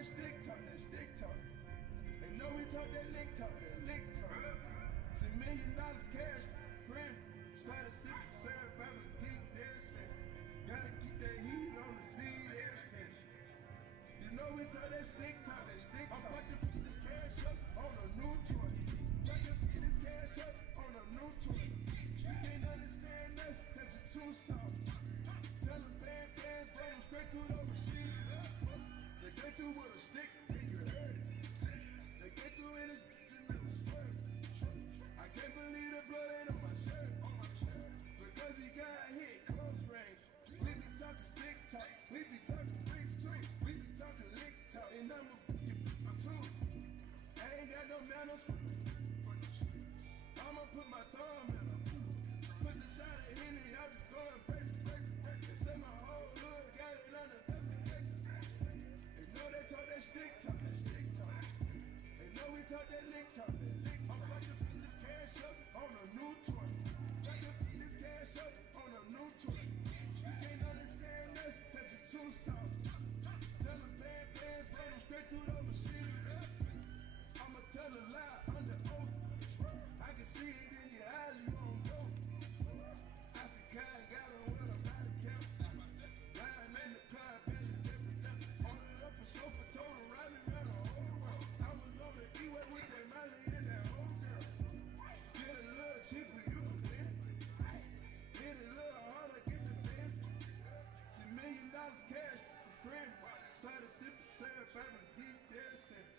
that stick talk, that stick talk. They know we talk that lick talk, that lick talk. $10 million cash, friend. Started sipping syrup, Bible geek, ever since. Gotta keep that heat on the seed ever since. You know we talk that stick talk, that stick talk. I'm about to put this cash up on a new toy. About to put this cash up on a new toy. You can't understand us, cause you're too soft. Tell them bad bands, run them straight through the machine. They came through with a stick, and you heard it. They came through in this bitch and it was swerve. I can't believe the blood ain't on my shirt. Because he got hit close range. We be talking stick talk, we be talking bricks too. We be talking lick talk, and I'm a fucking too. I ain't got no manners for I'ma put my thumb in them. Put the shot of Henny, I be going crazy. They say my whole hood got it under investigation. They know they talk that stick talk, that stick talk. They know we talk that lick talk, that lick talk. I'm about to put this cash up on a new toy. About to put this cash up on a new toy. You can't understand us, cause you're too soft. Tell them bad bands, run them straight through the machine. I'ma tell a lie under oath. I can see it in your eyes, you won't go. African got her with a body count. Lying in the car, belly dipping up. Ordered up a sofa, told her riding around the whole world. I was on the E-way with that Molly and that whole girl. Get a little cheaper, you can win. Get a little harder, get the best. $10 million cash for a friend. Started sipping syrup, Bible deep ever since.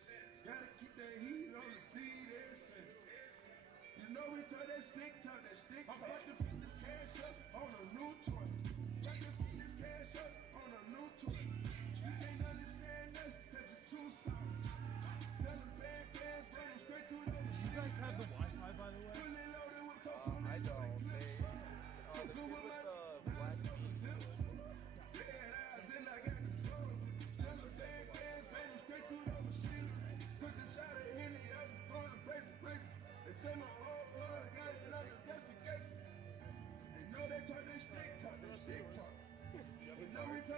Gotta keep that heat on the seed ever since. You know we talk that stick talk, that stick talk. I'm about to put this cash up on a new toy. About to put this cash up on a new toy. You can't understand us, cause you're too soft. Tell them bad bands, run them straight through the machine. You guys have the Wi-Fi, by the way? Fully loaded with tough I don't. I'm good with my bad eyes, then I got controls. Tell them bad bands, run them straight through the machine. Put the shot of Henny, I'm going crazy. They say my whole hood got it under investigation. They know they talk that stick talk, that stick talk. They know we talk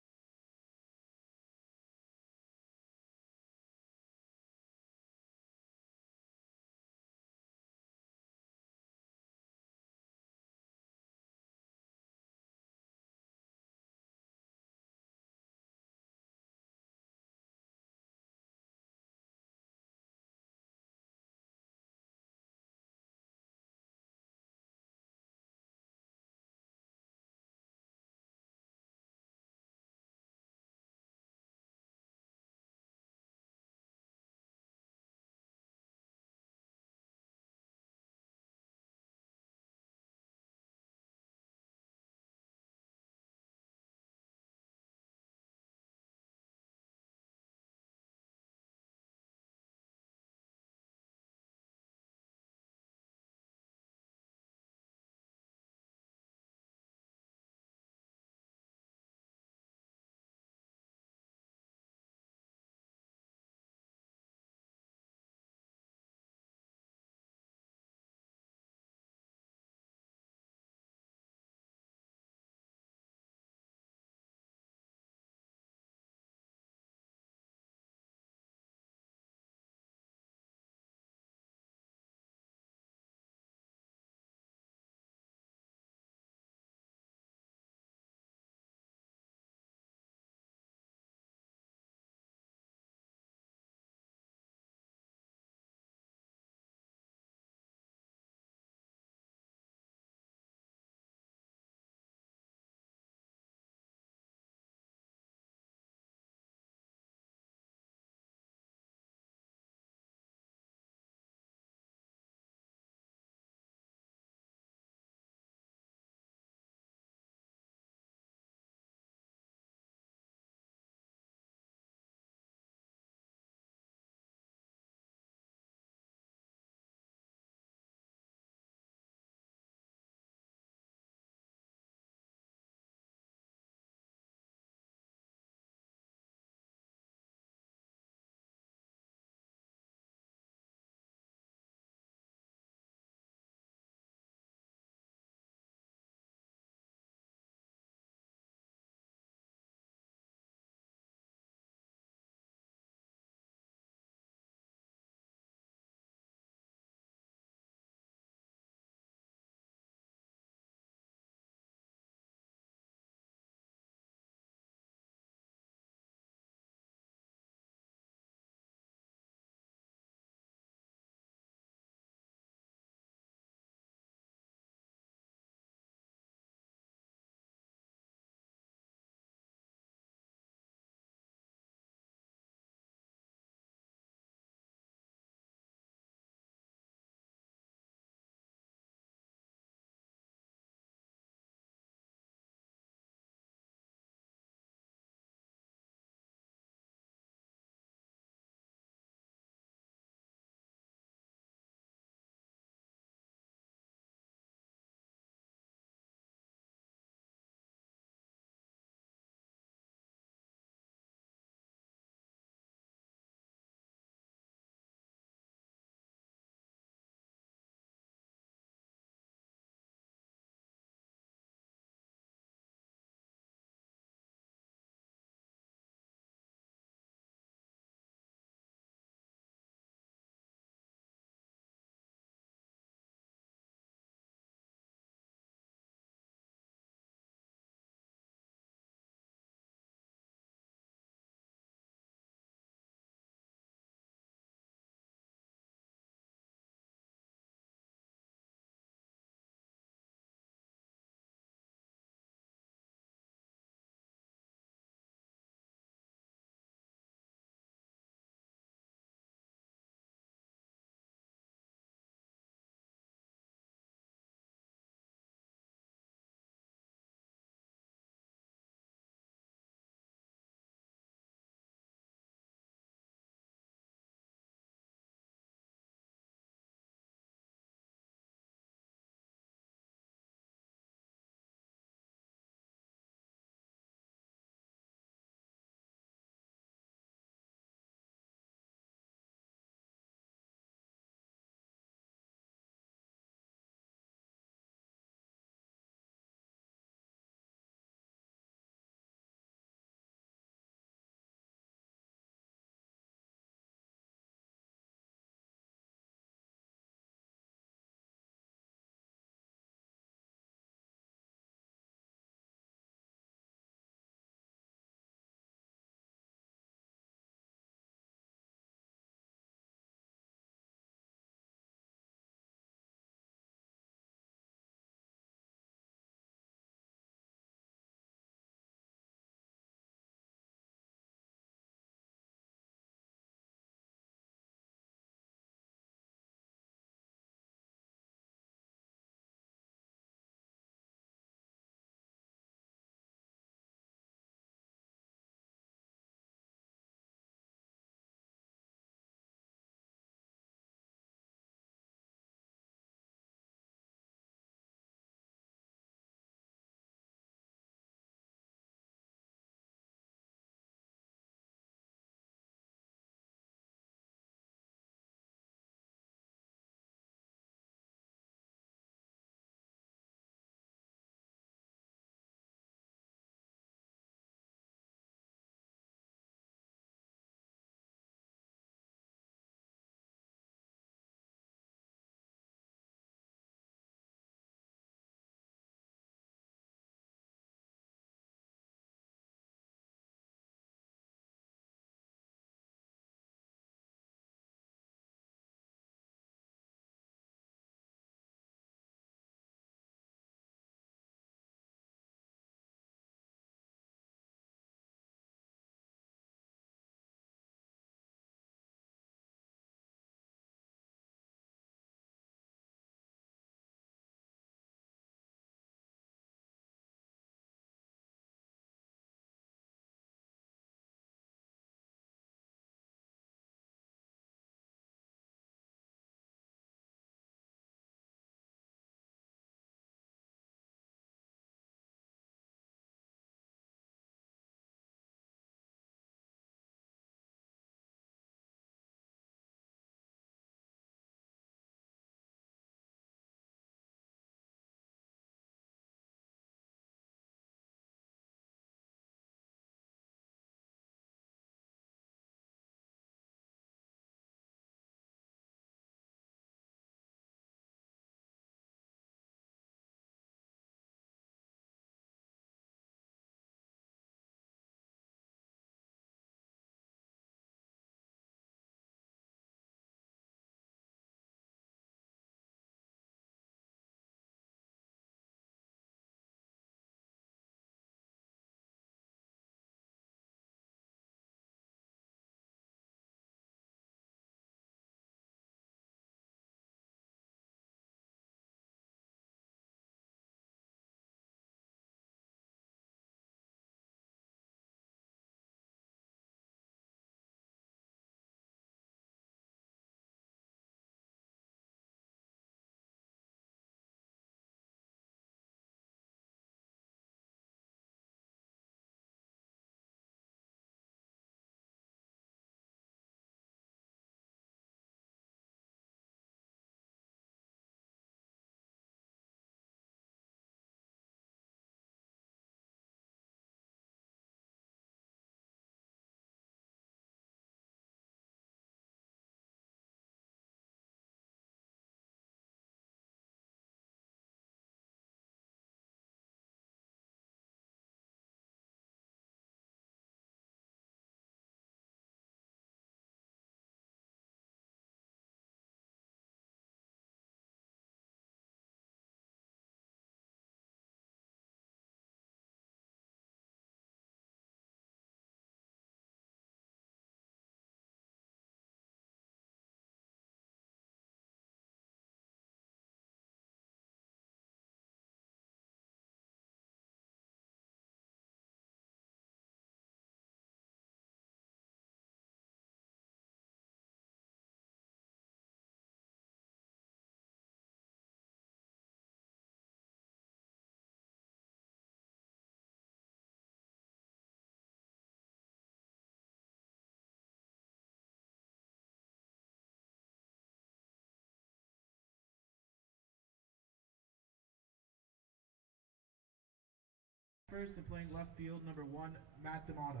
first and playing left field, number 1, Matt D'Amato.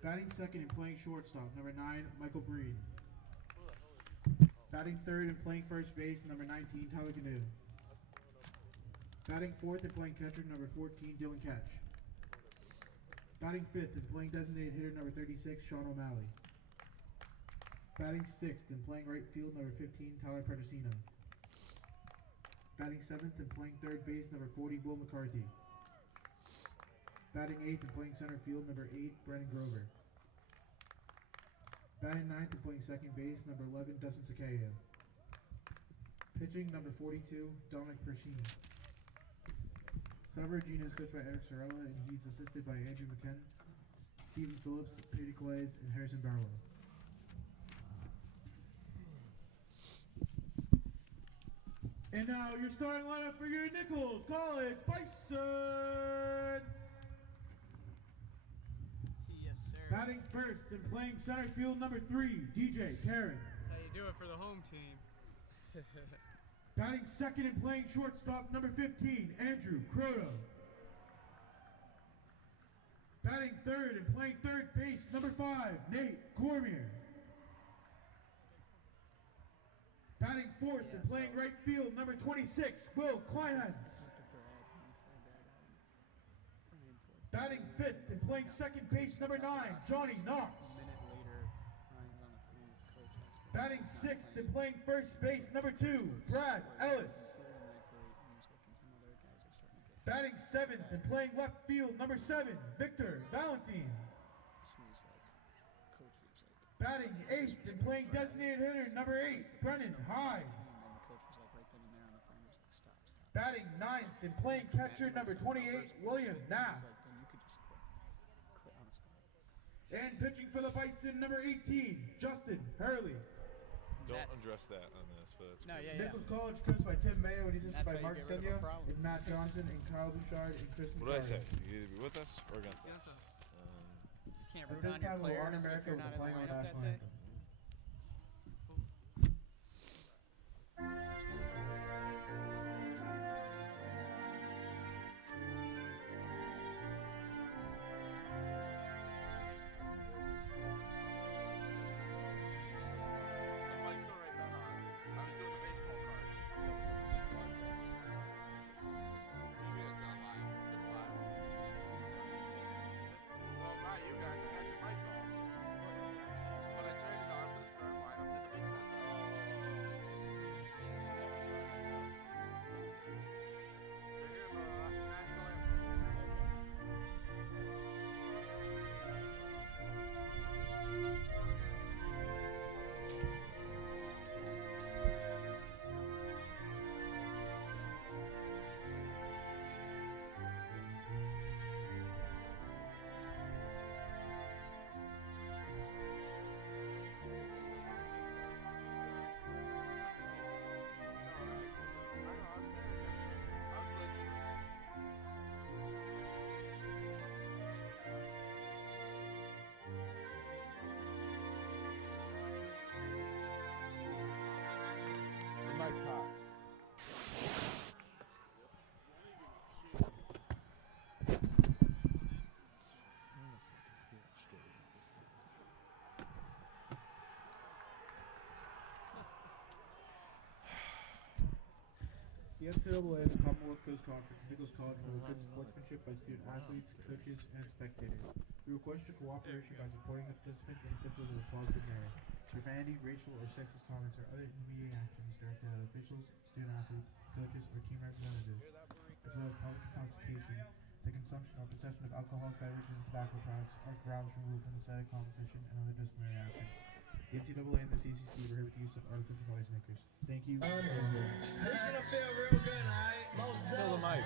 Batting second and playing shortstop, number 9, Michael Breen. Batting third and playing first base, number 19, Tyler Canoe. Batting fourth and playing catcher, number 14, Dylan Ketch. Batting fifth and playing designated hitter, number 36, Sean O'Malley. Batting sixth and playing right field, number 15, Tyler Pedicino. Batting seventh and playing third base, number 40, Will McCarthy. Batting eighth and playing center field, number 8, Brennan Grover. Batting ninth and playing second base, number 11, Dustin Sakaya. Pitching, number 42, Dominic Pershini. Salve Regina is coached by Eric Sorella, and he's assisted by Andrew McKen, Stephen Phillips, Peter Clays, and Harrison Barlow. And now your starting lineup for your Nichols College Bison! Yes, sir. Batting first and playing center field, number 3, DJ Karen. That's how you do it for the home team. Batting second and playing shortstop, number 15, Andrew Croto. Batting third and playing third base, number 5, Nate Cormier. Batting fourth and playing right field, number 26, Will Kleinhans. Batting fifth and playing second base, number 9, Johnny Knox. Batting sixth and playing first base, number 2, Brad Ellis. Batting seventh and playing left field, number 7, Victor Valentine. Batting eighth and playing designated hitter, number 8, Brennan Hyde. Batting ninth and playing catcher, number 28, William Knapp. And pitching for the Bison, number 18, Justin Hurley. Don't address that on this, but that's no, cool. yeah. Nichols College coached by Tim Mayo and he's assisted by how Mark you get rid of a Sendia problem. and Matt Johnson and Kyle Bouchard and Chris What did I say? McCarty. You either be with us or against us. Against us. You can't At root this on your time, we'll honor players if America you're with not the in the playing our lineup that national day. anthem. Mike's hot. The NCAA and the Commonwealth Coast Conference and Nichols College for good sportsmanship by student athletes, coaches, and spectators. We request your cooperation by supporting the participants and officials in a positive manner. Profanity, racial, or sexist comments or other intermediate actions directed at officials, student athletes, coaches, or team representatives, as well as public intoxication, the consumption or possession of alcoholic beverages and tobacco products are grounds for removal from the said competition and other disciplinary actions. The NCAA and the CCC prohibit the use of artificial noisemakers. Thank you. This is gonna feel real good, alright? Most Fill the mic.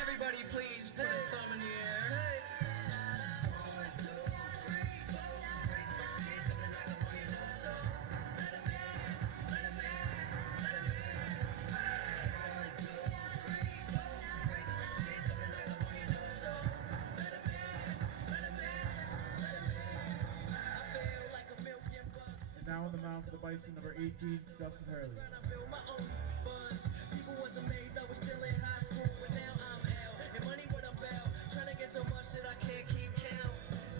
Everybody please put a thumb in the air. And now on the mound for the Bison, number 18, Justin Hurley. I feel my own buzz. People was amazed I was still in high school, but now I'm money what I'm about. Trying to get so much that I can't keep count.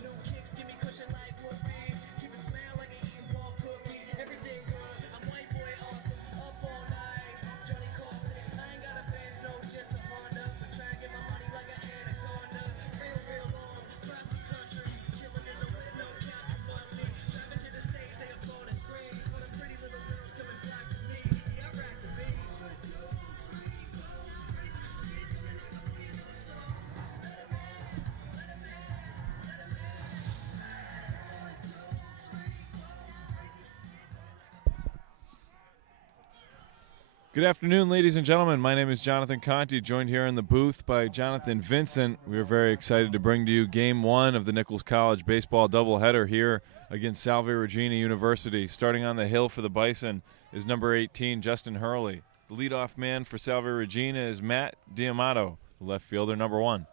New kicks give me cushion like whoopee. Keep it smell like an eating ball cookie. Everything good, I'm white boy awesome. Up all night, Johnny Carson. I ain't got a Benz, no, just a Honda. But try and get my money like an anaconda. Real long, across the country. Chillin' in the window, counting money. Driving to the stage, they applaud and scream. For the pretty little girls coming flock to me. Yeah, I rock the beat. Good afternoon, ladies and gentlemen. My name is Jonathan Conti, joined here in the booth by Jonathan Vincent. We are very excited to bring to you Game 1 of the Nichols College baseball doubleheader here against Salve Regina University. Starting on the hill for the Bison is number 18, Justin Hurley. The leadoff man for Salve Regina is Matt Diamato, the left fielder, number 1.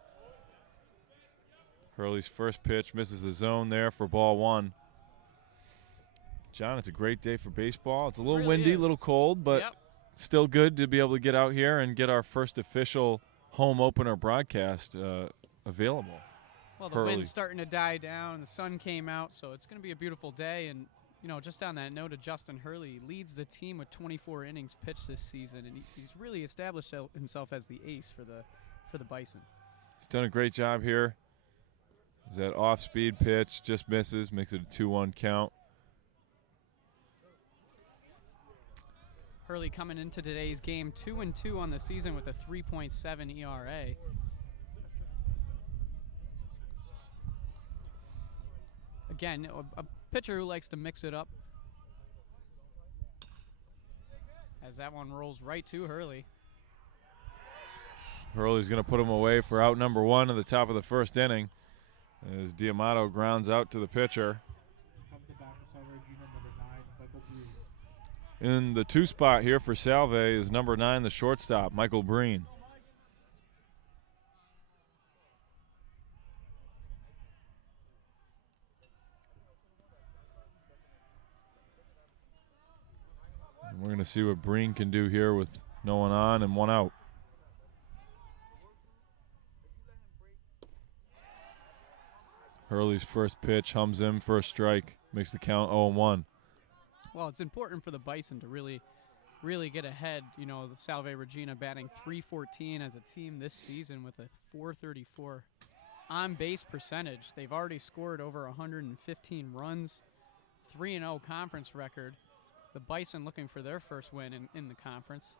Hurley's first pitch misses the zone there for ball 1. John, it's a great day for baseball. It's a little windy, a little cold, but still good to be able to get out here and get our first official home opener broadcast available. Well, the wind's starting to die down. The sun came out, so it's going to be a beautiful day. And, you know, just on that note of Justin Hurley, leads the team with 24 innings pitched this season, and he's really established himself as the ace for the Bison. He's done a great job here. That off-speed pitch just misses, makes it a 2-1 count. Hurley coming into today's game 2-2 on the season with a 3.7 ERA. Again, a pitcher who likes to mix it up. As that one rolls right to Hurley. Hurley's going to put him away for out number 1 at the top of the first inning as Diamato grounds out to the pitcher. In the 2 spot here for Salve is number 9, the shortstop, Michael Breen. And we're going to see what Breen can do here with no one on and 1 out. Hurley's first pitch hums in for a strike, makes the count 0-1. Well, it's important for the Bison to really get ahead. You know, the Salve Regina batting .314 as a team this season with a .434 on-base percentage. They've already scored over 115 runs, 3-0 conference record. The Bison looking for their first win in the conference.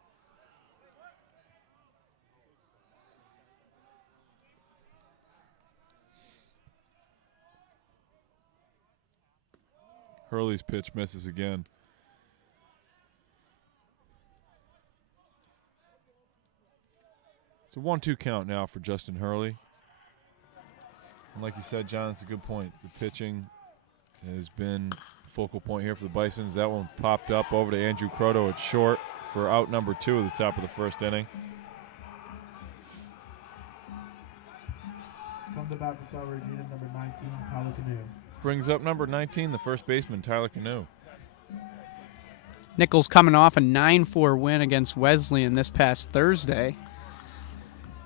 Hurley's pitch misses again. It's a 1-2 count now for Justin Hurley. And like you said, John, it's a good point. The pitching has been a focal point here for the Bisons. That one popped up over to Andrew Croto at short for out number 2 at the top of the first inning. Come to bat for Salve Regina, number 19, Tyler Canoe. Brings up number 19, the first baseman, Tyler Canoe. Nichols coming off a 9-4 win against Wesleyan this past Thursday.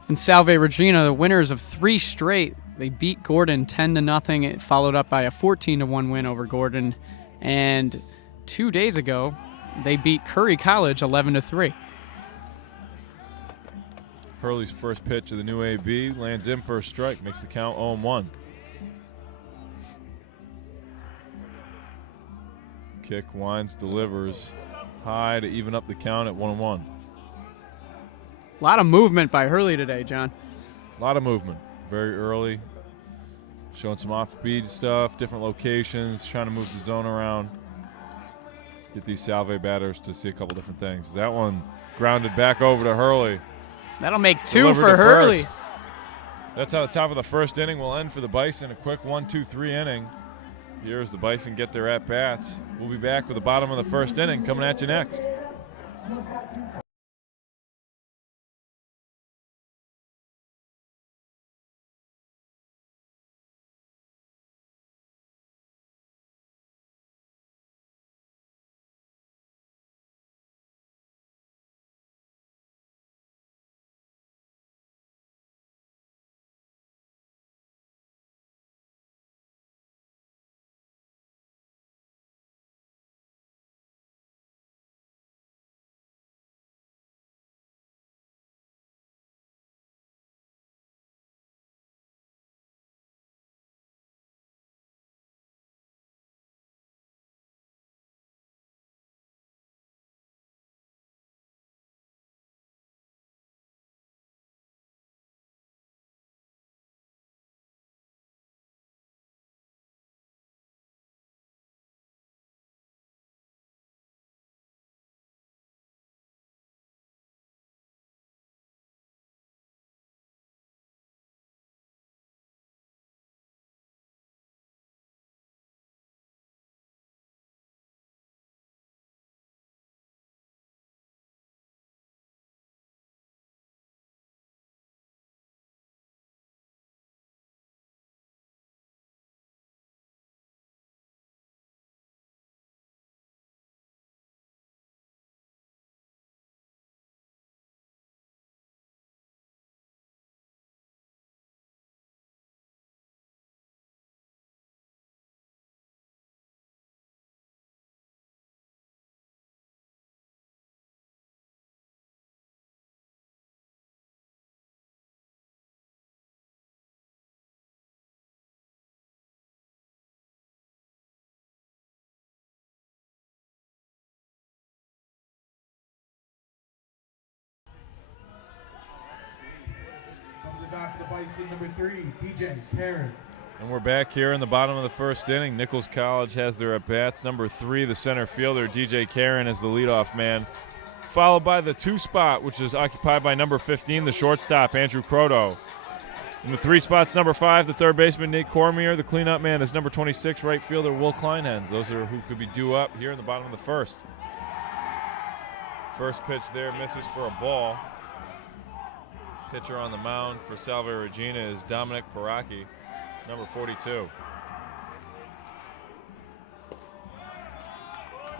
And Salve Regina, the winners of 3 straight. They beat Gordon 10-0. It followed up by a 14-1 win over Gordon. And 2 days ago, they beat Curry College 11-3. Hurley's first pitch of the new AB lands in for a strike, makes the count 0-1. Kick, winds, delivers high to even up the count at 1-1. A lot of movement by Hurley today, John. A lot of movement. Very early. Showing some off-speed stuff, different locations, trying to move the zone around. Get these Salve batters to see a couple different things. That one grounded back over to Hurley. That'll make 2 for Hurley. First. That's how the top of the first inning will end for the Bison. A quick 1-2-3 inning. Here as the Bison get their at-bats. We'll be back with the bottom of the first inning coming at you next. Bison number 3, DJ Karen. And we're back here in the bottom of the first inning. Nichols College has their at-bats. Number 3, the center fielder, DJ Karen, is the leadoff man, followed by the 2 spot, which is occupied by number 15, the shortstop, Andrew Croto. In the 3 spots, number 5, the third baseman, Nate Cormier. The cleanup man is number 26, right fielder, Will Kleinhens. Those are who could be due up here in the bottom of the first. First pitch there misses for a ball. Pitcher on the mound for Salve Regina is Dominic Baraki, number 42.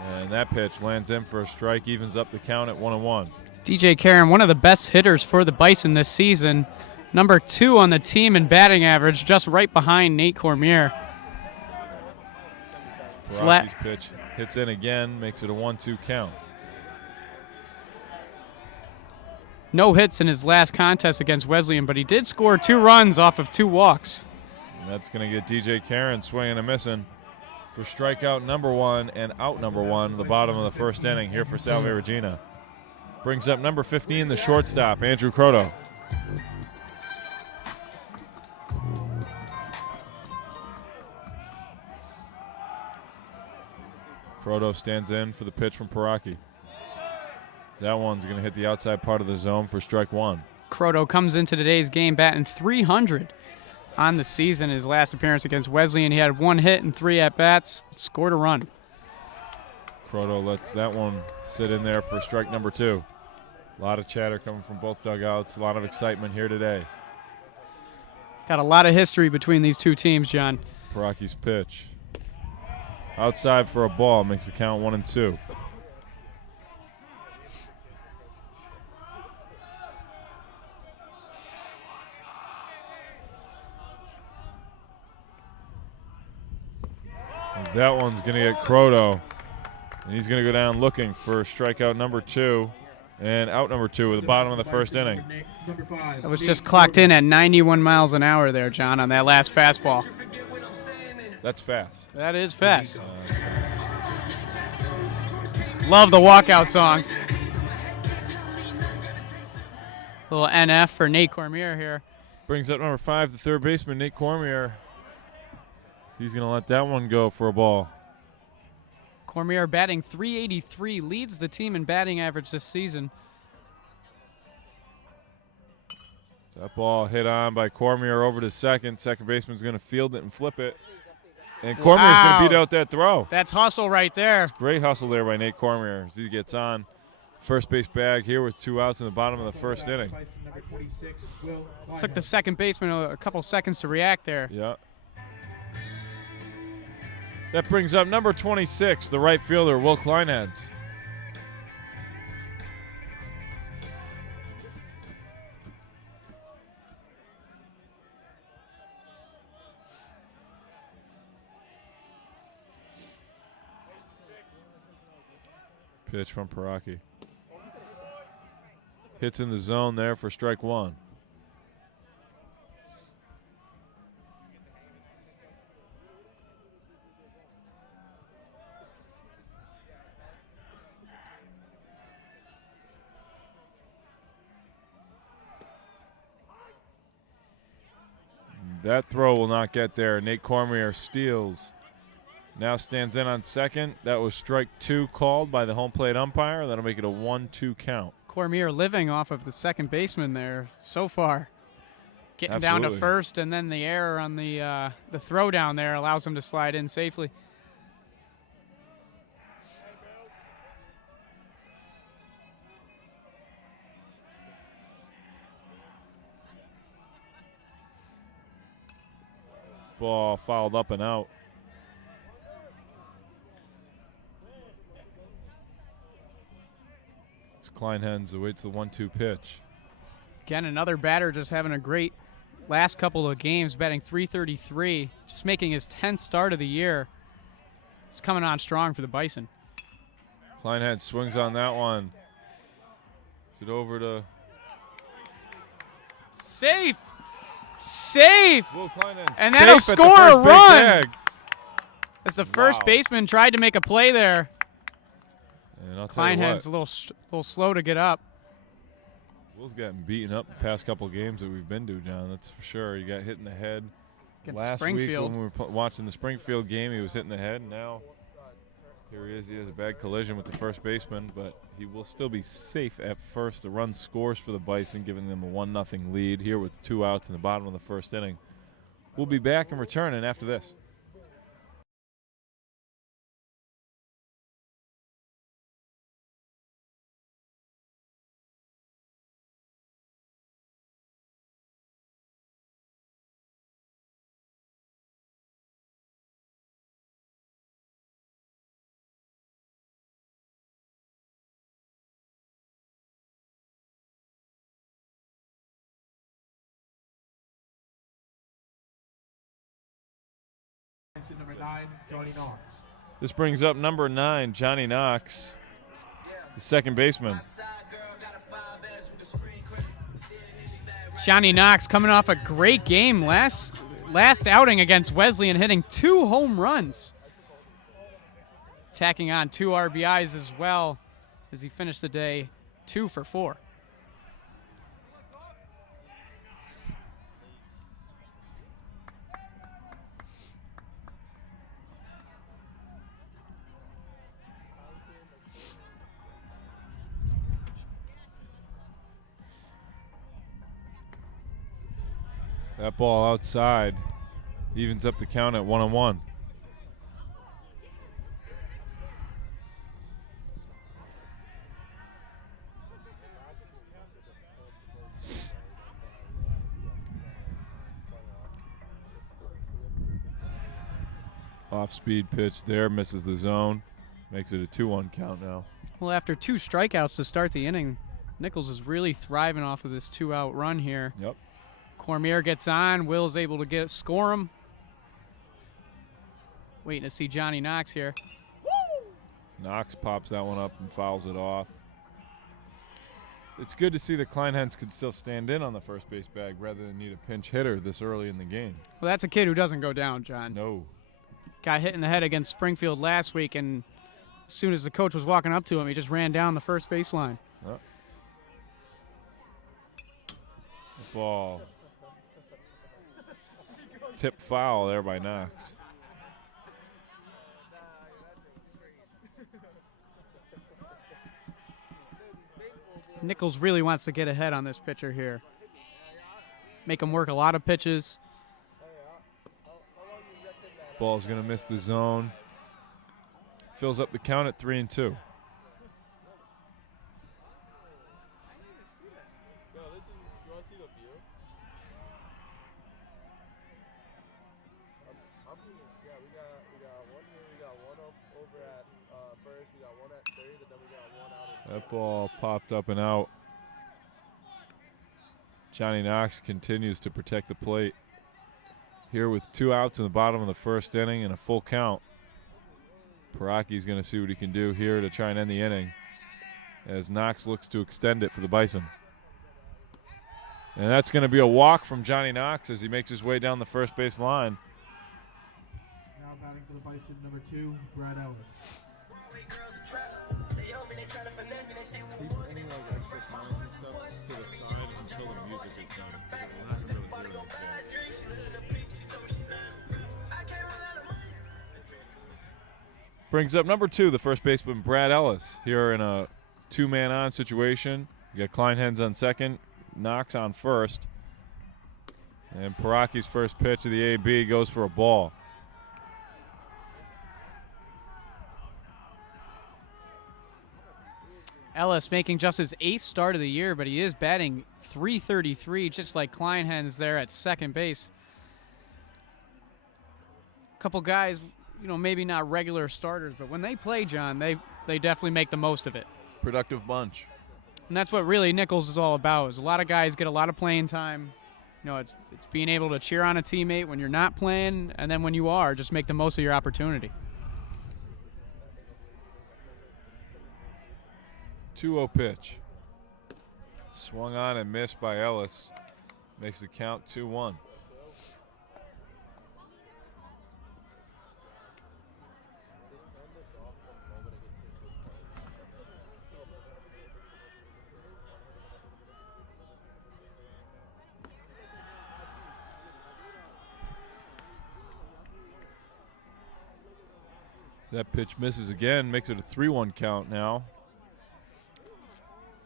And that pitch lands in for a strike, evens up the count at 1-1. DJ Karen, one of the best hitters for the Bison this season. Number 2 on the team in batting average, just right behind Nate Cormier. Baraki's pitch hits in again, makes it a 1-2 count. No hits in his last contest against Wesleyan, but he did score 2 runs off of 2 walks. And that's going to get DJ Karen swinging and missing for strikeout number 1 and out number 1 at the bottom of the first inning here for Salve Regina. Brings up number 15, the shortstop, Andrew Croto. Croto stands in for the pitch from Paraki. That one's going to hit the outside part of the zone for strike 1. Croto comes into today's game batting .300 on the season. His last appearance against Wesleyan, he had 1 hit and 3 at-bats, scored a run. Croto lets that one sit in there for strike number 2. A lot of chatter coming from both dugouts, a lot of excitement here today. Got a lot of history between these 2 teams, John. Paraki's pitch. Outside for a ball, makes the count 1-2. That one's going to get Croto, and he's going to go down looking for strikeout number 2 and out number 2 at the bottom of the first inning. That was just clocked in at 91 miles an hour there, John, on that last fastball. That's fast. That is fast. Love the walkout song. Little NF for Nate Cormier here. Brings up number 5, the third baseman, Nate Cormier. He's going to let that one go for a ball. Cormier batting .383, leads the team in batting average this season. That ball hit on by Cormier over to second. Second baseman's going to field it and flip it. And Cormier's going to beat out that throw. That's hustle right there. Great hustle there by Nate Cormier as he gets on first base bag here with 2 outs in the bottom of the first inning. Took the second baseman a couple seconds to react there. Yeah. That brings up number 26, the right fielder, Will Kleinhens. Pitch from Paraki. Hits in the zone there for strike 1. That throw will not get there. Nate Cormier steals. Now stands in on second. That was strike 2 called by the home plate umpire. That'll make it a 1-2 count. Cormier living off of the second baseman there so far. Getting down to first, and then the error on the throw down there allows him to slide in safely. Ball fouled up and out. As Kleinhens awaits the 1-2 pitch. Again, another batter just having a great last couple of games, batting .333, just making his 10th start of the year. He's coming on strong for the Bison. Kleinhens swings on that one. Is it over to... Safe! Safe! And that'll safe score a run. Bag. As the first baseman tried to make a play there. And I'll tell you Kleinhens a little slow to get up. Will's gotten beaten up the past couple games that we've been to, John. That's for sure. He got hit in the head Against last week Springfield. when we were watching the Springfield game. He was hit in the head. Now here he is. He has a bad collision with the first baseman, but he will still be safe at first. The run scores for the Bison, giving them a 1-0 lead here with 2 outs in the bottom of the first inning. We'll be back and returning after this. Number 9, Johnny Knox. This brings up number 9, Johnny Knox, the second baseman. Johnny Knox coming off a great game last outing against Wesleyan, hitting 2 home runs. Tacking on 2 RBIs as well as he finished the day 2 for 4. That ball outside evens up the count at 1-1. Off-speed pitch there, misses the zone. Makes it a 2-1 count now. Well, after 2 strikeouts to start the inning, Nichols is really thriving off of this 2-out run here. Yep. Cormier gets on. Will's able to score him. Waiting to see Johnny Knox here. Knox pops that one up and fouls it off. It's good to see that Kleinhens could still stand in on the first base bag rather than need a pinch hitter this early in the game. Well, that's a kid who doesn't go down, John. No. Got hit in the head against Springfield last week, and as soon as the coach was walking up to him, he just ran down the first baseline. Oh. Ball. Tip foul there by Knox. Nichols really wants to get ahead on this pitcher here. Make him work a lot of pitches. Ball's going to miss the zone. Fills up the count at 3-2. That ball popped up and out. Johnny Knox continues to protect the plate. Here with 2 outs in the bottom of the first inning and a full count. Paraki's going to see what he can do here to try and end the inning as Knox looks to extend it for the Bison. And that's going to be a walk from Johnny Knox as he makes his way down the first base line. Now batting for the Bison, number 2, Brad Ellis. Keep any extra comments and stuff to the side until the music is done. We're not going to really hear this yet. Brings up number 2, the first baseman, Brad Ellis, here in a 2-man-on situation. You got Kleinhens on second, Knox on first. And Paraki's first pitch of the AB goes for a ball. Ellis making just his 8th start of the year, but he is batting .333, just like Kleinhens there at second base. A couple guys, maybe not regular starters, but when they play, John, they definitely make the most of it. Productive bunch. And that's what really Nichols is all about. Is a lot of guys get a lot of playing time. It's being able to cheer on a teammate when you're not playing, and then when you are, just make the most of your opportunity. 2-0 pitch. Swung on and missed by Ellis. Makes the count 2-1. That pitch misses again, makes it a 3-1 count now.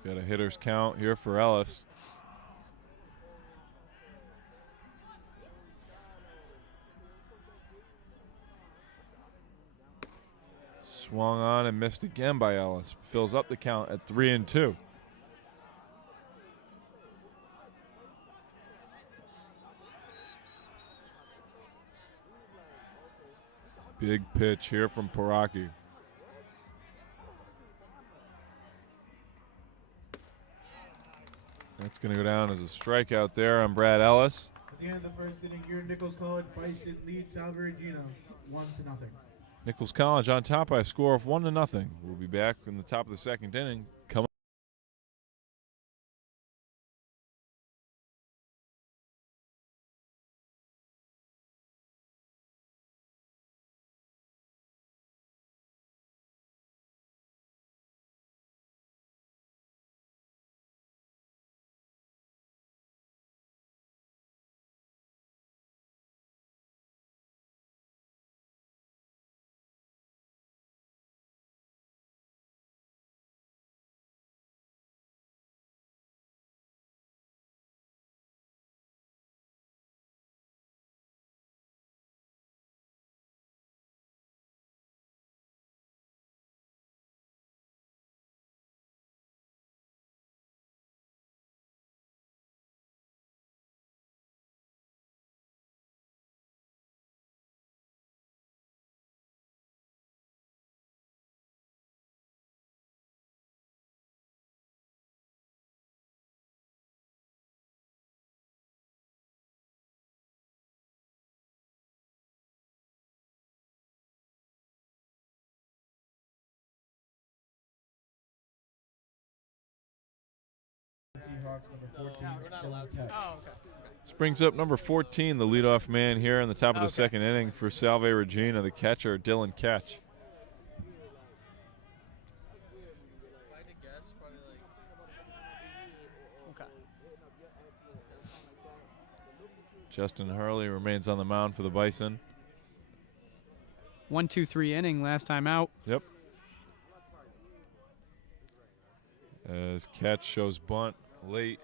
Got a hitter's count here for Ellis. Swung on and missed again by Ellis. Fills up the count at 3-2. Big pitch here from Paraki. That's going to go down as a strikeout there on Brad Ellis. At the end of the first inning, your Nichols College Bison leads Salve Regina 1-0. Nichols College on top by a score of 1-0. We'll be back in the top of the second inning. Come Seahawks number 14, Dylan Tech. This brings up number 14, the leadoff man here in the top of the second inning for Salve Regina, the catcher, Dylan Ketch. Justin Hurley remains on the mound for the Bison. 1-2-3 inning last time out. Yep. As Ketch shows bunt late,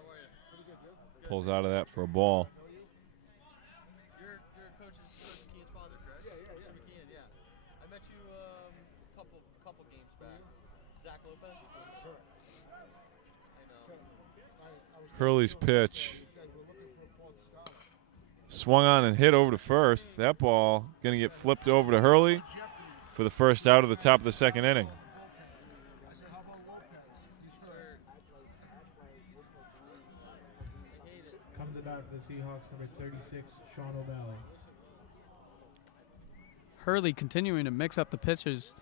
pulls out of that for a ball. Your coach is Mr. McKeon's father, correct? Mr. McKeon, yeah. I met you a couple games back. Zach Lopez? I know. Hurley's pitch. Swung on and hit over to first. That ball going to get flipped over to Hurley for the first out of the top of the second inning. Coming to bat for the Seahawks, number 36, Sean O'Malley. Hurley continuing to mix up the pitches.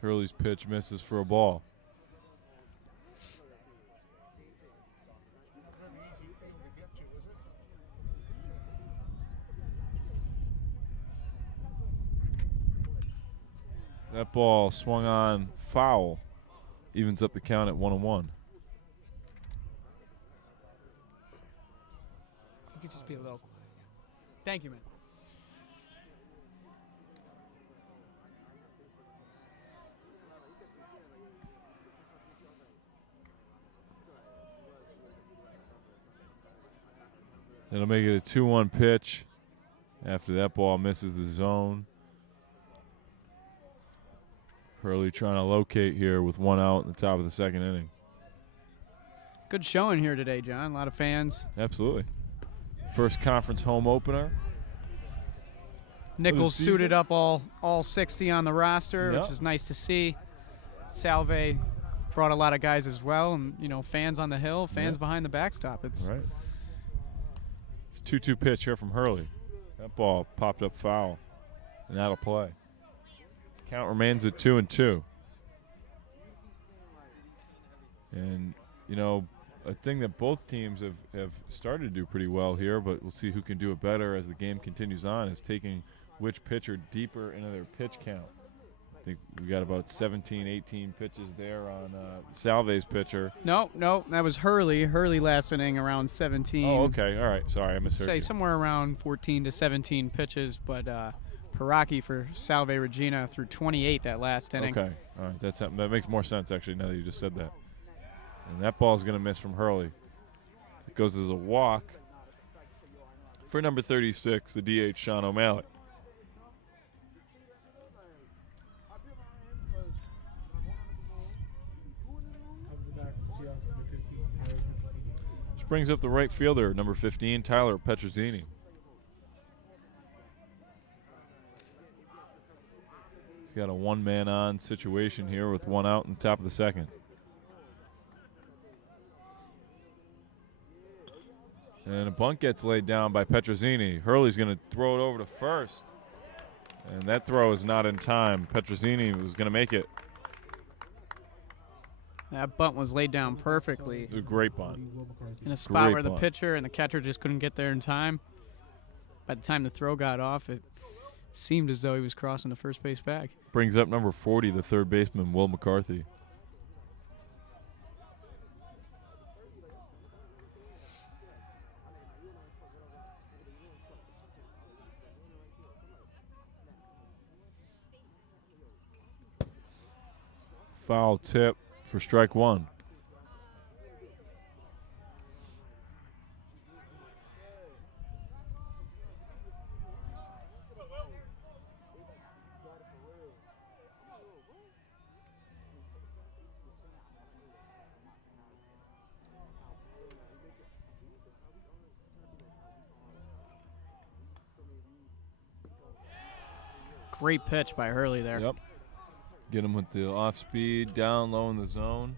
Hurley's pitch misses for a ball. That ball swung on foul. Evens up the count at 1-1. You could just be a little quiet. Thank you, man. It'll make it a 2-1 pitch after that ball misses the zone. Hurley trying to locate here with one out in the top of the second inning. Good showing here today, John. A lot of fans. Absolutely. First conference home opener. Nichols season. suited up all 60 on the roster, Yep. which is nice to see. Salve brought a lot of guys as well, and fans on the hill, fans behind the backstop. It's Right. It's 2-2 pitch here from Hurley. That ball popped up foul and out of play. Count remains at 2-2. And, a thing that both teams have started to do pretty well here, but we'll see who can do it better as the game continues on, is taking which pitcher deeper into their pitch count. I think we got about 17, 18 pitches there on Salve's pitcher. No, that was Hurley. Hurley last inning around 17. Oh, okay. All right. Sorry, I misheard Say you. somewhere around 14 to 17 pitches, but Paraki for Salve Regina threw 28 that last inning. Okay. All right. That makes more sense, actually, now that you just said that. And that ball's going to miss from Hurley. It goes as a walk for number 36, the DH, Sean O'Malley. Which brings up the right fielder, number 15, Tyler Petrozzini. He's got a one-man-on situation here with one out in the top of the second. And a bunt gets laid down by Petrozzini. Hurley's going to throw it over to first. And that throw is not in time. Petrozzini was going to make it. That bunt was laid down perfectly. A great bunt. In a spot Great where the bunt. pitcher and the catcher just couldn't get there in time. By the time the throw got off, it seemed as though he was crossing the first base bag. Brings up number 40, the third baseman, Will McCarthy. Foul tip for strike one. Great pitch by Hurley there. Yep. Get him with the off speed, down low in the zone.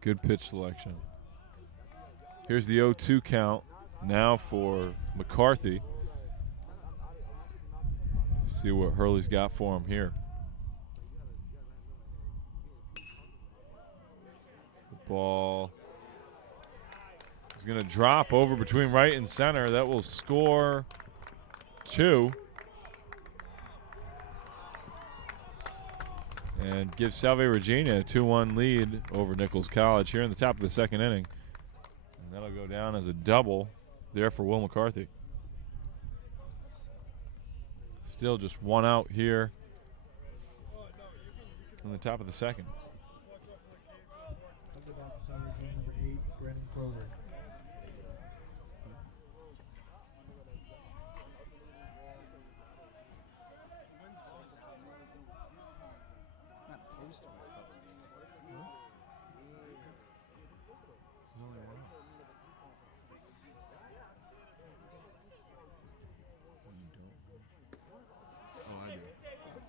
Good pitch selection. Here's the 0-2 count now for McCarthy. See what Hurley's got for him here. The ball is going to drop over between right and center. That will score 2. And give Salve Regina a 2-1 lead over Nichols College here in the top of the second inning. And that'll go down as a double there for Will McCarthy. Still just one out here in the top of the second. Number 8, Brandon Grover.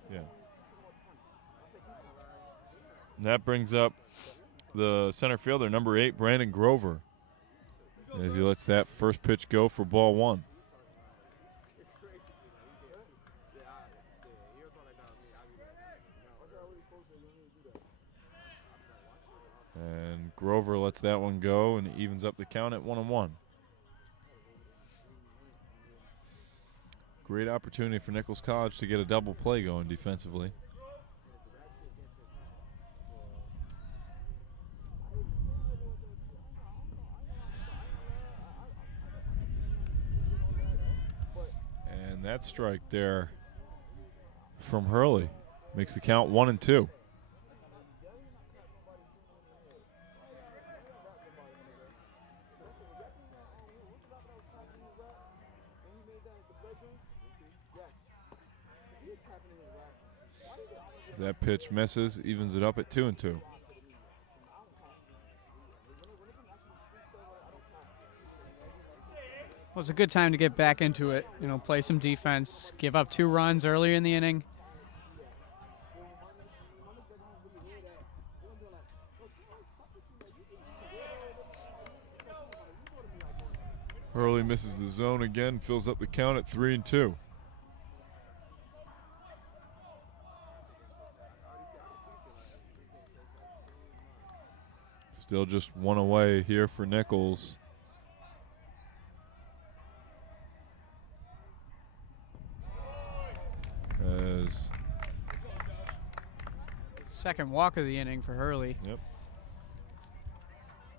Yeah. And that brings up the center fielder, number 8, Brandon Grover, as he lets that first pitch go for ball 1. And Grover lets that one go and evens up the count at 1-1. Great opportunity for Nichols College to get a double play going defensively. And that strike there from Hurley makes the count 1-2. As that pitch misses, evens it up at 2-2. Well, it's a good time to get back into it. You know, play some defense, give up 2 runs earlier in the inning. Hurley misses the zone again, fills up the count at 3-2. Still just one away here for Nichols. Second walk of the inning for Hurley. Yep.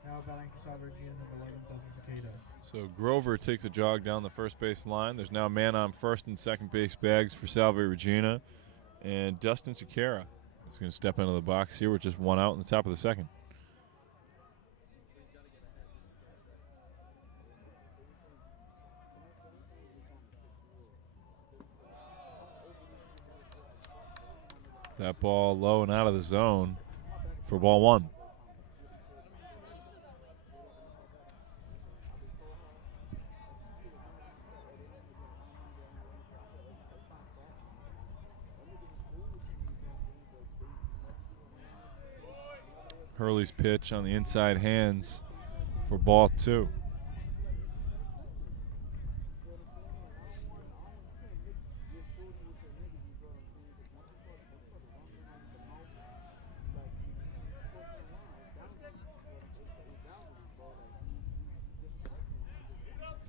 Now batting for Salve Regina, number 11, Dustin Cicada. So Grover takes a jog down the first base line. There's now a man on first and second base bags for Salve Regina. And Dustin Cicada is going to step into the box here with just one out in the top of the second. That ball low and out of the zone for ball one. Hurley's pitch on the inside hands for ball two.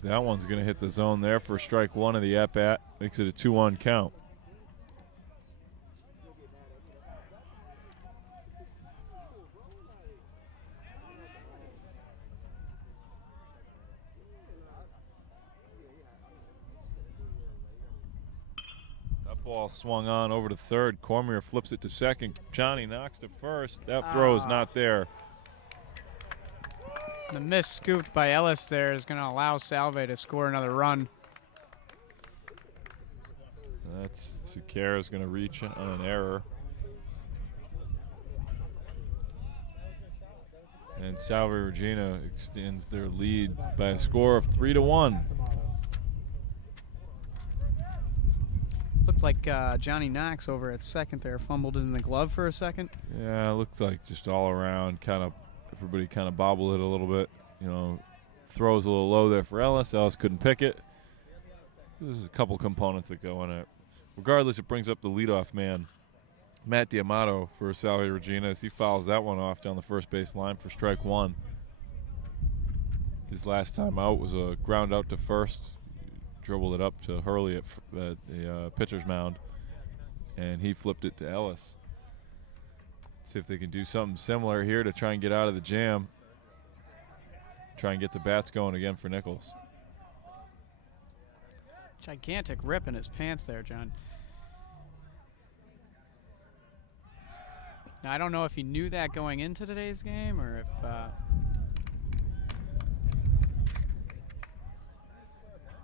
That one's going to hit the zone there for strike one of the at-bat. Makes it a 2-1 count. That ball swung on over to third. Cormier flips it to second. Johnny knocks to first. That throw is not there. The miss scooped by Ellis there is going to allow Salve to score another run. That's Cicara's going to reach on an error. And Salve Regina extends their lead by a score of 3-1. Looked like Johnny Knox over at second there fumbled in the glove for a second. Yeah, it looked like just all around kind of everybody kind of bobbled it a little bit. You know, throws a little low there for Ellis. Ellis couldn't pick it. There's a couple components that go in it. Regardless, it brings up the leadoff man, Matt D'Amato, for Salve Regina, as he fouls that one off down the first base line for strike one. His last time out was a ground out to first. Dribbled it up to Hurley at the pitcher's mound, and he flipped it to Ellis. See if they can do something similar here to try and get out of the jam. Try and get the bats going again for Nichols. Gigantic rip in his pants there, John. Now, I don't know if he knew that going into today's game or if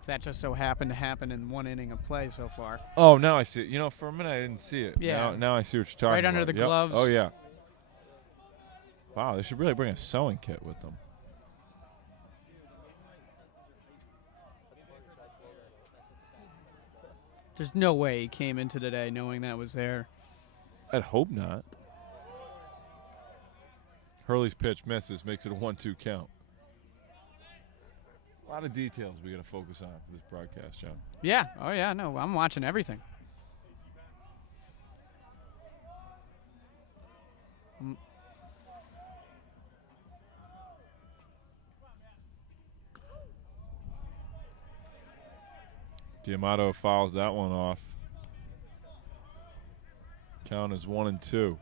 that just so happened to happen in one inning of play so far. Oh, now I see it. You know, for a minute I didn't see it. Yeah. Now I see what you're talking about. Right under the gloves. Oh, yeah. Wow, they should really bring a sewing kit with them. There's no way he came into today knowing that was there. I'd hope not. Hurley's pitch misses, makes it a 1-2 count. A lot of details we got to focus on for this broadcast, John. Yeah. Oh, yeah. No, I'm watching everything. D'Amato fouls that one off. Count is 1-2.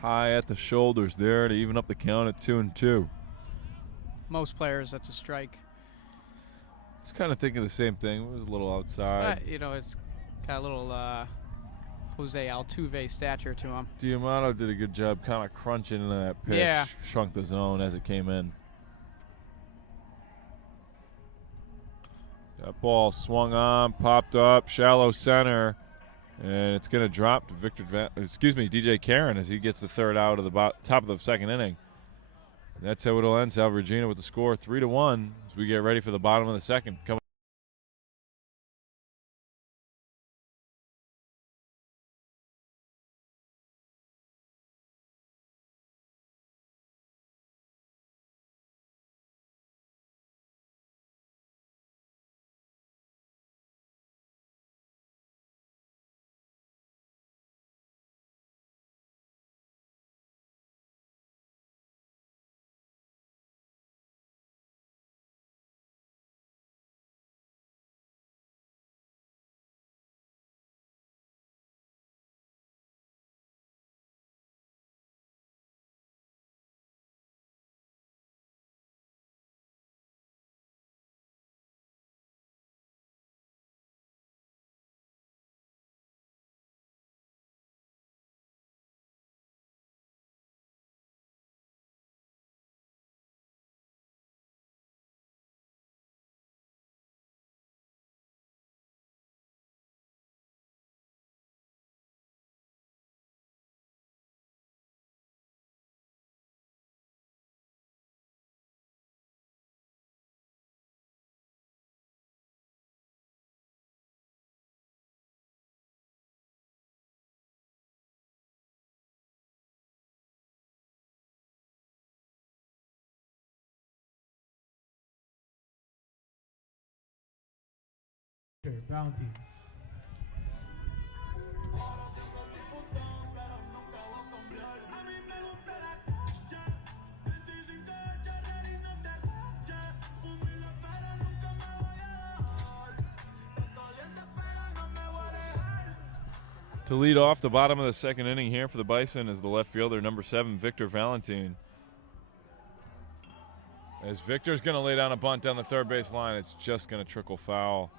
High at the shoulders there to even up the count at 2-2. Most players, that's a strike. It's kind of thinking the same thing. It was a little outside. You know, it's got a little Jose Altuve stature to him. D'Amato did a good job kind of crunching into that pitch. Yeah. Shrunk the zone as it came in. That ball swung on, popped up, shallow center, and it's going to drop to DJ Karen as he gets the third out of the top of the second inning. And that's how it'll end. Salve Regina with the score 3-1 as we get ready for the bottom of the second. Coming Victor Valentine. To lead off the bottom of the second inning here for the Bison is the left fielder, number 7, Victor Valentine. As Victor's going to lay down a bunt down the third base line, it's just going to trickle foul.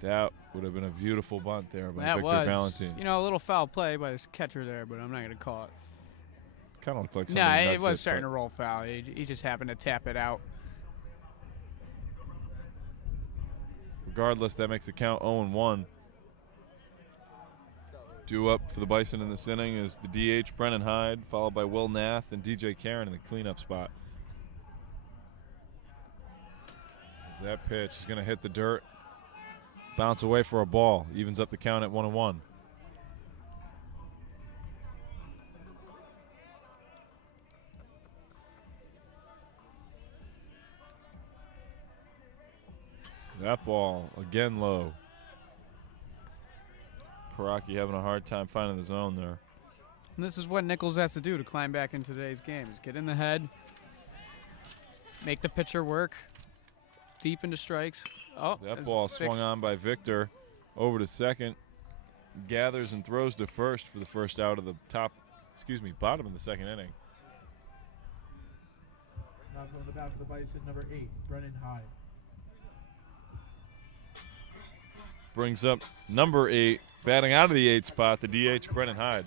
That would have been a beautiful bunt there by Victor Valentine. You know, a little foul play by this catcher there, but I'm not going to call it. Kind of looked like No, somebody it nudged was starting to roll foul. He just happened to tap it out. Regardless, that makes the count 0-1. Due up for the Bison in this inning is the DH, Brennan Hyde, followed by Will Nath and DJ Karen in the cleanup spot. As that pitch is going to hit the dirt, bounce away for a ball, evens up the count at 1-1. That ball again low. Paraki having a hard time finding the zone there. And this is what Nichols has to do to climb back in today's game, is get in the head, make the pitcher work, deep into strikes. Oh, that ball swung on by Victor over to second, gathers and throws to first for the first out of the bottom of the second inning. Now from the bat for the Bison, number 8, Brennan Hyde. Brings up number 8, batting out of the 8 spot, the DH, Brennan Hyde.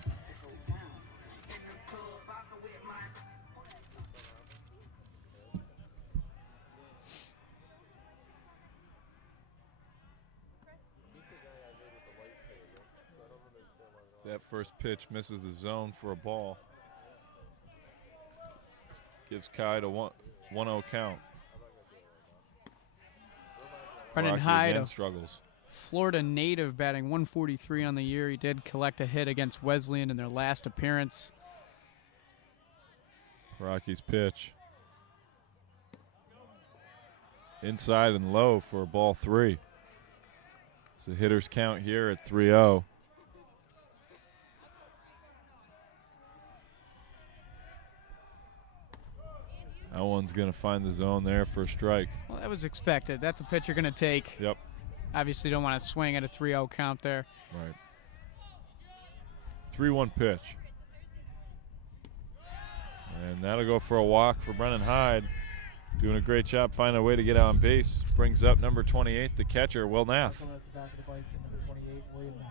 That first pitch misses the zone for a ball. Gives Hyde a 1-0 count. Brennan Rocky Hyde again struggles. Florida native, batting 143 on the year. He did collect a hit against Wesleyan in their last appearance. Rocky's pitch. Inside and low for ball 3. It's the hitter's count here at 3-0. That one's going to find the zone there for a strike. Well, that was expected. That's a pitch you're going to take. Yep. Obviously don't want to swing at a 3-0 count there. Right. 3-1 pitch. And that'll go for a walk for Brennan Hyde. Doing a great job finding a way to get on base. Brings up number 28, the catcher, Will Nath. Coming at the back of the Bison, number 28, William Nath.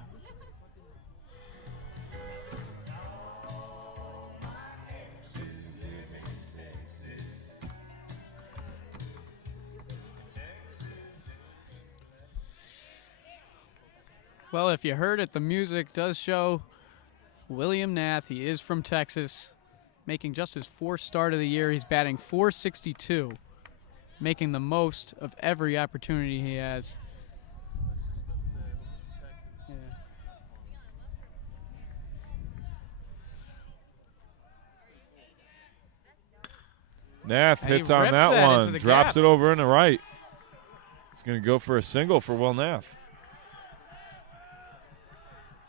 Well, if you heard it, the music does show William Nath. He is from Texas, making just his 4th start of the year. He's batting .462, making the most of every opportunity he has. Yeah. Nath And hits he on rips that that into one, the drops gap. it over in the right. It's going to go for a single for Will Nath.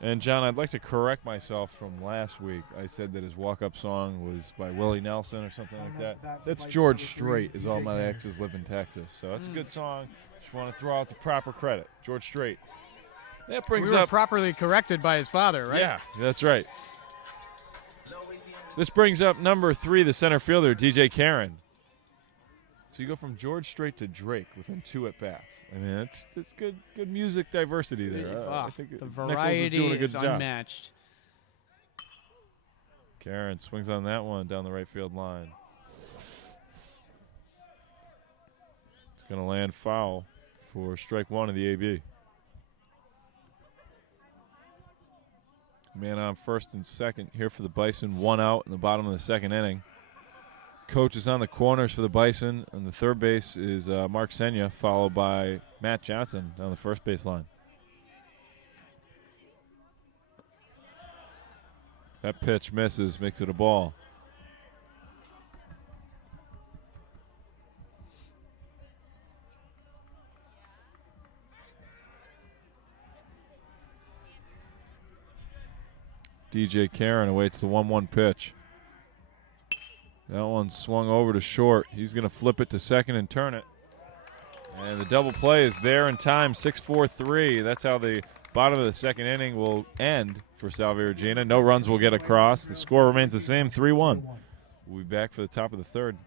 And, John, I'd like to correct myself from last week. I said that his walk-up song was by Willie Nelson or something like that. That's George Strait, is All My Exes Live in Texas. So that's a good song. Just want to throw out the proper credit. George Strait. That brings We were up properly corrected by his father, right? Yeah, that's right. This brings up number 3, the center fielder, DJ Karen. So you go from George Strait to Drake within 2 at-bats. I mean, it's good music diversity there. I think The Nichols variety is doing a good is job. unmatched. Karen swings on that one down the right field line. It's going to land foul for strike 1 of the AB. Man on first and second here for the Bison. 1 out in the bottom of the second inning. Coach is on the corners for the Bison, and the third base is Mark Senya, followed by Matt Johnson on the first base line. That pitch misses, makes it a ball. DJ Karen awaits the 1-1 pitch. That one swung over to short. He's going to flip it to second and turn it. And the double play is there in time, 6-4-3. That's how the bottom of the second inning will end for Salve Regina. No runs will get across. The score remains the same, 3-1. We'll be back for the top of the third.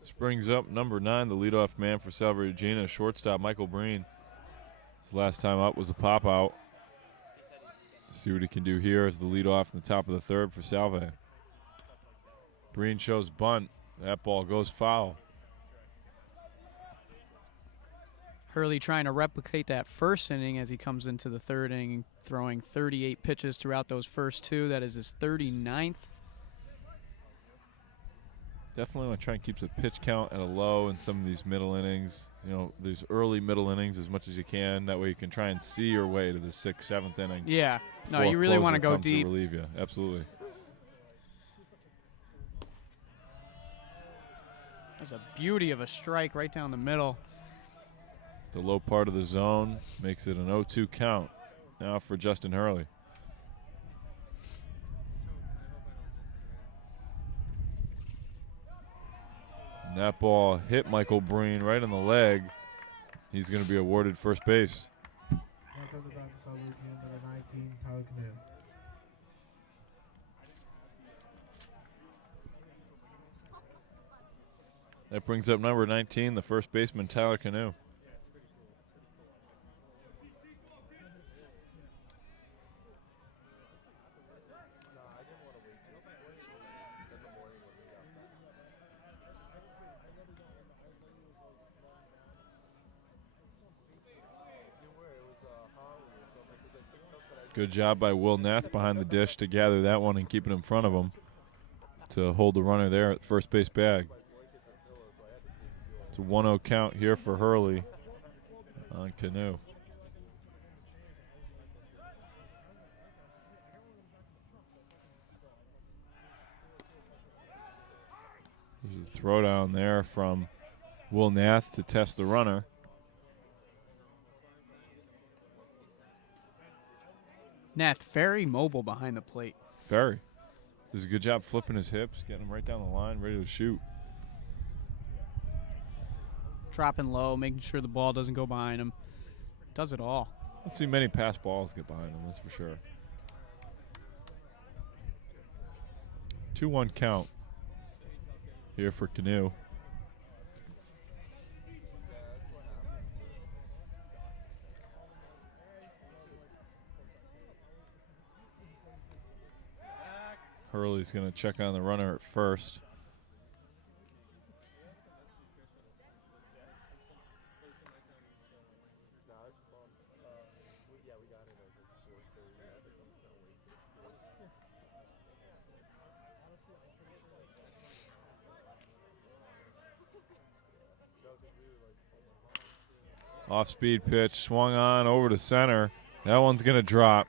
This brings up number 9, the leadoff man for Salve Regina, shortstop Michael Breen. His last time up was a pop out. See what he can do here as the leadoff in the top of the third for Salve. Breen shows bunt. That ball goes foul. Hurley trying to replicate that first inning as he comes into the third inning, throwing 38 pitches throughout those first two. That is his 39th. Definitely want to try and keep the pitch count at a low in some of these middle innings. You know, these early middle innings as much as you can. That way you can try and see your way to the 6th, 7th inning. Yeah. No, before you really a want to closer go comes deep. To relieve you. Absolutely. That's a beauty of a strike right down the middle. The low part of the zone makes it an 0-2 count. Now for Justin Hurley. And that ball hit Michael Breen right in the leg. He's going to be awarded first base. Now comes the back to Salve Regina, number 19, Tyler Canoe. That brings up number 19, the first baseman, Tyler Canoe. Good job by Will Nath behind the dish to gather that one and keep it in front of him to hold the runner there at the first base bag. It's a 1-0 count here for Hurley on Canoe. There's a throw down there from Will Nath to test the runner. Nath very mobile behind the plate. Very. Does a good job flipping his hips, getting him right down the line, ready to shoot. Dropping low, making sure the ball doesn't go behind him. Does it all. Let's see many pass balls get behind him, that's for sure. 2-1 count here for Canoe. Hurley's going to check on the runner at first. Off-speed pitch, swung on over to center. That one's going to drop.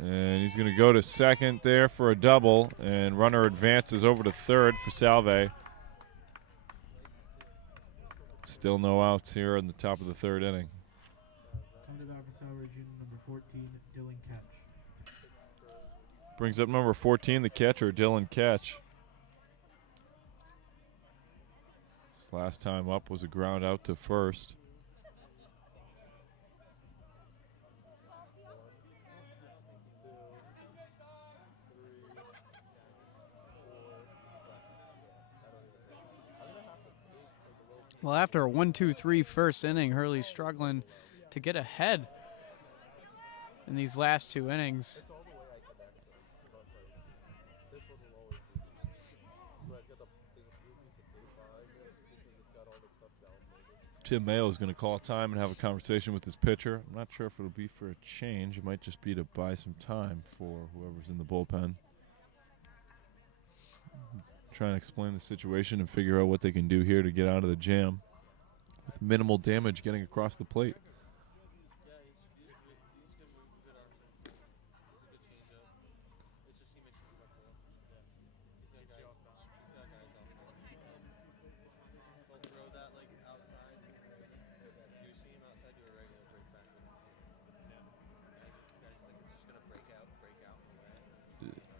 And he's going to go to second there for a double, and runner advances over to third for Salve. Still no outs here in the top of the third inning. Coming to bat for Salve Regina, number 14, Dylan Catch. Brings up number 14, the catcher, Dylan Catch. His last time up was a ground out to first. Well, after a 1-2-3 first inning, Hurley's struggling to get ahead in these last two innings. Tim Mayo is going to call time and have a conversation with his pitcher. I'm not sure if it'll be for a change. It might just be to buy some time for whoever's in the bullpen. Trying to explain the situation and figure out what they can do here to get out of the jam with minimal damage getting across the plate.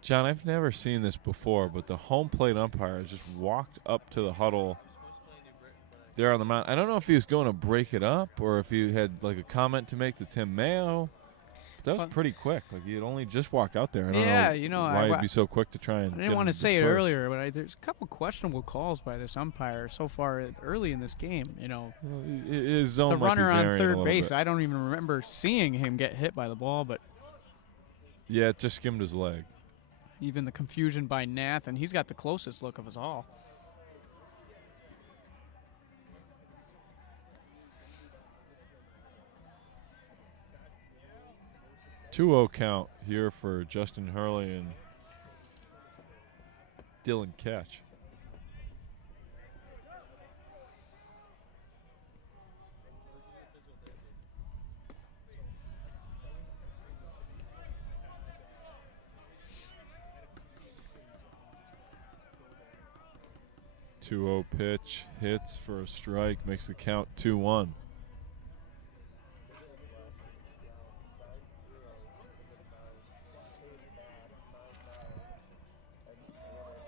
John, I've never seen this before, but the home plate umpire just walked up to the huddle there on the mound. I don't know if he was going to break it up or if he had like a comment to make to Tim Mayo. But that was pretty quick. Like he had only just walked out there. I don't know why he'd be so quick to try and I didn't want to say it earlier, but there's a couple questionable calls by this umpire so far early in this game. You know, his zone the runner on third base, bit. I don't even remember seeing him get hit by the ball, but yeah, it just skimmed his leg. Even the confusion by Nath, and he's got the closest look of us all. Two-0 count here for Justin Hurley and Dylan Catch. Two-0 pitch, hits for a strike, makes the count 2-1.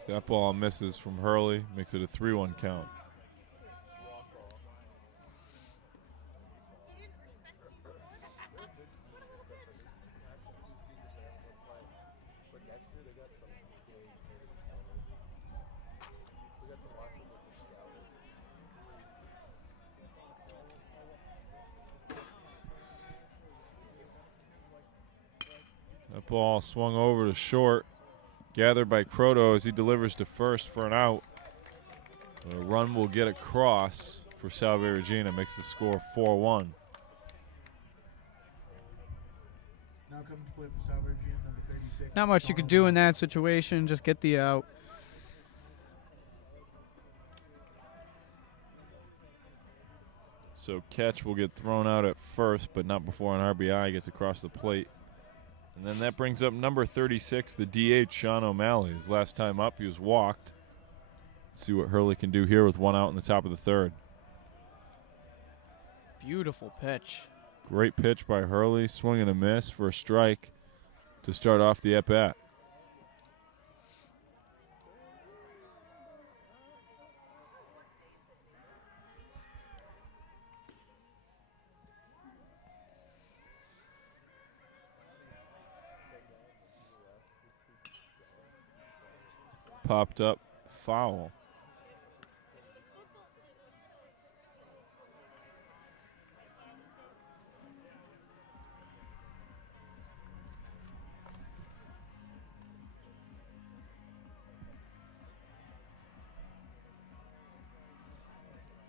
That ball misses from Hurley, makes it a 3-1 count. That ball swung over to short, gathered by Croto as he delivers to first for an out. A run will get across for Salve Regina, makes the score 4-1. Now coming to play for Salve Regina, number 36. Not much you could do in that situation, just get the out. So Catch will get thrown out at first, but not before an RBI gets across the plate. And then that brings up number 36, the DH, Sean O'Malley. His last time up, he was walked. See what Hurley can do here with one out in the top of the third. Beautiful pitch. Great pitch by Hurley, swing and a miss for a strike to start off the at-bat. Popped up, foul.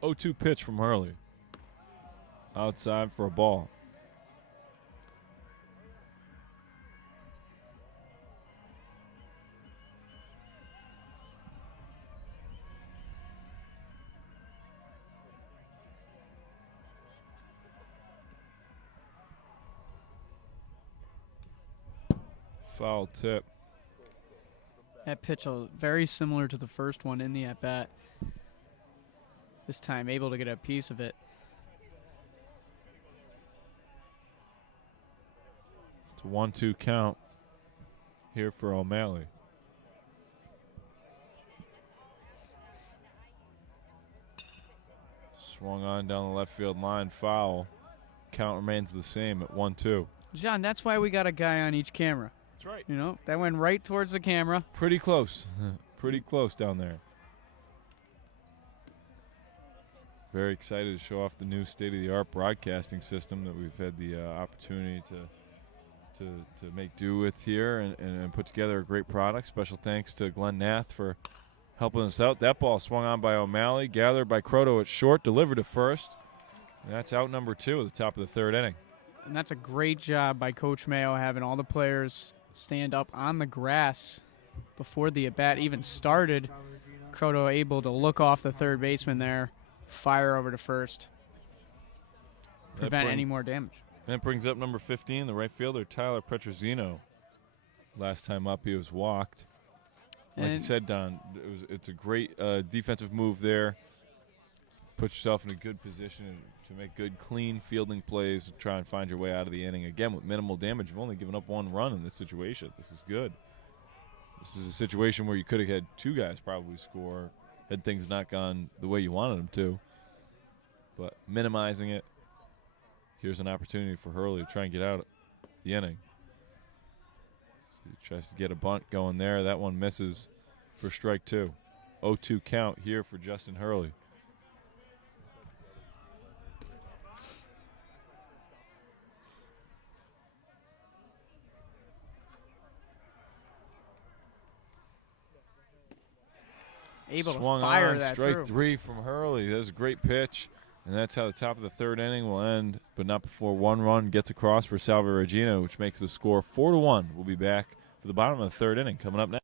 Oh, 2 pitch from Hurley. Outside for a ball. Foul tip. That pitch very similar to the first one in the at-bat. This time able to get a piece of it. It's a 1-2 count here for O'Malley. Swung on down the left field line, foul. Count remains the same at 1-2. John, that's why we got a guy on each camera. That's right. You know, that went right towards the camera. Pretty close. Pretty close down there. Very excited to show off the new state-of-the-art broadcasting system that we've had the opportunity to make do with here and put together a great product. Special thanks to Glenn Nath for helping us out. That ball swung on by O'Malley, gathered by Croto at short, delivered to first. And that's out number 2 at the top of the third inning. And that's a great job by Coach Mayo having all the players stand up on the grass before the at-bat even started. Croto able to look off the third baseman there, fire over to first, prevent any more damage. That brings up number 15, the right fielder, Tyler Petrosino. Last time up, he was walked. Like you said, Don, it's a great defensive move there. Put yourself in a good position to make good, clean fielding plays to try and find your way out of the inning. Again, with minimal damage, you've only given up 1 run in this situation. This is good. This is a situation where you could have had 2 guys probably score had things not gone the way you wanted them to. But minimizing it, here's an opportunity for Hurley to try and get out of the inning. So he tries to get a bunt going there. That one misses for strike 2. 0-2 count here for Justin Hurley. Able Swung to fire on, that strike through. 3 from Hurley. That was a great pitch, and that's how the top of the third inning will end, but not before 1 run gets across for Salve Regina, which makes the score 4-1. We'll be back for the bottom of the third inning coming up next.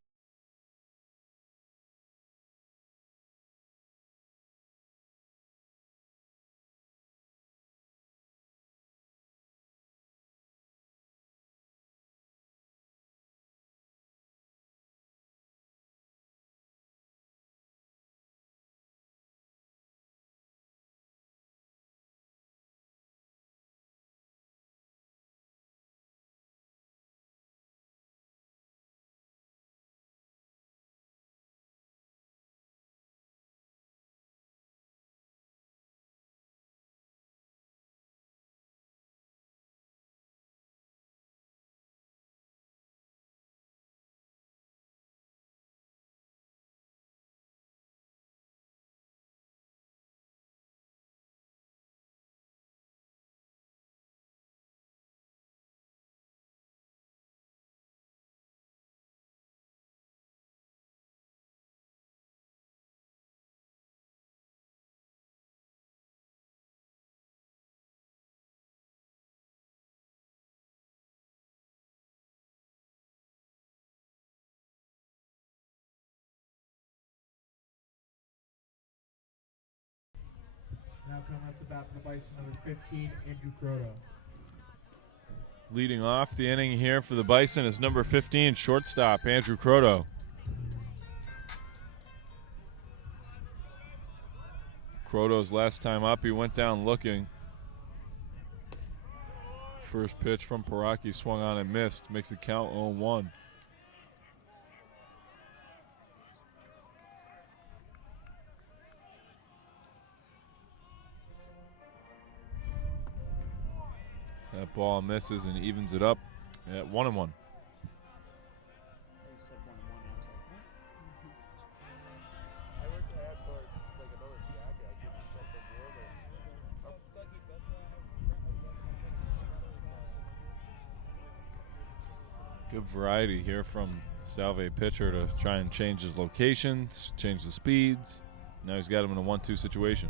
Now coming up to bat for the Bison, number 15, Andrew Croto. Leading off the inning here for the Bison is number 15, shortstop, Andrew Croto. Croto's last time up, he went down looking. First pitch from Paraki swung on and missed. Makes the count 0-1. That ball misses and evens it up at 1-1. Good variety here from Salve pitcher to try and change his locations, change the speeds. Now he's got him in a 1-2 situation.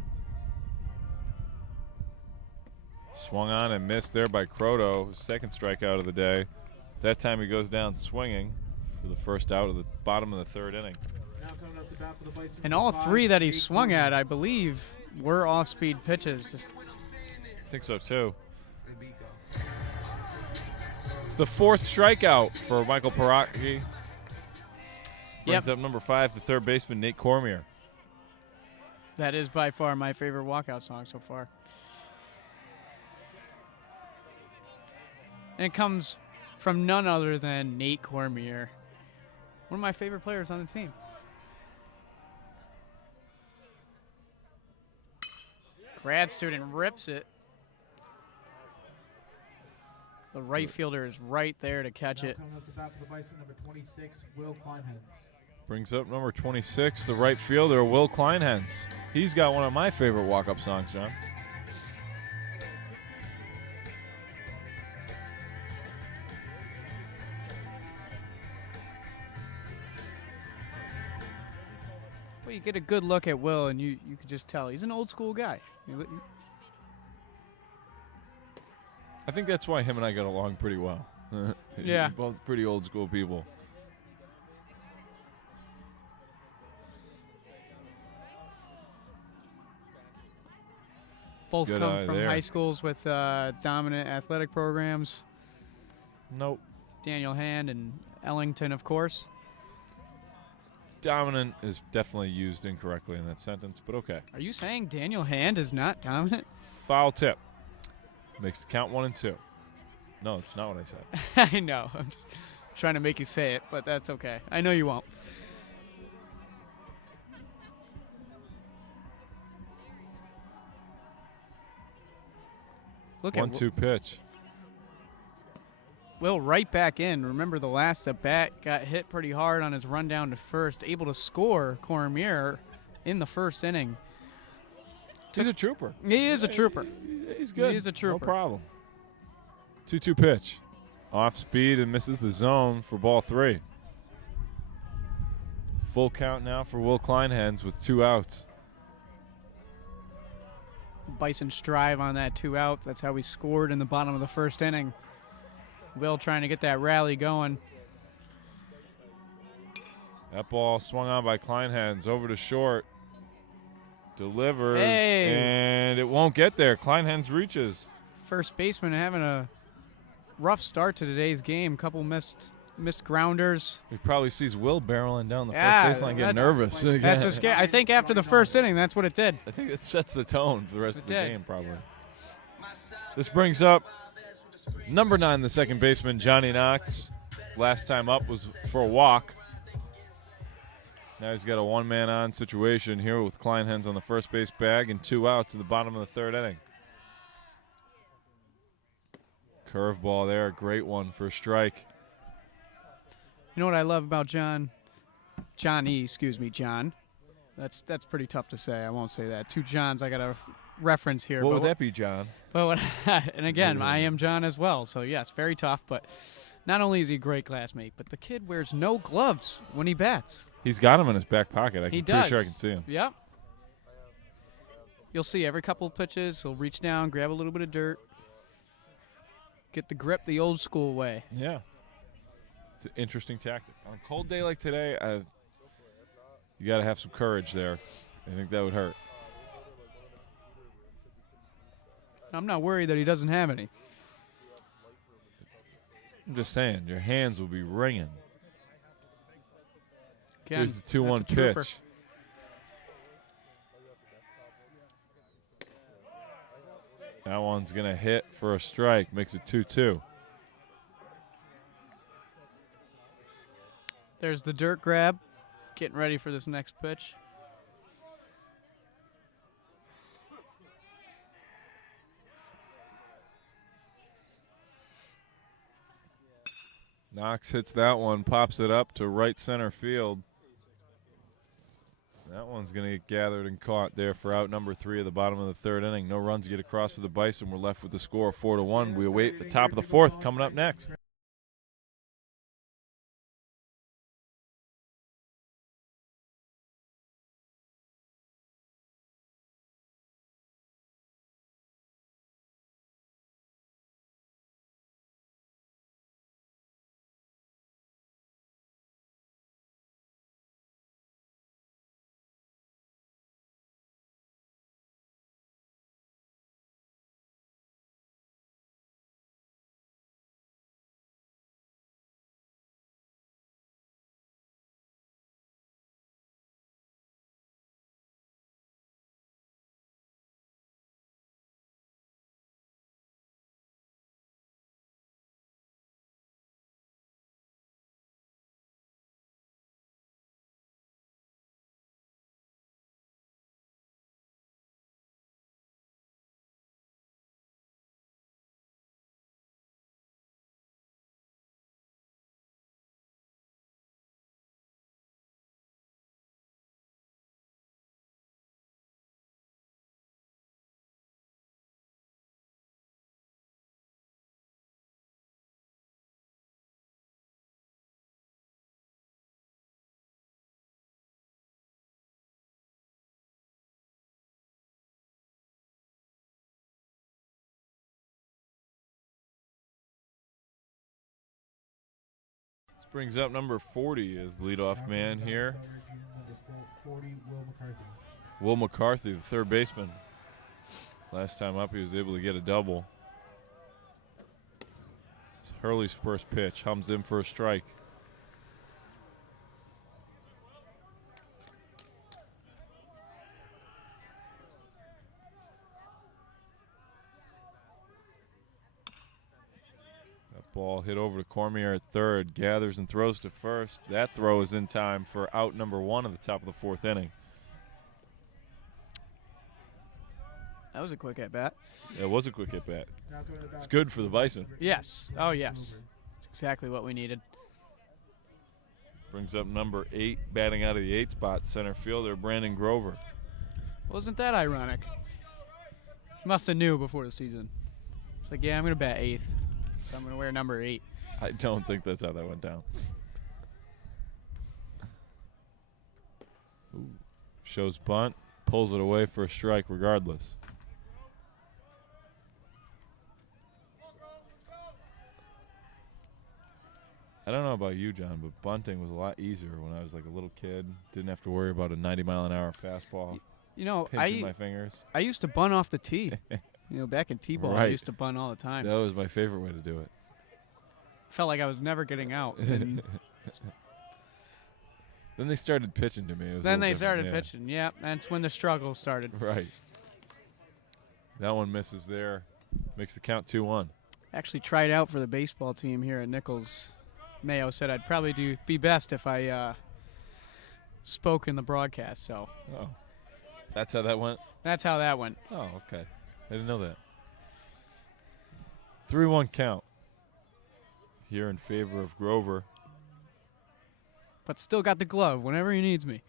Swung on and missed there by Croto, his second strikeout of the day. That time he goes down swinging for the first out of the bottom of the third inning. Now coming up to bat for the Bison, And all number 3 5, that he Jake swung Moore. at, I believe, were off-speed pitches. Just I think so too. It's the 4th strikeout for Michael Paraki. Brings up number 5, the third baseman, Nate Cormier. That is by far my favorite walkout song so far. And it comes from none other than Nate Cormier, one of my favorite players on the team. Grad student rips it. The right fielder is right there to catch it. Coming up to bat for the Bison, number 26, Will Kleinhens. Brings up number 26, the right fielder, Will Kleinhens. He's got one of my favorite walk-up songs, John. Well, you get a good look at Will, and you can just tell he's an old school guy. I think that's why him and I got along pretty well. Yeah. Both pretty old school people. Both Good come eye from there. high schools with dominant athletic programs. Nope. Daniel Hand and Ellington, of course. Dominant is definitely used incorrectly in that sentence, but okay. Are you saying Daniel Hand is not dominant? Foul tip. Makes the count 1 and 2. No, it's not what I said. I know. I'm just trying to make you say it, but that's okay. I know you won't. Look at 1-2 pitch. Will right back in. Remember the last at bat got hit pretty hard on his run down to first, able to score Cormier in the first inning. He's a trooper. He is a trooper. He's good. He is a trooper. No problem. 2-2 pitch. Off speed and misses the zone for ball 3. Full count now for Will Kleinhens with 2 outs. Bison strive on that 2 out. That's how we scored in the bottom of the first inning. Will trying to get that rally going. That ball swung on by Kleinhens over to short. Delivers, Hey. and it won't get there. Kleinhens reaches. First baseman having a rough start to today's game. Couple missed grounders. He probably sees Will barreling down the Yeah, first baseline, getting that's- nervous. That's what scary. I think after the first inning, that's what it did. I think it sets the tone for the rest It of the did. game, probably. This brings up number 9, the second baseman, Johnny Knox. Last time up was for a walk. Now he's got a one-man-on situation here with Kleinhens on the first base bag and 2 outs in the bottom of the third inning. Curveball there, a great one for a strike. You know what I love about John? Johnny. That's pretty tough to say. I won't say that. 2 Johns. I got a reference here. What but would that be, John? But what, and again, I am John as well. So yes, very tough. But not only is he a great classmate, but the kid wears no gloves when he bats. He's got him in his back pocket. I'm He pretty does. sure I can see him. Yep. You'll see every couple of pitches, he'll reach down, grab a little bit of dirt, get the grip the old school way. Yeah. It's an interesting tactic. On a cold day like today, you got to have some courage there. I think that would hurt. I'm not worried that he doesn't have any. I'm just saying, your hands will be ringing. Again, Here's the 2-1 that's a trooper. pitch. That one's going to hit for a strike. Makes it 2-2. There's the dirt grab, getting ready for this next pitch. Knox hits that one, pops it up to right center field. That one's going to get gathered and caught there for out number 3 of the bottom of the third inning. No runs get across for the Bison. We're left with the score of 4-1. We await the top of the fourth coming up next. Brings up number 40 as leadoff man here. Salve Regina, number 40, Will McCarthy. Will McCarthy, the third baseman. Last time up, he was able to get a double. It's Hurley's first pitch. Hums in for a strike. Ball hit over to Cormier at third, gathers and throws to first. That throw is in time for out number 1 at the top of the 4th inning. That was a quick at bat. It was a quick at bat. Now coming to bat It's good for the Bison. Yes. Oh, yes. It's exactly what we needed. Brings up number 8, batting out of the 8 spot, center fielder Brandon Grover. Wasn't that ironic? He must have knew before the season. It's like, yeah, I'm going to bat 8th. So I'm going to wear number 8. I don't think that's how that went down. Ooh. Shows bunt, pulls it away for a strike regardless. I don't know about you, John, but bunting was a lot easier when I was like a little kid. Didn't have to worry about a 90-mile-an-hour fastball You know, pinching my fingers. I used to bunt off the tee. You know, back in T-ball, I Right. used to bunt all the time. That was my favorite way to do it. Felt like I was never getting out. And Then they started pitching to me. It was a then little they different, started yeah. pitching. Yeah, that's when the struggle started. Right. That one misses there. Makes the count 2-1. Actually tried out for the baseball team here at Nichols. Mayo said I'd probably be best if I spoke in the broadcast. So Oh. That's how that went? that's how that went. Oh, okay. I didn't know that. 3-1 count. Here in favor of Grover. But still got the glove whenever he needs me.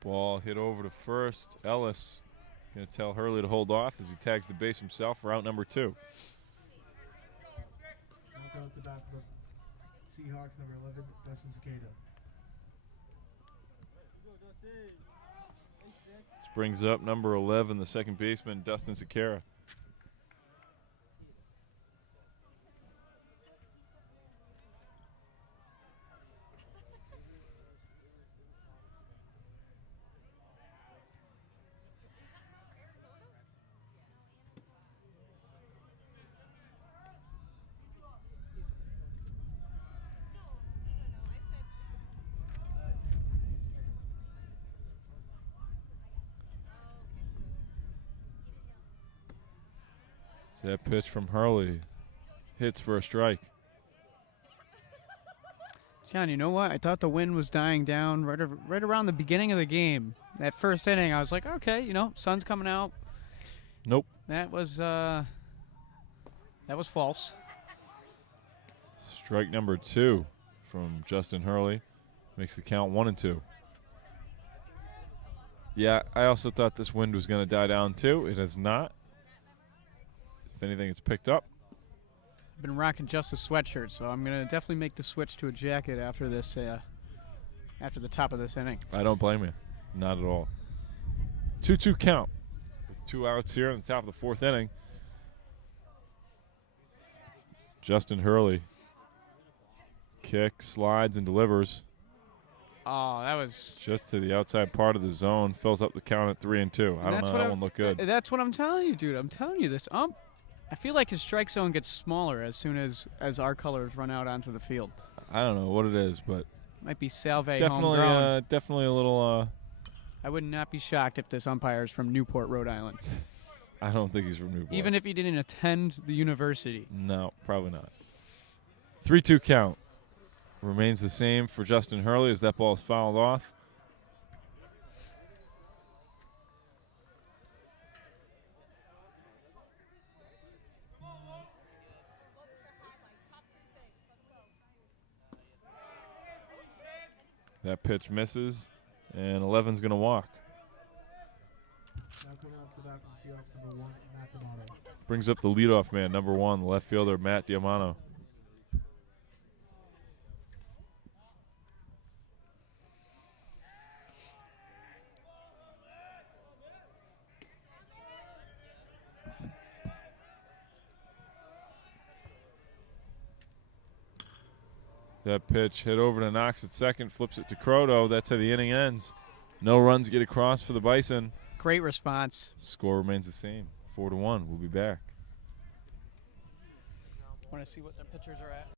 Ball hit over to first. Ellis going to tell Hurley to hold off as he tags the base himself for out number 2. Now coming to bat for the Seahawks, number 11, Dustin Cicada. This brings up number 11, the second baseman, Dustin Sakara. So that pitch from Hurley hits for a strike. John, you know what? I thought the wind was dying down right around the beginning of the game. That first inning, I was like, okay, you know, sun's coming out. Nope. That was false. Strike number 2 from Justin Hurley. Makes the count 1-2. Yeah, I also thought this wind was going to die down too. It has not. If anything, it's picked up. I've been rocking just a sweatshirt, so I'm going to definitely make the switch to a jacket after this, after the top of this inning. I don't blame you. Not at all. 2-2 count with 2 outs here on the top of the 4th inning. Justin Hurley kicks, slides, and delivers Oh, that was... just to the outside part of the zone. Fills up the count at 3-2. I don't know. That one looked good. That's what I'm telling you, dude. I'm telling you this. I feel like his strike zone gets smaller as soon as our colors run out onto the field. I don't know what it is, but Might be Salve definitely, homegrown. definitely a little. I would not be shocked if this umpire is from Newport, Rhode Island. I don't think he's from Newport. Even if he didn't attend the university. No, probably not. 3-2 count remains the same for Justin Hurley as that ball is fouled off. That pitch misses, and 11's going to walk. Now coming up to bat for the Seahawks, number 1, Matt D'Amato. Brings up the leadoff man, number 1, the left fielder, Matt Diamano. That pitch hit over to Knox at second, flips it to Croto. That's how the inning ends. No runs get across for the Bison. Great response. Score remains the same, 4-1. We'll be back. Want to see what their pitchers are at.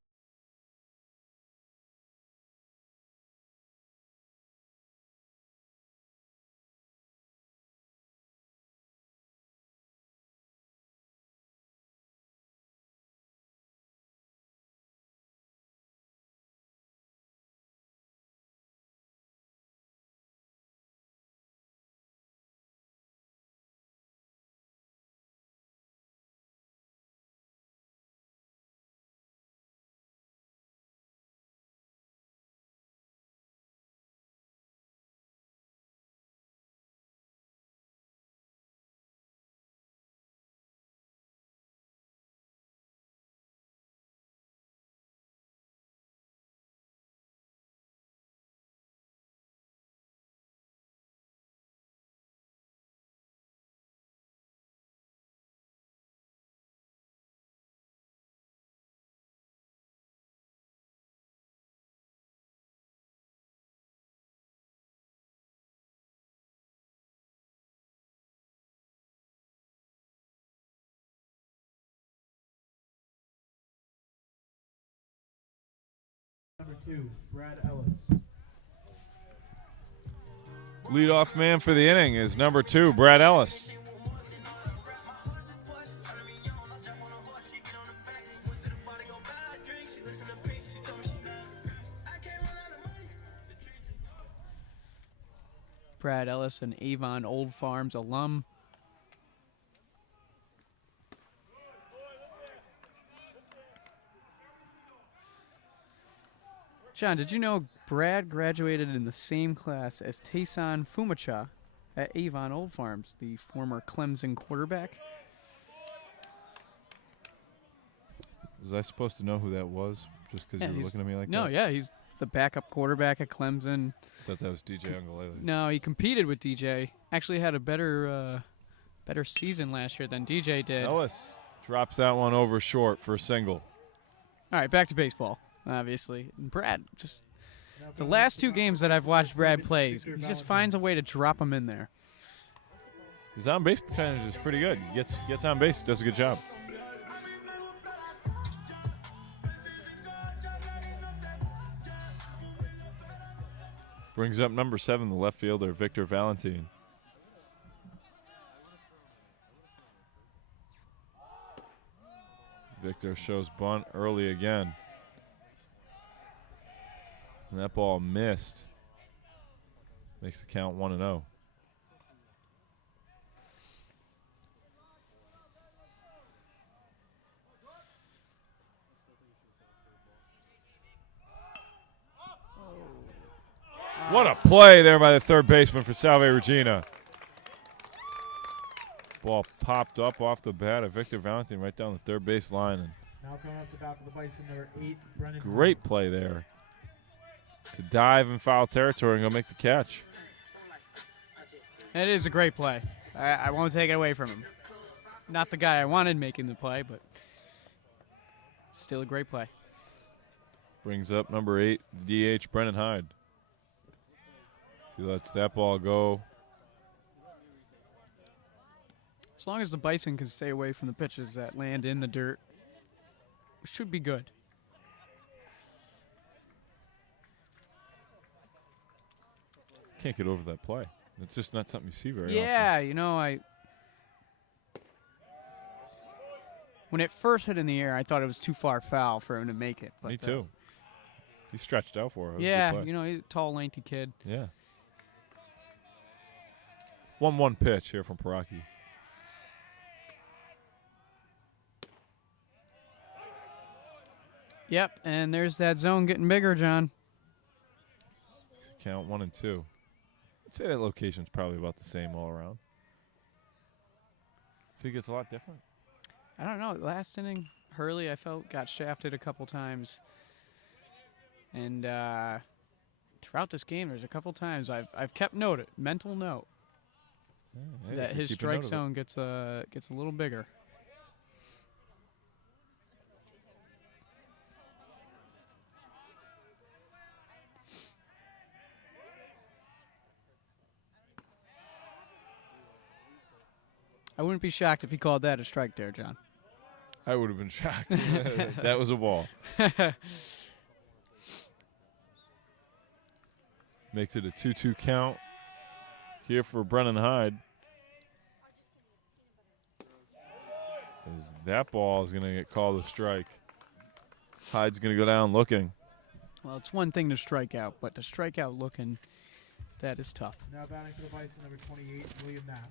Number 2, Brad Ellis. Leadoff man for the inning is number 2, Brad Ellis. Brad Ellis, an Avon Old Farms alum. John, did you know Brad graduated in the same class as Tayson Fumacha at Avon Old Farms, the former Clemson quarterback? Was I supposed to know who that was just because you were looking at me like that? No, yeah, he's the backup quarterback at Clemson. I thought that was DJ Ungalele. No, he competed with DJ. Actually had a better season last year than DJ did. Ellis drops that one over short for a single. All right, back to baseball, obviously. And Brad, just the last 2 games that I've watched Brad play, he just finds a way to drop them in there. His on-base percentage is pretty good. He gets on base, does a good job. Brings up number 7, the left fielder, Victor Valentine. Victor shows bunt early again. And that ball missed. Makes the count 1-0. What a play there by the third baseman for Salve Regina. Ball popped up off the bat of Victor Valentine right down the third base line. And Now coming up the bat for the Bison, number 8, Brennan. great play there to dive in foul territory and go make the catch. It is a great play. I won't take it away from him. Not the guy I wanted making the play, but still a great play. Brings up number 8, DH Brennan Hyde. He lets that ball go. As long as the Bison can stay away from the pitches that land in the dirt, it should be good. Can't get over that play. It's just not something you see very often. Yeah, you know, when it first hit in the air, I thought it was too far foul for him to make it. But Me too. He stretched out for it. It was a good Yeah, play. you know, he's a tall, lanky kid. Yeah. 1-1 pitch here from Paraki. Yep, and there's that zone getting bigger, John. Count 1 and 2. I'd say that location's probably about the same all around. Think it's a lot different. I don't know. Last inning, Hurley, I felt, got shafted a couple times. And throughout this game, there's a couple times I've kept mental note, Hey, that if you his keep a note strike of it. zone gets a little bigger. I wouldn't be shocked if he called that a strike there, John. I would have been shocked. That was a ball. Makes it a 2-2 count here for Brennan Hyde. As that ball is going to get called a strike. Hyde's going to go down looking. Well, it's one thing to strike out, but to strike out looking, that is tough. Now batting for the Bison, number 28, William Knapp.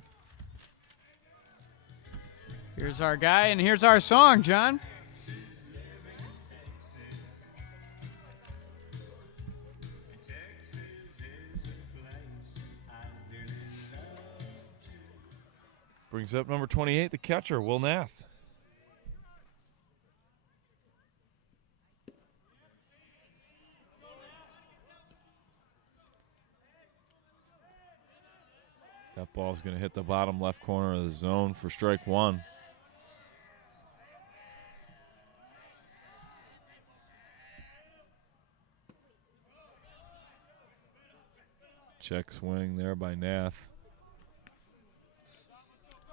Here's our guy, and here's our song, John. Brings up number 28, the catcher, Will Nath. That ball's going to hit the bottom left corner of the zone for strike one. Check swing there by Nath.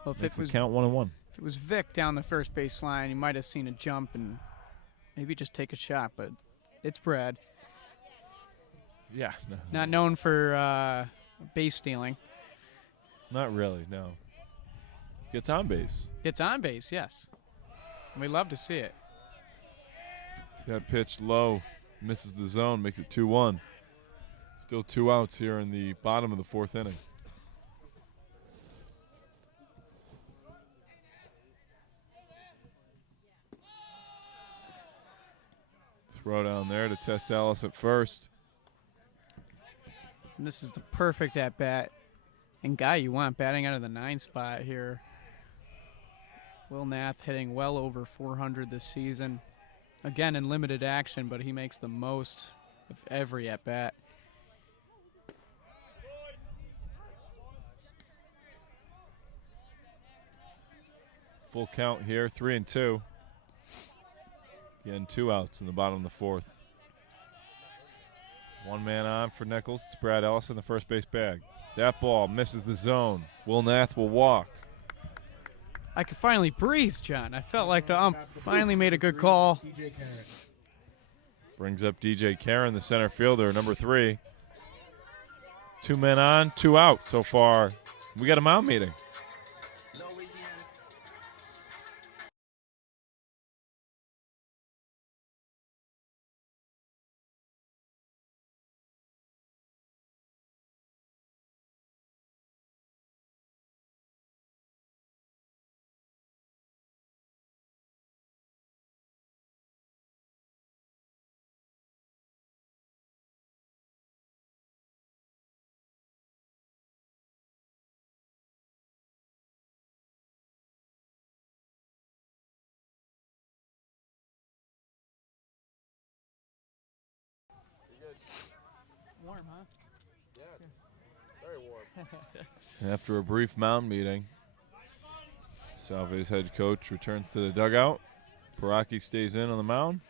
Well, if Makes it was the count 1-1. If it was Vic down the first base line, you might have seen a jump and maybe just take a shot, but it's Brad. Yeah. No, Not known for base stealing. not really, no. Gets on base. Gets on base, yes. And we love to see it. That pitch low, misses the zone, makes it 2-1. Still 2 outs here in the bottom of the fourth inning. Throw down there to test Ellis at first. And this is the perfect at-bat. And guy you want batting out of the 9 spot here. Will Nath hitting well over 400 this season. Again, in limited action, but he makes the most of every at-bat. Full count here, 3-2. Again, 2 outs in the bottom of the fourth. One man on for Nichols. It's Brad Ellis in the first base bag. That ball misses the zone. Will Nath will walk. I could finally breathe, John. I felt like the ump finally made a good call. DJ Carrot. Brings up DJ Karen, the center fielder, number 3. 2 men on, 2 out so far. We got a mound meeting. Warm, huh? Very warm. After a brief mound meeting, Salve's head coach returns to the dugout. Paraki stays in on the mound.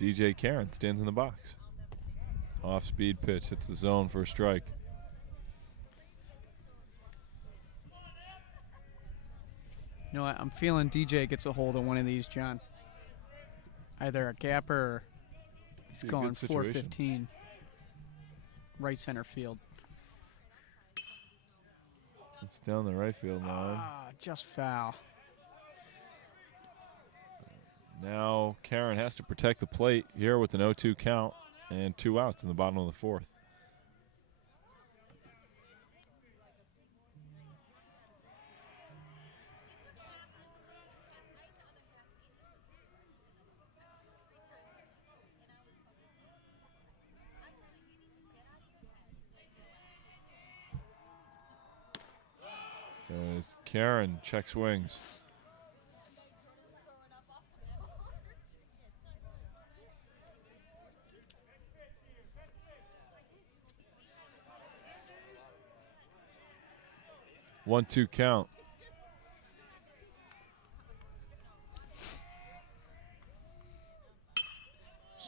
DJ Karen stands in the box. Off-speed pitch hits the zone for a strike. You know what? I'm feeling DJ gets a hold of one of these, John. Either a gapper or he's Be a going good situation. 415. Right center field. It's down the right field line. Ah, just foul. Now Karen has to protect the plate here with an 0-2 count and 2 outs in the bottom of the fourth. As Karen check swings. One-two count.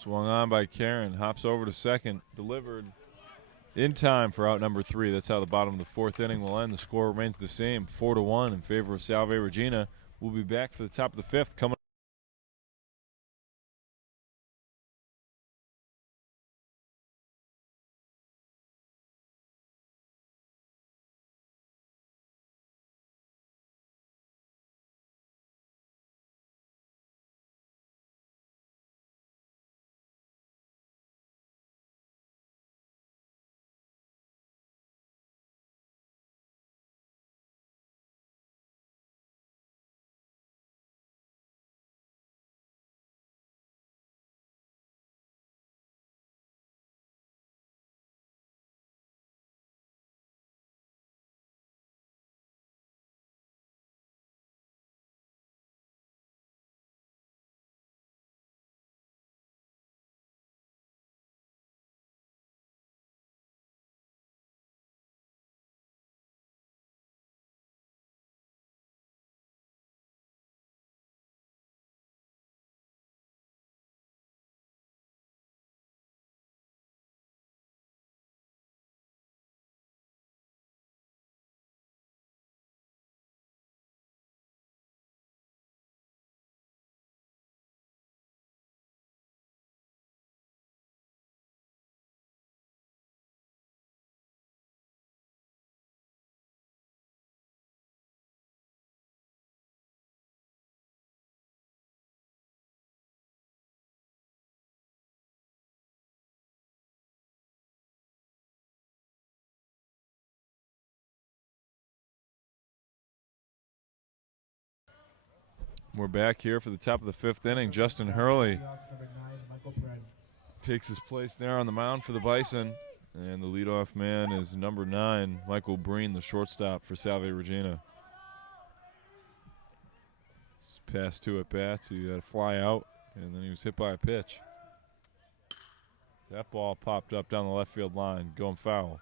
Swung on by Karen. Hops over to second. Delivered in time for out number 3. That's how the bottom of the 4th inning will end. The score remains the same, 4-1 in favor of Salve Regina. We'll be back for the top of the 5th coming. We're back here for the top of the 5th inning. Justin Hurley takes his place there on the mound for the Bison. And the leadoff man is number 9, Michael Breen, the shortstop for Salve Regina. Past 2 at-bats. He had a fly out, and then he was hit by a pitch. That ball popped up down the left field line, going foul.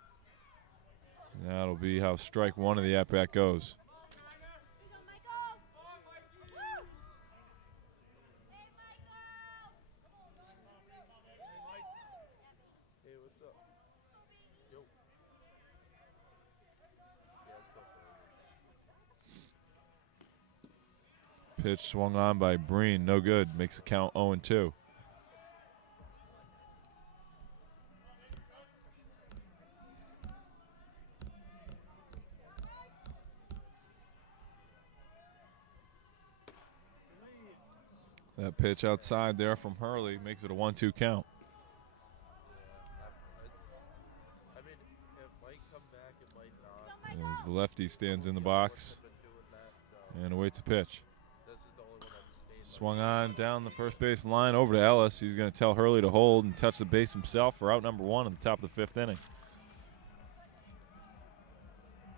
And that'll be how strike 1 of the at-bat goes. Pitch swung on by Breen, no good. Makes the count 0-2. That pitch outside there from Hurley makes it a 1-2 count. I mean, it might come back, it might not. As the lefty stands in the box and awaits the pitch. Swung on down the first base line over to Ellis. He's going to tell Hurley to hold and touch the base himself for out number 1 at the top of the 5th inning.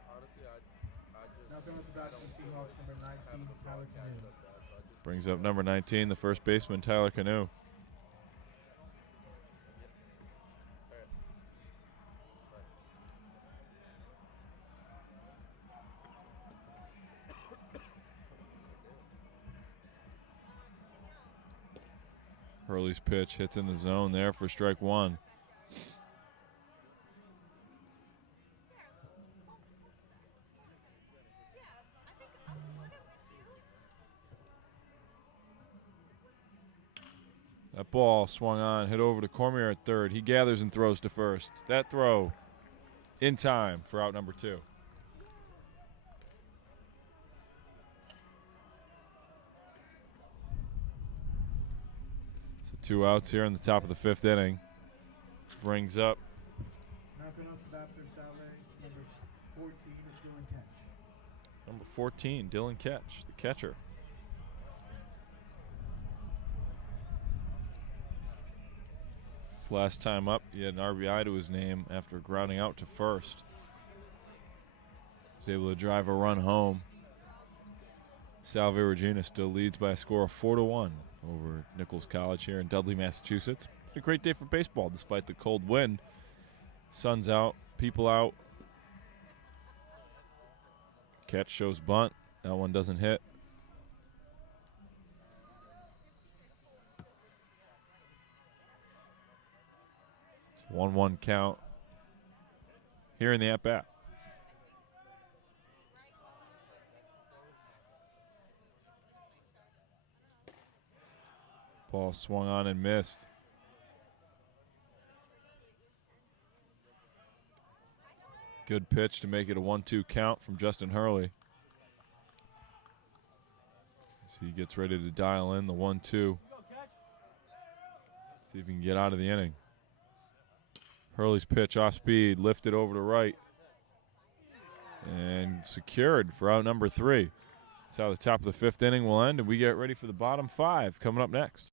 Honestly, Now coming up the bat for the Seahawks, number 19, Tyler Canoe. Brings up number 19, the first baseman, Tyler Canoe. Hurley's pitch hits in the zone there for strike 1. That ball swung on, hit over to Cormier at third. He gathers and throws to first. That throw in time for out number 2. So 2 outs here in the top of the 5th inning. Brings up Now coming up the bat for Salve, number 14 is Dylan Ketch. number 14, Dylan Ketch, the catcher. His last time up, he had an RBI to his name after grounding out to first. Was able to drive a run home. Salve Regina still leads by a score of 4-1 over Nichols College here in Dudley, Massachusetts. A great day for baseball despite the cold wind. Sun's out, people out. Catch shows bunt. That one doesn't hit. 1-1 count here in the at-bat. Ball swung on and missed. Good pitch to make it a 1-2 count from Justin Hurley. As he gets ready to dial in the 1-2. See if he can get out of the inning. Hurley's pitch off speed, lifted over to right. And secured for out number 3. That's how the top of the 5th inning will end, and we get ready for the bottom 5 coming up next.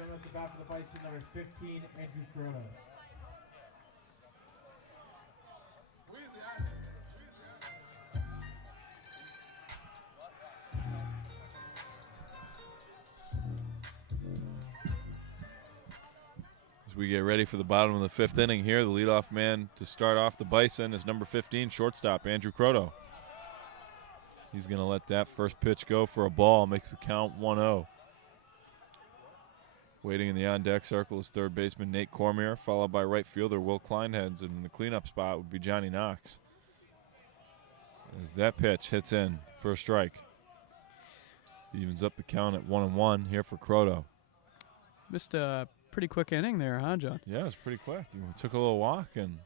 At the bat for the Bison, number 15, Andrew Croto. As we get ready for the bottom of the 5th inning here, the leadoff man to start off the Bison is number 15, shortstop Andrew Croto. He's going to let that first pitch go for a ball, makes the count 1-0. Waiting in the on-deck circle is third baseman Nate Cormier, followed by right fielder Will Kleinheads, and the cleanup spot would be Johnny Knox. As that pitch hits in for a strike. Evens up the count at 1-1 here for Croto. Missed a pretty quick inning there, huh, John? Yeah, it was pretty quick. You took a little walk, and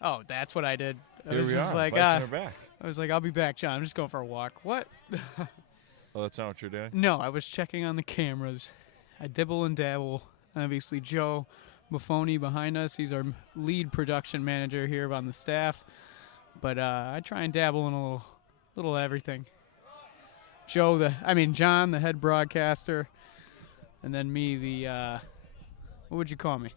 Oh, that's what I did. I here was we just are. like, Bison are back. I was like, I'll be back, John. I'm just going for a walk. What? Oh, that's not what you're doing? No, I was checking on the cameras. I dibble and dabble. Obviously, Joe Buffoni behind us. He's our lead production manager here on the staff. But I try and dabble in a little everything. John, the head broadcaster, and then me, the what would you call me?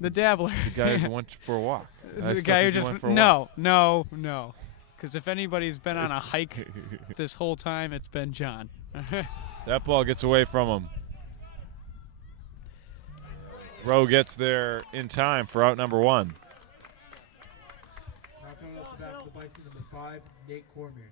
The dabbler. The guy who went for a walk. The guy who just no. Because if anybody's been on a hike this whole time, it's been John. That ball gets away from him. Rowe gets there in time for out number 1. Now coming up the bat for the Bison, number 5, Nate Cormier.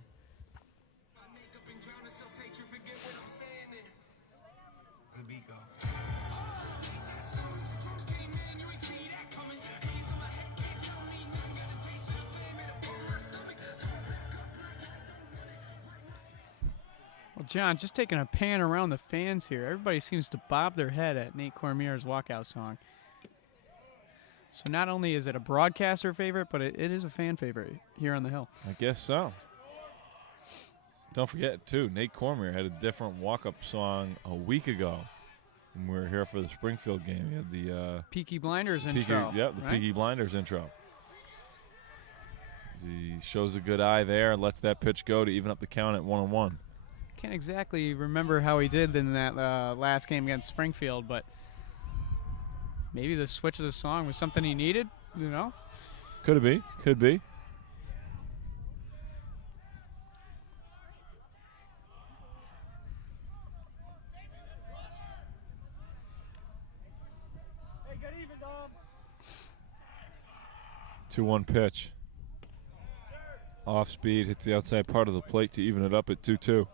Well, John, just taking a pan around the fans here. Everybody seems to bob their head at Nate Cormier's walkout song. So not only is it a broadcaster favorite, but it is a fan favorite here on the Hill. I guess so. Don't forget, too, Nate Cormier had a different walk-up song a week ago when we were here for the Springfield game. He had the Peaky Blinders intro. Yep, the right? Peaky Blinders intro. He shows a good eye there and lets that pitch go to even up the count at 1-1. Can't exactly remember how he did in that last game against Springfield, but maybe the switch of the song was something he needed, you know? Could be. 2-1 pitch. Off speed, hits the outside part of the plate to even it up at 2-2.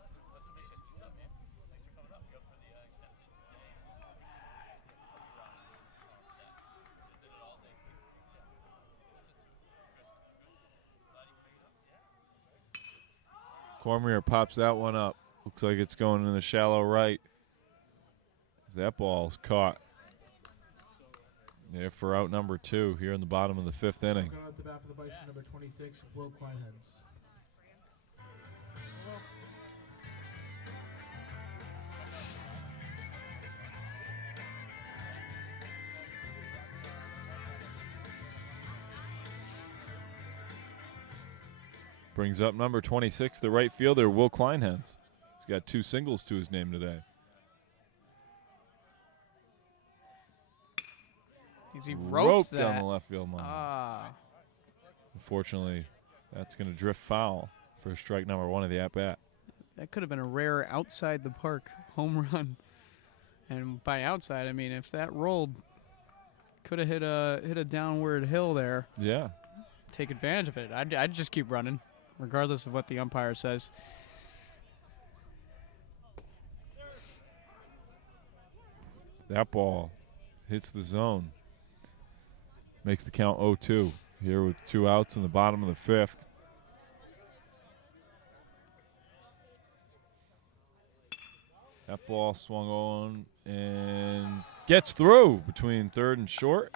Cormier pops that one up. Looks like it's going in the shallow right. That ball's caught. There for out number 2 here in the bottom of the 5th inning. Coming out the bat for the Bison, number 26, Will Kleinhans. Brings up number 26, the right fielder, Will Kleinhans. He's got 2 singles to his name today. He ropes that down the left field line. Ah. Unfortunately, that's going to drift foul for strike number 1 of the at-bat. That could have been a rare outside the park home run. And by outside, I mean if that rolled, could have hit a downward hill there. Yeah. Take advantage of it. I'd just keep running, regardless of what the umpire says. That ball hits the zone. Makes the count 0-2 here with 2 outs in the bottom of the 5th. That ball swung on and gets through between third and short.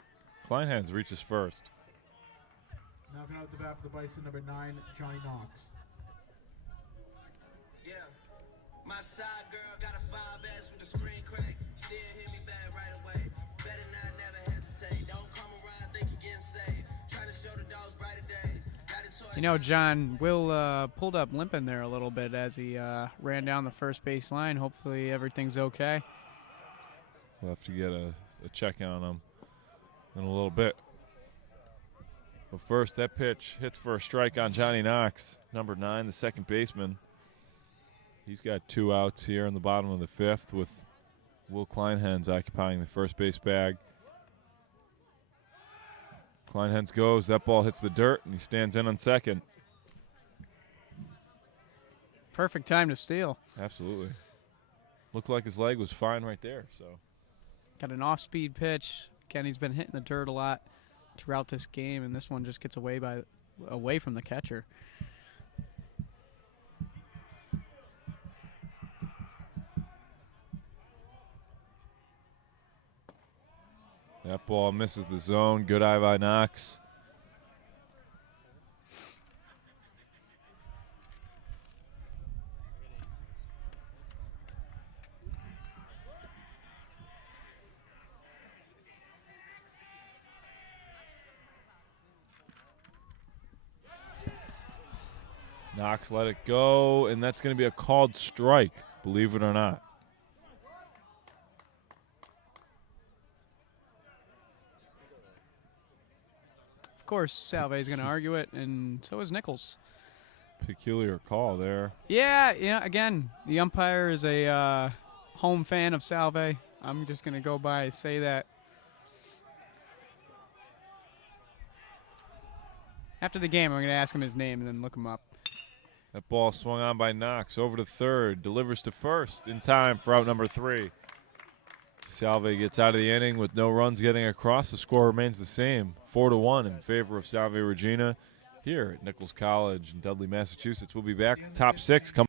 Kleinhans reaches first. Now coming out the bat for the Bison, number 9, Johnny Knox. Yeah. My side girl got a 5S with a screen crack. Still hit me back right away. Better not never hesitate. Don't come around, think you're getting saved. Trying to show the dogs brighter days. Got a choice. You know, John, Will pulled up limping there a little bit as he ran down the first base line. Hopefully everything's okay. We'll have to get a check on him in a little bit. But first, that pitch hits for a strike on Johnny Knox, number 9, the second baseman. He's got 2 outs here in the bottom of the 5th with Will Kleinhans occupying the first base bag. Kleinhans goes, that ball hits the dirt, and he stands in on second. Perfect time to steal. Absolutely. Looked like his leg was fine right there. So Got an off-speed pitch. Again, he's been hitting the dirt a lot throughout this game, and this one just gets away from the catcher. that ball misses the zone. Good eye by Knox. Knox let it go, and that's going to be a called strike, believe it or not. Of course, Salve is going to argue it, and so is Nichols. Peculiar call there. Yeah, again, the umpire is a home fan of Salve. I'm just going to go by and say that. After the game, I'm going to ask him his name and then look him up. That ball swung on by Knox over to third, delivers to first in time for out number 3. Salve gets out of the inning with no runs getting across. The score remains the same, 4-1 in favor of Salve Regina here at Nichols College in Dudley, Massachusetts. We'll be back with top 6 coming.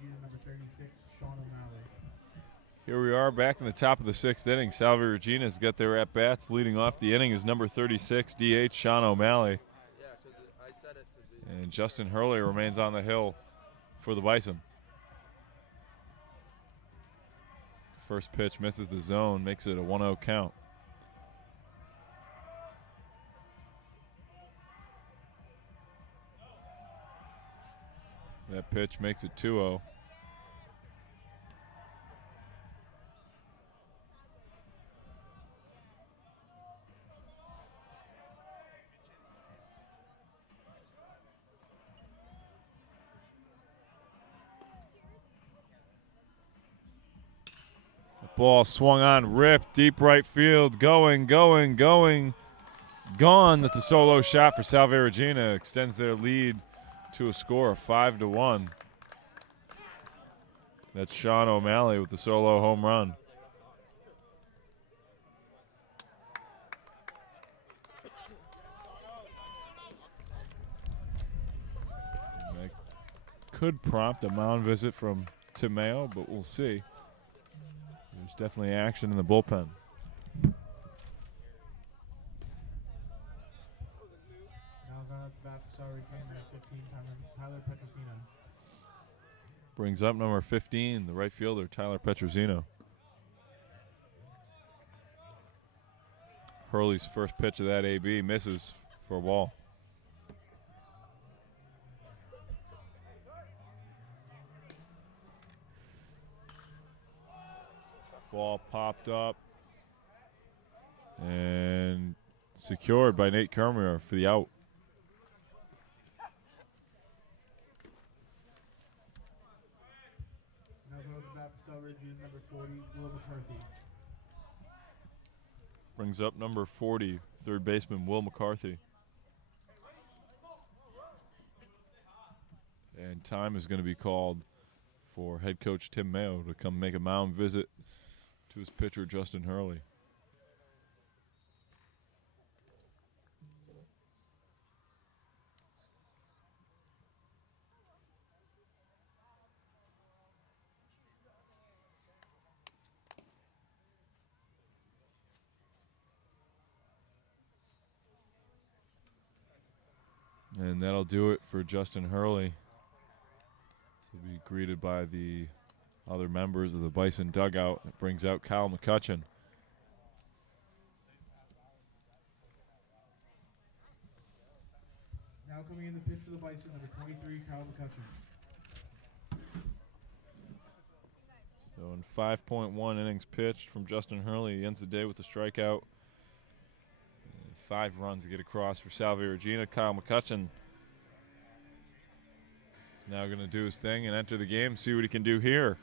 Regina, number 36, Sean O'Malley. Here we are back in the top of the 6th inning. Salve Regina's got their at-bats. Leading off the inning is number 36, DH Sean O'Malley. Yeah, because I said it to be. And Justin Hurley remains on the hill for the Bison. First pitch misses the zone, makes it a 1-0 count. That pitch makes it 2-0. Ball swung on, ripped, deep right field, going, gone. That's a solo shot for Salve Regina. Extends their lead to a score of 5-1. That's Sean O'Malley with the solo home run. That could prompt a mound visit from Timeo, but we'll see. There's definitely action in the bullpen. Now going up to bat for Salve Regina, number 15, Tyler Petrosino. Brings up number 15, the right fielder, Tyler Petrosino. Hurley's first pitch of that AB misses for a ball. Ball popped up and secured by Nate Kermer for the out. Now going up to bat for Salve Regina, number 40, Will McCarthy. Brings up number 40, third baseman Will McCarthy. And time is going to be called for head coach Tim Mayo to come make a mound visit to his pitcher Justin Hurley. And that'll do it for Justin Hurley. He'll be greeted by the other members of the Bison dugout. It brings out Kyle McCutcheon. Now coming in the pitch for the Bison, number 23, Kyle McCutcheon. So in 5.1 innings pitched from Justin Hurley, he ends the day with a strikeout. 5 runs to get across for Salve Regina. Kyle McCutcheon is now going to do his thing and enter the game, see what he can do here.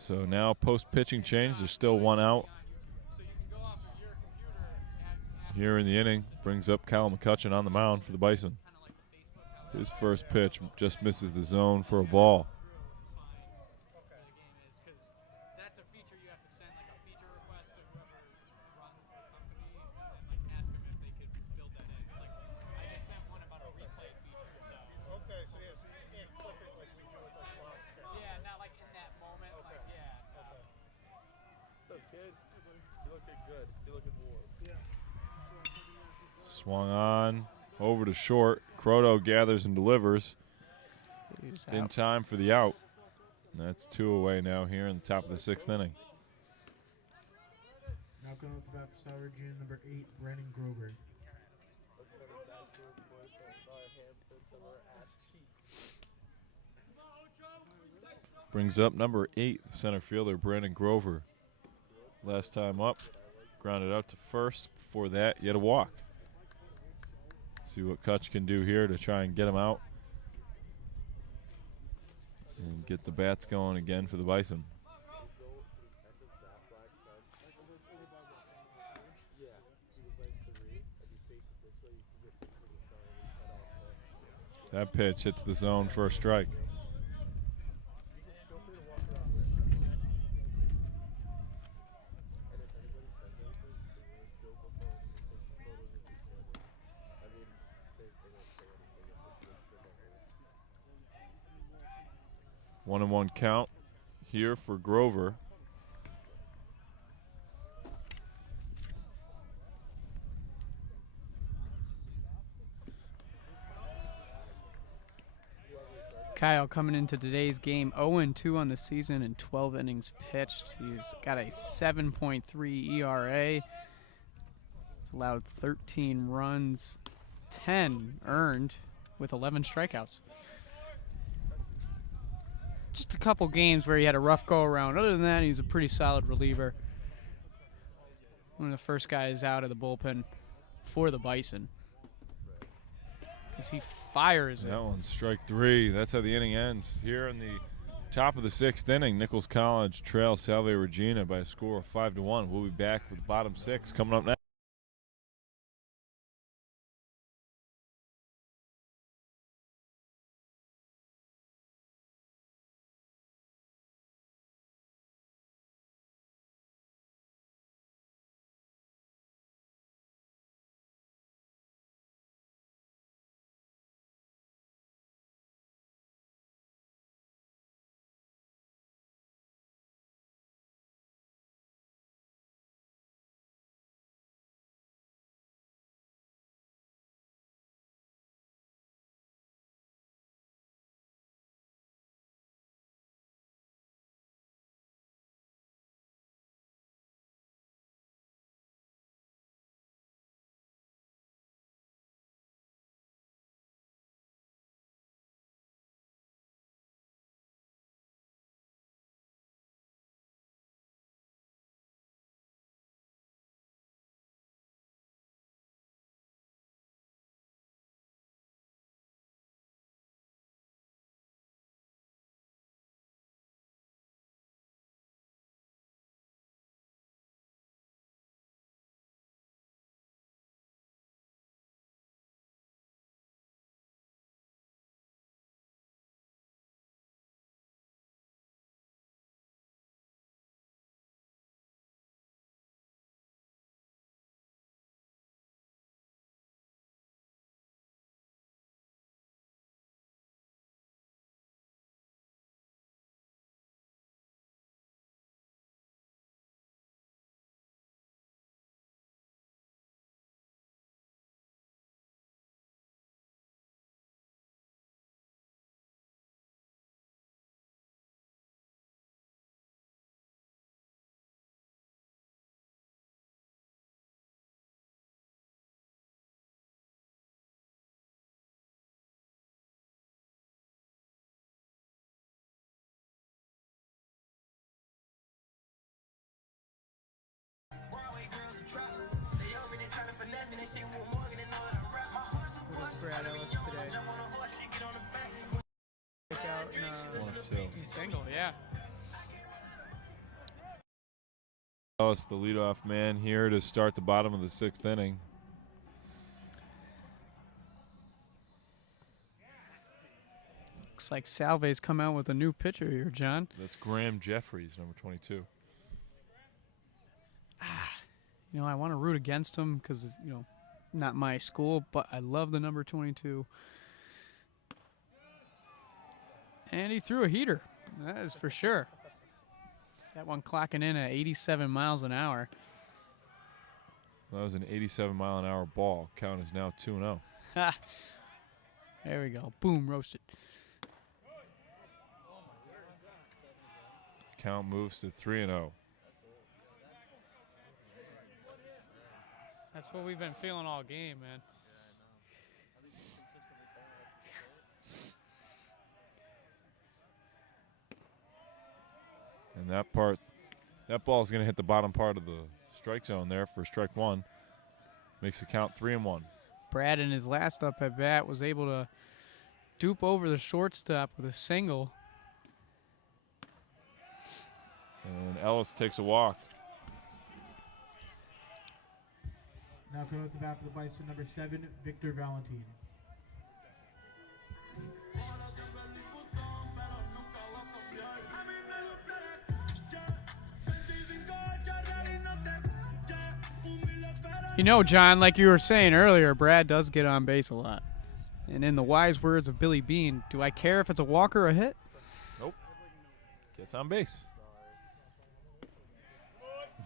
So now post-pitching change, there's still one out here in the inning. Brings up Kyle McCutcheon on the mound for the Bison. His first pitch just misses the zone for a ball. Swung on, over to short. Croto gathers and delivers He's in out. time for the out. And that's 2 away now here in the top of the 6th inning. Now coming up the bat for Salve Regina, number 8, Brandon Grover. Brings up number 8, center fielder Brandon Grover. Last time up, grounded out to first. Before that, yet a walk. See what Kutch can do here to try and get him out and get the bats going again for the Bison. That pitch hits the zone for a strike. One and one count here for Grover. Kyle coming into today's game 0-2 on the season and 12 innings pitched. He's got a 7.3 ERA. He's allowed 13 runs, 10 earned with 11 strikeouts. Just a couple games where he had a rough go around. Other than that, he's a pretty solid reliever. One of the first guys out of the bullpen for the Bison. As he fires it. That one's strike 3. That's how the inning ends. Here in the top of the 6th inning, Nichols College trails Salve Regina by a score of 5-1. We'll be back with the bottom 6 coming up next. Brad Ellis today. Out in single, yeah. Ellis, the leadoff man here to start the bottom of the 6th inning. Looks like Salve's come out with a new pitcher here, John. That's Graham Jeffries, number 22. You know, I want to root against him because, you know, not my school, but I love the number 22. And he threw a heater. That is for sure. That one clocking in at 87 miles an hour. That was an 87-mile-an-hour ball. Count is now 2-0. There we go. Boom, roasted. Count moves to 3-0. That's what we've been feeling all game, man. And that ball is going to hit the bottom part of the strike zone there for strike one. Makes the count 3-1. Brad, in his last up at bat, was able to dupe over the shortstop with a single. And Ellis takes a walk. Now coming up the bat for the Bison, number 7, Victor Valentin. You know, John, like you were saying earlier, Brad does get on base a lot. And in the wise words of Billy Bean, do I care if it's a walk or a hit? Nope. Gets on base.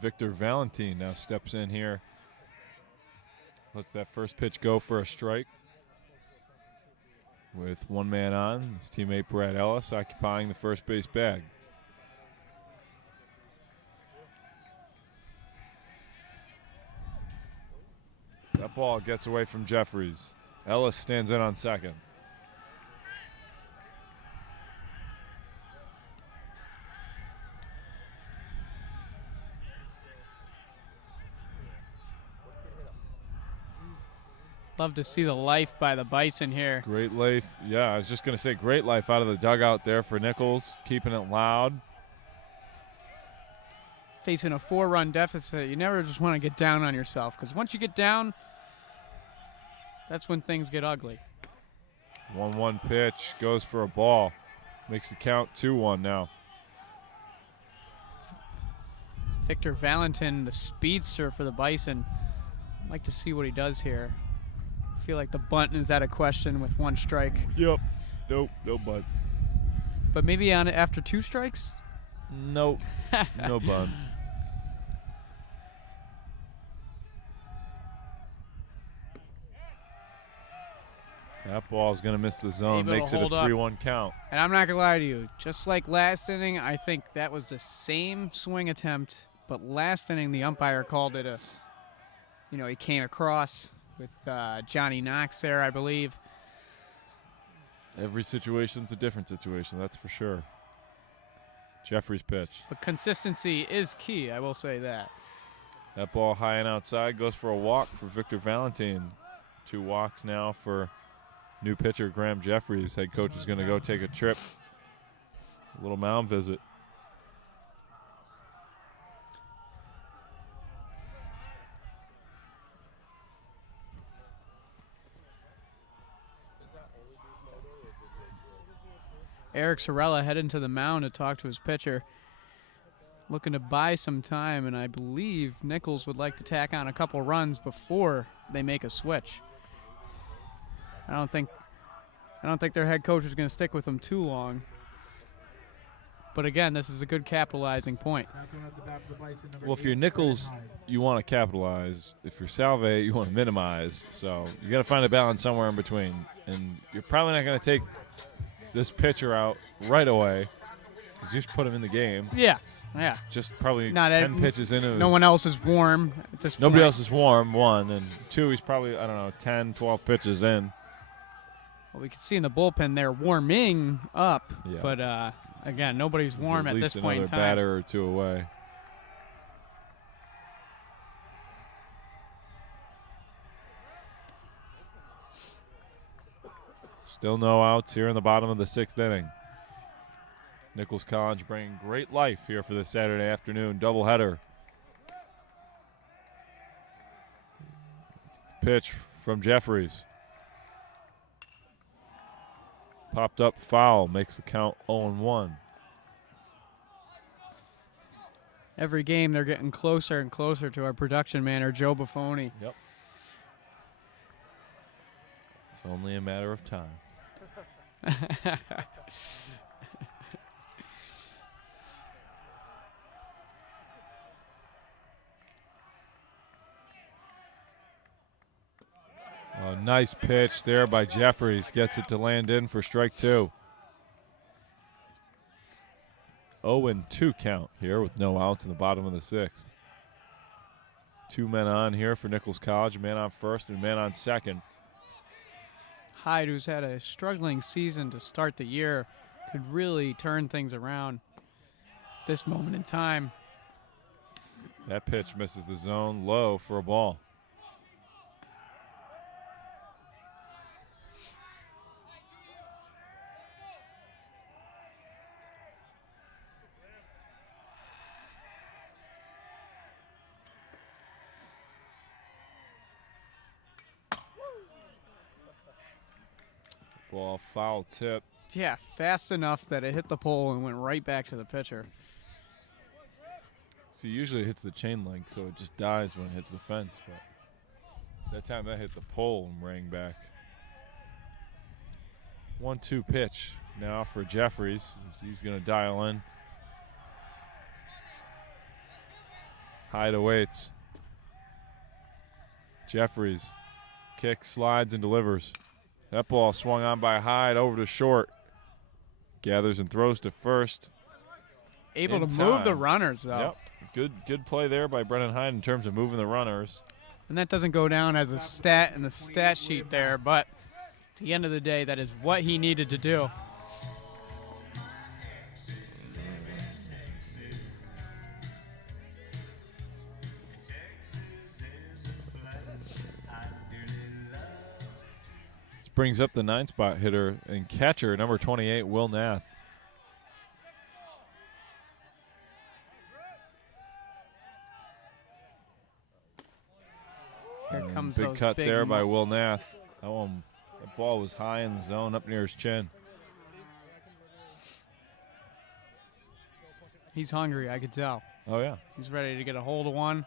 Victor Valentin now steps in here. Lets that first pitch go for a strike. With one man on, his teammate Brad Ellis occupying the first base bag. That ball gets away from Jeffries. Ellis stands in on second. Love to see the life by the Bison here. Great life. Yeah, I was just going to say great life out of the dugout there for Nichols, keeping it loud. Facing a 4-run deficit, you never just want to get down on yourself, because once you get down, that's when things get ugly. 1-1 pitch, goes for a ball. Makes the count 2-1 now. Victor Valentin, the speedster for the Bison. I'd like to see what he does here. I feel like the bunt is out of question with 1 strike. Yep. Nope, no bunt. But maybe on after 2 strikes? Nope, no bunt. That ball is going to miss the zone, Able to makes it a hold up. 3-1 count. And I'm not going to lie to you. Just like last inning, I think that was the same swing attempt. But last inning, the umpire called it he came across with Johnny Knox there, I believe. Every situation's a different situation, that's for sure. Jeffries' pitch. But consistency is key, I will say that. That ball high and outside goes for a walk for Victor Valentin. 2 walks now for new pitcher Graham Jeffries. Head coach is going to go take a trip. A little mound visit. Eric Sorella heading to the mound to talk to his pitcher. Looking to buy some time, and I believe Nichols would like to tack on a couple runs before they make a switch. I don't think their head coach is going to stick with them too long. But again, this is a good capitalizing point. Well, if you're Nichols, you want to capitalize. If you're Salve, you want to minimize. So you got to find a balance somewhere in between. And you're probably not going to take this pitcher out right away because you just put him in the game. Yeah. Just probably Not 10 pitches into no one else is warm at this point. Nobody else is warm, 1. And 2, he's probably, 10, 12 pitches in. Well, we can see in the bullpen they're warming up. Yeah. But, again, nobody's He's warm at this point in least time. another batter or 2 away. Still no outs here in the bottom of the 6th inning. Nichols College bringing great life here for this Saturday afternoon doubleheader. Pitch from Jeffries. Popped up foul, makes the count 0-1. Every game they're getting closer and closer to our production manager, Joe Buffoni. Yep. It's only a matter of time. Nice pitch there by Jeffries. Gets it to land in for strike 2. 0-2 count here with no outs in the bottom of the 6th. 2 men on here for Nichols College. A man on first and a man on second. Hyde, who's had a struggling season to start the year, could really turn things around this moment in time. That pitch misses the zone low for a ball. Ball foul tip. Yeah, fast enough that it hit the pole and went right back to the pitcher. See, usually it hits the chain link, so it just dies when it hits the fence. But that time that hit the pole and rang back. 1-2 pitch now for Jeffries. He's going to dial in. Hyde awaits. Jeffries kicks, slides, and delivers. That ball swung on by Hyde over to short. Gathers and throws to first. Able to In move the time. runners, though. Yep. Good play there by Brennan Hyde in terms of moving the runners. And that doesn't go down as a stat in the stat sheet there, but at the end of the day, that is what he needed to do. This brings up the 9-spot hitter and catcher, number 28, Will Nath. Here comes Big those cut big there by Will Nath. That ball was high in the zone up near his chin. He's hungry, I could tell. Oh, yeah. He's ready to get a hold of one.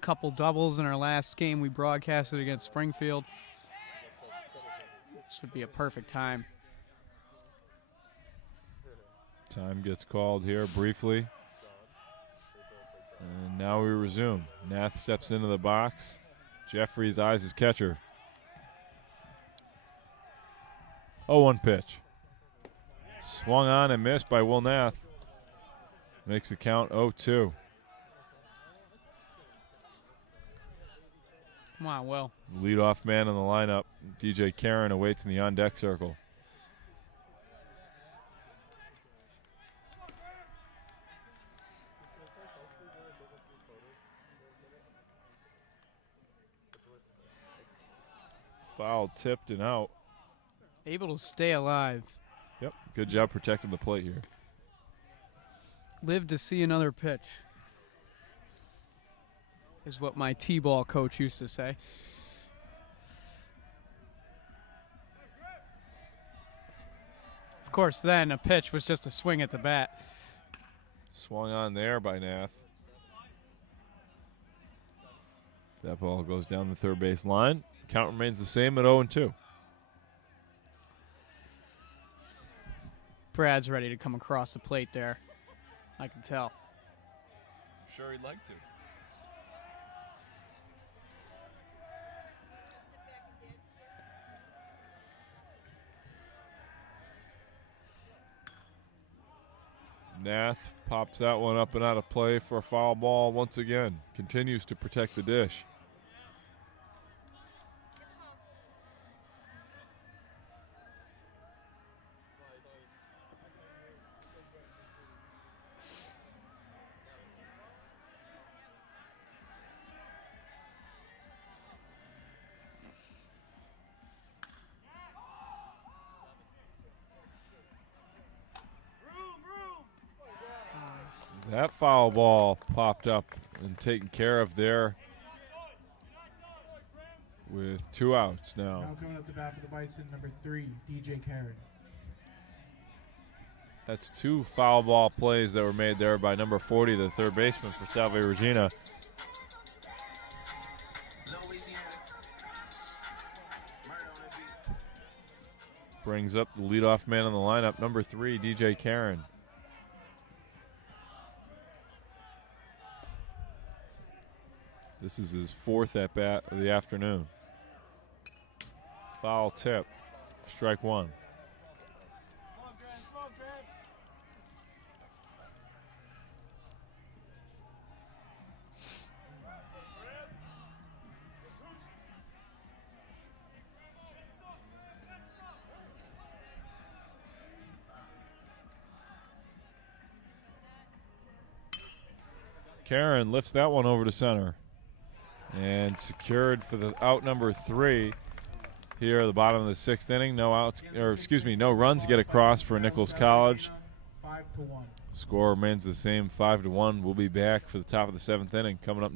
Couple doubles in our last game we broadcasted against Springfield. This would be a perfect time. Time gets called here briefly. And now we resume. Nath steps into the box. Jeffries eyes his catcher. 0-1 pitch. Swung on and missed by Will Nath. Makes the count 0-2. Come on, Will. Leadoff man in the lineup. DJ Karen awaits in the on-deck circle. Foul tipped and out. Able to stay alive. Yep, good job protecting the plate here. Live to see another pitch, is what my T-ball coach used to say. Of course, then a pitch was just a swing at the bat. Swung on there by Nath. That ball goes down the third base line. Count remains the same at 0-2. Brad's ready to come across the plate there. I can tell. I'm sure he'd like to. Nath pops that one up and out of play for a foul ball once again. Continues to protect the dish. That foul ball popped up and taken care of there with 2 outs now. Now coming up the back of the Bison, number 3, DJ Karen. That's 2 foul ball plays that were made there by number 40, the third baseman for Salve Regina. Brings up the leadoff man in the lineup, number 3, DJ Karen. This is his 4th at-bat of the afternoon. Foul tip. Strike one. Karen lifts that one over to center and secured for the out number 3 here at the bottom of the 6th inning. No outs, or excuse me, no runs get across for Nichols College. 5-1. Score remains the same, 5-1. We'll be back for the top of the 7th inning coming up.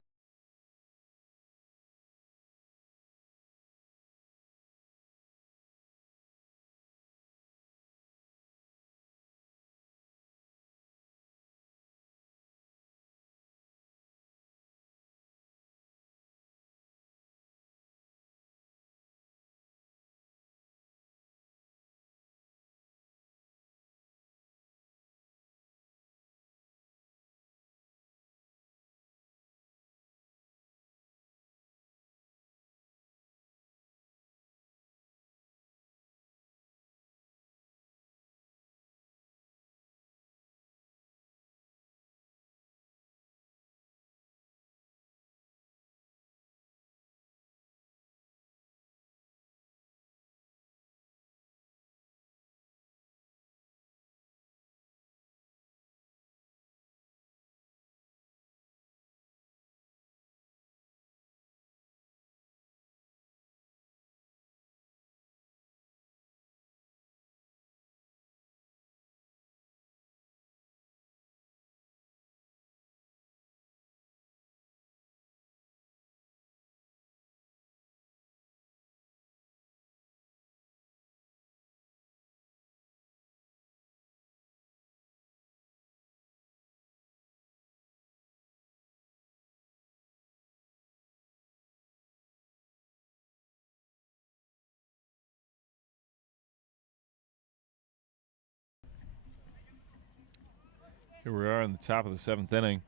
Here we are in the top of the 7th inning.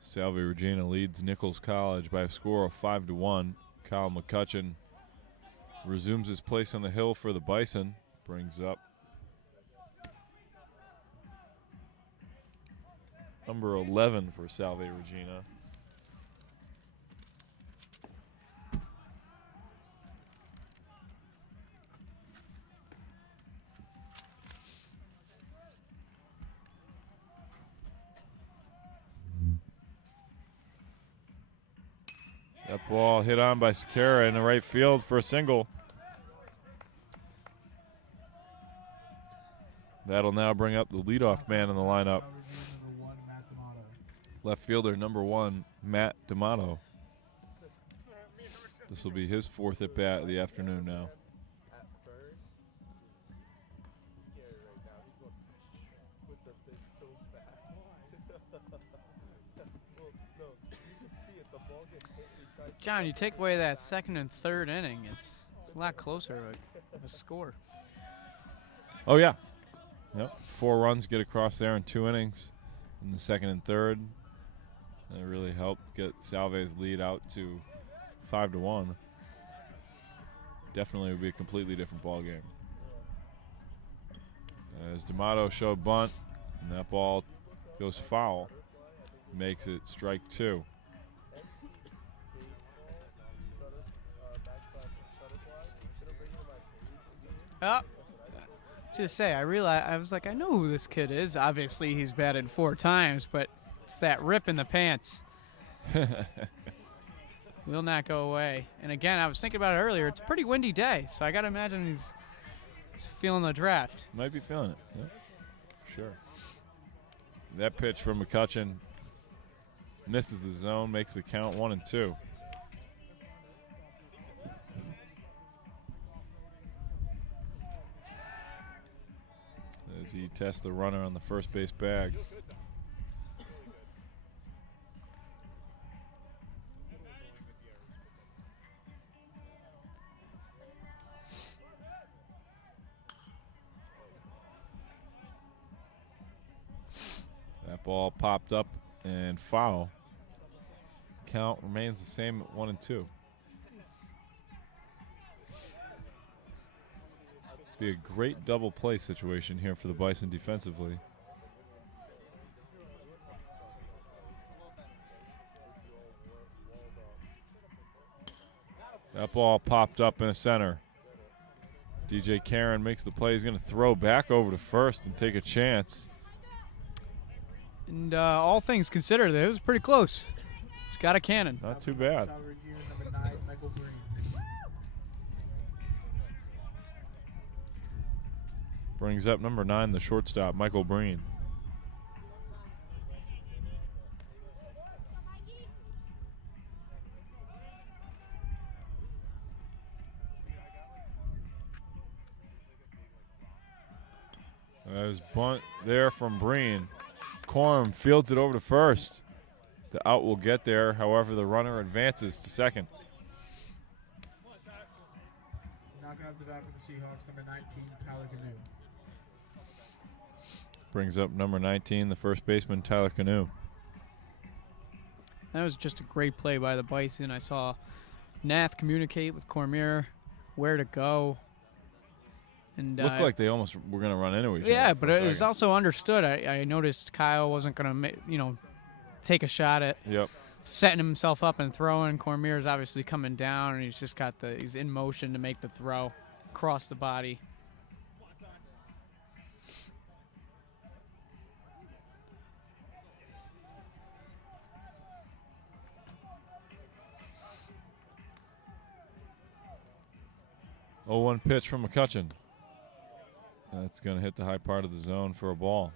Salve Regina leads Nichols College by a score of 5-1. Kyle McCutcheon resumes his place on the hill for the Bison. Brings up number 11 for Salve Regina. That ball hit on by Sakara in the right field for a single. That'll now bring up the leadoff man in the lineup. Left fielder number 1, Matt D'Amato. This will be his 4th at bat of the afternoon now. John, you take away that 2nd and 3rd inning, it's a lot closer of a score. Oh, yeah. Yep. 4 runs get across there in 2 innings in the 2nd and 3rd. That really helped get Salve's lead out to 5-1. Definitely would be a completely different ball game. As D'Amato showed bunt, and that ball goes foul, makes it strike 2. Oh, to say, I realized, I was like, I know who this kid is. Obviously, he's batted 4 times, but it's that rip in the pants. Will not go away. And again, I was thinking about it earlier. It's a pretty windy day, so I got to imagine he's feeling the draft. Might be feeling it. Yep. Sure. That pitch from McCutcheon misses the zone, makes the count 1-2. As he tests the runner on the first base bag. That ball popped up and foul. Count remains the same at 1-2. Be a great double play situation here for the Bison defensively. That ball popped up in the center. DJ Karen makes the play. He's going to throw back over to first and take a chance. And all things considered, it was pretty close. It's got a cannon. Not too bad. Salve Regina, number 9, Michael Green. Brings up number 9, the shortstop, Michael Breen. There's bunt there from Breen. Corum fields it over to first. The out will get there. However, the runner advances to second. Knocking out the bat for the Seahawks, number 19, Tyler Canoe. Brings up number 19, the first baseman, Tyler Canoe. That was just a great play by the Bison. I saw Nath communicate with Cormier where to go. And Looked like they almost were going to run into each other. yeah, for but a it was second. also understood. I noticed Kyle wasn't going to, take a shot at Yep. setting himself up and throwing. Cormier's obviously coming down, and he's just got he's in motion to make the throw across the body. Oh, 1 pitch from McCutcheon. That's going to hit the high part of the zone for a ball.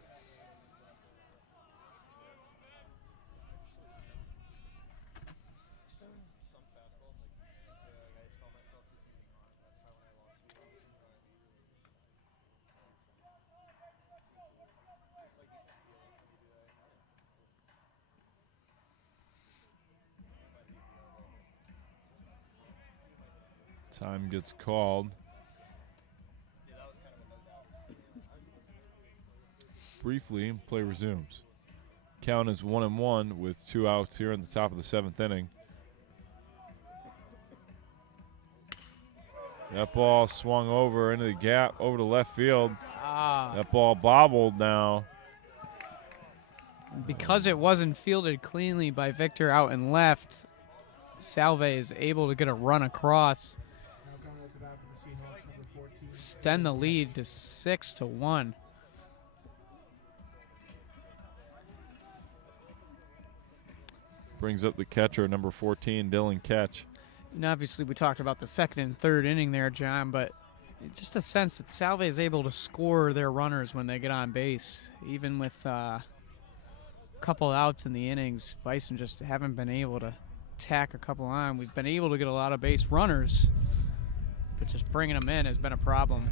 Time gets called. Briefly, play resumes. Count is 1-1 with 2 outs here in the top of the 7th inning. That ball swung over into the gap, over to left field. That ball bobbled now. Because it wasn't fielded cleanly by Victor out and left, Salve is able to get a run across, Now coming out the bat for the Seahawks, number 14. extend the lead to 6-1. Brings up the catcher, number 14, Dylan Ketch. And obviously, we talked about the second and third inning there, John, but just a sense that Salve is able to score their runners when they get on base. Even with a couple outs in the innings, Bison just haven't been able to tack a couple on. We've been able to get a lot of base runners, but just bringing them in has been a problem.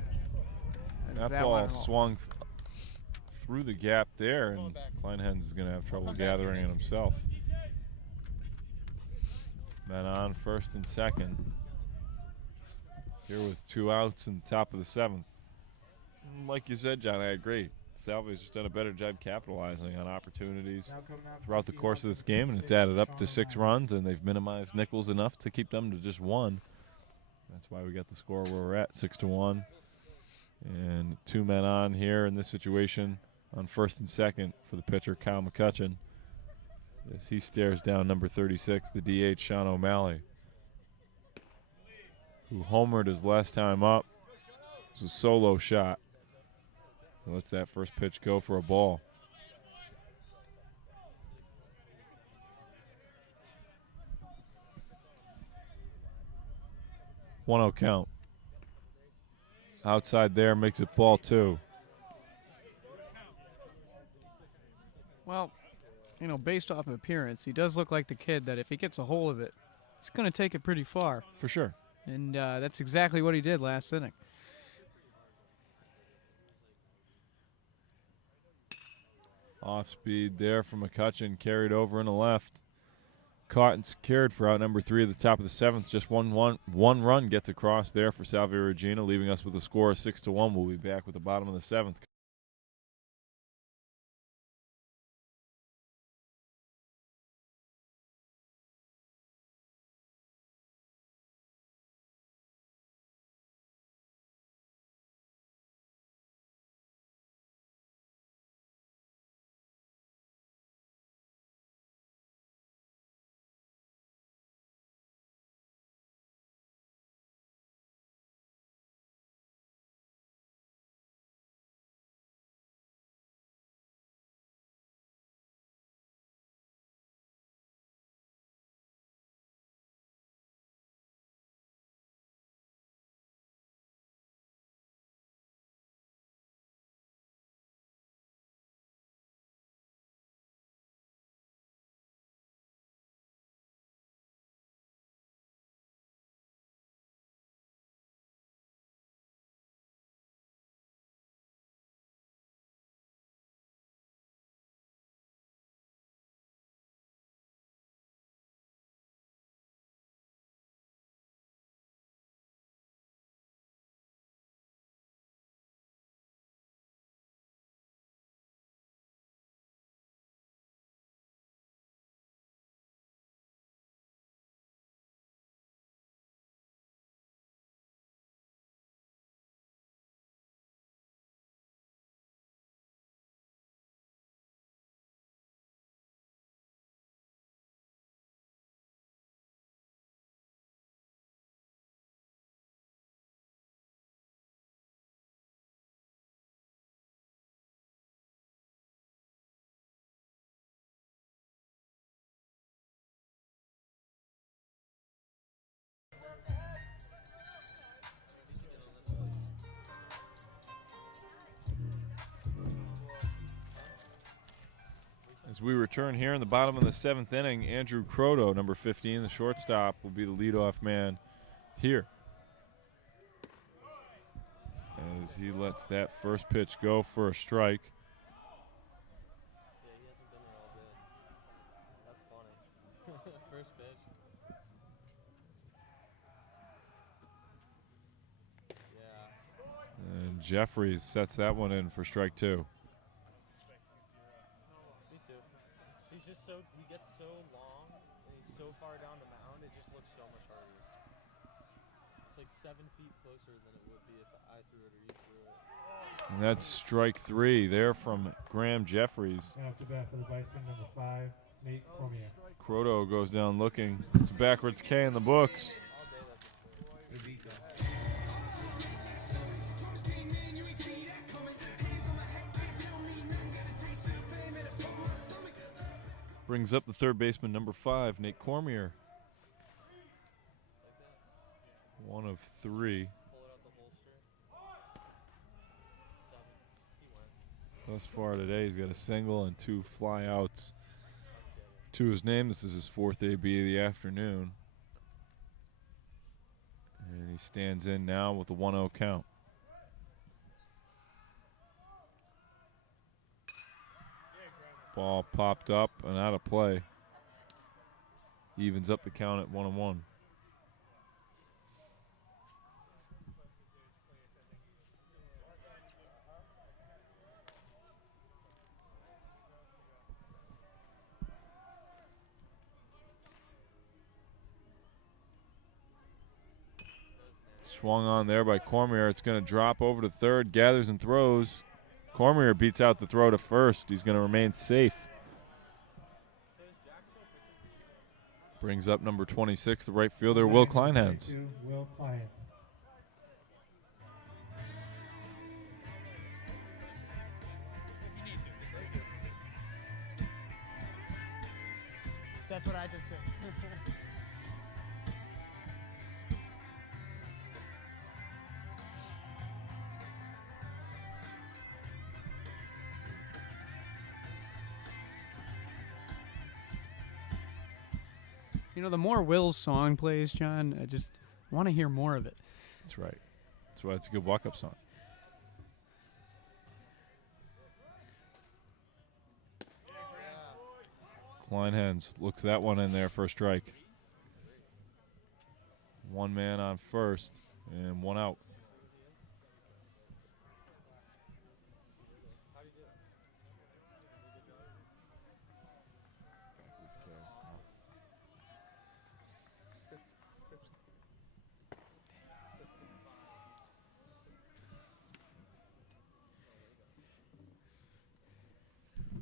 As That ball one- swung through the gap there, and Kleinhens is going to have trouble gathering it himself. Men on first and second. Here with 2 outs in the top of the 7th. Like you said, John, I agree. Salve's just done a better job capitalizing on opportunities Now coming out for throughout the course of Seahawks, this game, and number it's added up 6, to Sean 6 O'Malley. runs, and they've minimized Nichols enough to keep them to just 1. That's why we got the score where we're at, 6-1. And 2 men on here in this situation on first and second for the pitcher, Kyle McCutcheon, as he stares down number 36, the DH, Sean O'Malley, who homered his last time up. It was a solo shot. He lets that first pitch go for a ball. One 0 count. Outside there makes it ball 2. Well, based off of appearance, he does look like the kid that if he gets a hold of it, he's going to take it pretty far. For sure. And that's exactly what he did last inning. Off speed there from McCutcheon, carried over in the left. Caught and secured for out number 3 at the top of the 7th. Just one run gets across there for Salve Regina, leaving us with a score of 6-1. We'll be back with the bottom of the 7th. As we return here in the bottom of the 7th inning, Andrew Croto, number 15, the shortstop, will be the leadoff man here. As he lets that first pitch go for a strike. Yeah, he hasn't been there all day. That's funny. First pitch. Yeah. And Jeffries sets that one in for strike 2. Me too. He's just he gets so long and he's so far down the mound, it just looks so much harder. It's like 7 feet closer than it would be if I threw it or you threw it. And that's strike 3 there from Graham Jeffries. And off the bat for the Bison, number 5, Nate Cormier. Croto goes down looking. It's a backwards K in the books. Brings up the third baseman, number 5, Nate Cormier. 1 of 3. Pull it out the holster. 7. He went. Thus far today, he's got a single and 2 flyouts to his name. This is his 4th AB of the afternoon. And he stands in now with a 1-0 count. Ball popped up and out of play. Evens up the count at 1-1. Swung on there by Cormier. It's going to drop over to third, gathers and throws. Cormier beats out the throw to first. He's going to remain safe. Brings up number 26, the right fielder, Will Kleinhans. Will Kleinhans. That's what I just did. You know, the more Will's song plays, John, I just want to hear more of it. That's right. That's why it's a good walk-up song. Kleinhans looks that one in there for a strike. 1 man on first and 1 out.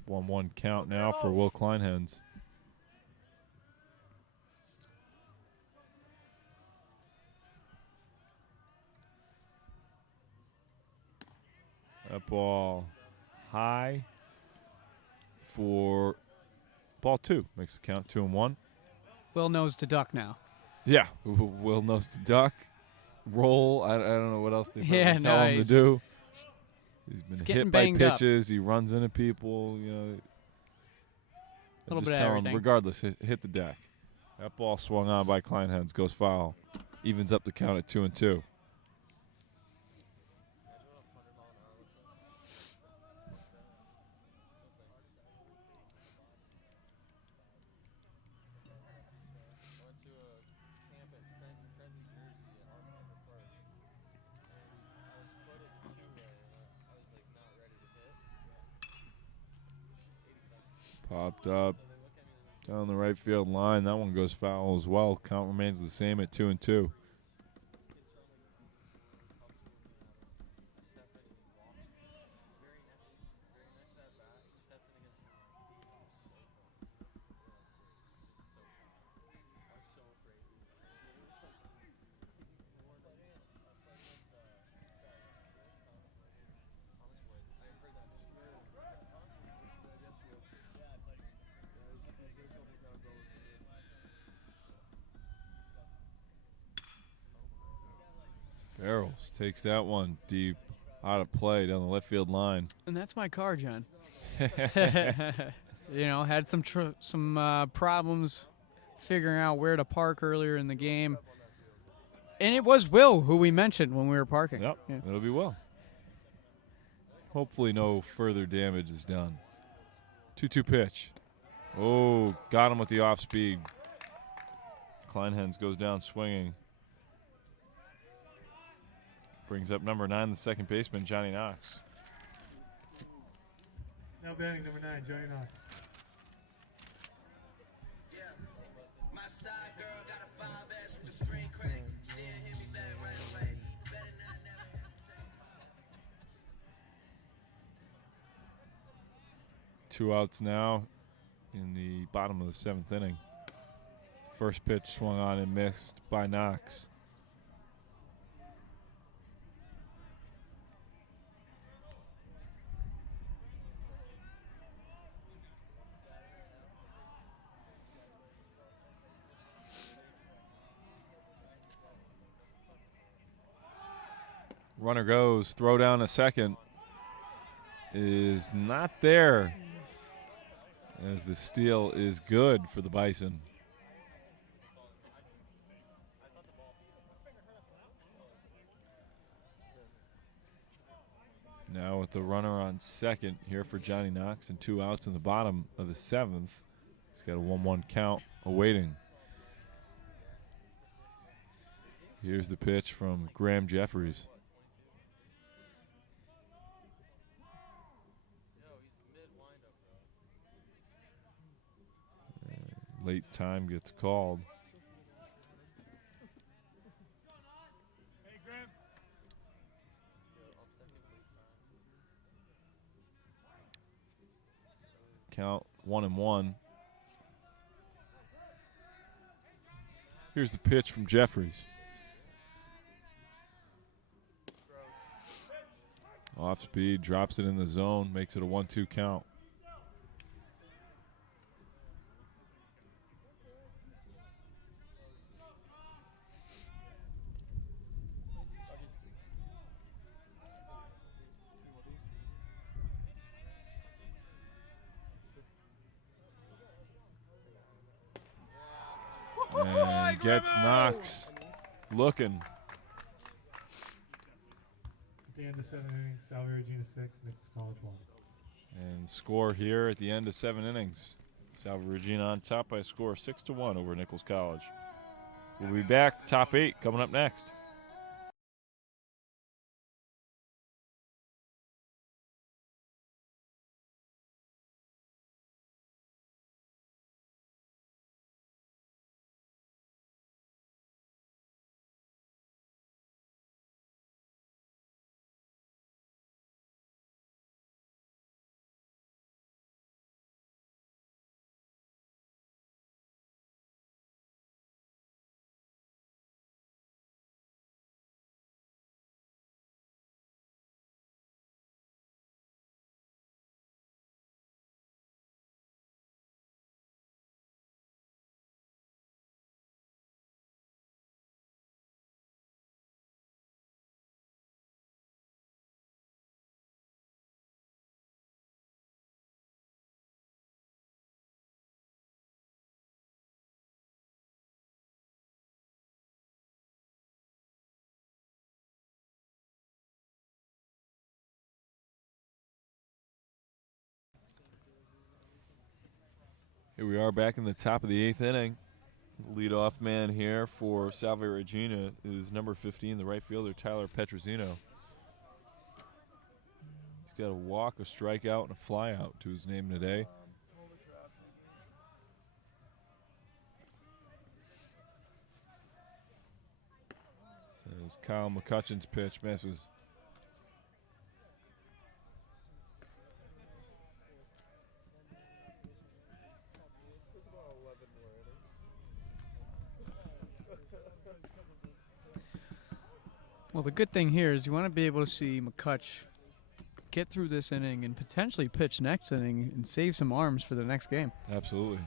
One count now for Will Kleinhans. That ball high for ball 2. Makes the count 2-1. Will knows to duck now. Yeah, Will knows to duck, roll. I don't know what else they tell him to do. He's been hit by pitches. He runs into people. You know, a little bit of tell everything. him, regardless, hit the deck. That ball swung on by Kleinhans, goes foul, evens up the count at 2-2. Popped up down the right field line. That one goes foul as well. Count remains the same at 2-2. Barrels takes that one deep out of play down the left field line. And that's my car, John. You know, had some problems figuring out where to park earlier in the game. And it was Will who we mentioned when we were parking. Yep, Yeah. it'll be Will. Hopefully no further damage is done. 2-2 pitch. Oh, got him with the off speed. Kleinhens goes down swinging. Brings up number 9, the second baseman, Johnny Knox. Now batting number 9, Johnny Knox. Yeah. My side girl got a 5S with a screen crack. She didn't hit me back right away. Better not never hesitate. 2 outs now in the bottom of the 7th inning. First pitch swung on and missed by Knox. Runner goes, throw down a second is not there, as the steal is good for the Bison. Now with the runner on second here for Johnny Knox and 2 outs in the bottom of the 7th. He's got a 1-1 count awaiting. Here's the pitch from Graham Jeffries. Late time gets called. Count 1-1. Here's the pitch from Jeffries. Off speed, drops it in the zone, makes it a 1-2 count. And gets Knox looking. At the end of 7 innings, Salve Regina 6, Nichols College 1. And score here at the end of 7 innings. Salve Regina on top by a score of 6-1 over Nichols College. We'll be back, top 8 coming up next. Here we are back in the top of the 8th inning. The leadoff man here for Salve Regina is number 15, the right fielder, Tyler Petrosino. He's got a walk, a strikeout, and a flyout to his name today. As Kyle McCutcheon's pitch misses. Well, the good thing here is you want to be able to see McCutch get through this inning and potentially pitch next inning and save some arms for the next game. Absolutely.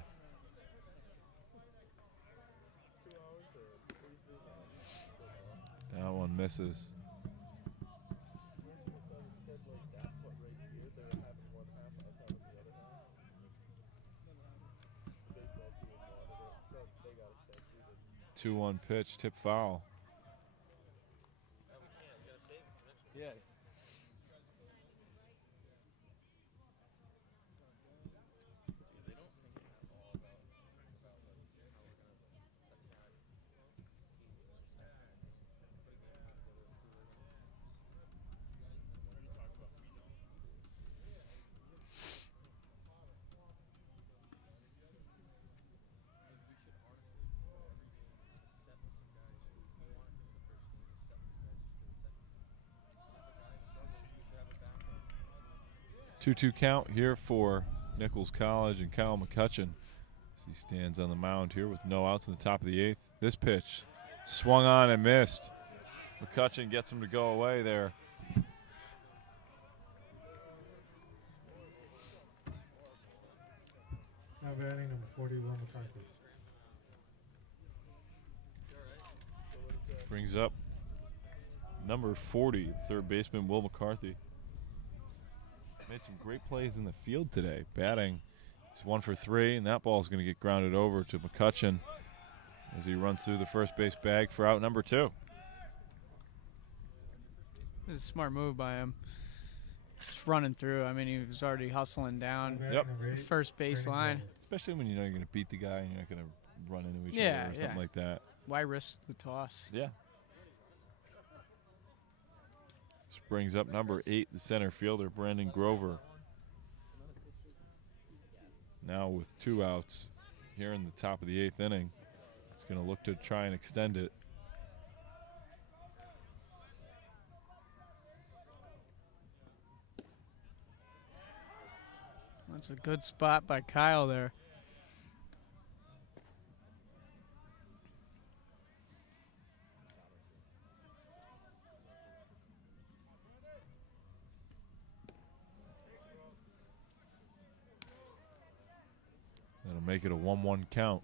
That one misses. 2-1 pitch, tip foul. Yeah. Two-two count here for Nichols College and Kyle McCutcheon as he stands on the mound here with no outs in the top of the 8th. This pitch swung on and missed. McCutcheon gets him to go away there. Now batting number 41, McCarthy. Brings up number 40, third baseman Will McCarthy. Made some great plays in the field today. Batting, he's 1 for 3, and that ball is going to get grounded over to McCutcheon as he runs through the first base bag for out number 2. This is a smart move by him. Just running through. I mean, he was already hustling down Yep. the first baseline. Especially when you know you're going to beat the guy and you're not going to run into each Yeah, other or something like that. Why risk the toss? Yeah. This brings up number 8, the center fielder, Brandon Grover. Now with 2 outs here in the top of the 8th inning. It's going to look to try and extend it. That's a good spot by Kyle there. That'll make it a 1-1 count.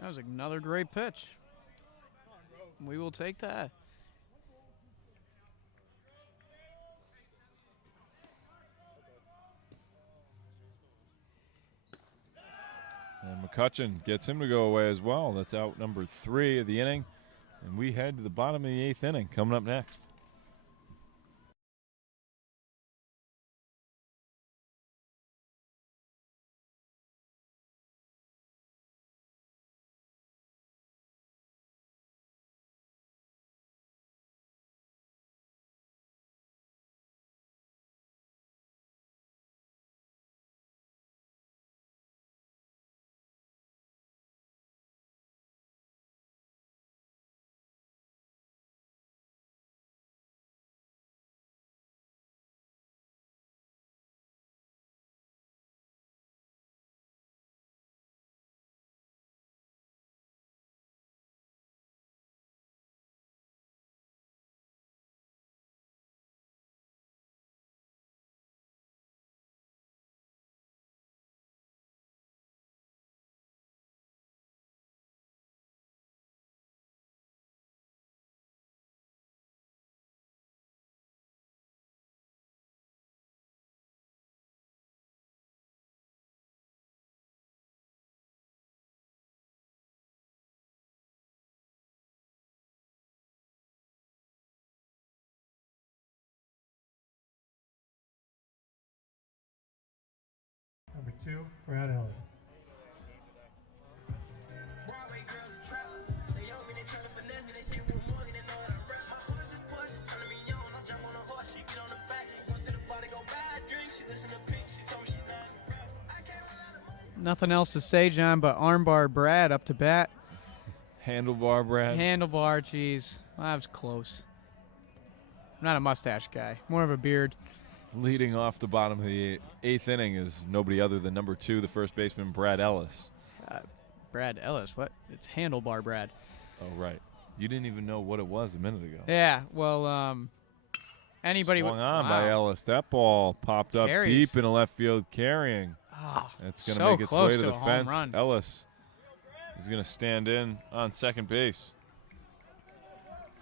That was another great pitch. We will take that. And McCutcheon gets him to go away as well. That's out number 3 of the inning. And we head to the bottom of the 8th inning coming up next. Number 2, Brad Ellis. Nothing else to say, John, but armbar Brad up to bat. Handlebar Brad. Handlebar, geez. Well, that was close. I'm not a mustache guy, more of a beard. Leading off the bottom of the 8th inning is nobody other than number 2, the first baseman, Brad Ellis. Brad Ellis, what? It's handlebar Brad. Oh, right. You didn't even know what it was a minute ago. Yeah, well, anybody Swung on wow. by Ellis. That ball popped up Carries. deep in the left field, carrying. Oh, It's going to so make its close way to to the a home fence. run. Ellis is going to stand in on second base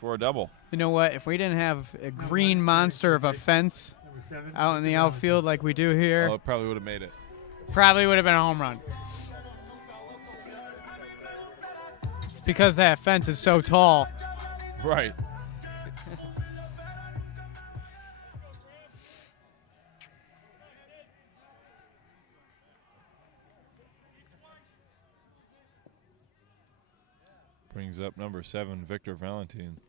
for a double. You know what? If we didn't have a green monster of a fence Number 7, out in the Victor outfield like we do here, Oh, it probably would have made it. probably would have been a home run. It's because that fence is so tall. Right. Brings up number 7, Victor Valentin.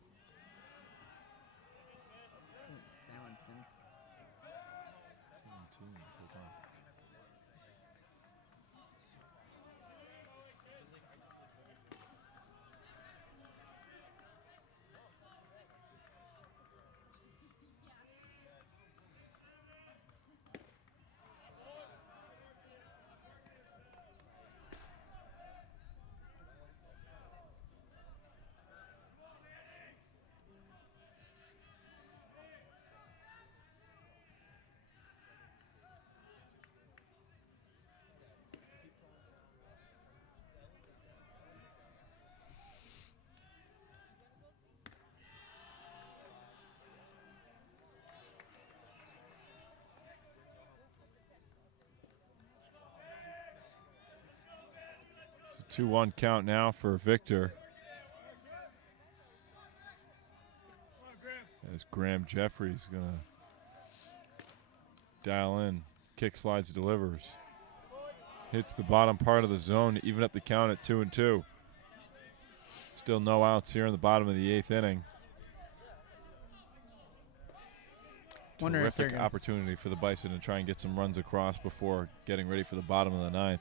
It's a 2-1 count now for Victor. As Graham Jeffries going to dial in. Kick, slides, delivers. Hits the bottom part of the zone to even up the count at 2-2. Still no outs here in the bottom of the 8th inning. Wonder if they're Terrific gonna opportunity for the Bison to try and get some runs across before getting ready for the bottom of the 9th.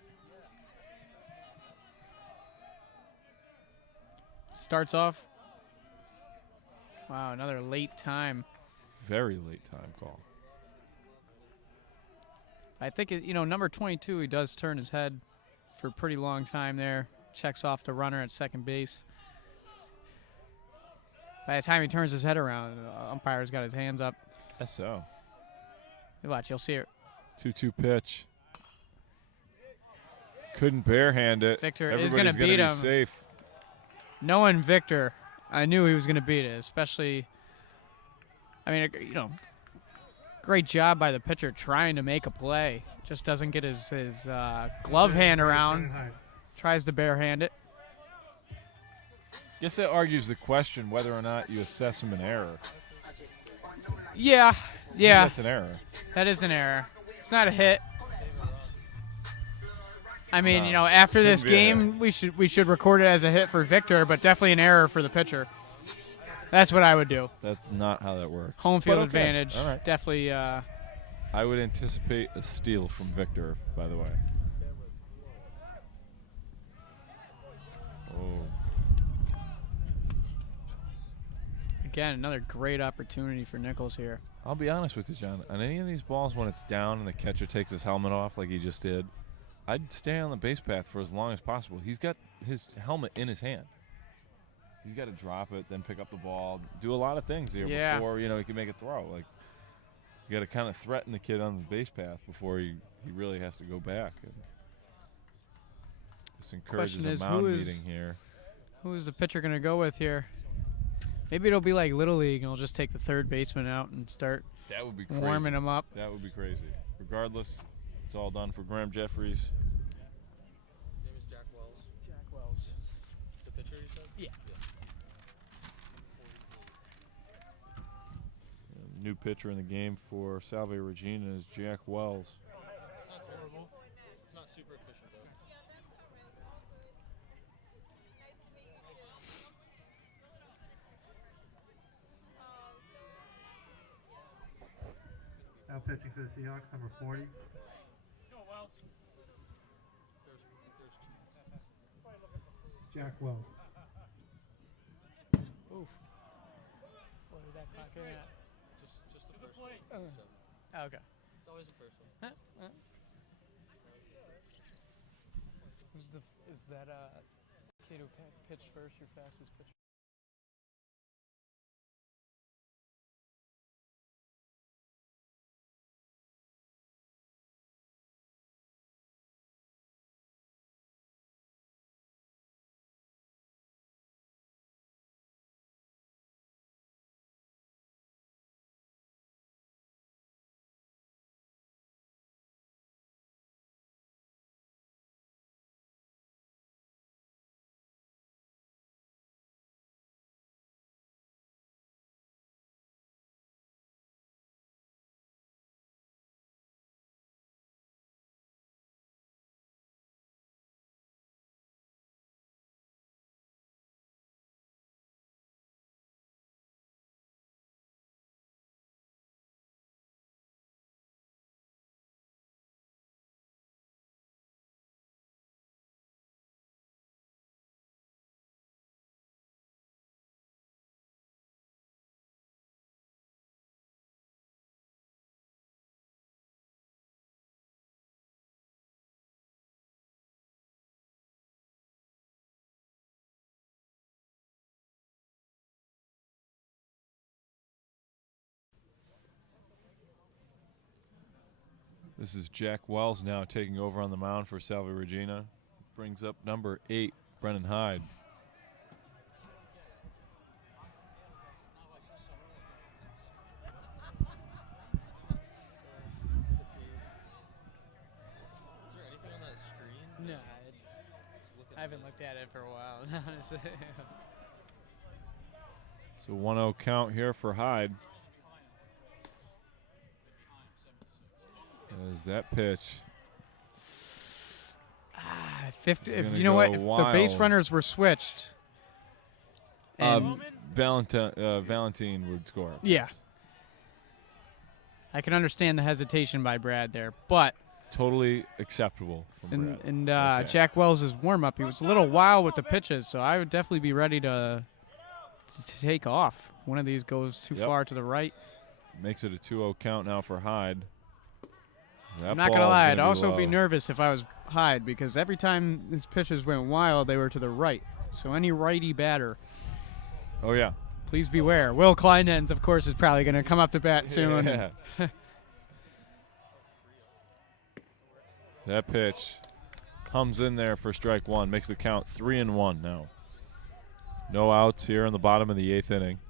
starts off. Wow, another late time. Very late time call. I think, number 22, he does turn his head for a pretty long time there. Checks off the runner at second base. By the time he turns his head around, the umpire's got his hands up. Guess so. You watch, you'll see it. 2-2 pitch. Couldn't barehand it. Victor Everybody's is going to beat be him. safe. Knowing Victor, I knew he was going to beat it, especially, great job by the pitcher trying to make a play. Just doesn't get his glove hand around. Tries to barehand it. Guess that argues the question whether or not you assess him an error. Yeah. That's an error. That is an error. It's not a hit. I mean, No, after this shouldn't be a game, we should record it as a hit for Victor, but definitely an error for the pitcher. That's what I would do. That's not how that works. Home field But okay. advantage. All right. Definitely. I would anticipate a steal from Victor, by the way. Oh. Again, another great opportunity for Nichols here. I'll be honest with you, John. On any of these balls, when it's down and the catcher takes his helmet off like he just did, I'd stay on the base path for as long as possible. He's got his helmet in his hand. He's got to drop it, then pick up the ball, do a lot of things here before he can make a throw. Like, you got to kind of threaten the kid on the base path before he really has to go back. And this encourages Question is, a mound meeting here. Who is the pitcher going to go with here? Maybe it'll be like Little League, and he'll just take the third baseman out and start That would be crazy. warming him up. That would be crazy. Regardless, it's all done for Graham Jeffries. His name is Jack Wells. Jack Wells. The pitcher, you said? Yeah. New pitcher in the game for Salve Regina is Jack Wells. It's not terrible. It's not super efficient, though. Now pitching for the Seahawks, number 40. Jack Wells. Oof. What did that clock in at? Just the first one. Seven. Okay. It's always the first one. Is that kid who pitched first your fastest pitcher? This is Jack Wells now taking over on the mound for Salve Regina. Brings up number 8, Brennan Hyde. Is there anything on that screen? No, I haven't looked at it for a while, honestly. So 1-0 count here for Hyde. As that pitch. 50. It's If gonna you know what, go if the base wild. runners were switched, and Valentine would score. yeah, I can understand the hesitation by Brad there, but Totally acceptable from Brad. Okay. Jack Wells' warm up, he was a little wild with the pitches, so I would definitely be ready to take off. One of these goes too Yep. far to the right. Makes it a 2-0 count now for Hyde. That I'm not gonna ball's lie, I'd gonna also be low. nervous if I was Hyde, because every time his pitches went wild, they were to the right. So any righty batter, Oh, yeah. please beware. Will Kleinens, of course, is probably going to come up to bat soon. Yeah. That pitch comes in there for strike 1. Makes the count 3-1 now. No outs here in the bottom of the 8th inning.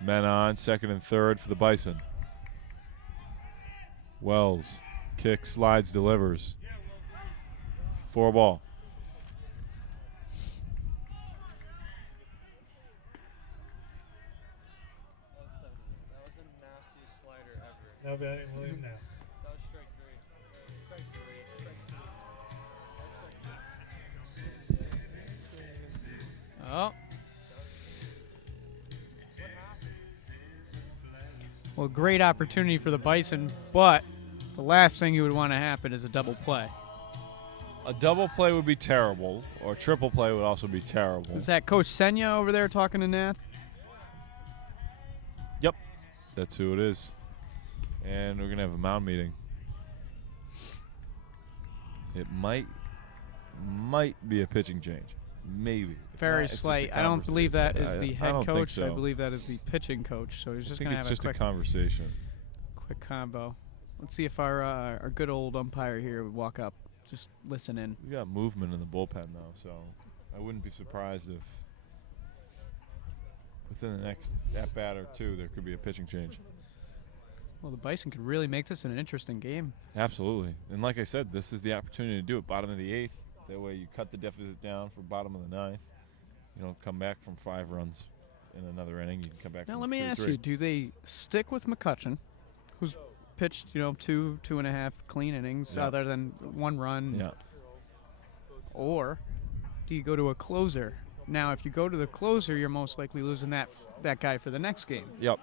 Men on, 2nd and 3rd for the Bison. Wells, kick, slides, delivers. 4 ball. That was the nastiest slider ever. Now batting William now. That was strike 3. Strike 3. Strike 2. That was strike 2. Oh. Well, great opportunity for the Bison, but the last thing you would want to happen is a double play. A double play would be terrible, or a triple play would also be terrible. Is that Coach Senya over there talking to Nath? Yep, that's who it is. And we're going to have a mound meeting. It might be a pitching change. Maybe. If not, Very it's just a slight. I don't believe that is the I head don't think coach. I so. believe that is the pitching coach. So he's I just think going to it's have a just quick, a conversation. quick combo. Let's see if our good old umpire here would walk up. Just listen in. We got movement in the bullpen, though, so I wouldn't be surprised if within the next at-bat or two there could be a pitching change. Well, the Bison could really make this an interesting game. Absolutely. And like I said, this is the opportunity to do it. Bottom of the 8th. That way you cut the deficit down for bottom of the 9th. You don't come back from 5 runs in another inning. You can come back Now, from let me 2 or ask 3. you, do they stick with McCutcheon, who's pitched, 2.5 clean innings Yeah. other than 1 run? Yeah. Or do you go to a closer? Now, if you go to the closer, you're most likely losing that guy for the next game. Yep.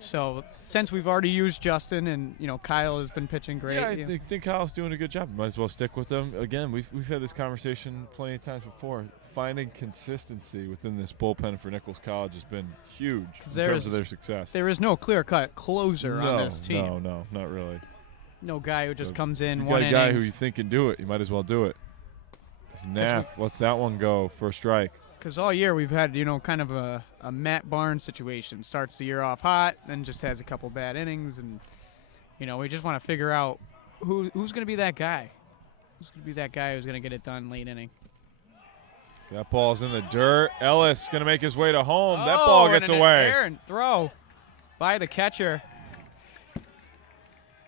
So since we've already used Justin and, Kyle has been pitching great. Yeah, I think Kyle's doing a good job. Might as well stick with them. Again, we've had this conversation plenty of times before. Finding consistency within this bullpen for Nichols College has been huge in terms of their success. There is no clear-cut closer on this team. No, not really. No guy who just So comes if in you one got a guy innings. who you think can do it, you might as well do it. Nath lets that one go for a strike. Because all year we've had, kind of a Matt Barnes situation. Starts the year off hot, then just has a couple bad innings. And, we just want to figure out who's going to be that guy. Who's going to be that guy who's going to get it done late inning. So that ball's in the dirt. Ellis going to make his way to home. That ball gets and an away. errant throw by the catcher.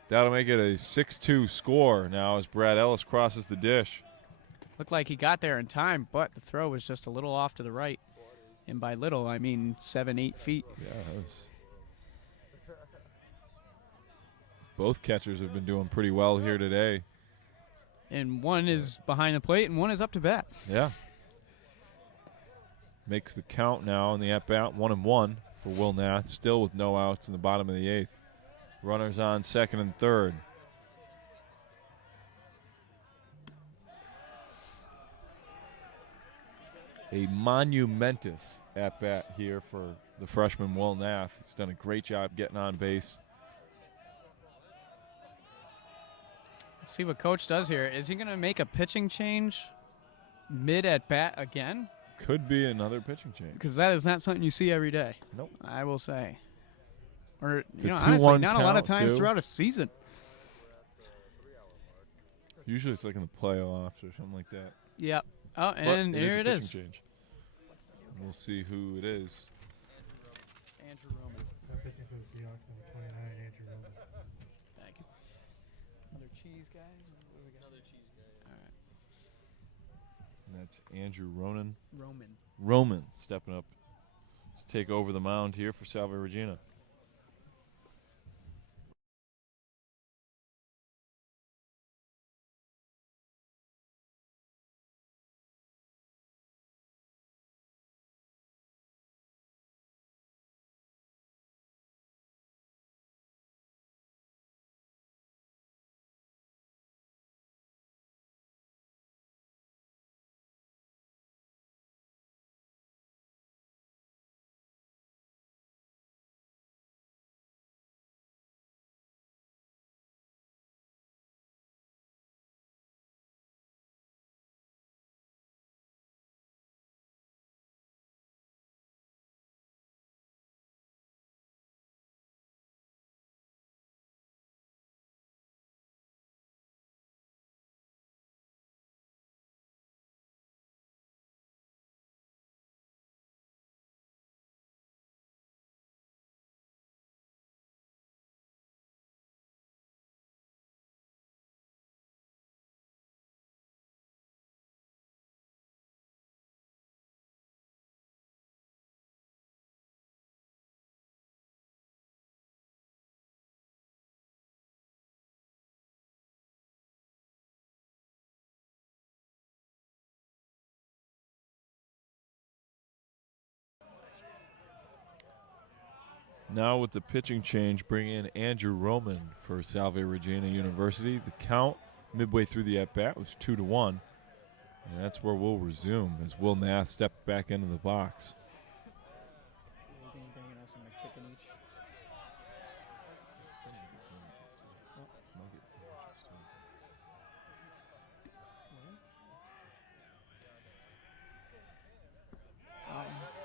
That'll make it a 6-2 score now as Brad Ellis crosses the dish. Looked like he got there in time, but the throw was just a little off to the right. And by little, I mean 7-8 feet. Yeah, that was. Both catchers have been doing pretty well here today. And one is behind the plate and one is up to bat. Yeah. Makes the count now in the at-bat, 1-1 for Will Nath, still with no outs in the bottom of the 8th. Runners on 2nd and 3rd. A monumentous at-bat here for the freshman Will Nath. He's done a great job getting on base. Let's see what Coach does here. Is he going to make a pitching change mid-at-bat again? Could be another pitching change. Because that is not something you see every day. Nope. I will say. Or, It's a honestly, 2-1 not a lot of count, times too. throughout a season. Usually it's like in the playoffs or something like that. Yep. Oh, But and it here a it pitching is. Change. We'll see who it is. Andrew Roman. Pitching for the Seahawks, number 29, Andrew Roman. Thank you. Another cheese guy. What do we got? Another cheese guy. All right. And that's Andrew Ronan. Roman. Stepping up to take over the mound here for Salve Regina. Now with the pitching change, bring in Andrew Roman for Salve Regina University. The count midway through the at-bat was 2-1. And that's where we'll resume as Will Nath steps back into the box.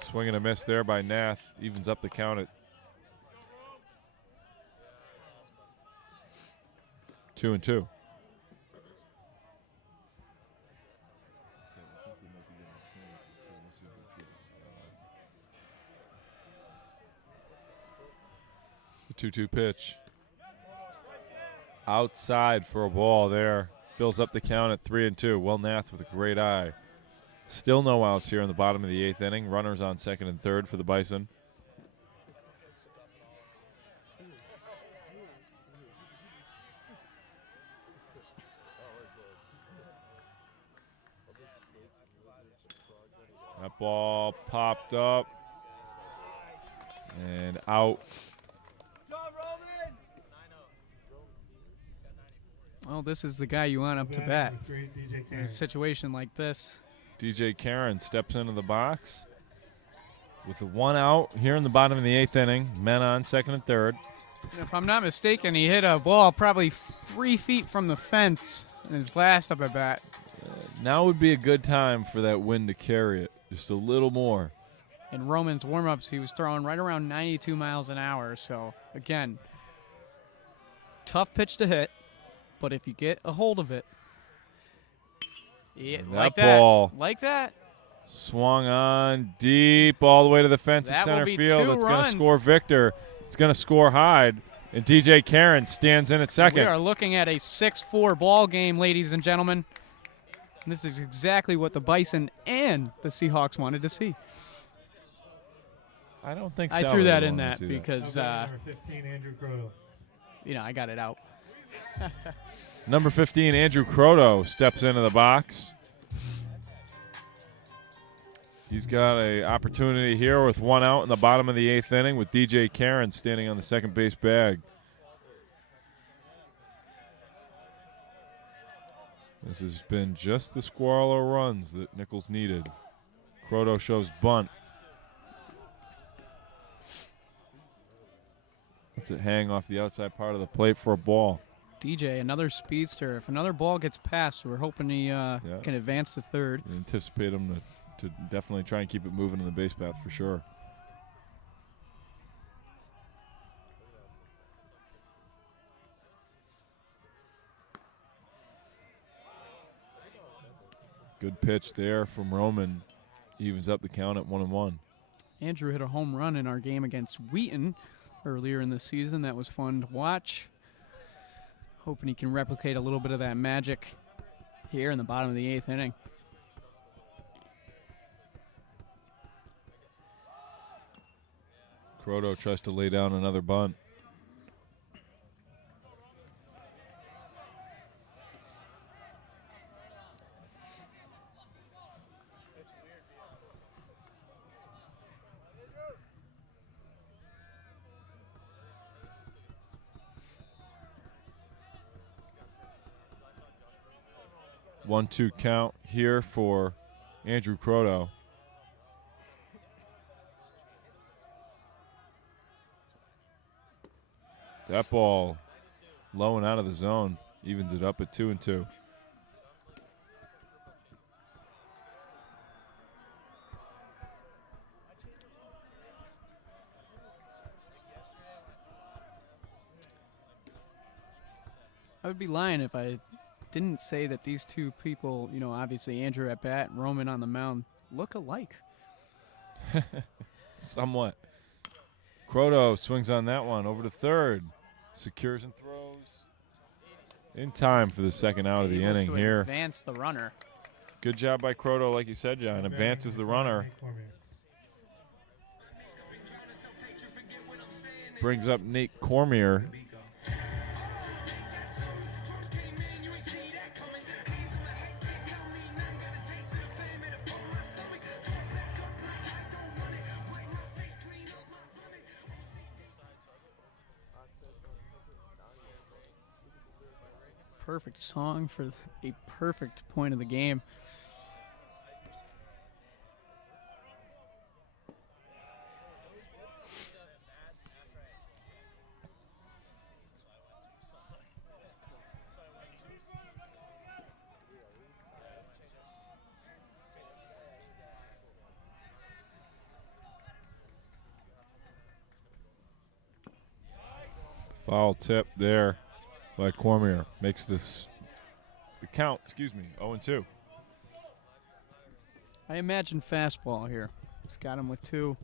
Swing and a miss there by Nath. Evens up the count at 2-2. It's the 2-2 pitch. Outside for a ball there. Fills up the count at 3-2. Will Nath with a great eye. Still no outs here in the bottom of the 8th inning. Runners on second and third for the Bison. That ball popped up and out. Well, this is the guy you want up to bat in a situation like this. DJ Karen steps into the box with the 1 out here in the bottom of the 8th inning. Men on second and third. And if I'm not mistaken, he hit a ball probably 3 feet from the fence in his last up at bat. Now would be a good time for that wind to carry it just a little more. In Roman's warm-ups, he was throwing right around 92 miles an hour. So, again, tough pitch to hit, but if you get a hold of it, yeah, like that. Ball like that. Swung on deep all the way to the fence That at center will be field. 2 It's going to runs. score Victor. It's going to score Hyde. And DJ Karen stands in at second. We are looking at a 6-4 ball game, ladies and gentlemen. And this is exactly what the Bison and the Seahawks wanted to see. I don't think I Salve threw that wanted in to that see because, Number 15, Andrew Croto. I got it out. Number 15, Andrew Croto, steps into the box. He's got an opportunity here with 1 out in the bottom of the 8th inning with DJ Karen standing on the second base bag. This has been just the squirrel of runs that Nichols needed. Croto shows bunt. Lets it hang off the outside part of the plate for a ball. DJ, another speedster. If another ball gets passed, we're hoping he can advance to third. You anticipate him to definitely try and keep it moving in the base path for sure. Good pitch there from Roman. Evens up the count at 1-1. Andrew hit a home run in our game against Wheaton earlier in the season. That was fun to watch. Hoping he can replicate a little bit of that magic here in the bottom of the 8th inning. Croto tries to lay down another bunt. One-two count here for Andrew Croto. That ball low and out of the zone. Evens it up at 2-2. I would be lying if I didn't say that these two people, you know, obviously Andrew at bat, Roman on the mound, look alike. Somewhat. Croto swings on that one over to third. Secures and throws in time for the second out of the Able inning to here. advance the runner. Good job by Croto, like you said, John. Advances the runner. Brings up Nate Cormier. Perfect song for a perfect point of the game. Foul tip there by Cormier. Makes this the count, 0-2. I imagine fastball here. He's got him with 2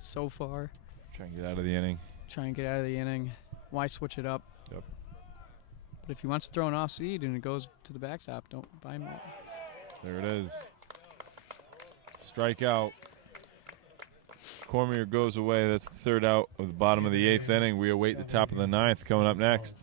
so far. Trying to get out of the inning. Try and get out of the inning. Why switch it up? Yep. But if he wants to throw an off seed and it goes to the backstop, don't buy him out. There it is. Strikeout. Cormier goes away. That's the third out of the bottom of the 8th inning. We await the top of the 9th coming up next.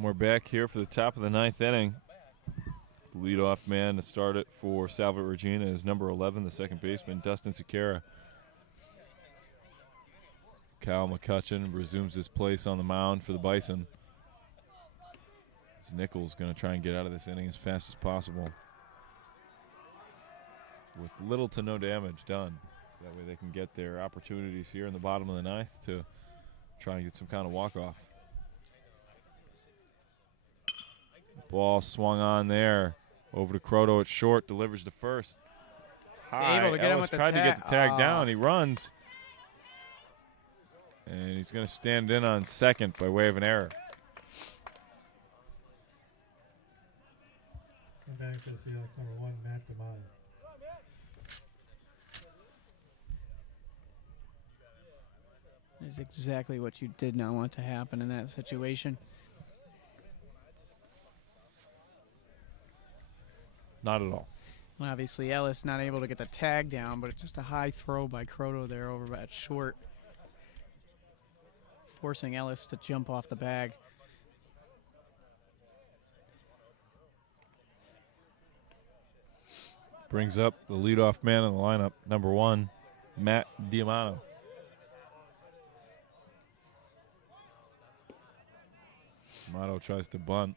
We're back here for the top of the 9th inning. The leadoff man to start it for Salve Regina is number 11, the second baseman, Dustin Sequeira. Kyle McCutcheon resumes his place on the mound for the Bison. Nichols going to try and get out of this inning as fast as possible with little to no damage done. So that way they can get their opportunities here in the bottom of the 9th to try and get some kind of walk-off. Ball swung on there. Over to Croto at short, delivers to first. He's able to get him with the tried to get the tag tag. down. He runs. And he's going to stand in on second by way of an error. And batting for the Seahawks, number 1, Matt D'Amato. Is exactly what you did not want to happen in that situation. Not at all. Obviously, Ellis not able to get the tag down, but it's just a high throw by Croto there over at short, forcing Ellis to jump off the bag. Brings up the leadoff man in the lineup, number 1, Matt D'Amato. D'Amato tries to bunt.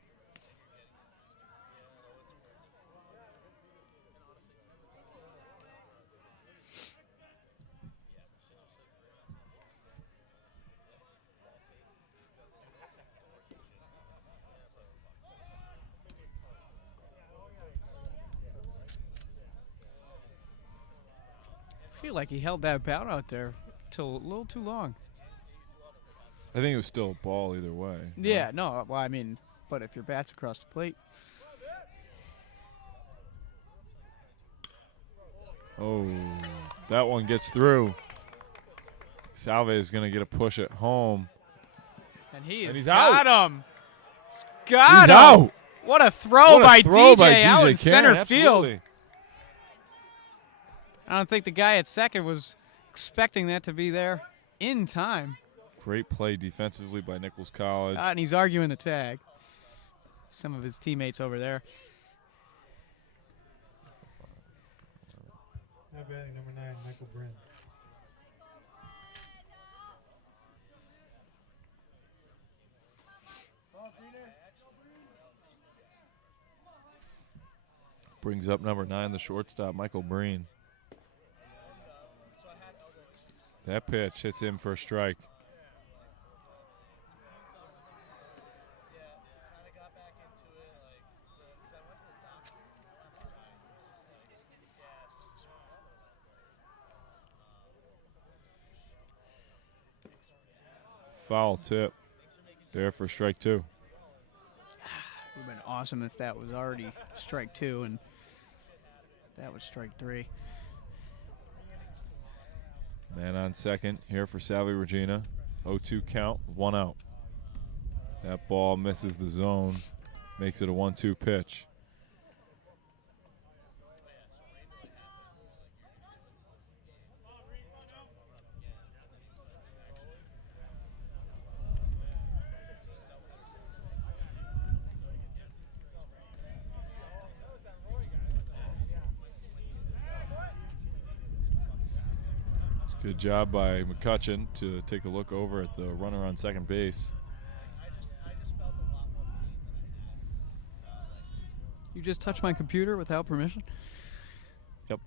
I feel like he held that bat out there till a little too long. I think it was still a ball either way. Yeah, no, well, I mean, but if your bat's across the plate. Oh, that one gets through. Salve is going to get a push at home. And he's he's got out. him. He's got He's him. out. What a throw, What a by, throw DJ by out in DJ center Karen, field. absolutely. I don't think the guy at second was expecting that to be there in time. Great play defensively by Nichols College. And he's arguing the tag. Some of his teammates over there. Now batting number 9, Michael Brin. Brings up number 9, the shortstop, Michael Breen. That pitch hits him for a strike. Foul tip there for strike 2. Would have been awesome if that was already strike 2 and that was strike 3. Man on second here for Salve Regina. 0-2 count, 1 out. That ball misses the zone, makes it a 1-2 pitch. Good job by McCutcheon to take a look over at the runner on second base. You just touched my computer without permission? Yep.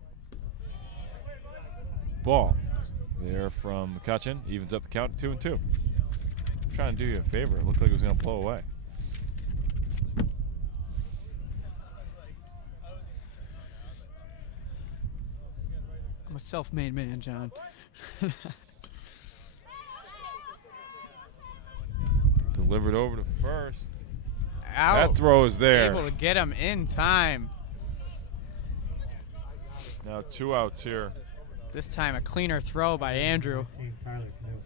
Ball there from McCutcheon. Evens up the count to 2-2. Trying to do you a favor. It looked like it was going to blow away. I'm a self-made man, John. Delivered over to first. Out. That throw is there. Able to get him in time. Now 2 outs here. This time a cleaner throw by Andrew. Team Tyler Canoe.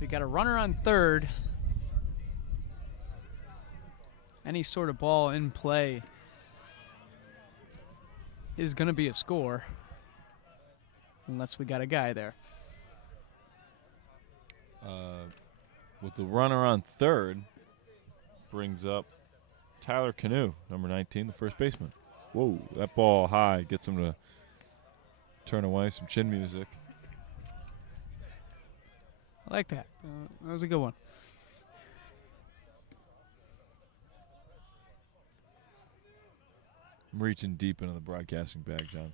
We got a runner on third. Any sort of ball in play is going to be a score. Unless we got a guy there. With the runner on third, brings up Tyler Canoe, number 19, the first baseman. Whoa, that ball high gets him to turn away. Some chin music. I like that. That was a good one. I'm reaching deep into the broadcasting bag, John.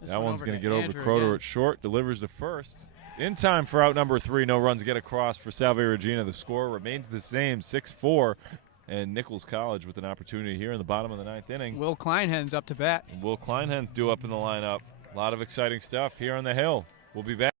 This That one one's over going to to get over to Andrew Croto again. at short, delivers to first. In time for out number 3. No runs get across for Salve Regina. The score remains the same, 6-4. And Nichols College with an opportunity here in the bottom of the 9th inning. Will Kleinhen's up to bat. And Will Kleinhen's due up in the lineup. A lot of exciting stuff here on the Hill. We'll be back.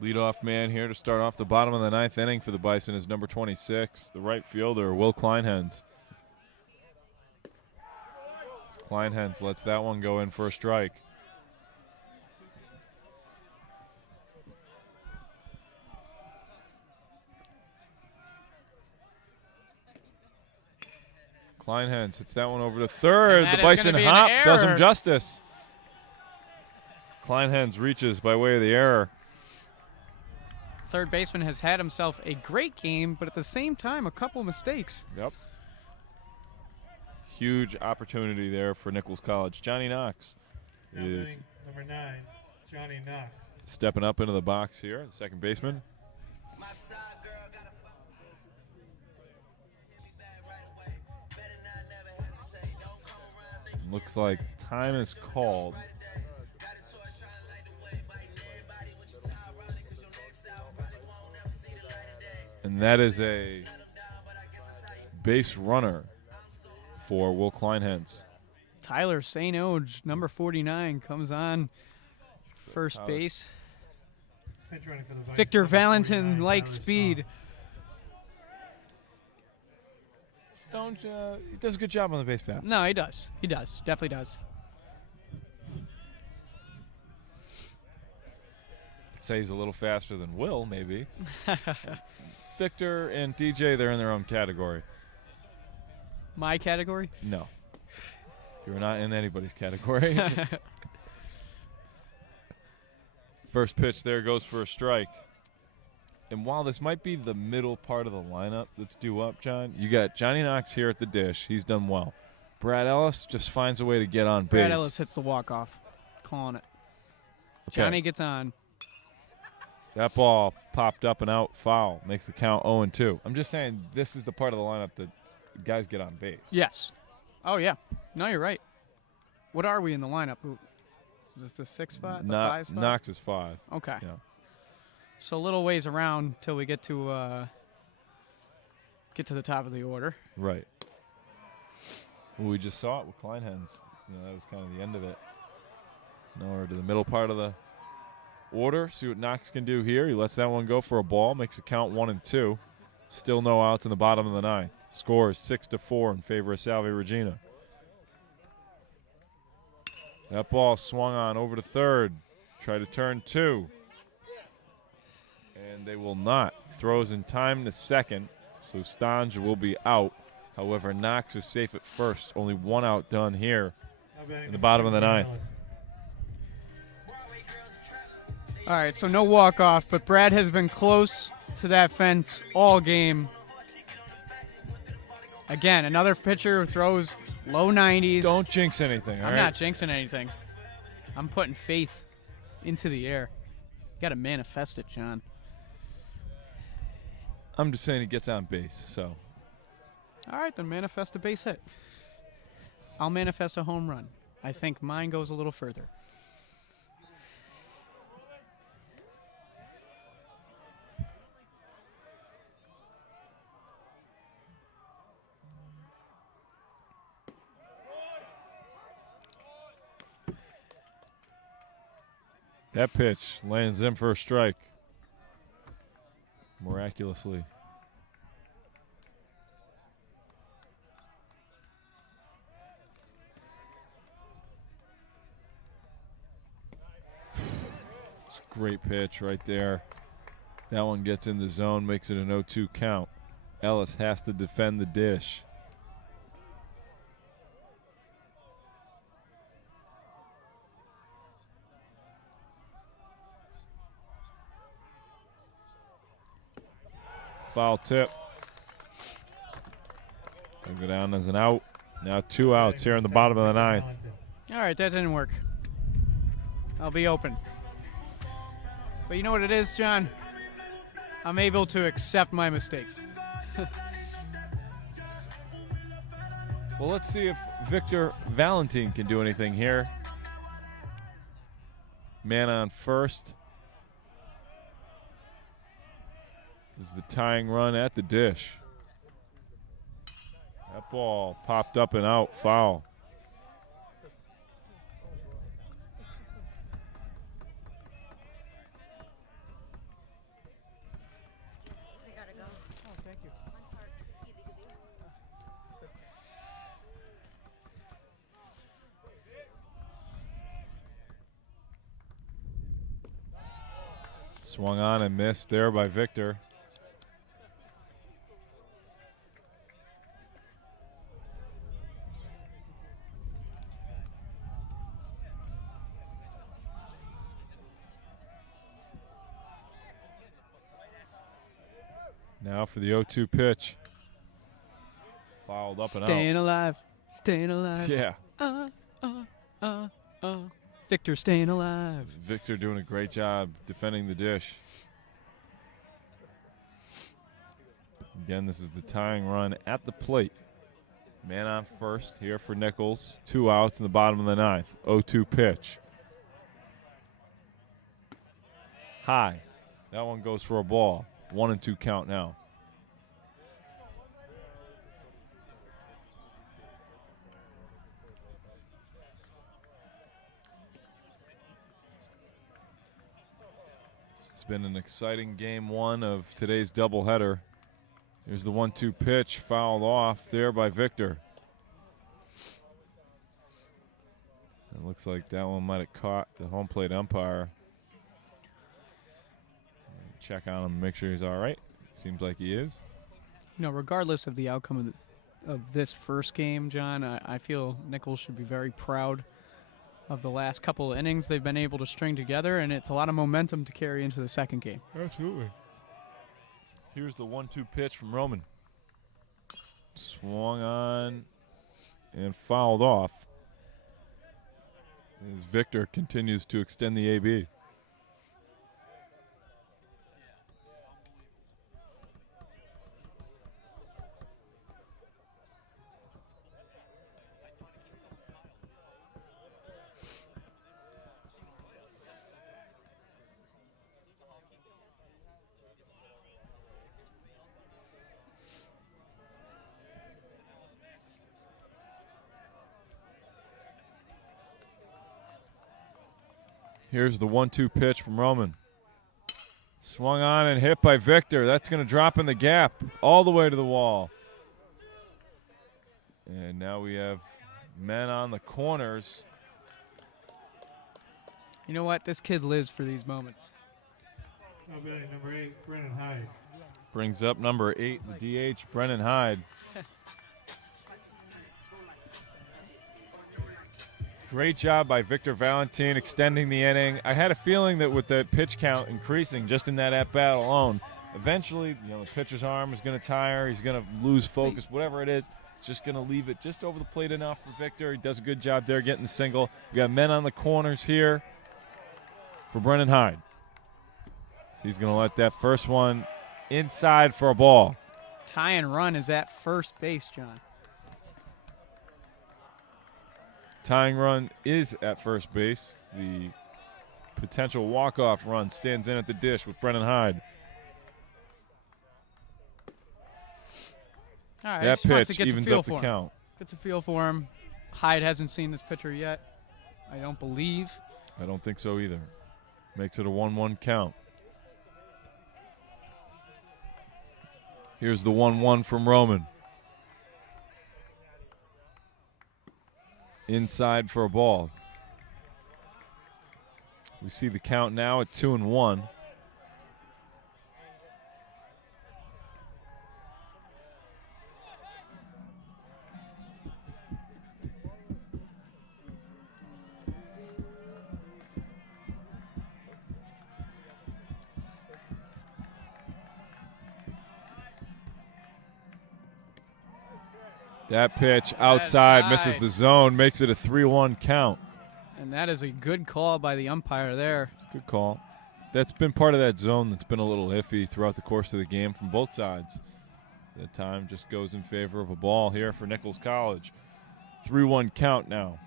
Leadoff man here to start off the bottom of the 9th inning for the Bison is number 26, the right fielder, Will Kleinhens. Kleinhens lets that one go in for a strike. Kleinhens hits that one over to third. The Bison hop does him justice. Kleinhens reaches by way of the error. Third baseman has had himself a great game, but at the same time, a couple mistakes. Yep. Huge opportunity there for Nichols College. Johnny Knox is number 9, Johnny Knox. Stepping up into the box here, the second baseman. Looks like time is called. And that is a base runner for Will Kleinhens. Tyler St. Ode, number 49, comes on first base. Victor Valentin likes speed. Stone he does a good job on the base path. No, he does. He does. Definitely does. I'd say he's a little faster than Will, maybe. Victor and DJ, they're in their own category. My category? No. You're not in anybody's category. First pitch there goes for a strike. And while this might be the middle part of the lineup that's due up, John, you got Johnny Knox here at the dish. He's done well. Brad Ellis just finds a way to get on base. Brad Ellis hits the walk-off. Calling it. Okay. Johnny gets on. That ball popped up and out, foul. Makes the count 0-2. I'm just saying this is the part of the lineup that guys get on base. Yes. Oh, yeah. No, you're right. What are we in the lineup? Is this the 6 spot? The 5 spot? Knox is 5. Okay. Yeah. So a little ways around till we get to the top of the order. Right. Well, we just saw it with Kleinhens. That was kind of the end of it. Now we're to the middle part of the order. See what Knox can do here. He lets that one go for a ball. Makes it count 1-2. Still no outs in the bottom of the 9th. Score is 6-4 in favor of Salve Regina. That ball swung on over to third. Try to turn 2. And they will not. Throws in time to second, so Stange will be out. However, Knox is safe at first. Only 1 out done here in the bottom of the 9th. All right, so no walk-off, but Brad has been close to that fence all game. Again, another pitcher who throws low 90s. Don't jinx anything, all right? I'm not jinxing anything. I'm putting faith into the air. You got to manifest it, John. I'm just saying he gets on base, so. All right, then manifest a base hit. I'll manifest a home run. I think mine goes a little further. That pitch lands in for a strike. Miraculously. It's a great pitch right there. That one gets in the zone, makes it an 0-2 count. Ellis has to defend the dish. Foul tip. They'll go down as an out. Now 2 outs here in the bottom of the 9th. All right, that didn't work. I'll be open. But you know what it is, John? I'm able to accept my mistakes. Well, let's see if Victor Valentin can do anything here. Man on first. This is the tying run at the dish. That ball popped up and out, foul. Swung on and missed there by Victor. Now for the 0-2 pitch. Fouled up and out. Staying alive. Staying alive. Yeah. Victor staying alive. Victor doing a great job defending the dish. Again, this is the tying run at the plate. Man on first here for Nichols. 2 outs in the bottom of the ninth. 0-2 pitch. High. That one goes for a ball. 1-2 count now. It's been an exciting game one of today's doubleheader. Here's the 1-2 pitch, fouled off there by Victor. It looks like that one might have caught the home plate umpire. Check on him, make sure he's all right. Seems like he is. You know, regardless of the outcome of this first game, John, I feel Nichols should be very proud of the last couple of innings they've been able to string together, and it's a lot of momentum to carry into the second game. Absolutely. Here's the 1-2 pitch from Roman. Swung on and fouled off as Victor continues to extend the AB. Here's the 1-2 pitch from Roman. Swung on and hit by Victor. That's going to drop in the gap all the way to the wall. And now we have men on the corners. You know what? This kid lives for these moments. Now batting number 8, Brennan Hyde. Brings up number 8, the DH, Brennan Hyde. Great job by Victor Valentin extending the inning. I had a feeling that with the pitch count increasing just in that at-bat alone, eventually, the pitcher's arm is going to tire. He's going to lose focus, whatever it is. It's just going to leave it just over the plate enough for Victor. He does a good job there getting the single. We got men on the corners here for Brennan Hyde. He's going to let that first one inside for a ball. Tie and run is at first base, John. Tying run is at first base. The potential walk-off run stands in at the dish with Brennan Hyde. All right, That just wants to pitch get evens a feel up the for him. count. Gets a feel for him. Hyde hasn't seen this pitcher yet, I don't believe. I don't think so either. Makes it a 1-1 count. Here's the 1-1 from Roman. Inside for a ball. We see the count now at 2-1. That pitch outside misses the zone, makes it a 3-1 count. And that is a good call by the umpire there. Good call. That's been part of that zone that's been a little iffy throughout the course of the game from both sides. That time just goes in favor of a ball here for Nichols College. 3-1 count now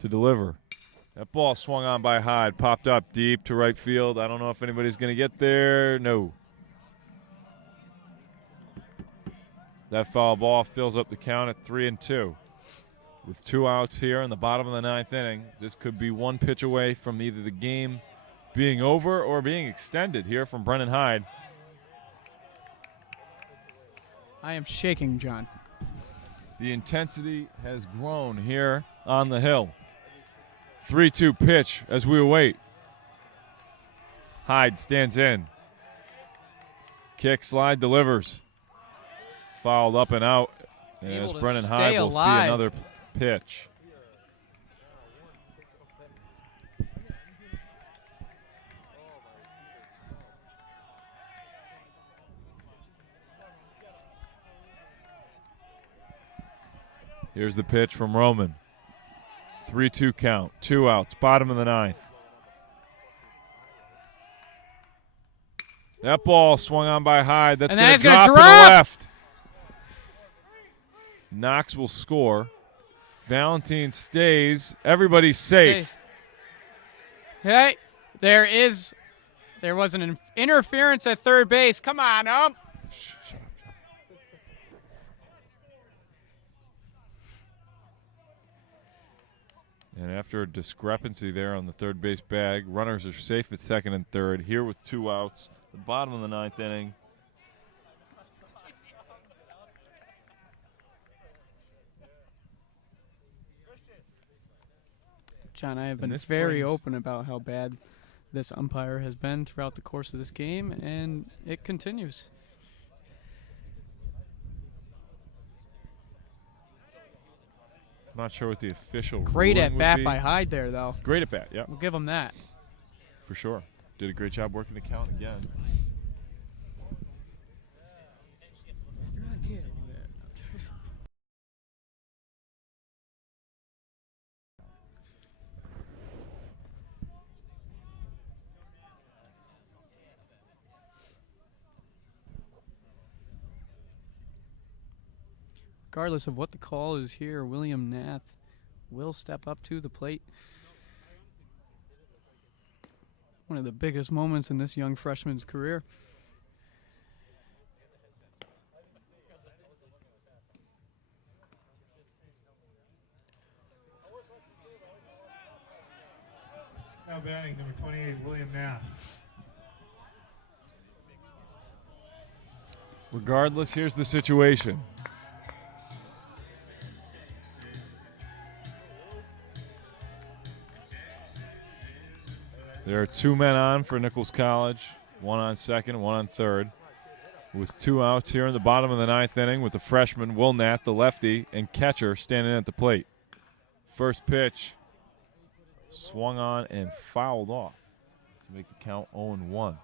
to deliver. That ball swung on by Hyde, popped up deep to right field. I don't know if anybody's going to get there. No. That foul ball fills up the count at 3-2. With 2 outs here in the bottom of the ninth inning, this could be one pitch away from either the game being over or being extended here from Brennan Hyde. I am shaking, John. The intensity has grown here on the hill. 3-2 pitch as we await. Hyde stands in. Kick, slide, delivers. Fouled up and out. Able As to Brennan stay Hyde will see alive. another pitch. Here's the pitch from Roman. 3-2 count. 2 outs. Bottom of the ninth. That ball swung on by Hyde. That's And going then to it's gonna drop to the drop. left. Knox will score. Valentine stays. Everybody's safe. Hey, there was an interference at third base. Come on, Shut up. And after a discrepancy there on the third base bag, runners are safe at second and third. Here with 2 outs, the bottom of the ninth inning. John, I have been this very brings- open about how bad this umpire has been throughout the course of this game, and it continues. I'm not sure what the official Great ruling at would bat be. by Hyde there, though. Great at bat, yeah, We'll give him that. for sure. Did a great job working the count again. Regardless of what the call is here, William Nath will step up to the plate. One of the biggest moments in this young freshman's career. Now batting number 28, William Nath. Regardless, here's the situation. There are 2 men on for Nichols College, 1 on second, 1 on third. With 2 outs here in the bottom of the ninth inning with the freshman, Will Nath, the lefty, and catcher standing at the plate. First pitch swung on and fouled off to make the count 0-1.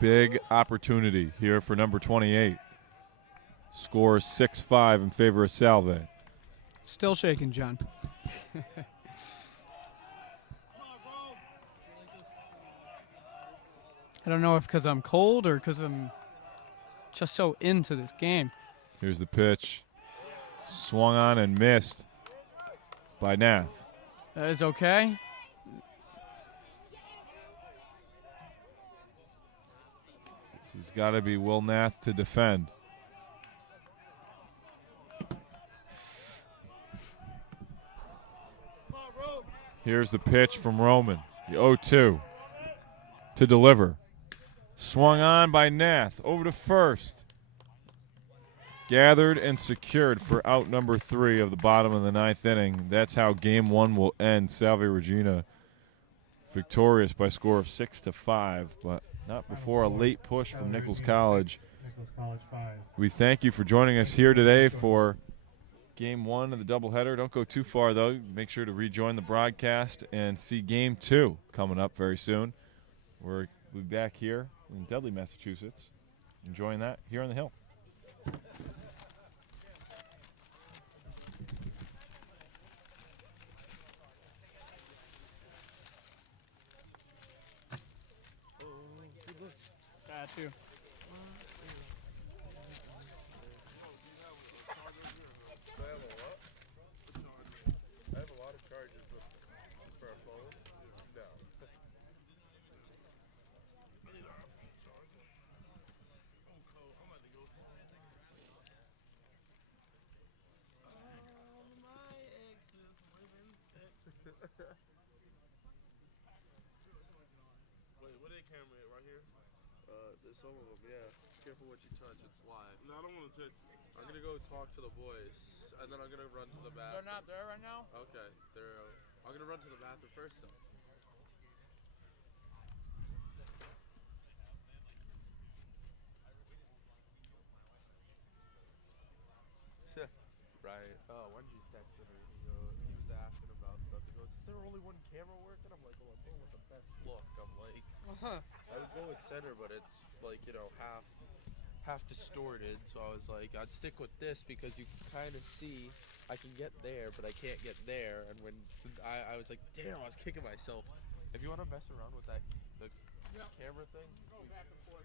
Big opportunity here for number 28. Score 6-5 in favor of Salve. Still shaking, John. I don't know if because I'm cold or because I'm just so into this game. Here's the pitch. Swung on and missed by Nath. That is okay. This has got to be Will Nath to defend. Here's the pitch from Roman. The 0-2 to deliver. Swung on by Nath. Over to first. Gathered and secured for out number 3 of the bottom of the ninth inning. That's how game 1 will end. Salve Regina victorious by score of 6-5, but not before a late push from Nichols College. Nichols College 5. We thank you for joining us here today for game 1 of the doubleheader. Don't go too far, though. Make sure to rejoin the broadcast and see game 2 coming up very soon. We'll be back here in Dudley, Massachusetts, enjoying that here on the Hill. Got you. I have a lot of charges for a phone. No. Wait, where they camera at? Right here? There's some of them, yeah. Careful what you touch, it's live. No, I don't want to touch it. I'm gonna go talk to the boys, and then I'm gonna run to the bathroom. They're not there right now? Okay, I'm gonna run to the bathroom first. Though. there only one camera working? I'm like, well, I'm going with the best look. I'm like, Uh-huh. I would go with center, but it's like, you know, half distorted. So I was like, I'd stick with this because you can kind of see I can get there, but I can't get there. And when I was like, damn, I was kicking myself. If you want to mess around with that, the camera thing, Go back and forth.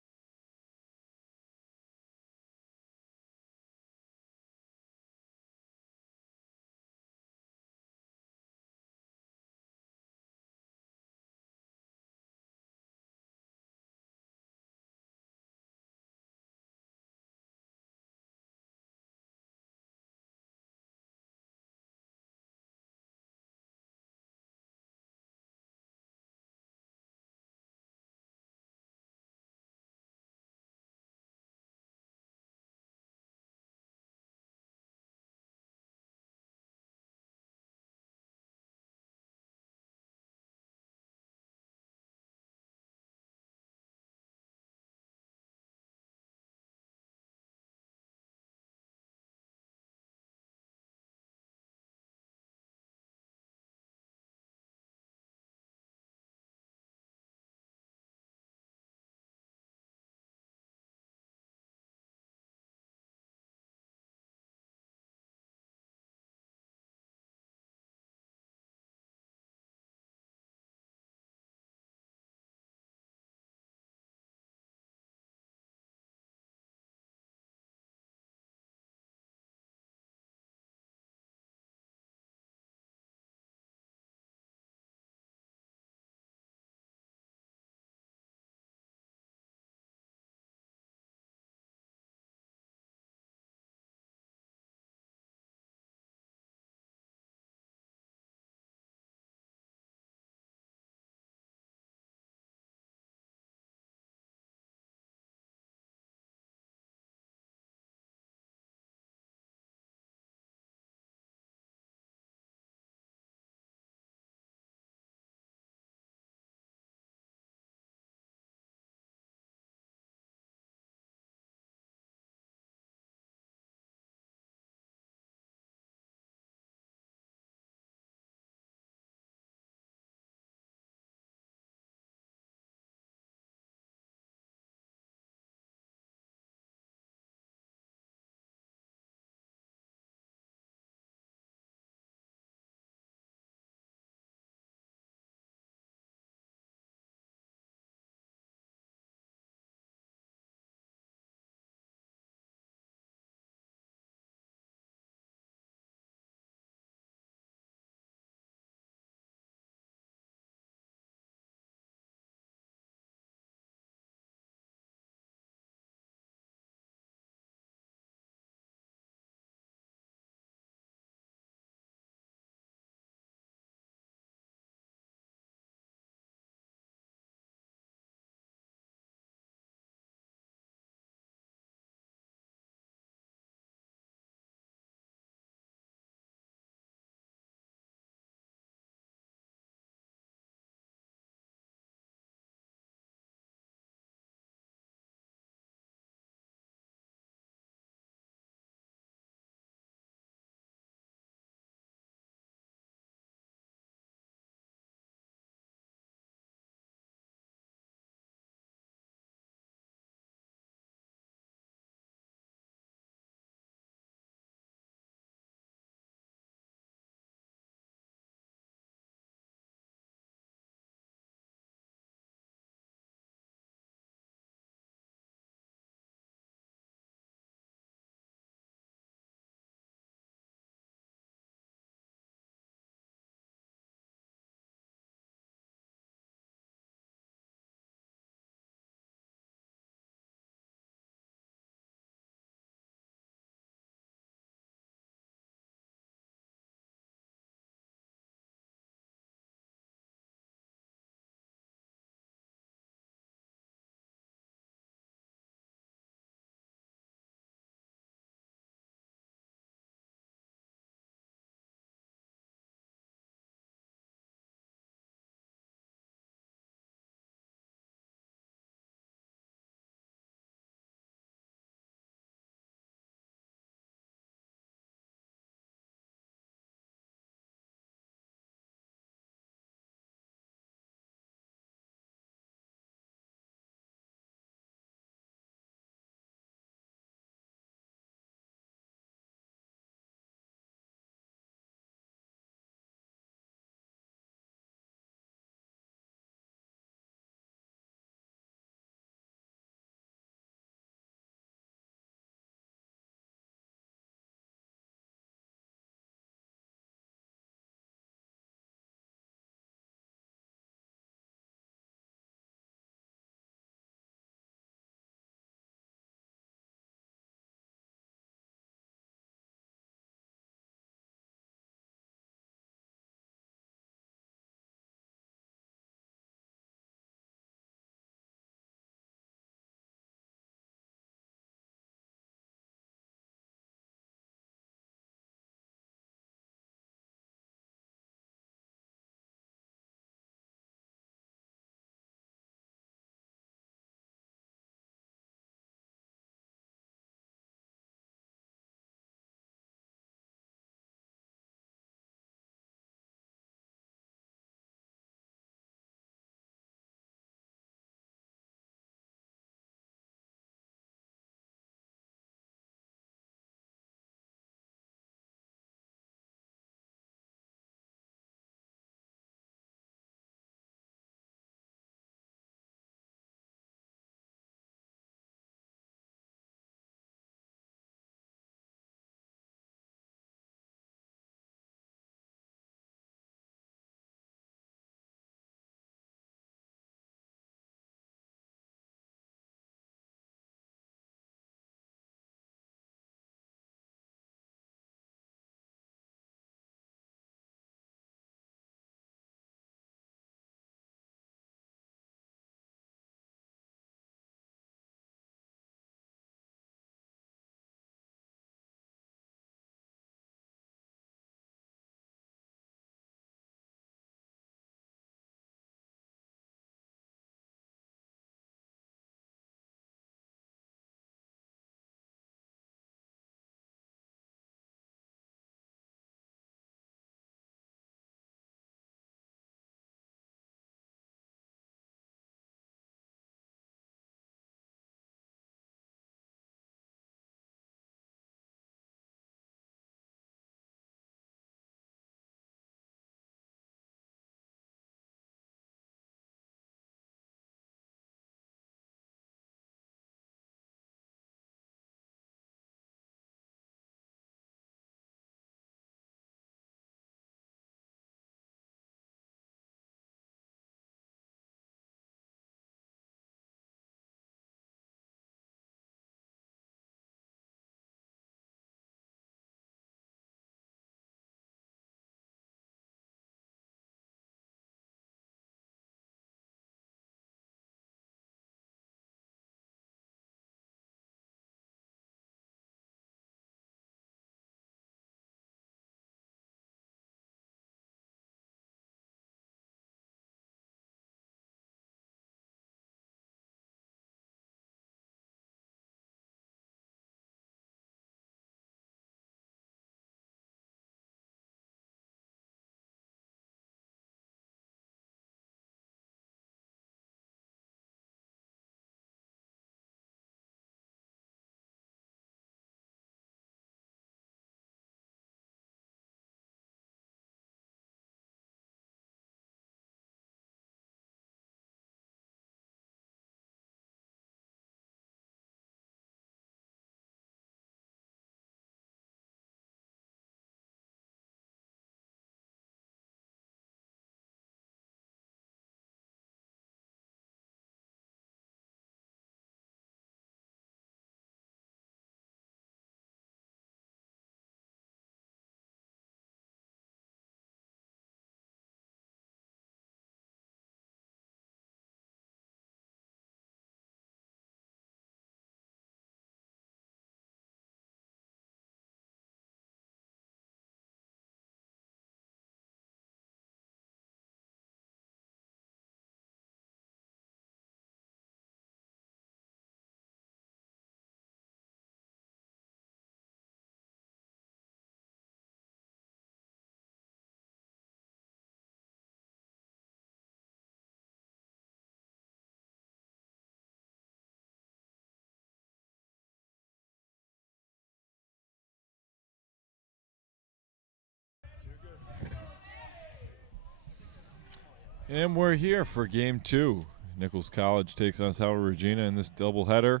And we're here for game 2. Nichols College takes on Salve Regina in this doubleheader.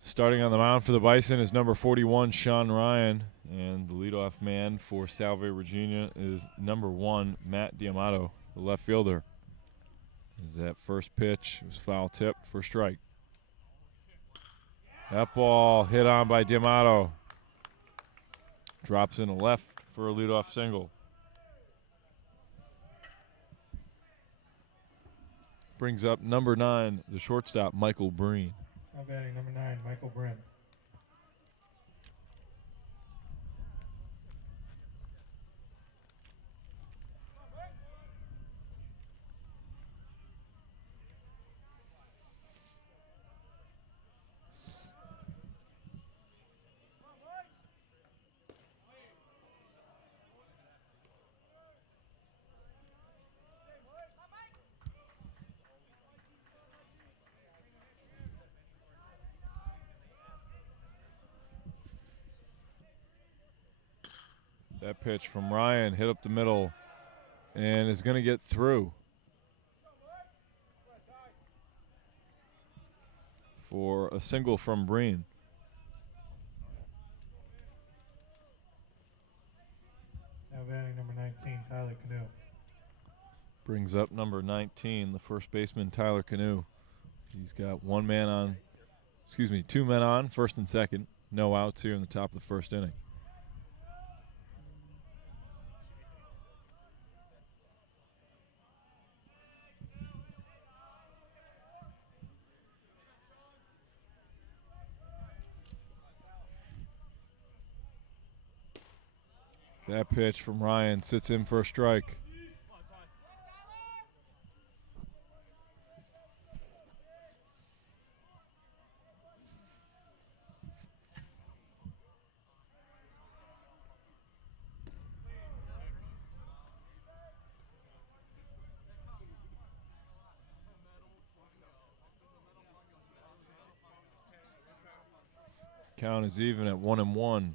Starting on the mound for the Bison is number 41, Sean Ryan. And the leadoff man for Salve Regina is number 1, Matt Diamato, the left fielder. As that first pitch was foul tip for strike. That ball hit on by Diamato. Drops in the left for a leadoff single. Brings up number 9, the shortstop, Michael Breen. Now batting number 9, Michael Bryn. That pitch from Ryan hit up the middle and is going to get through for a single from Breen. Now batting number 19, Tyler Canoe. Brings up number 19, the first baseman, Tyler Canoe. He's got two men on, first and second. No outs here in the top of the first inning. That pitch from Ryan sits in for a strike. Count is even at 1-1.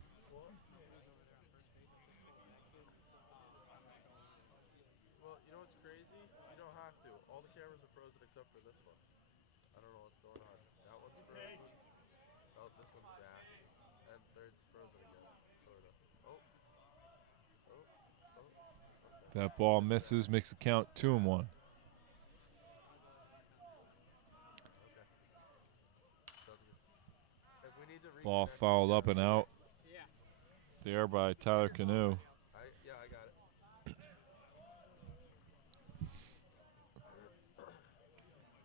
That ball misses, makes the count 2-1. Ball fouled up and out there by Tyler Canoe.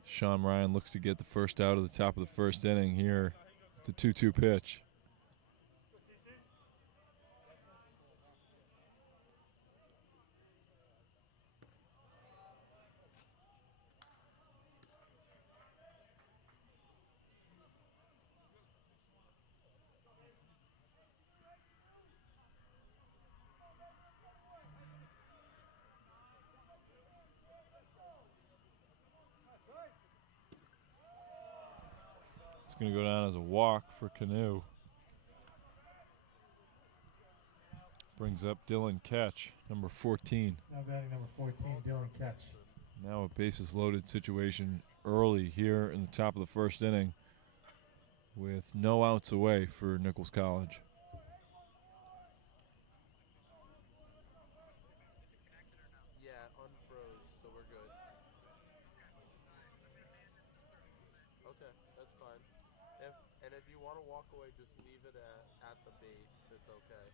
Sean Ryan looks to get the first out of the top of the first inning here. The 2-2 pitch. It's going to go down as a walk for Canoe. Brings up Dylan Ketch, number 14. Now batting number 14, Dylan Ketch. Now a bases loaded situation early here in the top of the first inning with no outs away for Nichols College. Yeah, unfroze, so we're good. Okay, that's fine. If you want to walk away, just leave it at the base. It's okay.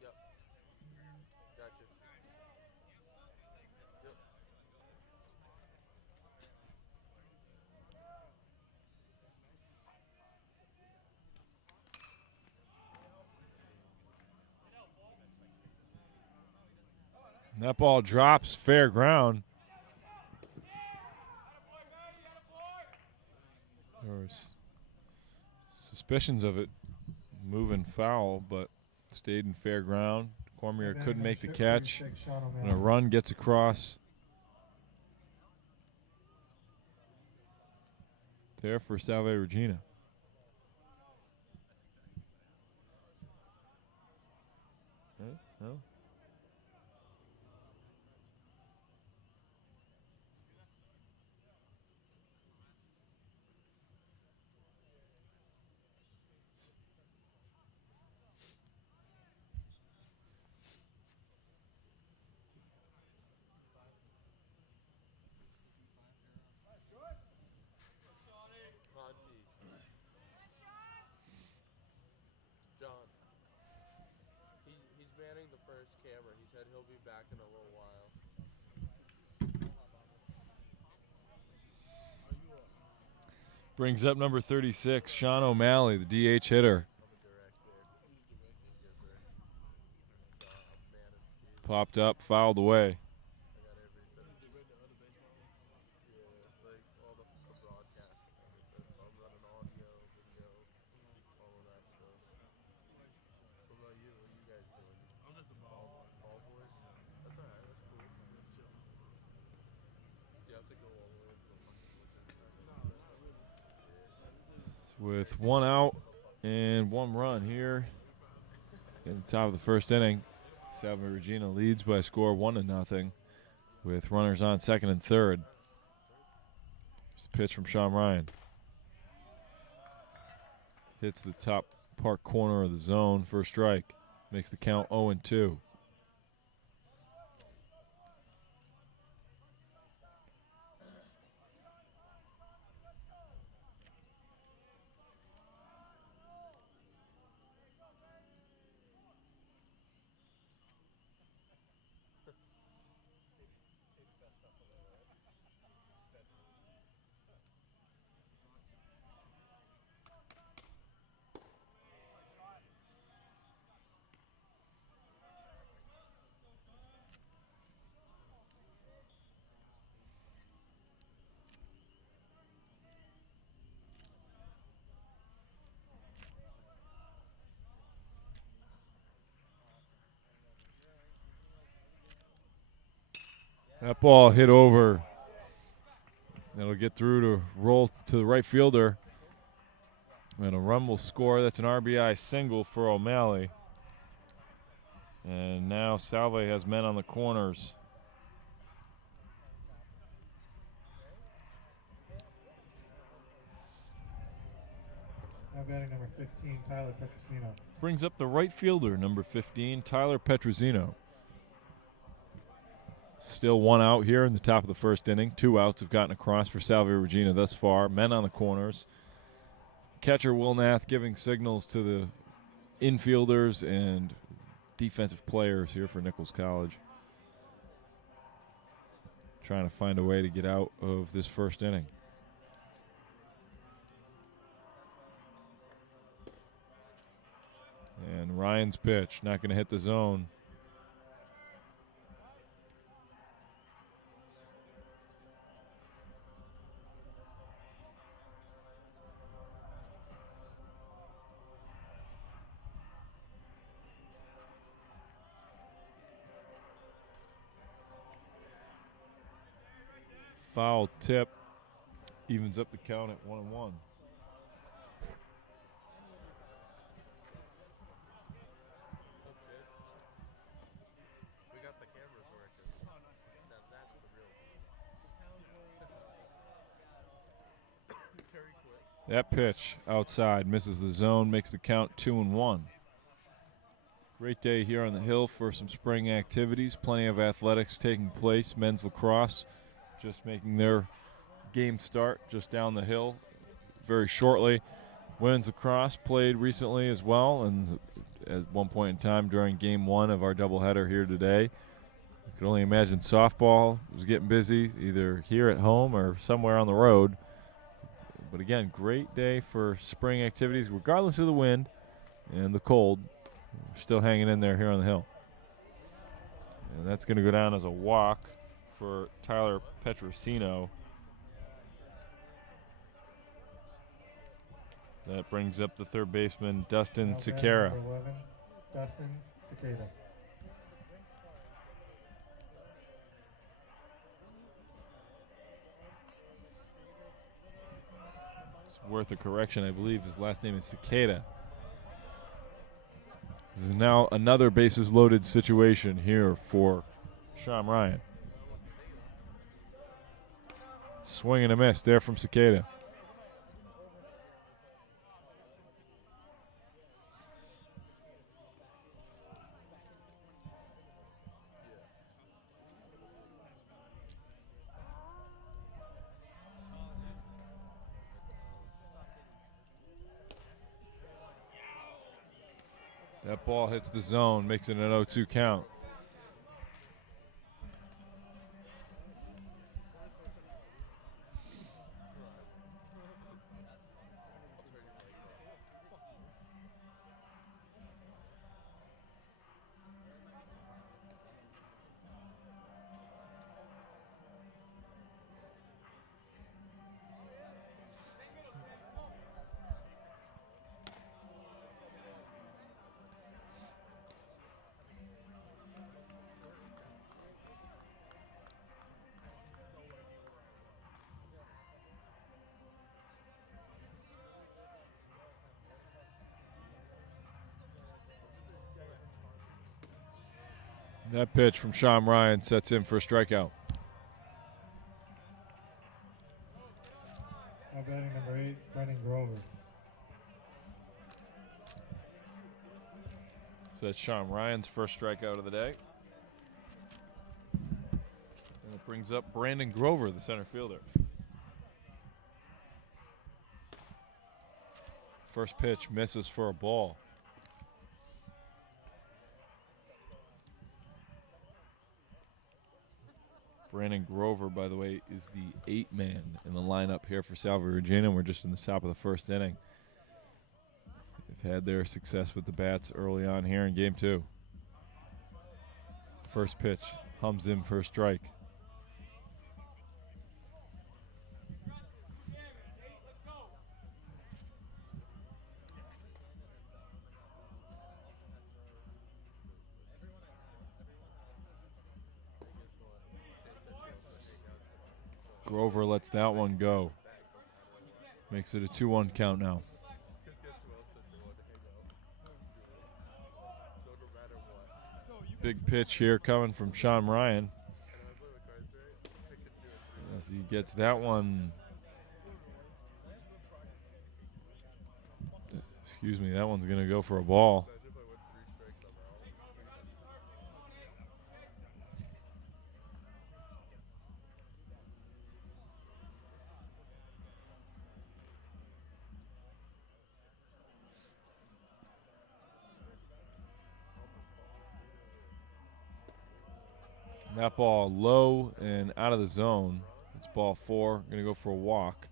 Yep. Gotcha. Yep. That ball drops fair ground. There was suspicions of it moving foul, but stayed in fair ground. Cormier couldn't make the catch, and a run gets across there for Salve Regina. No. John. He's manning the first camera. He said he'll be back in a little while. Brings up number 36, Sean O'Malley, the DH hitter. I'm a director. Yes, sir. So I'm manning. Popped up, fouled away. I got everything. Yeah, like all the broadcast and everything. So I'm running audio, video, all of that stuff. What about you? What are you guys doing? I'm just a ball boys. That's alright. That's cool. Do you have to go all the way to the fucking With one out and one run here in the top of the first inning. Salve Regina leads by a score 1-0 with runners on second and third. It's the pitch from Sean Ryan. Hits the top park corner of the zone for a strike. Makes the count 0-2. That ball hit over. That'll get through to roll to the right fielder. And a run will score. That's an RBI single for O'Malley. And now Salve has men on the corners. Now batting number 15, Tyler Petrosino. Brings up the right fielder, number 15, Tyler Petrosino. Still one out here in the top of the first inning. 2 outs have gotten across for Salve Regina thus far. Men on the corners. Catcher Wilnath giving signals to the infielders and defensive players here for Nichols College. Trying to find a way to get out of this first inning. And Ryan's pitch, not going to hit the zone. Foul tip evens up the count at 1-1. We got the cameras working. That's the real. Very quick. That pitch outside misses the zone, makes the count 2-1. Great day here on the Hill for some spring activities. Plenty of athletics taking place. Men's lacrosse just making their game start just down the hill very shortly. Women's lacrosse played recently as well, and at one point in time during game one of our doubleheader here today. I could only imagine softball was getting busy either here at home or somewhere on the road. But again, great day for spring activities regardless of the wind and the cold. We're still hanging in there here on the Hill. And that's going to go down as a walk for Tyler Petrosino. That brings up the third baseman, Dustin Now batting Sequeira. number 11, Dustin Sequeira. It's worth a correction, I believe his last name is Cicada. This is now another bases loaded situation here for Sean Ryan. Swing and a miss there from Cicada. That ball hits the zone, makes it an 0-2 count. That pitch from Sean Ryan sets him for a strikeout. Now batting number 8, Brendan Grover. So that's Sean Ryan's first strikeout of the day. And it brings up Brandon Grover, the center fielder. First pitch misses for a ball. Brandon Grover, by the way, is the 8th man in the lineup here for Salve Regina. We're just in the top of the first inning. They've had their success with the bats early on here in game 2. First pitch hums in for a strike. Grover lets that one go. Makes it a 2-1 count now. Big pitch here coming from Sean Ryan. As he gets that one. Excuse me, that one's going to go for a ball. That ball low and out of the zone. It's ball 4. Going to go for a walk.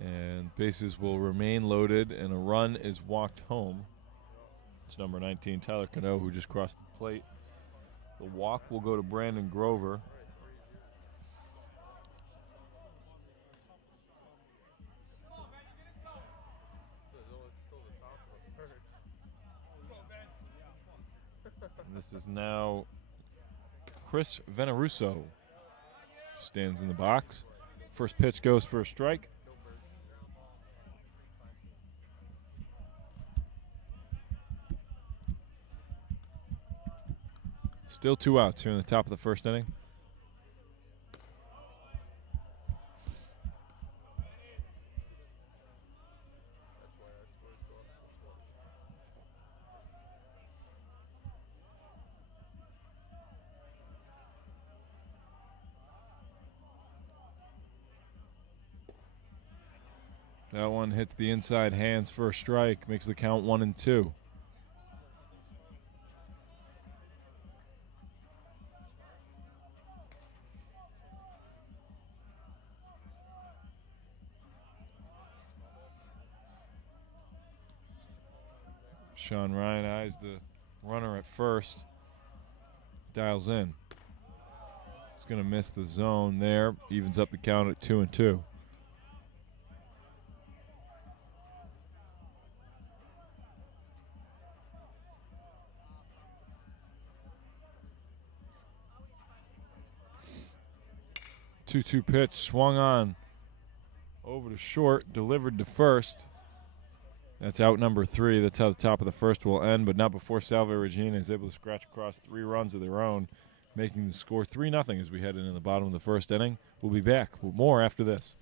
And bases will remain loaded, and a run is walked home. It's number 19, Tyler Cano, who just crossed the plate. The walk will go to Brandon Grover. And this is now Chris Veneruso. Stands in the box. First pitch goes for a strike. Still 2 outs here in the top of the first inning. That one hits the inside hands for a strike, makes the count 1-2. Sean Ryan eyes the runner at first, dials in. It's going to miss the zone there, evens up the count at 2-2. Two pitch swung on over to short, delivered to first. That's out number 3. That's how the top of the first will end, but not before Salve Regina is able to scratch across 3 runs of their own, making the score 3-0 as we head into the bottom of the first inning. We'll be back with more after this.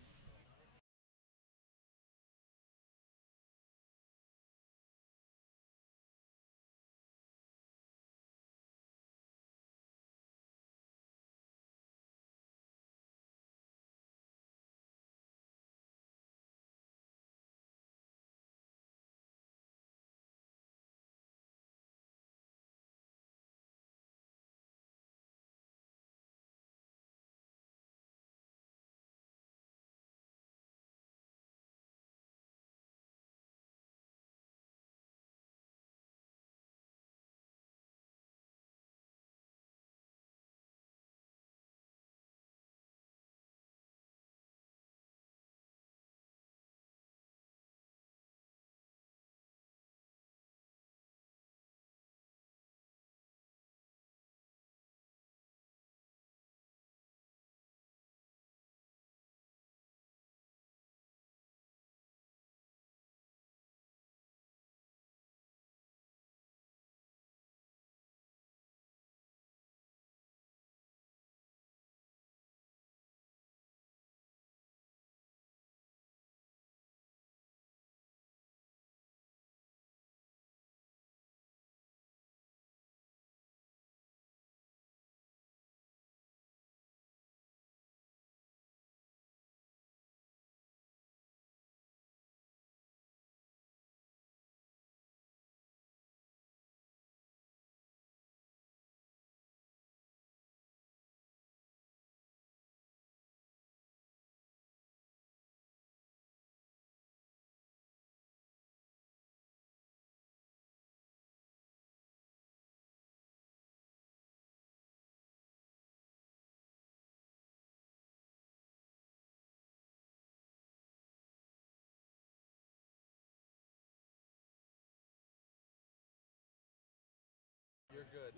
You're good.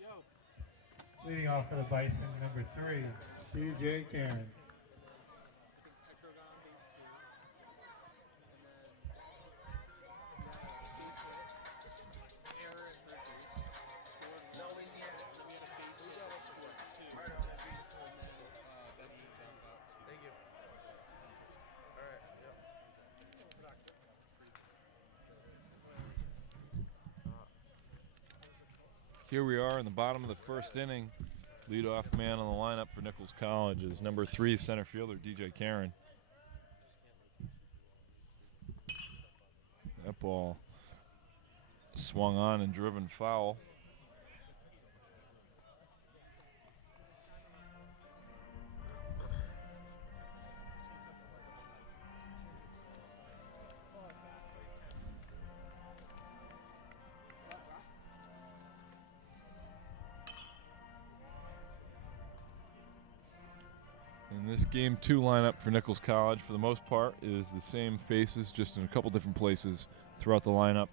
Leading off for the Bison, number 3, DJ Karen. Thank you. All right. Yep. Here we are in the bottom of the first inning. Leadoff man on the lineup for Nichols College is number 3 center fielder DJ Karen. That ball swung on and driven foul. And this game 2 lineup for Nichols College, for the most part, is the same faces, just in a couple different places throughout the lineup.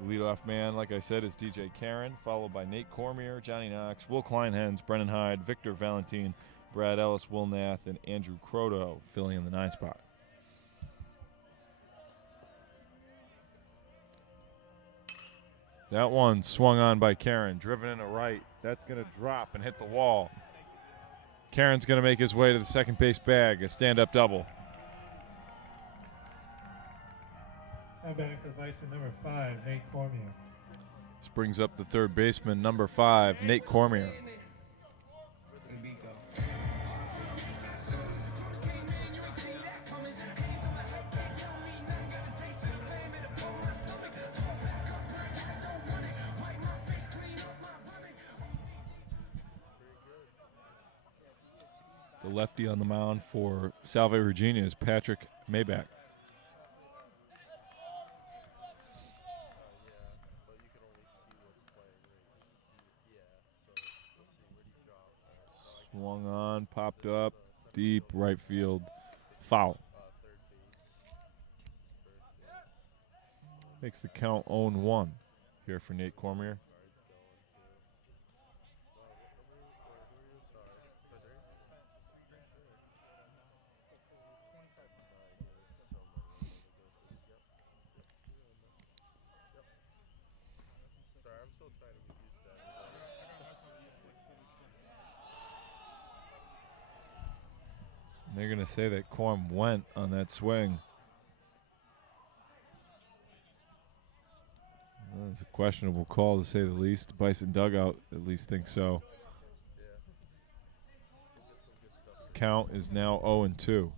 The leadoff man, like I said, is DJ Karen, followed by Nate Cormier, Johnny Knox, Will Kleinhens, Brennan Hyde, Victor Valentine, Brad Ellis, Will Nath, and Andrew Croto filling in the 9 spot. That one swung on by Karen, driven in a right. That's going to drop and hit the wall. Karen's going to make his way to the second base bag, a stand-up double. Now batting for the Bison, number 5, Nate Cormier. This brings up the third baseman, number 5, Nate Cormier. The lefty on the mound for Salve Regina is Patrick Maybach. Swung on, popped up, deep right field, foul. Makes the count 0-1 here for Nate Cormier. They're going to say that Quorum went on that swing. Well, it's a questionable call, to say the least. The Bison dugout at least thinks so. Count is now 0-2.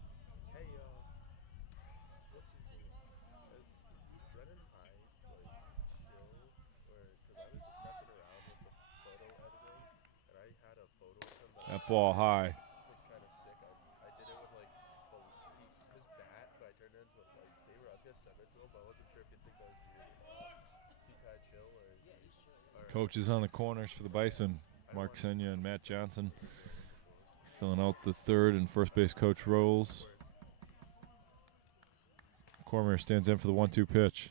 That ball high. Coaches on the corners for the Bison, Mark Senya and Matt Johnson, filling out the third and first base coach roles. Cormier stands in for the 1-2 pitch.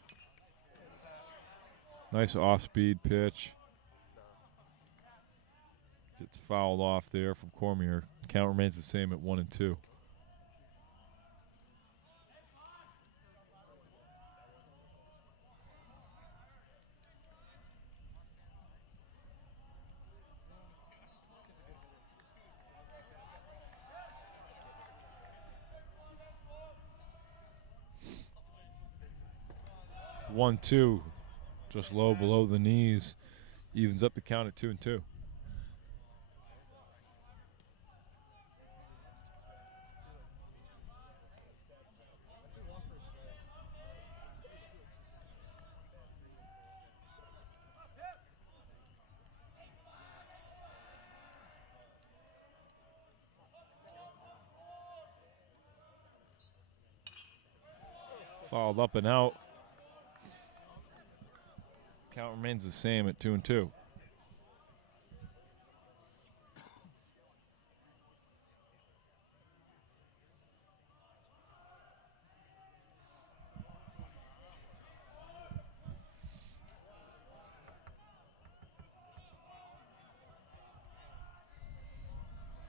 Nice off-speed pitch. Gets fouled off there from Cormier. Count remains the same at 1-2. One, two, just low below the knees, evens up the count at 2-2. Fouled up and out. Count remains the same at 2-2.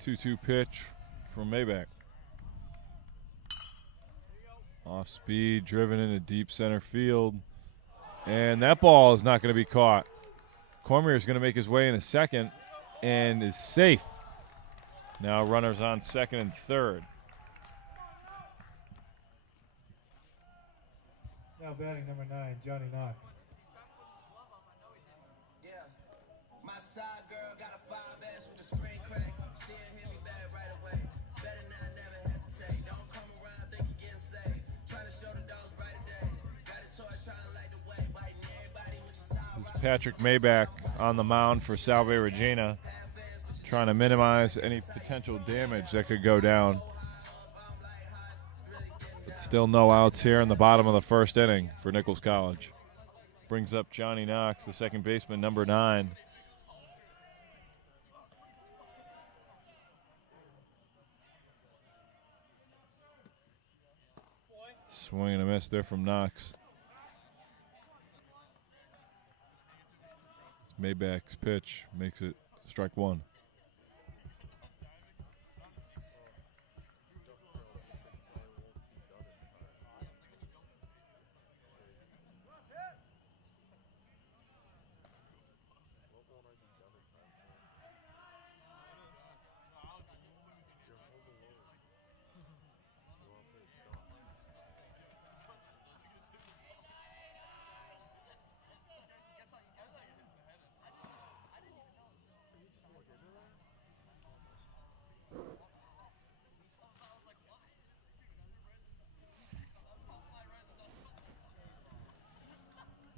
Two-two pitch from Maybach. Off speed, driven into deep center field. And that ball is not going to be caught. Cormier is going to make his way in a second and is safe. Now runners on second and third. Now batting number 9, Johnny Knox. Yeah. My side girl got a 5S with a screen crack. Still hit me back right away. Better not never hesitate. Don't come around think you getting saved. Trying to show the dogs brighter days. Got a torch trying to light the way. Biting everybody with your side. This is Patrick Maybach on the mound for Salve Regina, trying to minimize any potential damage that could go down. But still no outs here in the bottom of the first inning for Nichols College. Brings up Johnny Knox, the second baseman, number 9. Swing and a miss there from Knox. Maybach's pitch makes it strike one.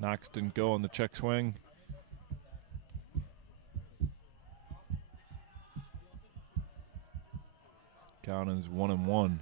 Knox didn't go on the check swing. Count is 1-1.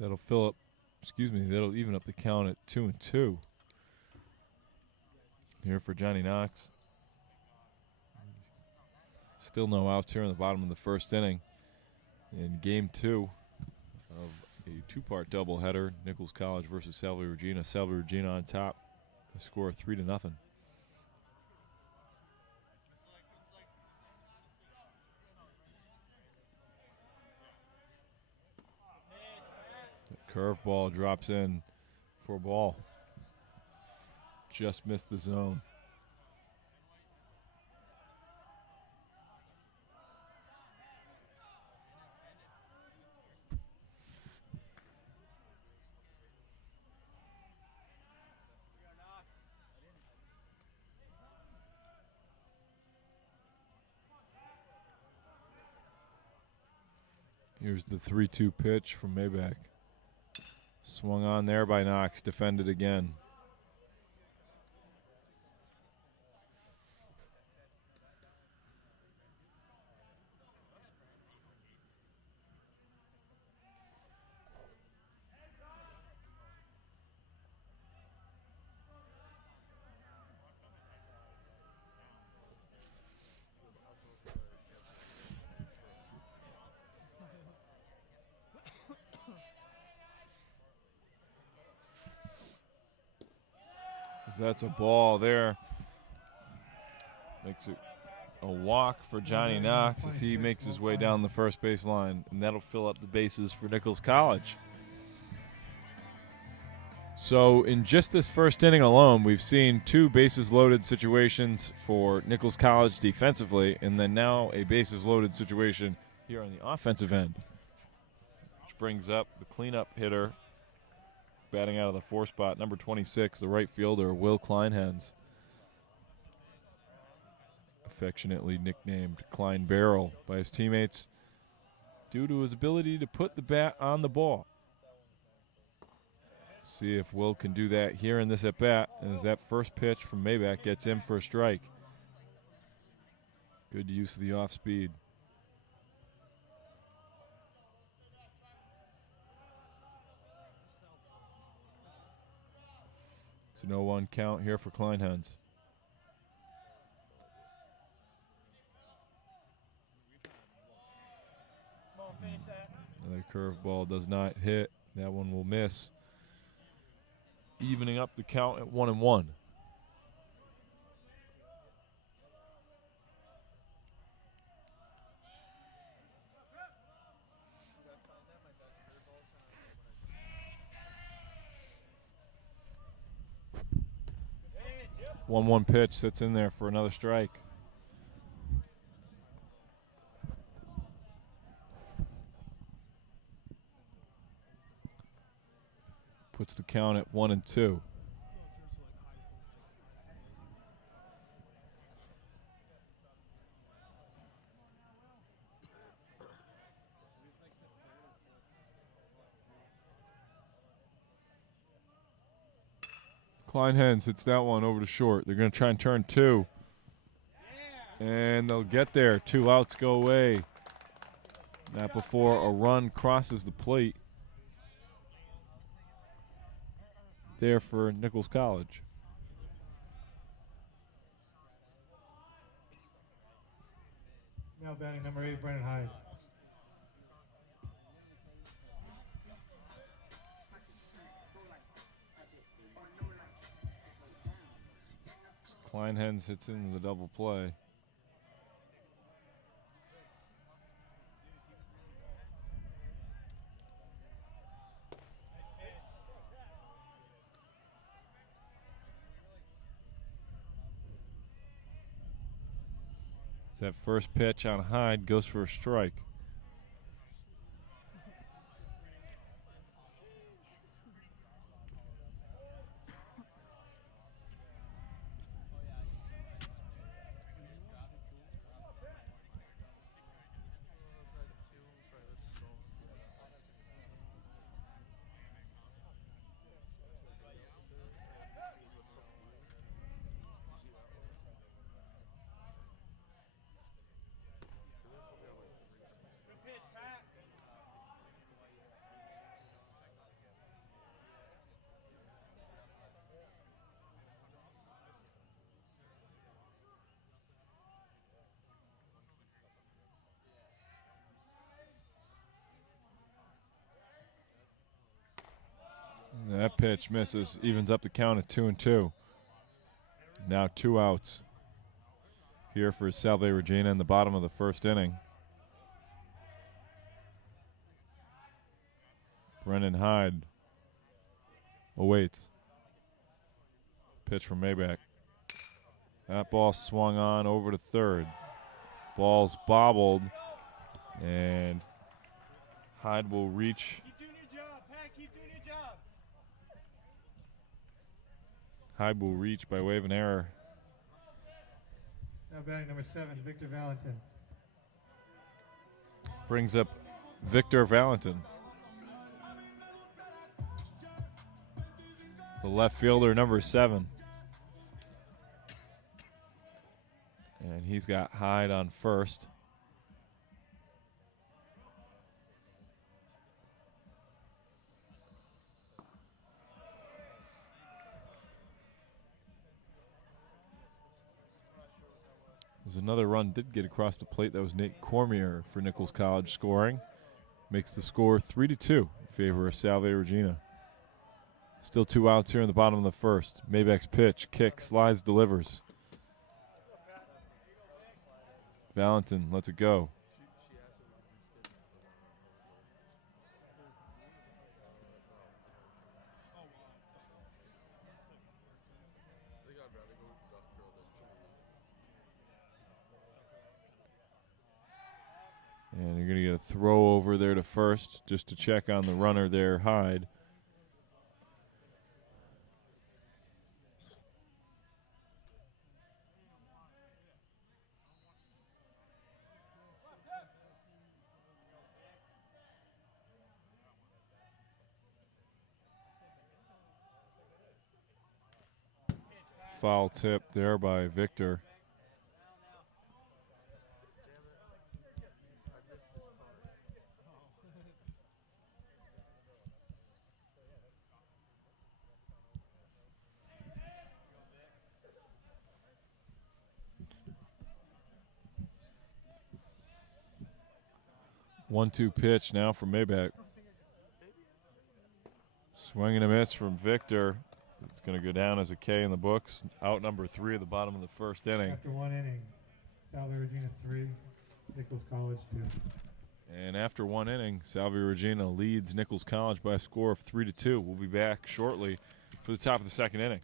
That'll fill up Excuse me, that'll even up the count at 2-2. Here for Johnny Knox. Still no outs here in the bottom of the first inning. In game 2 of a two-part doubleheader, Nichols College versus Salve Regina. Salve Regina on top. A score of 3-0. Curveball drops in for a ball. Just missed the zone. Here's the 3-2 pitch from Maybach. Swung on there by Knox, defended again. That's a ball there. Makes it a walk for Johnny Knox as he makes his way down the first base line, and that'll fill up the bases for Nichols College. So in just this first inning alone, we've seen 2 bases loaded situations for Nichols College defensively, and then now a bases loaded situation here on the offensive end, which brings up the cleanup hitter batting out of the 4 spot, number 26, the right fielder, Will Kleinhens, affectionately nicknamed Klein Barrel by his teammates due to his ability to put the bat on the ball. See if Will can do that here in this at-bat, as that first pitch from Maybach gets him for a strike. Good use of the off-speed. It's a 0-1 count here for Kleinhens. Another curveball does not hit. That one will miss. Evening up the count at 1-1. One pitch that's in there for another strike. Puts the count at 1-2. Kleinhens hits that one over to short. They're going to try and turn 2. And they'll get there. 2 outs go away. Not before a run crosses the plate there for Nichols College. Now batting number 8, Brennan Hyde. Kleinhens hits into the double play. That first pitch on Hyde goes for a strike. That pitch misses, evens up the count at 2-2. Now 2 outs here for Salve Regina in the bottom of the first inning. Brennan Hyde awaits. Pitch from Maybach. That ball swung on over to third. Ball's bobbled, and Hyde will reach. Keep doing your job, Pat. Keep doing your job. Hyde will reach by way of an error. Now batting number 7, Victor Valentin. Brings up Victor Valentin, the left fielder, number 7. And he's got Hyde on first. There's another run did get across the plate. That was Nate Cormier for Nichols College scoring. Makes the score 3-2 in favor of Salve Regina. Still 2 outs here in the bottom of the first. Maybach's pitch, kick, slides, delivers. Valentin lets it go. And you're going to get a throw over there to first just to check on the runner there, Hyde. Foul tip there by Victor. One-two pitch now from Maybach. Swing and a miss from Victor. It's going to go down as a K in the books. Out number 3 at the bottom of the first inning. After 1 inning, Salve Regina 3, Nichols College 2. And after 1 inning, Salve Regina leads Nichols College by a score of 3-2. We'll be back shortly for the top of the second inning.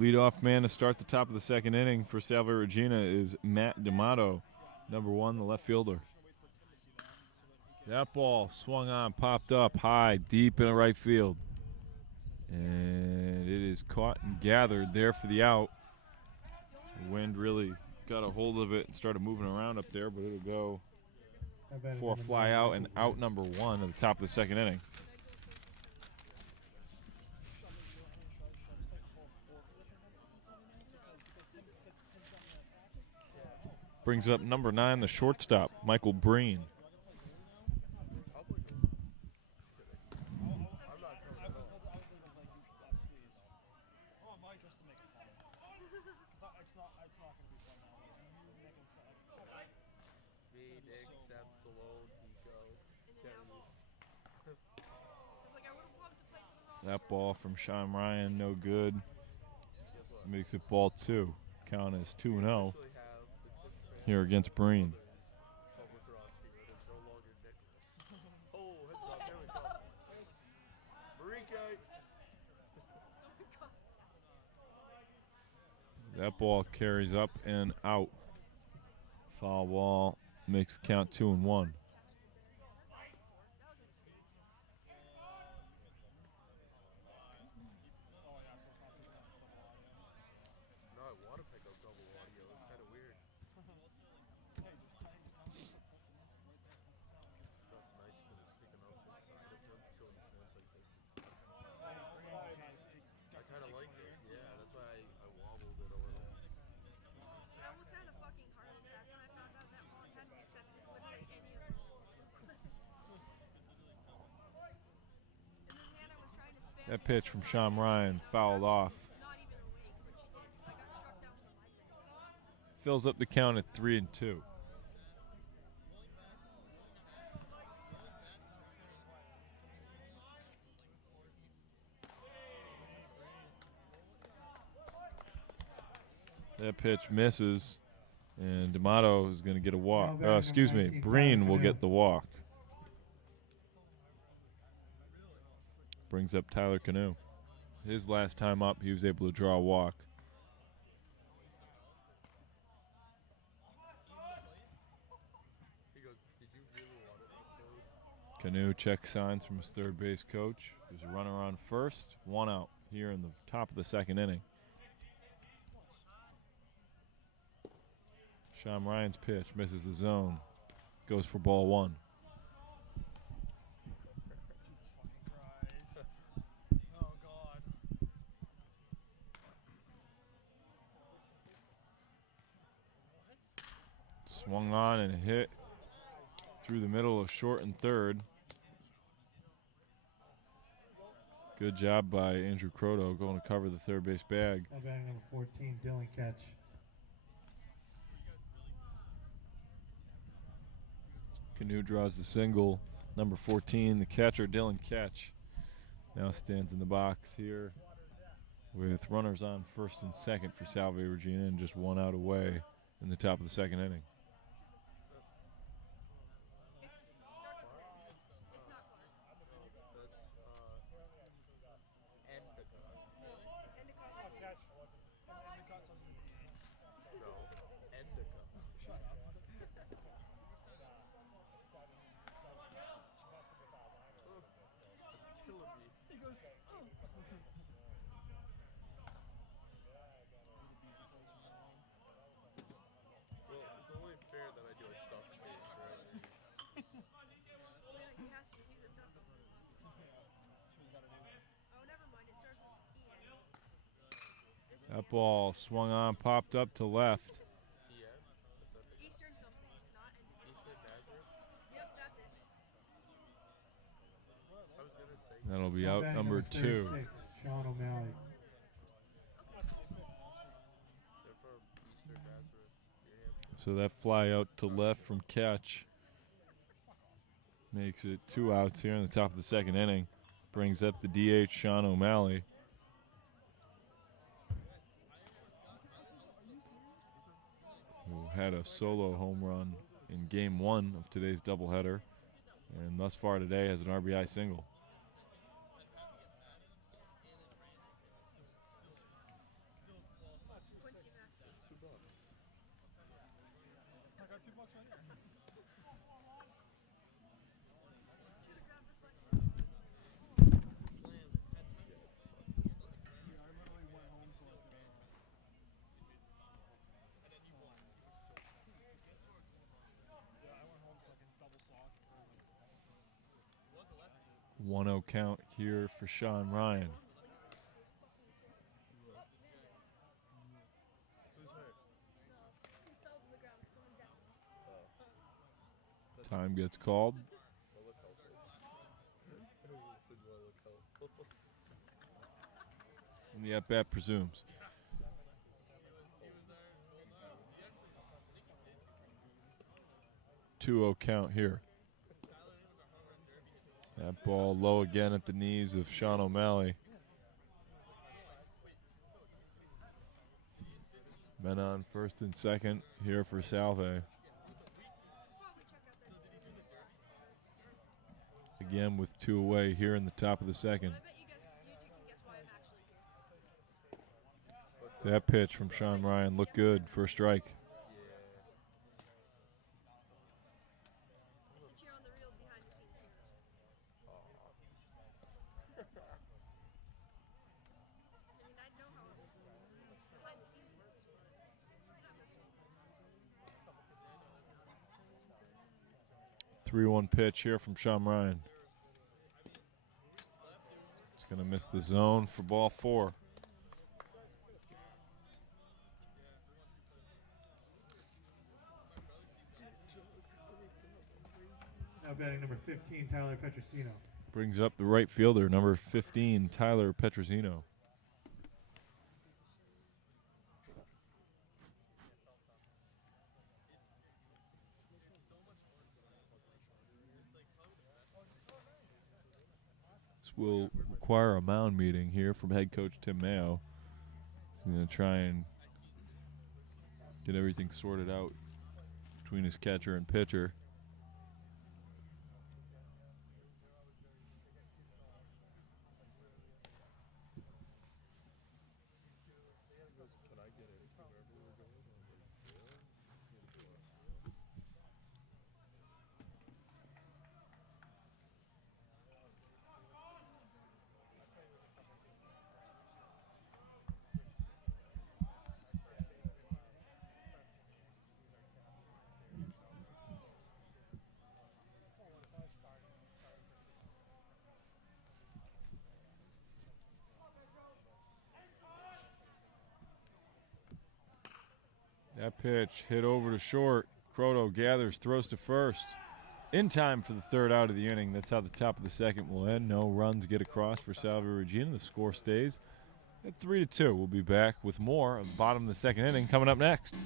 Leadoff man to start the top of the second inning for Salve Regina is Matt D'Amato, number 1, the left fielder. That ball swung on, popped up high, deep in the right field. And it is caught and gathered there for the out. The wind really got a hold of it and started moving around up there, but it'll go for a fly out and out number 1 at the top of the second inning. Brings up number 9, the shortstop, Michael Breen. Me, Nick, Sam, Salone, Nico. That ball from Sean Ryan, no good. Makes it ball 2. Count is 2-0 Actually have the tip transfer here against Breen. Brothers come across to it. It's no longer Nichols. Oh, heads up. There we go. Marike. That ball carries up and out. Foul ball makes the count 2-1. No, I want to pick up double audio. It's kind of weird. That's nice because it's picking up this side of him so he turns like this. I kind of like it. Yeah, that's why I wobbled it a little. I almost had a fucking heart attack when I found out that Mark hadn't accepted literally any of them. And then Hannah was trying to spam That me pitch the from whole Sean time, Ryan and I was fouled off. actually not even awake when she did because I got struck down with a migraine. Fills up the count at 3-2. That pitch misses, and D'Amato is going to get a walk. Excuse me, Breen will get the walk. Brings up Tyler Canoe. His last time up, he was able to draw a walk. He goes, did you really want it up close? Canoe checks signs from his third base coach. There's a runner on first, 1 out here in the top of the second inning. Sean Ryan's pitch misses the zone. Goes for ball 1. Oh God. Swung on and hit through the middle of short and third. Good job by Andrew Croto going to cover the third base bag. Now batting number 14, Dylan Catch. Canoe draws the single. Number 14, the catcher, Dylan Catch, now stands in the box here with runners on first and second for Salve Regina and just 1 out away in the top of the second inning. It's starts with an N. It's not Clark. That's Endicott. Endicott's No, Endicott. It's killing me. He goes, well, it's only fair that I do a duck face, right? Oh yeah, he has to. He's a duck. Oh, never mind. It starts with EN. This is That ball swung on, popped up to left. Yeah. Eastern something. It's not Endicott. Eastern Nazareth? Yep, that's it. I was going to say. That'll be Now out batting number 2. 36, Sean O'Malley. They're from Eastern Nazareth. Yeah. So that fly out to left from Catch makes it 2 outs here in the top of the second inning. Brings up the DH, Sean O'Malley. Who had a solo home run in game 1 of today's doubleheader, and thus far today has an RBI single. Quincy Masters. $2. I got $2 right here. Should have grabbed this one. Yeah, I literally went home so I could. Yeah, I went home so I could double sock. 1-0 count here for Sean Ryan. Who's hurt? He fell to the ground. Someone down. Time gets called. And the at-bat presumes. 2-0 count here. That ball low again at the knees of Sean O'Malley. Men on first and second here for Salve. Again with 2 away here in the top of the second. That pitch from Sean Ryan looked good for a strike. The 3-1 pitch here from Sean Ryan. It's going to miss the zone for ball 4. Now batting number 15, Tyler Petrosino. Brings up the right fielder, number 15, Tyler Petrosino. This will require a mound meeting here from head coach Tim Mayo. He's going to try and get everything sorted out between his catcher and pitcher. That pitch hit over to short. Croto gathers, throws to first. In time for the 3rd out of the inning. That's how the top of the second will end. No runs get across for Salve Regina. The score stays at 3-2. We'll be back with more of the bottom of the second inning coming up next.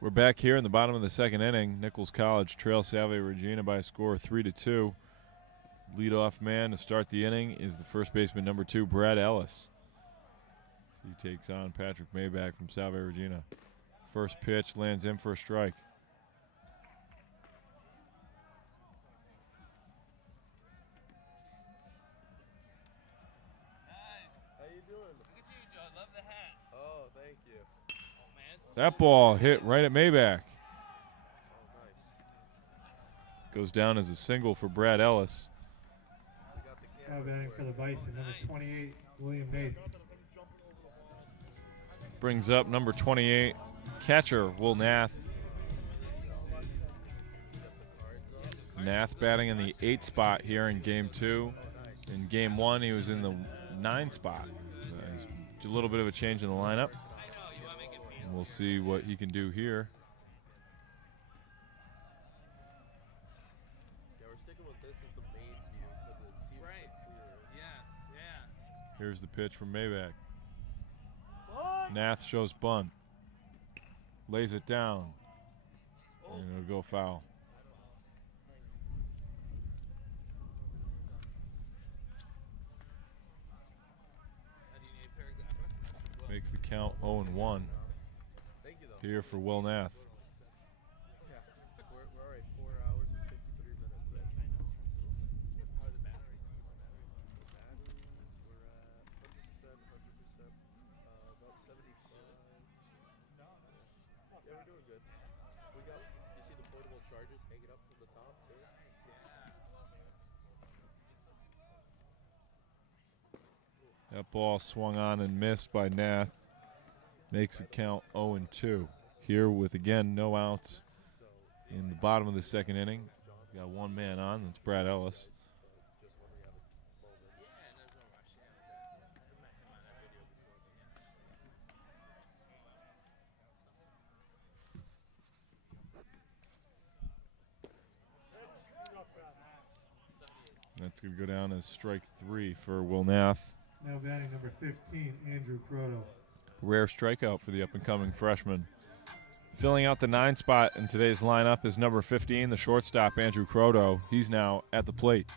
We're back here in the bottom of the second inning. Nichols College trails Salve Regina by a score of 3-2. Leadoff man to start the inning is the first baseman, number 2, Brad Ellis. He takes on Patrick Maybach from Salve Regina. First pitch lands in for a strike. How you doing? Look at you, Joe. I love the hat. Oh, thank you. Oh, man, That ball hit right at Maybach. Oh, nice. Goes down as a single for Brad Ellis. Now batting for the Bison, number 28, William Nath. Brings up number 28, catcher Will Nath. Nath batting in the 8 spot here in game 2. In game 1, he was in the 9 spot. He's a little bit of a change in the lineup. And we'll see what he can do here sticking with this as the main view because it seems Right. the clearest. Yes. Yeah. Here's the pitch from Maybach. Nath shows bunt. Lays it down. And it'll go foul. Do you need a pair of glasses? Makes the count 0-1 Thank you, though. here for Will Nath. Yeah. We're already 4 hours and 53 minutes. Right? How are the batteries? Batteries, we're at 100%, about 75. Yeah, we're doing good. We got, you see the portable chargers hanging up from the top, too? That ball swung on and missed by Nath. Makes it count 0-2. Here with, again, no outs in the bottom of the second inning. Got one man on. That's Brad Ellis. Just when we have a moment. Yeah, and there's no rush. Yeah, with that. I met him on that video before. That's going to go down as strike 3 for Will Nath. Now batting number 15, Andrew Croto. Rare strikeout for the up-and-coming freshman. Filling out the 9 spot in today's lineup is number 15, the shortstop, Andrew Croto. He's now at the plate.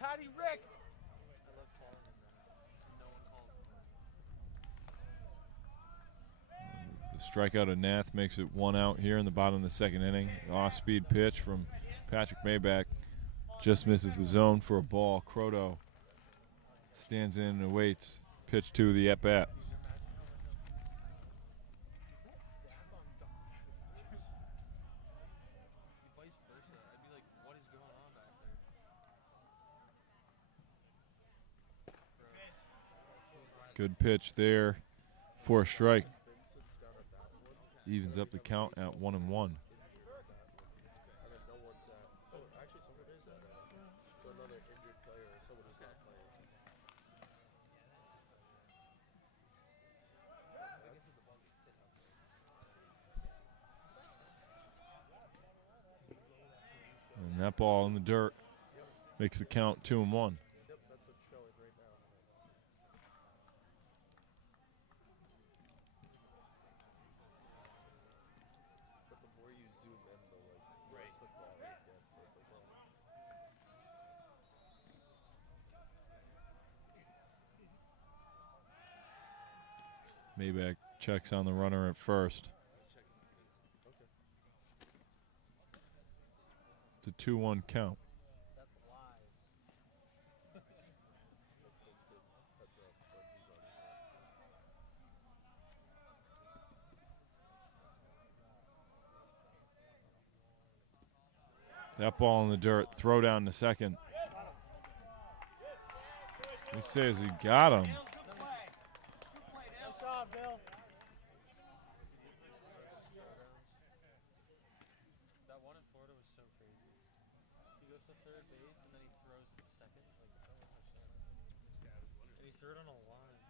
Patty Rick! I love calling him that. So no one calls him. The strikeout of Nath makes it 1 out here in the bottom of the second inning. Off-speed pitch from Patrick Maybach just misses the zone for a ball. Croto stands in and awaits. Pitch 2, the at-bat. Vice versa. I'd be like, what is going on back there? Good pitch there for a strike. Evens up the count at 1-1. And then no one's at. Oh, actually, someone is at. So another injured player or someone who's not playing. And that ball in the dirt makes the count 2-1. Yep, that's what's showing right now. But the more you zoom in, the worse the quality gets. So it's like, Maybach checks on the runner at first. It's a 2-1 count. That's lies. That ball in the dirt. Throw down to second. He says he got him. That one in Florida was so crazy. He goes to third base and then he throws it to second. Like, oh, and he threw it on a line.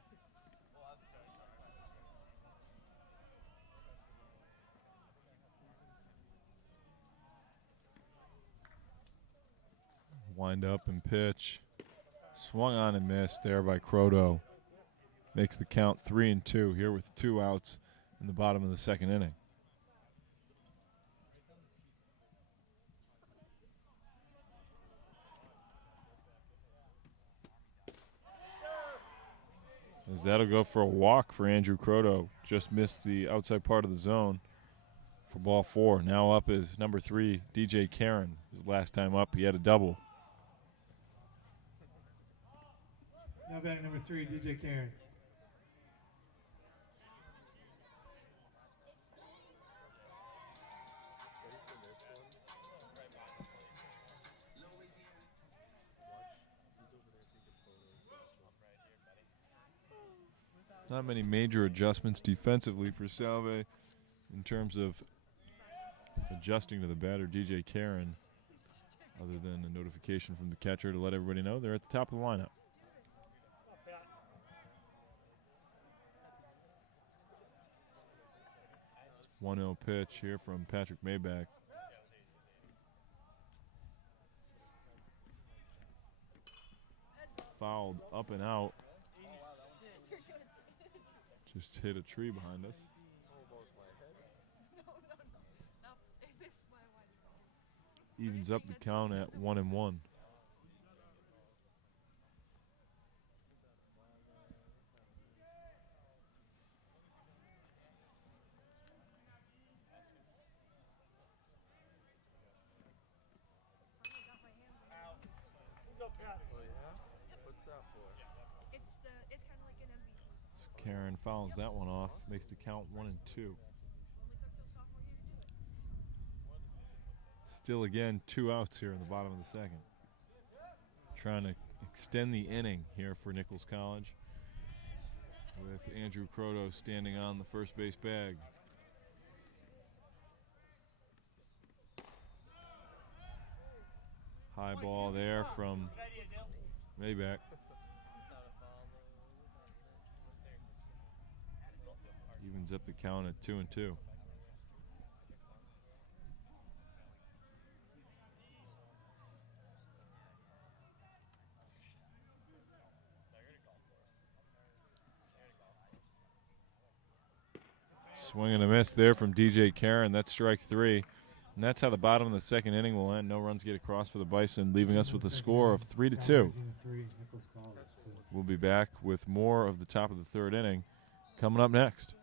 Wind up and pitch. Swung on and missed there by Croto. Makes the count 3-2 here with 2 outs in the bottom of the second inning. As that'll go for a walk for Andrew Croto. Just missed the outside part of the zone for ball 4. Now up is number 3, DJ Karen. His last time up, he had a double. Now batting number 3, DJ Karen. Not many major adjustments defensively for Salve in terms of adjusting to the batter, DJ Karen, other than a notification from the catcher to let everybody know they're at the top of the lineup. 1-0 pitch here from Patrick Maybach. Fouled up and out. Just hit a tree behind us. Evens up the count at 1-1. Karen fouls that one off, makes the count 1-2. Still again 2 outs here in the bottom of the second. Trying to extend the inning here for Nichols College, with Andrew Croto standing on the first base bag. High ball there from Maybach. Evens up the count at 2-2. Swing and a miss there from DJ Karen. That's strike 3. And that's how the bottom of the second inning will end. No runs get across for the Bison, leaving us with a score of 3-2. We'll be back with more of the top of the third inning coming up next.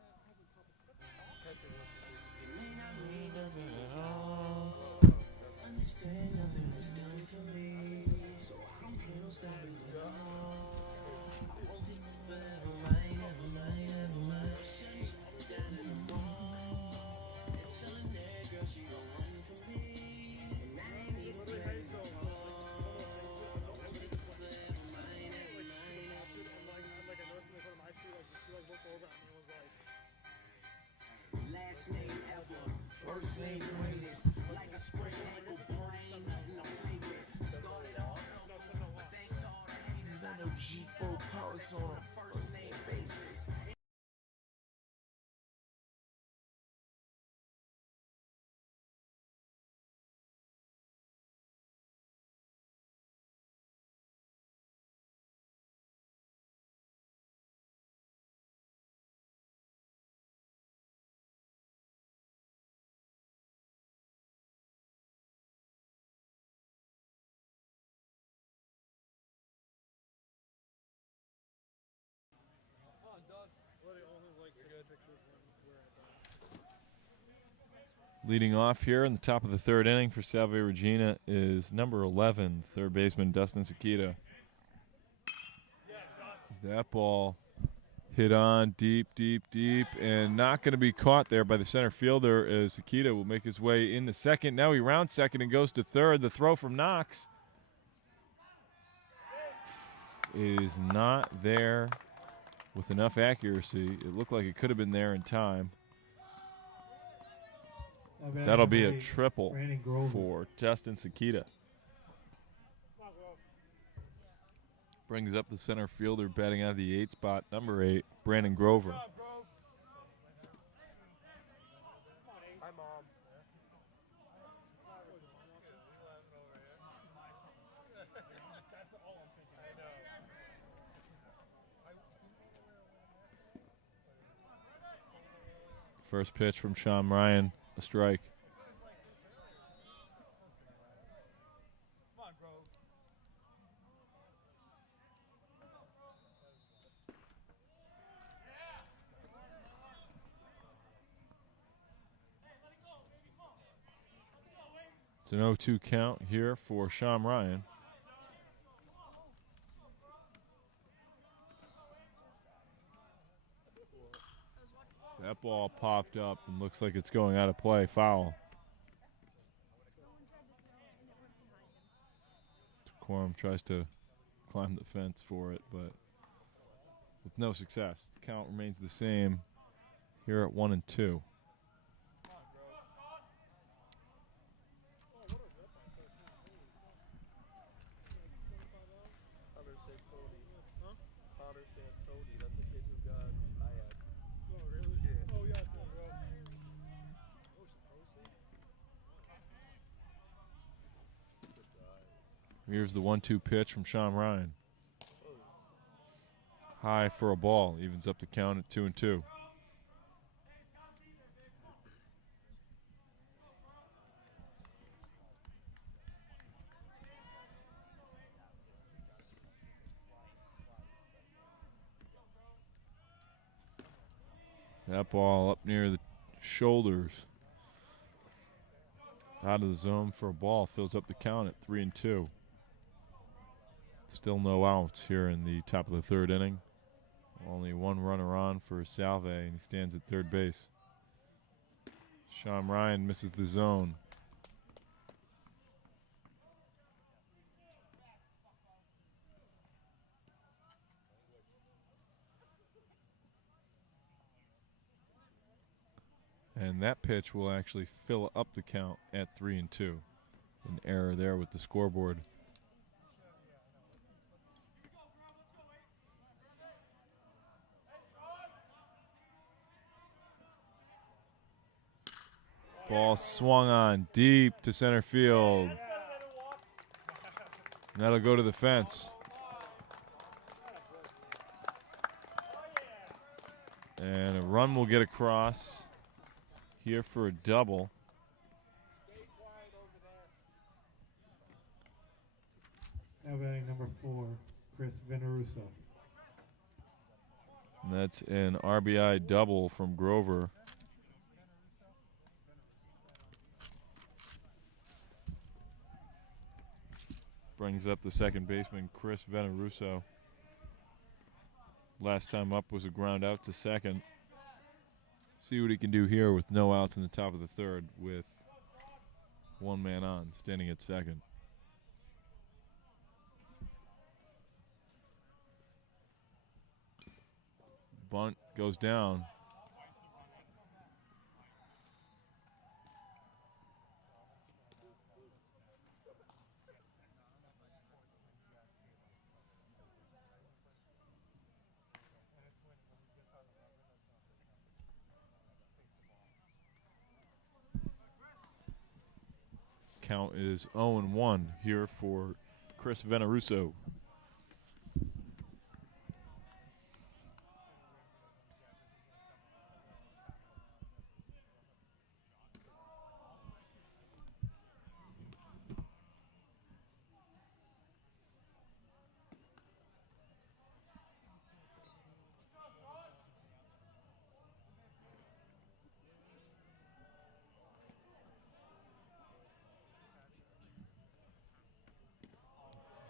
Leading off here in the top of the third inning for Salve Regina is number 11, third baseman Dustin Sakita. That ball hit on deep, and not going to be caught there by the center fielder, as Sakita will make his way into second. Now he rounds second and goes to third. The throw from Knox is not there with enough accuracy. It looked like it could have been there in time. That'll be a triple for Dustin Sakita. Brings up the center fielder batting out of the 8 spot, number 8, Brandon Grover. Hi, Mom. First pitch from Sean Ryan, a strike. It's an 0-2 count here for Sean Ryan. That ball popped up and looks like it's going out of play. Foul. Quorum tries to climb the fence for it, but with no success. The count remains the same here at 1-2. Here's the 1-2 pitch from Sean Ryan. High for a ball. Evens up the count at 2-2. That ball up near the shoulders. Out of the zone for a ball. Fills up the count at 3-2. Still no outs here in the top of the third inning. Only one runner on for Salve, and he stands at third base. Sean Ryan misses the zone. And that pitch will actually fill up the count at 3-2. An error there with the scoreboard. Ball swung on deep to center field. And that'll go to the fence. And a run will get across here for a double. Now batting number 4, Chris Veneruso. And that's an RBI double from Grover. Brings up the second baseman, Chris Veneruso. Last time up was a ground out to second. See what he can do here with no outs in the top of the third with one man on, standing at second. Bunt goes down. Count is 0-1 here for Chris Veneruso.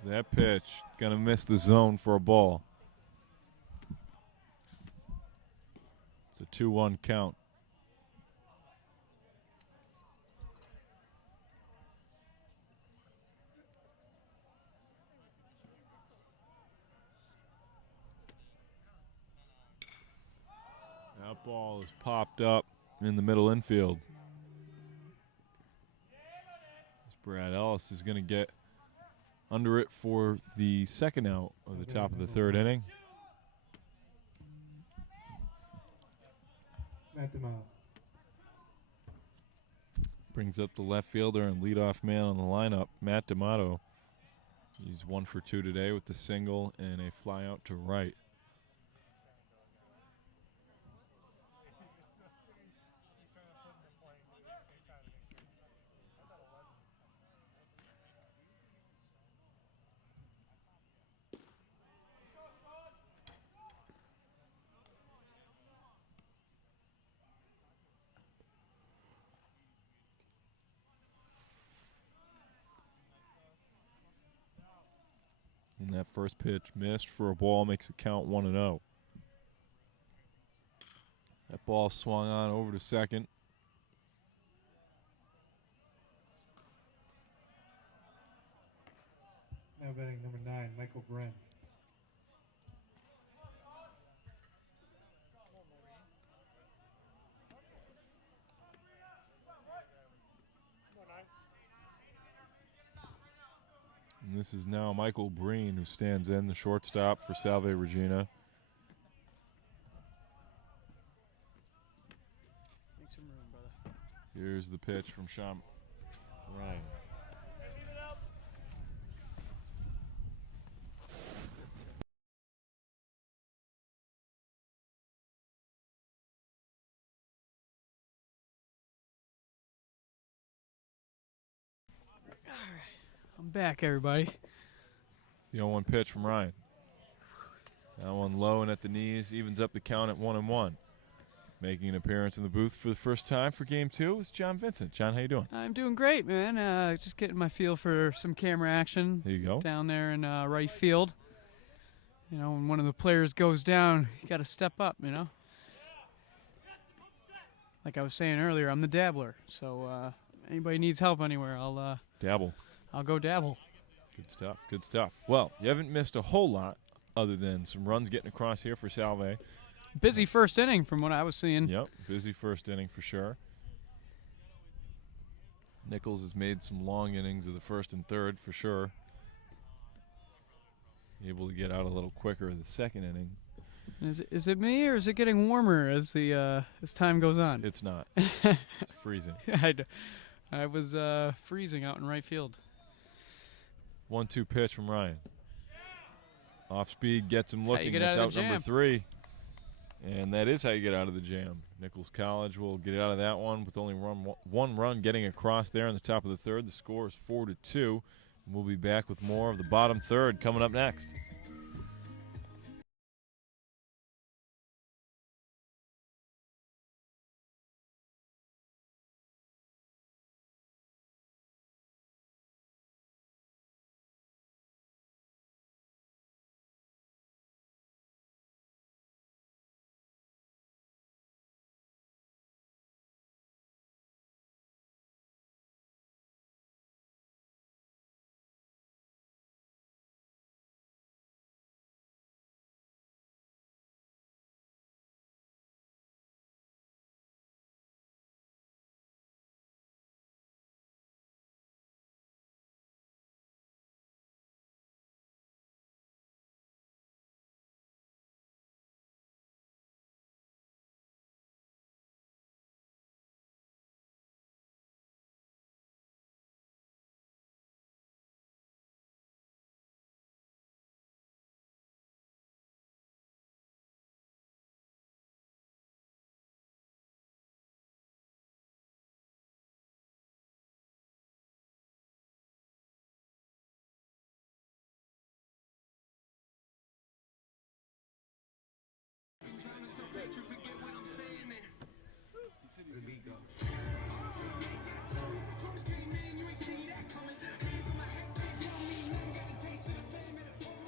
That pitch gonna miss the zone for a ball. It's a 2-1 count. That ball is popped up in the middle infield. Brad Ellis is gonna get under it for the second out of the top of the third inning. Brings up the left fielder and leadoff man on the lineup, Matt D'Amato. He's 1 for 2 today with the single and a fly out to right. And that first pitch missed for a ball, makes it count 1-0. That ball swung on over to second. Now batting number 9, Michael Bren. And this is now Michael Breen, who stands in, the shortstop for Salve Regina. Make some room, brother. Here's the pitch from Sean Ryan. I'm back, everybody. The 0-1 pitch from Ryan. That one low and at the knees, evens up the count at 1-1. Making an appearance in the booth for the first time for Game 2 is John Vincent. John, how you doing? I'm doing great, man. Just getting my feel for some camera action. There you go. Down there in right field. You know, when one of the players goes down, you got to step up, you know. Like I was saying earlier, I'm the dabbler. So anybody needs help anywhere, I'll Dabble. I'll go dabble. Good stuff. Good stuff. Well, you haven't missed a whole lot other than some runs getting across here for Salve. Busy first inning from what I was seeing. Yep, busy first inning for sure. Nichols has made some long innings of the first and third for sure. Able to get out a little quicker in the second inning. Is it me or is it getting warmer as the as time goes on? It's not. It's freezing. I was freezing out in right field. 1-2 pitch from Ryan. Off speed, gets him That's how you looking. get That's out out of the number jam. 3. And that is how you get out of the jam. Nichols College will get out of that one with only one run getting across there in the top of the third. The score is 4-2. We'll be back with more of the bottom third coming up next.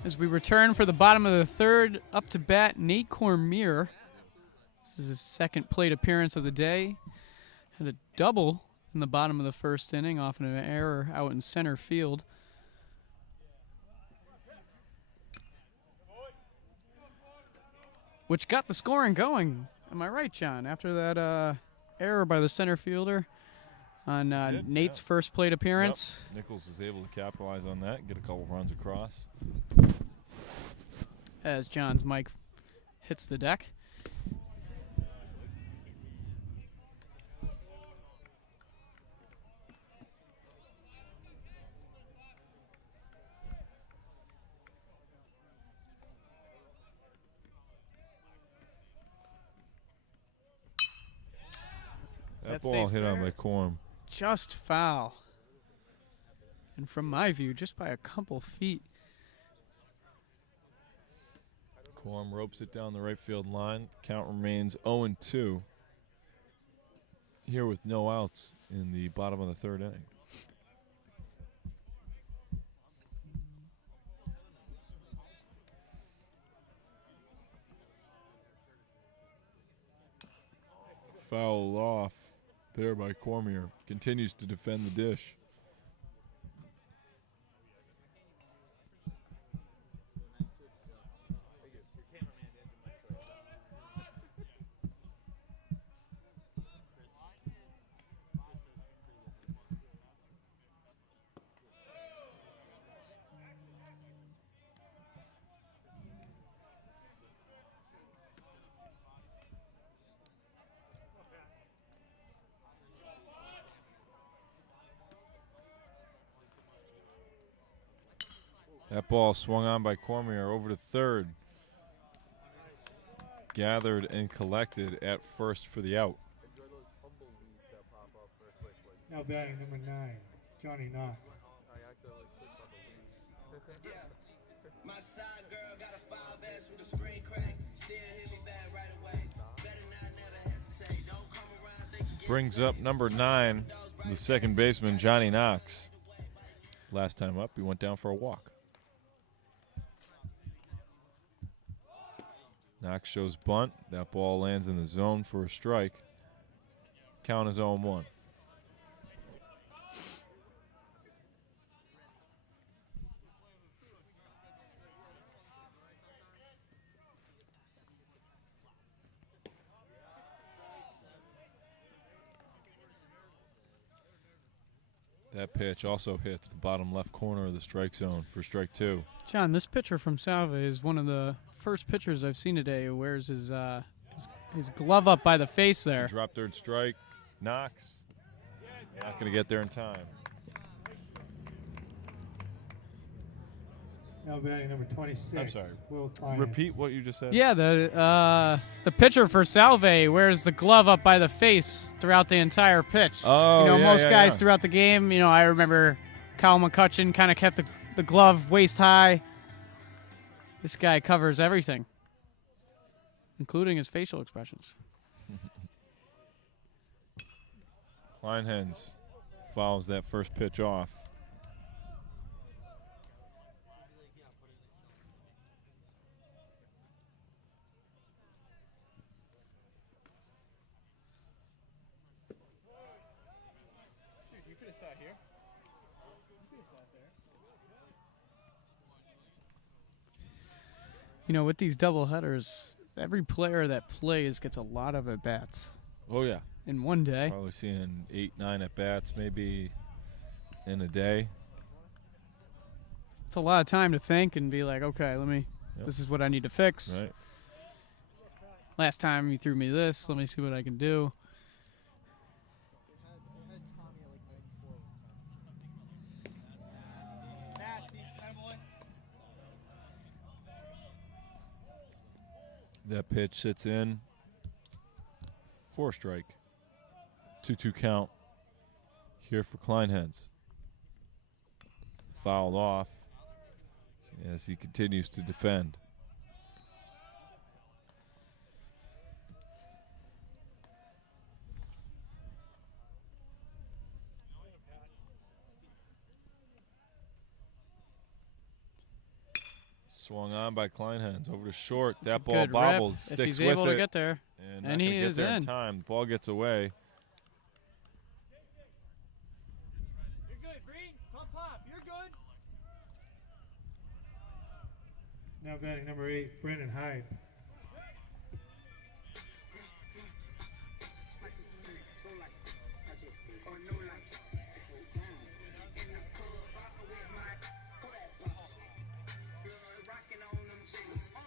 As we return for the bottom of the third, up to bat, Nate Cormier. This is his second plate appearance of the day. Had a double in the bottom of the first inning off an error out in center field. Which got the scoring going. Am I right, John? After that error by the center fielder on Nate's first plate appearance. Yep. Nichols was able to capitalize on that, get a couple runs across. As John's mic hits the deck. That ball stays hit on fair. by Corm. Just foul. And from my view, just by a couple feet. Corm ropes it down the right field line. Count remains 0-2. Here with no outs in the bottom of the third inning. Foul off there by Cormier. Continues to defend the dish. That ball swung on by Cormier over to third. Gathered and collected at first for the out. Now batting number 9, Johnny Knox. My side girl got a 5S with a screen crack. Still hit me back right away. Better not never hesitate. Don't come around thinking Brings up number 9, the second baseman, Johnny Knox. Last time up, he went down for a walk. Knox shows bunt. That ball lands in the zone for a strike. Count is 0-1. That pitch also hits the bottom left corner of the strike zone for strike 2. John, this pitcher from Salve is one of the first pitchers I've seen today who wears his glove up by the face there. It's a drop third strike. Knox. Not going to get there in time. Now batting number 26. I'm sorry. Will Clients. Repeat what you just said. Yeah, the pitcher for Salve wears the glove up by the face throughout the entire pitch. Oh, yeah, most guys yeah. throughout the game, I remember Kyle McCutcheon kind of kept the glove waist high. This guy covers everything, including his facial expressions. Kleinhens fouls that first pitch off. You could have sat here. With these double headers, every player that plays gets a lot of at-bats Oh, yeah. in one day. Probably seeing 8, 9 at-bats maybe in a day. It's a lot of time to think and be like, okay, Yep. this is what I need to fix. Right. Last time you threw me this, let me see what I can do. That pitch sits in for a strike. 2-2 count here for Kleinhens. Fouled off as he continues to defend. Swung on by Kleinhens over to short. It's a That ball good rip bobbles, if sticks he's with able it, to get there. and And not he gonna get is there in in. time. The ball gets away. You're good, Breen. Pop. You're good. Now batting number 8, Brendan Hyde.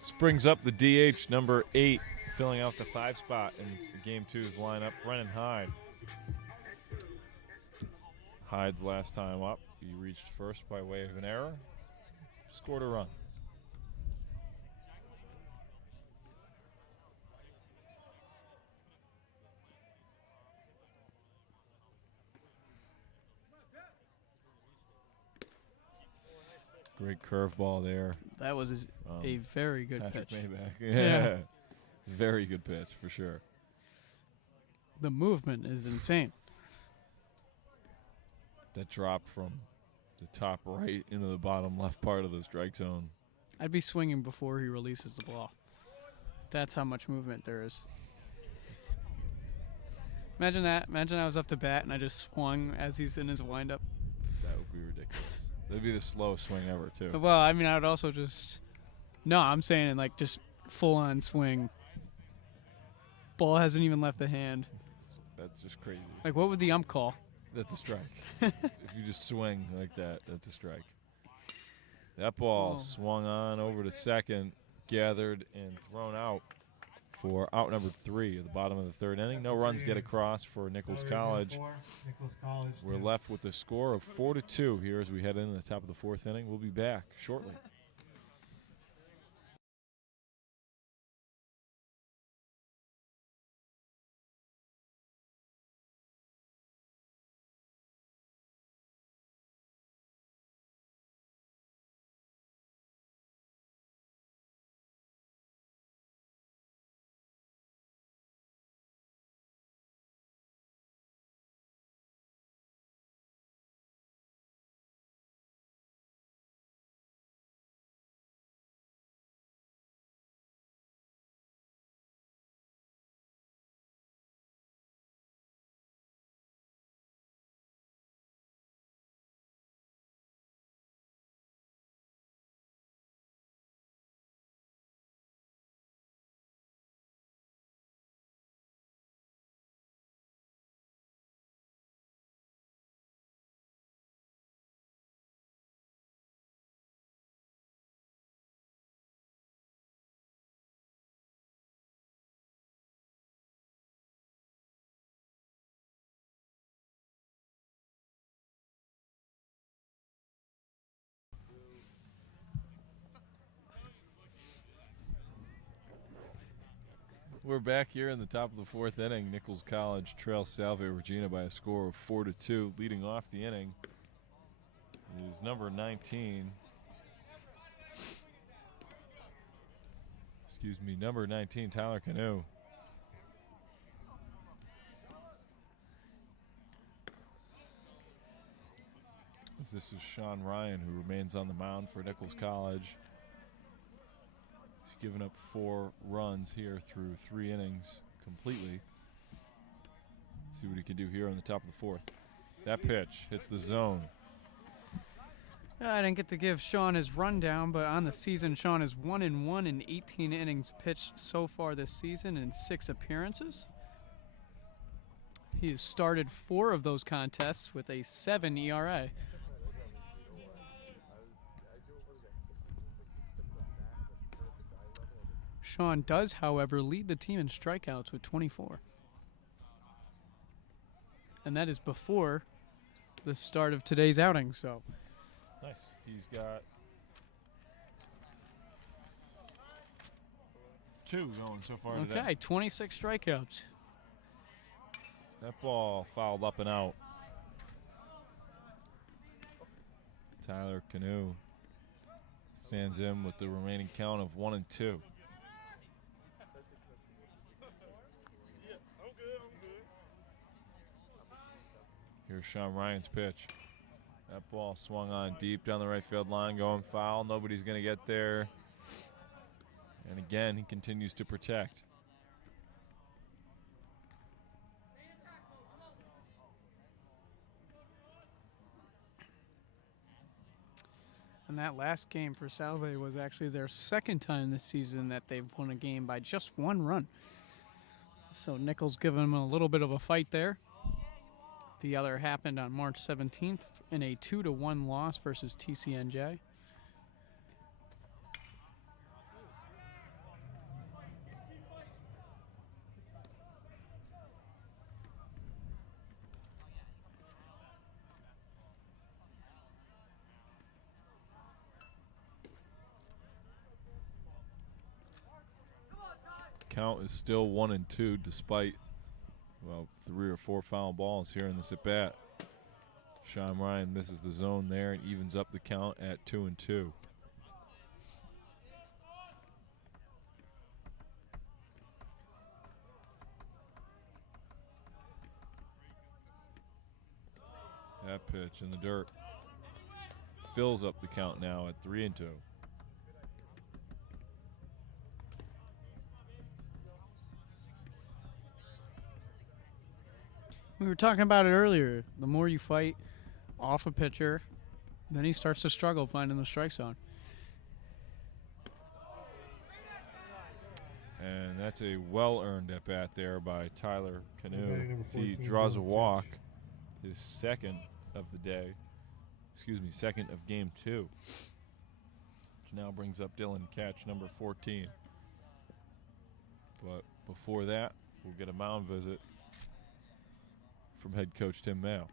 This brings up the DH number 8, filling out the 5 spot in Game 2's lineup, Brennan Hyde. Hyde's last time up, he reached first by way of an error, scored a run. Great curveball there. That was a very good Patrick pitch. Mayback. Yeah. Very good pitch for sure. The movement is insane. That drop from the top right into the bottom left part of the strike zone. I'd be swinging before he releases the ball. That's how much movement there is. Imagine that. Imagine I was up to bat and I just swung as he's in his windup. That would be ridiculous. That'd be the slowest swing ever, too. Well, I would also just... No, I'm saying just full-on swing. Ball hasn't even left the hand. That's just crazy. What would the ump call? That's a strike. If you just swing like that, that's a strike. That ball swung on over to second, gathered, and thrown out for out number 3 at the bottom of the 3rd inning. No runs get across for Nichols College. We're left with a score of 4-2 here as we head into the top of the 4th inning. We'll be back shortly. We're back here in the top of the fourth inning. Nichols College trails Salve Regina by a score of 4-2. Leading off the inning is number 19. Number 19, Tyler Canoe. This is Sean Ryan, who remains on the mound for Nichols College. He's given up 4 runs here through 3 innings completely. See what he can do here on the top of the fourth. That pitch hits the zone. I didn't get to give Sean his rundown, but on the season, Sean is 1-1 in 18 innings pitched so far this season in 6 appearances. He has started 4 of those contests with a 7 ERA. Sean does, however, lead the team in strikeouts with 24. And that is before the start of today's outing, so. Nice. He's got 2 going so far today. Okay, 26 strikeouts. That ball fouled up and out. Tyler Canoe stands in with the remaining count of 1-2. Here's Sean Ryan's pitch. That ball swung on deep down the right field line, going foul. Nobody's going to get there. And again, he continues to protect. And that last game for Salve was actually their second time this season that they've won a game by just 1 run. So Nichols giving them a little bit of a fight there. The other happened on March 17th in a 2-1 loss versus TCNJ. Count is still 1-2 despite, well, 3 or 4 foul balls here in this at bat. Sean Ryan misses the zone there and evens up the count at 2-2. That pitch in the dirt fills up the count now at 3-2. We were talking about it earlier. The more you fight off a pitcher, then he starts to struggle finding the strike zone. And that's a well-earned at-bat there by Tyler Canoe. Number He 14, draws a Dylan walk, Catch. his second of the day. Second of game 2. Which now brings up Dylan Catch, number 14. But before that, we'll get a mound visit from head coach Tim Mayo.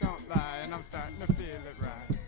Don't lie, and I'm starting to feel it right.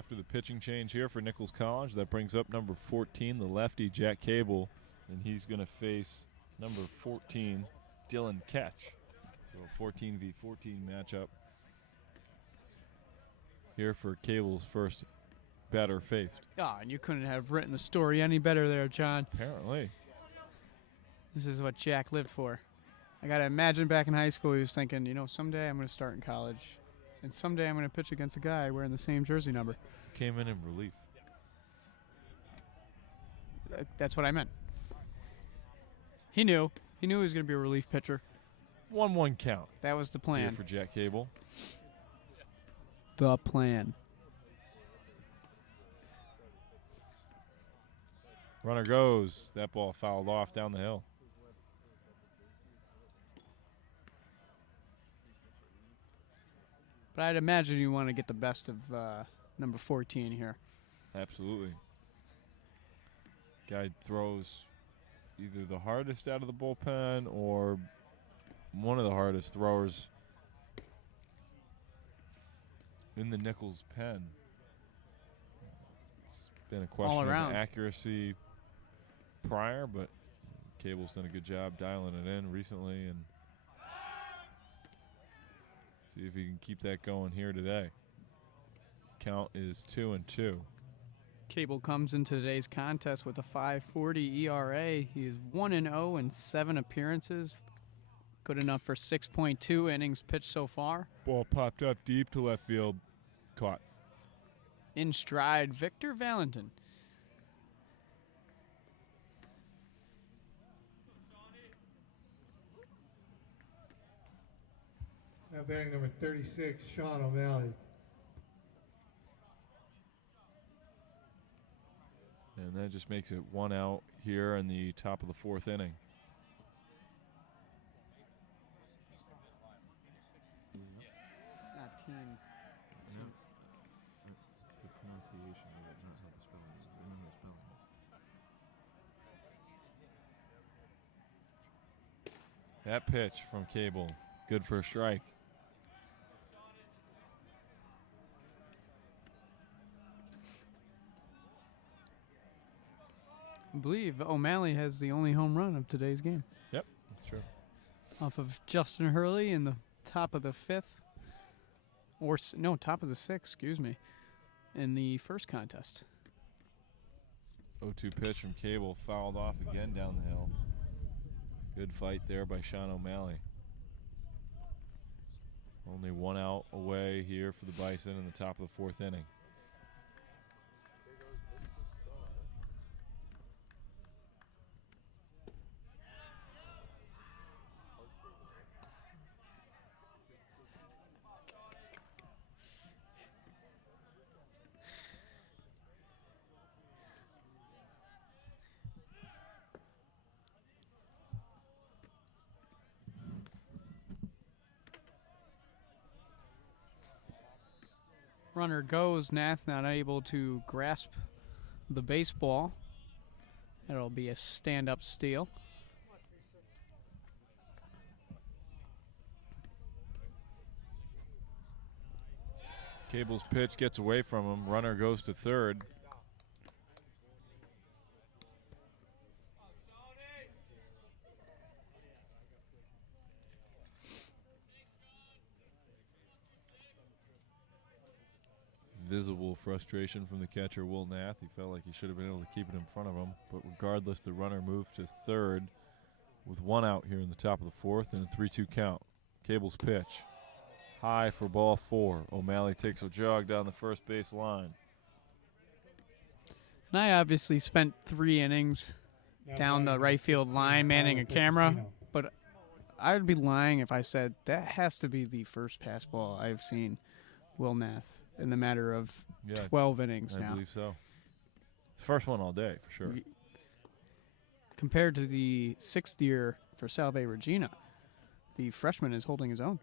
after the pitching change here for Nichols College. That brings up number 14, the lefty, Jack Cable, and he's going to face number 14, Dylan Ketch. So a 14 v 14 matchup here for Cable's first batter faced. Ah, and you couldn't have written the story any better there, John. Apparently. This is what Jack lived for. I got to imagine back in high school he was thinking, you know, someday I'm going to start in college, and someday I'm going to pitch against a guy wearing the same jersey number. Came in relief. That's what I meant. He knew. He knew he was going to be a relief pitcher. 1-1 count. That was the Here plan. for Jack Cable. The plan. Runner goes. That ball fouled off down the hill. But I'd imagine you want to get the best of number 14 here. Absolutely. Guy throws either the hardest out of the bullpen or one of the hardest throwers in the Nichols pen. It's been a question of accuracy prior, but Cable's done a good job dialing it in recently, and see if he can keep that going here today. Count is 2-2. Cable comes into today's contest with a 5.40 ERA. He is 1-0 in 7 appearances. Good enough for 6.2 innings pitched so far. Ball popped up deep to left field. Caught. In stride, Victor Valentin. Now batting number 36, Sean O'Malley. And that just makes it 1 out here in the top of the 4th inning. Not team. It's the pronunciation of it, not how the spelling is. I know the spelling is. That pitch from Cable, good for a strike. I believe O'Malley has the only home run of today's game. Yep, that's true. Off of Justin Hurley in the top of the 5th. Or, no, top of the 6th, excuse me, in the first contest. 0-2 pitch from Cable, fouled off again down the hill. Good fight there by Sean O'Malley. Only 1 out away here for the Bison in the top of the 4th inning. Runner goes. Nath not able to grasp the baseball. That'll be a stand-up steal. Cable's pitch gets away from him. Runner goes to third. Visible frustration from the catcher, Will Nath. He felt like he should have been able to keep it in front of him. But regardless, the runner moved to third with 1 out here in the top of the 4th and a 3-2 count. Cable's pitch. High for ball 4. O'Malley takes a jog down the first base line. And I obviously spent 3 innings down the right field line manning a camera, but I would be lying if I said that has to be the first pass ball I've seen Will Nath in the matter of 12 innings now. I believe so. First one all day, for sure. Compared to the 6th year for Salve Regina, the freshman is holding his own.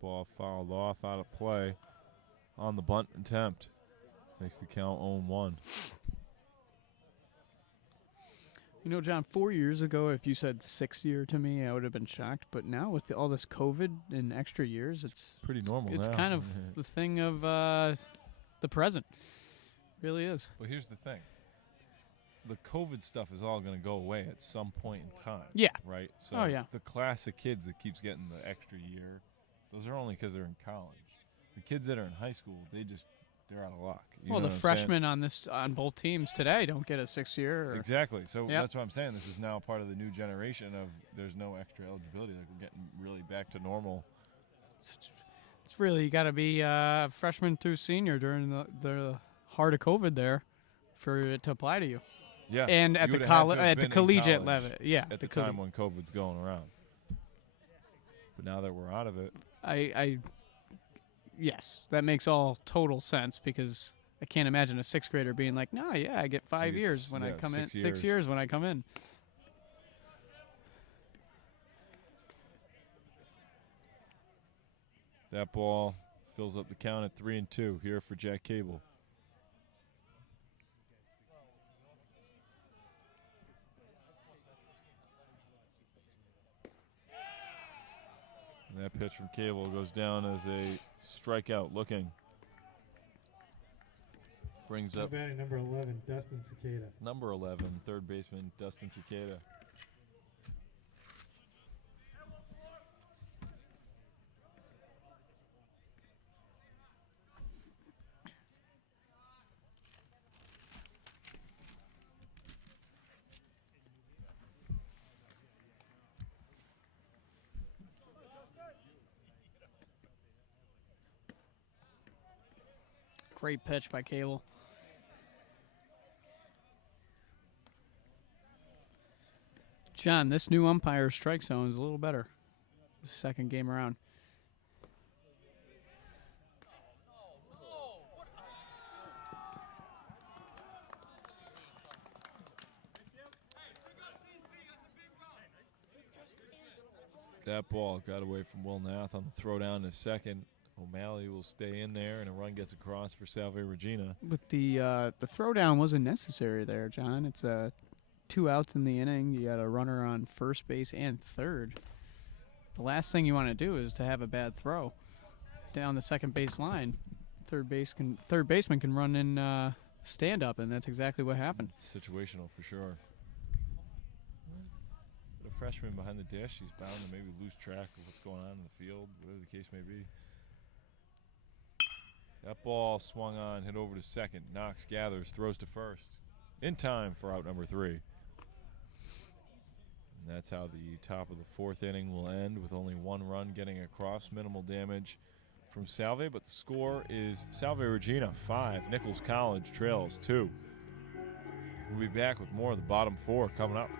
Ball fouled off, out of play on the bunt attempt. Makes the count 0-1. You know, John, 4 years ago, if you said 6-year to me, I would have been shocked. But now with all this COVID and extra years, it's Pretty normal It's now. kind of the thing of the present. Really is. But here's the thing. The COVID stuff is all going to go away at some point in time. Yeah. Right? So Oh, yeah. the class of kids that keeps getting the extra year, those are only because they're in college. The kids that are in high school, they're out of luck. You Well, know the what I'm saying? freshmen on both teams today don't get a 6-year. Exactly. So Yep. that's what I'm saying. This is now part of the new generation of there's no extra eligibility. Like we're getting really back to normal. It's really, you got to be freshman through senior during the heart of COVID there for it to apply to you. Yeah. And at you the would've had to have at the been in collegiate college level. Yeah. At the time when COVID's going around. But now that we're out of it. Yes, that makes all total sense because I can't imagine a 6th grader being like, no, yeah, I get 5 It's- years when I yeah, come in. 6 6 years. years when I come in. That ball fills up the count at 3-2 here for Jack Cable. And that pitch from Cable goes down as a strikeout looking. Brings up Batting number 11, Dustin Cicada. number 11, third baseman Dustin Cicada. Great pitch by Cable. John, this new umpire strike zone is a little better. The second game around. That ball got away from Will Nath on the throw down to second. O'Malley will stay in there, and a run gets across for Salve Regina. But the throwdown wasn't necessary there, John. It's 2 outs in the inning. You got a runner on first base and third. The last thing you want to do is to have a bad throw down the second base line. Third baseman can run in stand up, and that's exactly what happened. Situational for sure. But a freshman behind the dish, he's bound to maybe lose track of what's going on in the field, whatever the case may be. That ball swung on, hit over to second. Knox gathers, throws to first. In time for out number 3. And that's how the top of the 4th inning will end, with only 1 run getting across. Minimal damage from Salve, but the score is Salve Regina 5. Nichols College trails 2. We'll be back with more of the bottom 4 coming up.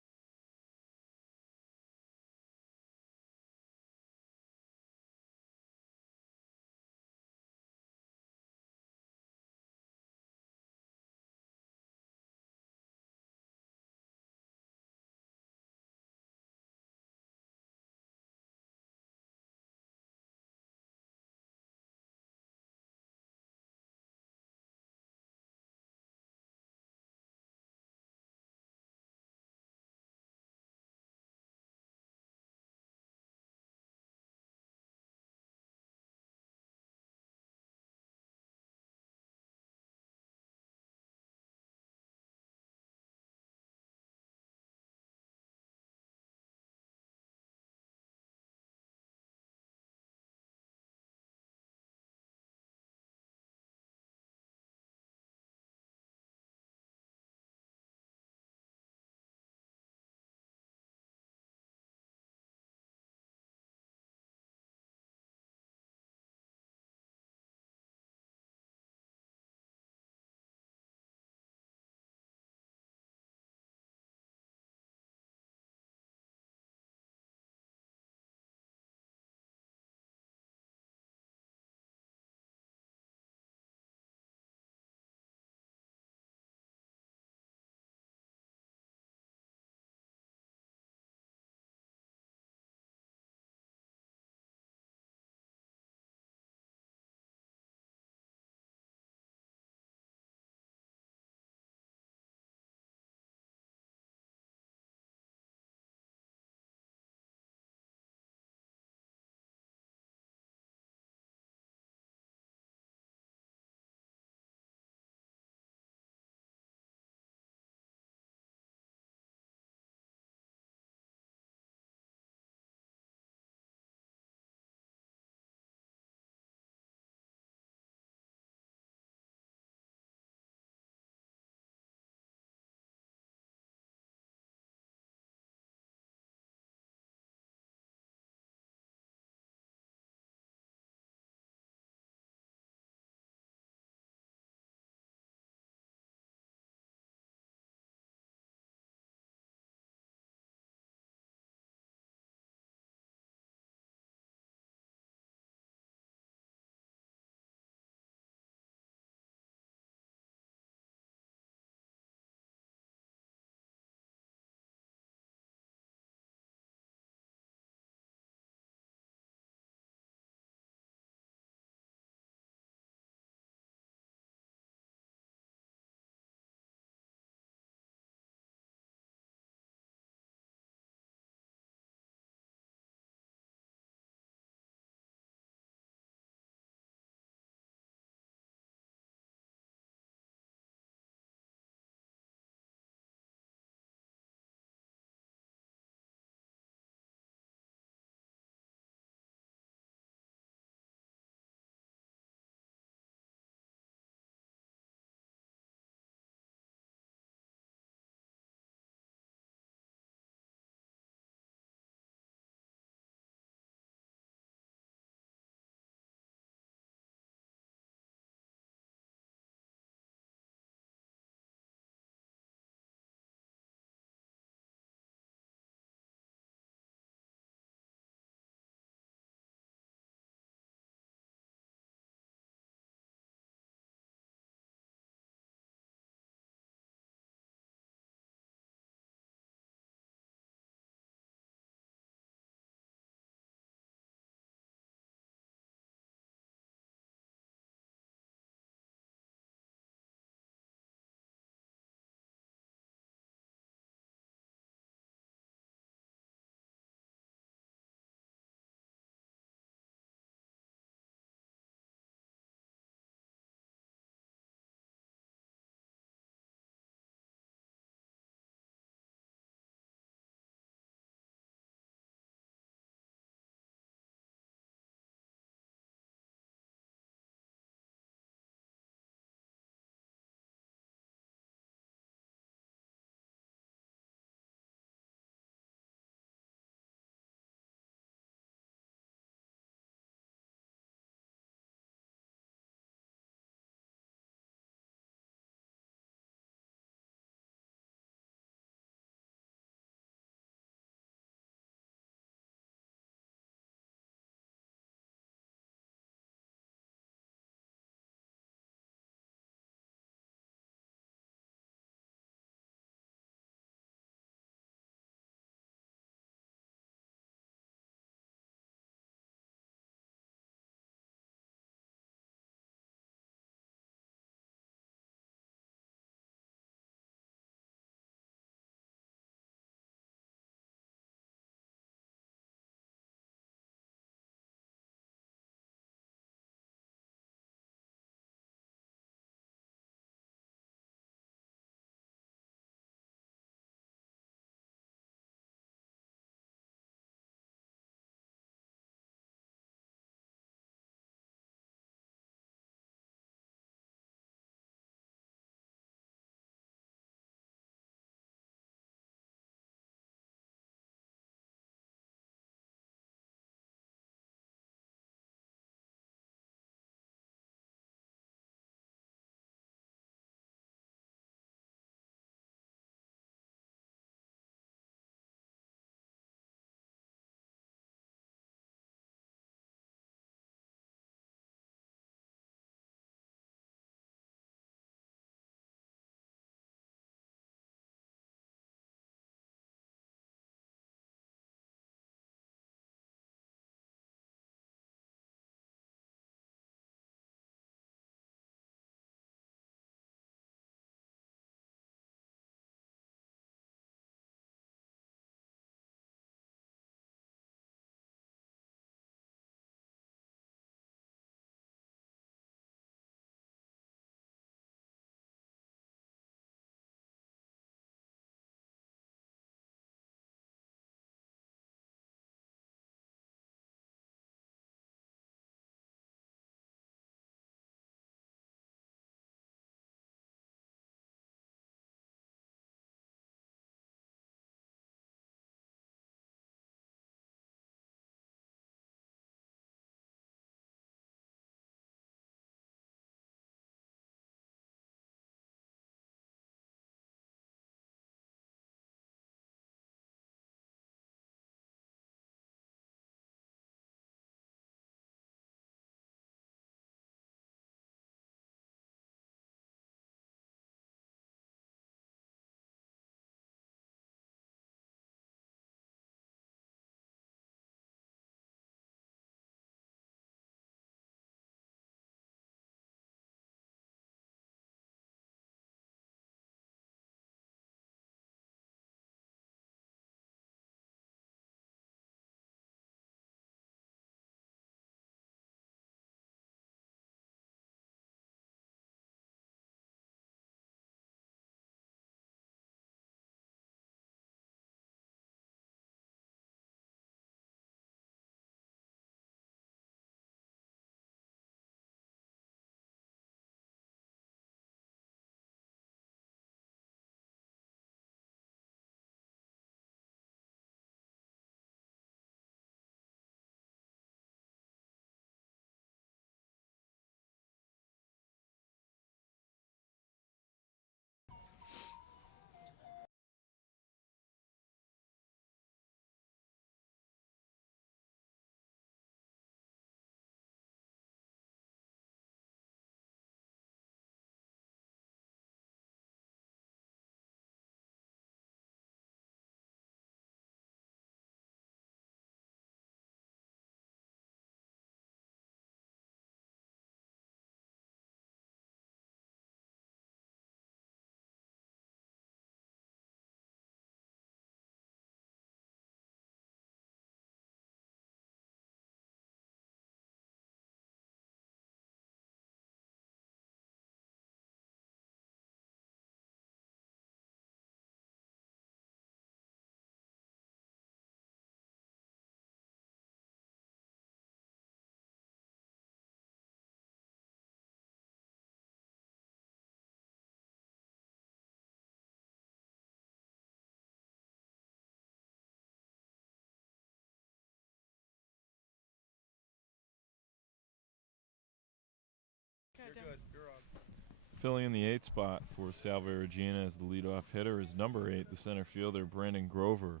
Filling in the 8 spot for Salve Regina as the leadoff hitter is number 8, the center fielder, Brandon Grover.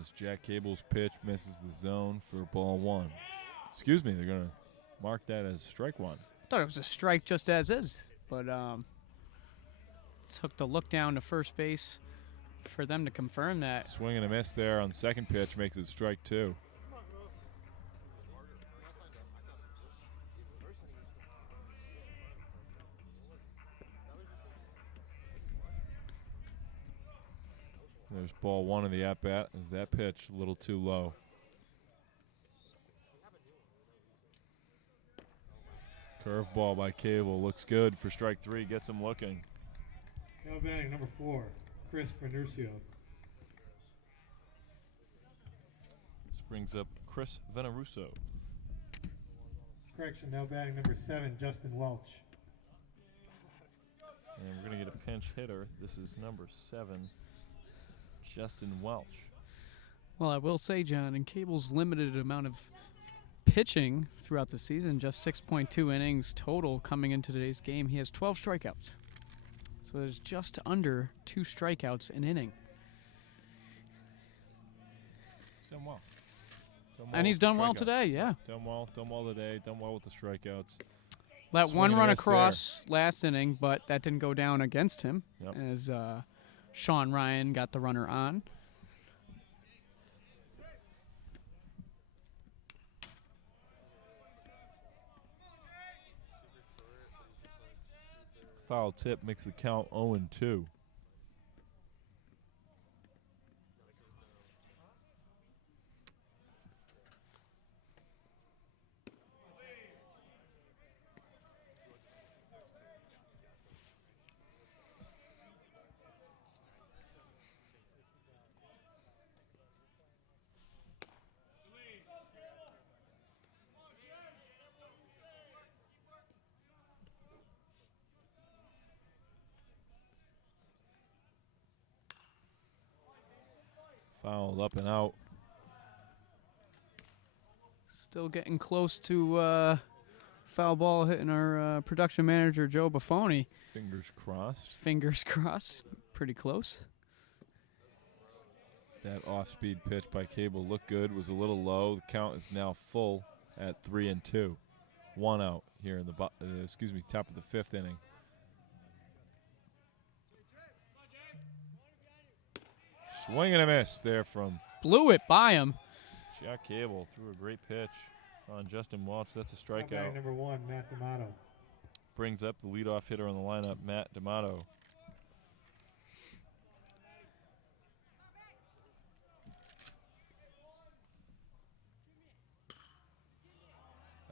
As Jack Cable's pitch misses the zone for ball 1. Excuse me, they're going to mark that as strike 1. I thought it was a strike just as is, but took the look down to first base for them to confirm that. Swing and a miss there on the second pitch makes it strike 2. There's ball 1 of the at-bat. Is that pitch a little too low? Curveball by Cable looks good for strike 3. Gets him looking. Now batting number 4, Chris Venucio. This brings up Chris Veneruso. Correction, now batting number 7, Justin Welch. And we're going to get a pinch hitter. This is number 7, Justin Welch. Well, I will say, John, in Cable's limited amount of pitching throughout the season, just 6.2 innings total coming into today's game, he has 12 strikeouts. So there's just under 2 strikeouts an inning. He's done well. And he's done well today, yeah. Done well today. Done well with the strikeouts. Let Swing one and run miss across last inning, but that didn't go down against him Yep. as Sean Ryan got the runner on. Foul tip makes the count 0-2. Fouled up and out. Still getting close to foul ball hitting our production manager, Joe Buffoni. Fingers crossed. Fingers crossed. Pretty close. That off-speed pitch by Cable looked good. Was a little low. The count is now full at 3-2. 1 out here in the top of the 5th inning. Swing and a miss there from Blew it by him. Jack Cable. Threw a great pitch on Justin Welch. That's a Now strikeout. batting number 1, Matt D'Amato. Brings up the leadoff hitter on the lineup, Matt D'Amato.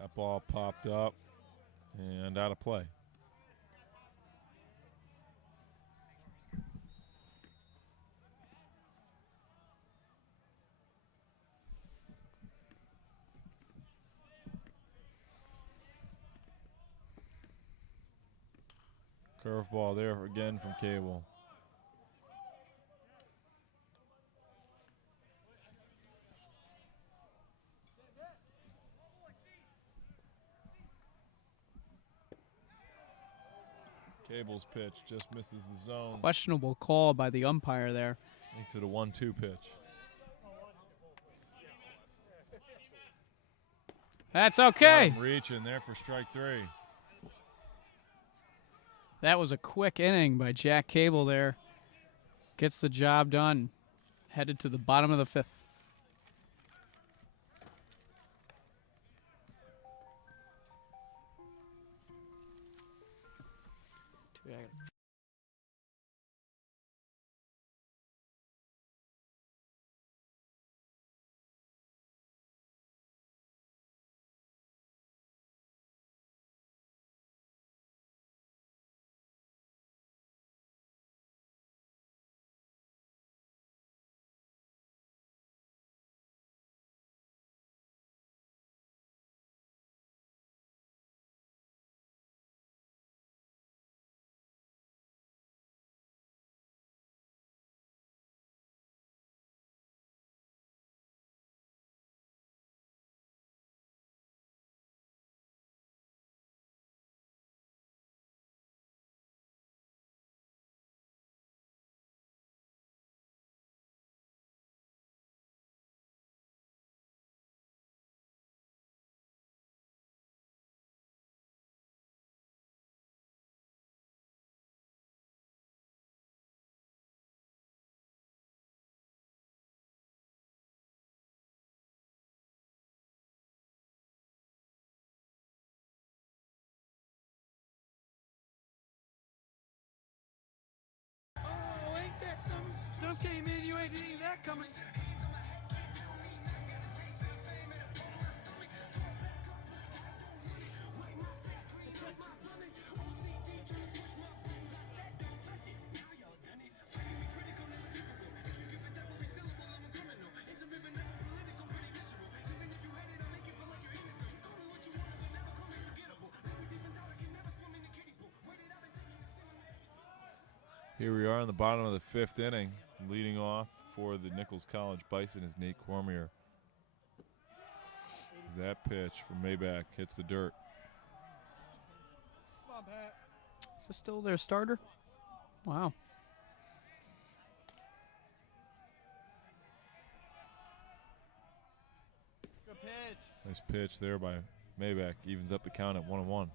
That ball popped up and out of play. Curveball there again from Cable. Cable's pitch just misses the zone. Questionable call by the umpire there. Makes it a 1-2 pitch. That's okay. Got him reaching there for strike 3. That was a quick inning by Jack Cable there. Gets the job done. Headed to the bottom of the 5th. just came in, you ain't seeing that coming. Here we are in the bottom of the 5th inning. Leading off for the Nichols College Bison is Nate Cormier. That pitch from Maybach hits the dirt. Is this still their starter? Wow. Good pitch. Nice pitch there by Maybach. Evens up the count at 1-1.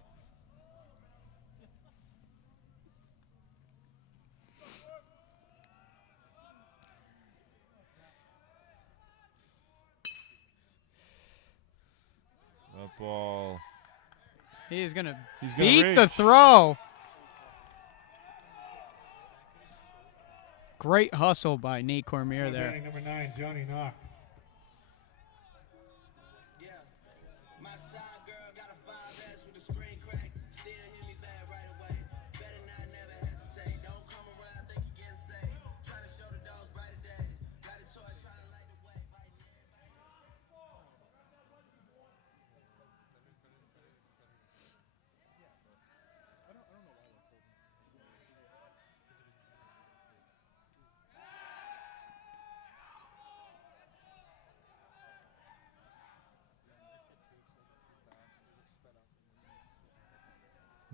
That ball. He's going to He's gonna beat the reach. throw. Great hustle by Nate Cormier there. Batting number 9, Johnny Knox. Yeah. My side girl got a 5S with a screen crack. Still hit me back right away. Better not never hesitate. Don't come around, think you getting saved. Trying to show the dogs brighter days. Got a choice, trying to light the way.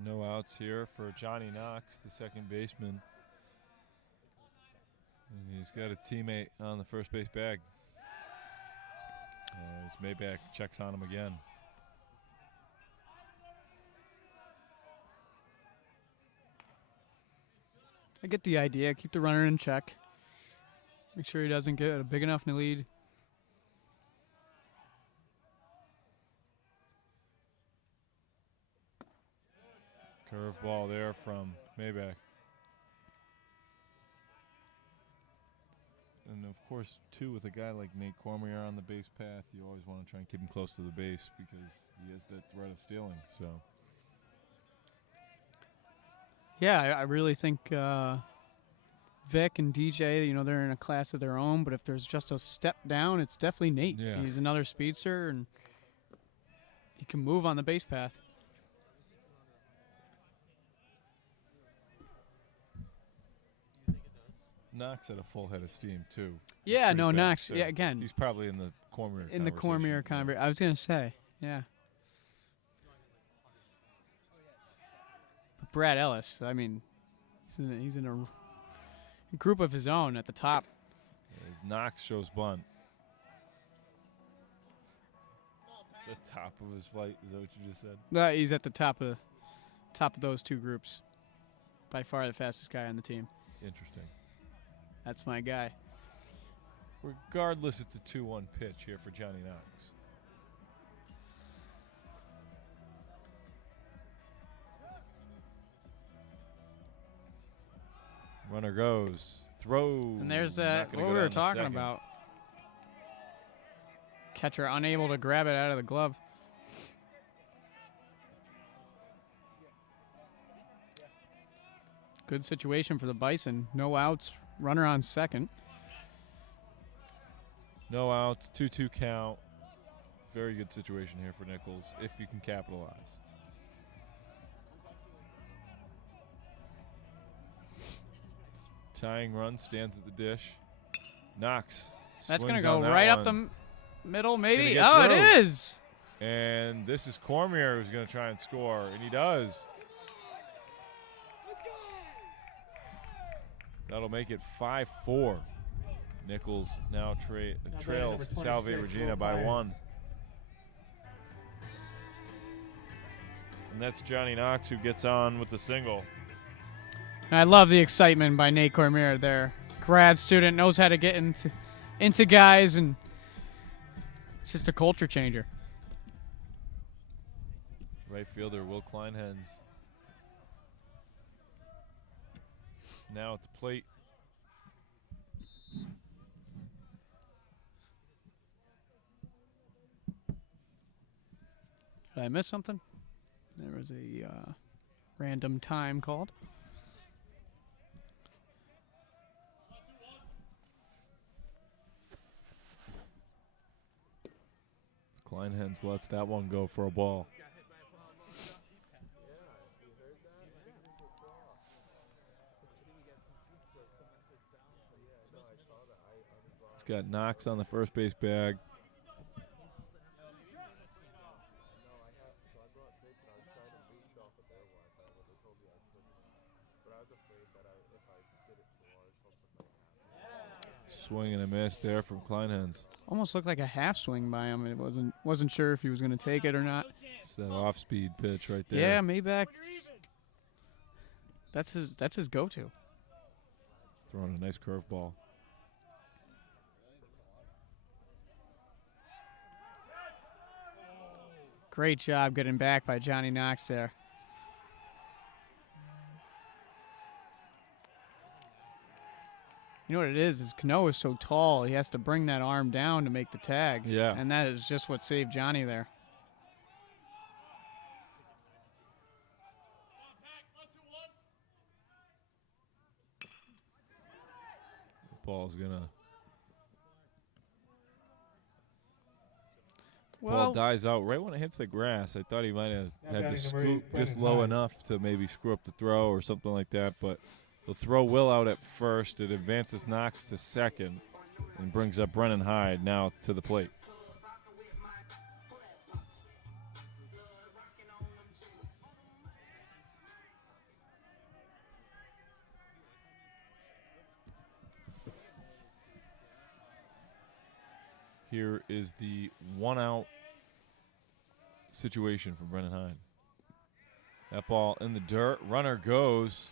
No outs here for Johnny Knox, the second baseman. And he's got a teammate on the first base bag. As Maybach checks on him again. I get the idea. Keep the runner in check. Make sure he doesn't get a big enough lead. Curveball there from Maybach. And of course, too, with a guy like Nate Cormier on the base path, you always want to try and keep him close to the base because he has that threat of stealing. So, Yeah, I really think Vic and DJ, you know, they're in a class of their own. But if there's just a step down, it's definitely Nate. Yeah. He's another speedster, and he can move on the base path. Knox had a full head of steam too. He's Yeah, pretty no, fast, Knox. so Yeah, again, he's probably in the Cormier. in the Cormier conversation. I was gonna say, yeah. But Brad Ellis, I mean, he's in a group of his own at the top. As Knox shows bunt. The top of his flight. Is that what you just said? He's at the top of those two groups. By far the fastest guy on the team. Interesting. That's my guy. Regardless, it's a 2-1 pitch here for Johnny Knox. Runner goes. Throw. And there's Not that gonna what go we were down to talking second. about. Catcher unable to grab it out of the glove. Good situation for the Bison. No outs. Runner on second. No outs. 2-2 count. Very good situation here for Nichols if you can capitalize. Tying run stands at the dish. Knox. That's going to swings go on that right up one. the middle, gonna maybe. get Oh, through. it is. And this is Cormier who's going to try and score, and he does. That'll make it 5-4. Nichols now trails number Salve 26, Regina Will by Bryant. 1. And that's Johnny Knox who gets on with the single. And I love the excitement by Nate Cormier there. Grad student, knows how to get into guys, and it's just a culture changer. Right fielder Will Kleinhens now at the plate. Did I miss something? There was a random time called. Kleinhens lets that one go for a ball. He's got Knox on the first base bag. Swing and a miss there from Kleinhens. Almost looked like a half swing by him. It wasn't sure if he was going to take it or not. It's that off-speed pitch right there. Yeah, Maybach. That's his go-to. Throwing a nice curveball. Great job getting back by Johnny Knox there. You know what it is Cano is so tall, he has to bring that arm down to make the tag. Yeah. And that is just what saved Johnny there. The ball's gonna. Ball dies out right when it hits the grass. I thought he might have had to scoop just low enough to maybe screw up the throw or something like that, but the throw will out at first. It advances Knox to second and brings up Brennan Hyde now to the plate. Here is the one-out situation for Brennan Hyde. That ball in the dirt. Runner goes.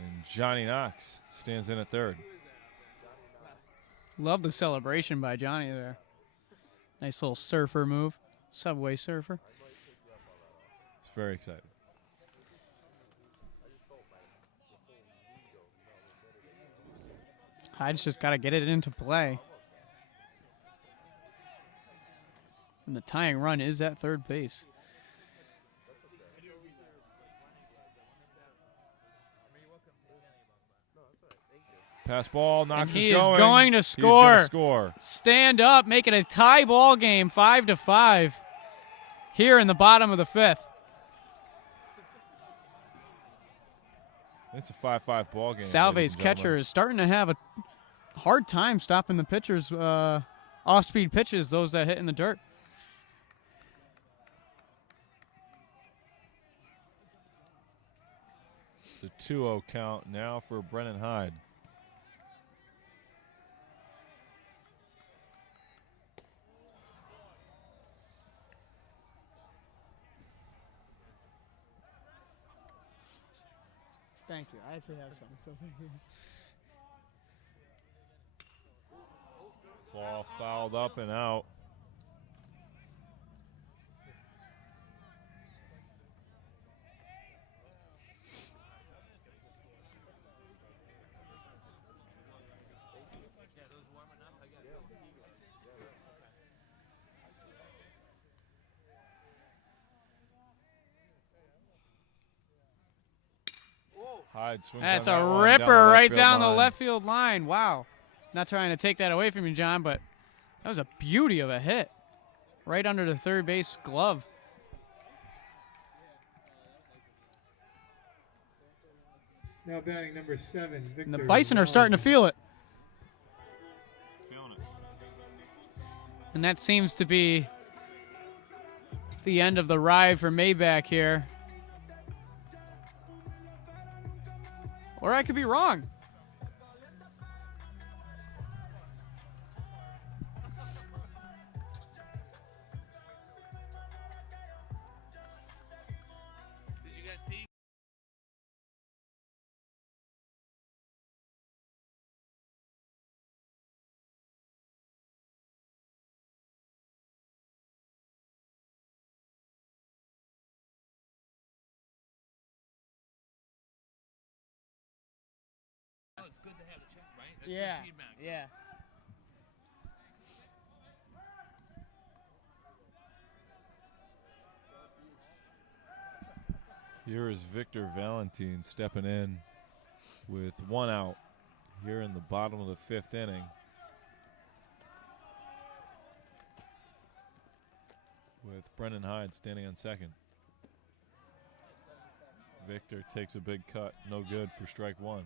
And Johnny Knox stands in at third. Love the celebration by Johnny there. Nice little surfer move. Subway surfer. It's very exciting. Hyde's just got to get it into play. And the tying run is at third base. Pass ball, Knox and he is going to score. He's going to score. Stand up, make it a tie ball game, 5-5 here in the bottom of the fifth. It's a 5-5 ball game. Salve's catcher is starting to have a hard time stopping the pitchers' off-speed pitches, those that hit in the dirt. It's a 2-0 count now for Brennan Hyde. Thank you. I actually have some, so thank you. Ball fouled up and out. Hyde swings That's on a that ripper one right down the line. left field line. Wow. Not trying to take that away from you, John, but that was a beauty of a hit. Right under the third base glove. Now batting number 7, Victor. And the Bison are starting to feel it. Feeling it. And that seems to be the end of the ride for Maybach here. Or I could be wrong. Did you guys see? Oh, it's good to have a check, right? That's Yeah, good feedback. yeah. Here is Victor Valentin stepping in with 1 out here in the bottom of the 5th inning. With Brendan Hyde standing on second. Victor takes a big cut, no good for strike 1.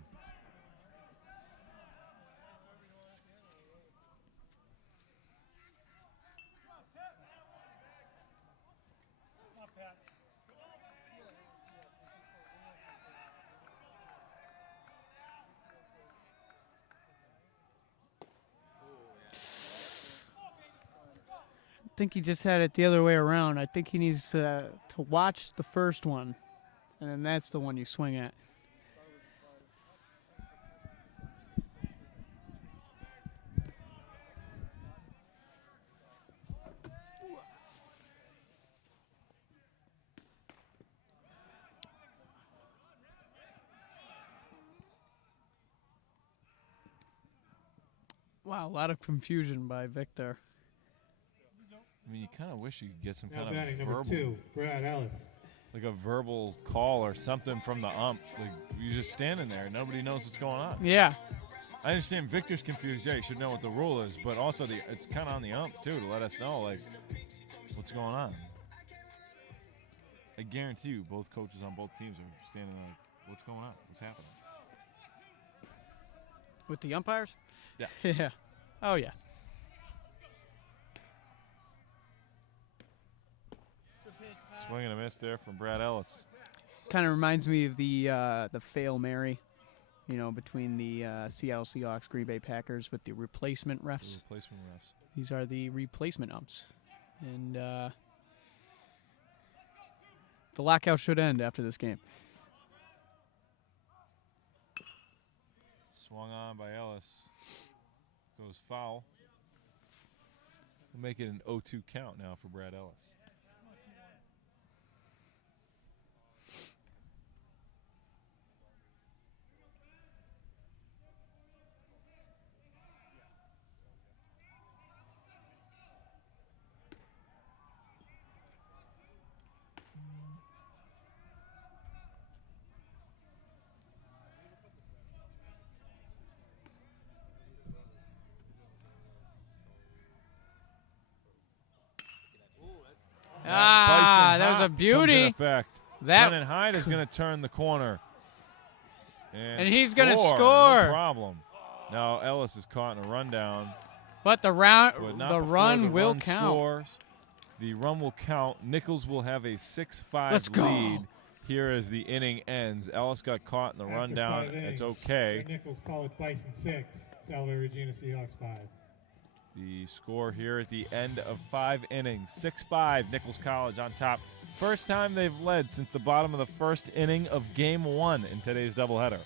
I think he just had it the other way around. I think he needs to watch the first one, and then that's the one you swing at. Wow, a lot of confusion by Victor. I mean, you kind of wish you could get some Now kind batting of number verbal, 2, Brad Ellis. like a verbal call or something from the ump. Like you're just standing there, nobody knows what's going on. Yeah. I understand Victor's confused. Yeah, he should know what the rule is, but also it's kind of on the ump too to let us know like what's going on. I guarantee you, both coaches on both teams are standing there like, what's going on? What's happening? With the umpires? Yeah. Yeah. Oh, yeah. Swing and a miss there from Brad Ellis. Kind of reminds me of the Fail Mary, between the Seattle Seahawks, Green Bay Packers with the replacement refs. The replacement refs. These are the replacement umps. And the lockout should end after this game. Swung on by Ellis. Goes foul. We'll make it an 0-2 count now for Brad Ellis. That was a beauty. Effect. Brennan Hyde is going to turn the corner. And he's going to score. No problem. Now Ellis is caught in a rundown. But the run will count. Scores. The run will count. Nichols will have a 6-5 lead here as the inning ends. Ellis got caught in the rundown. It's okay. Nichols College Bison 6, Salve Regina Seahawks 5. The score here at the end of 5 innings. 6-5, Nichols College on top. First time they've led since the bottom of the first inning of Game 1 in today's doubleheader.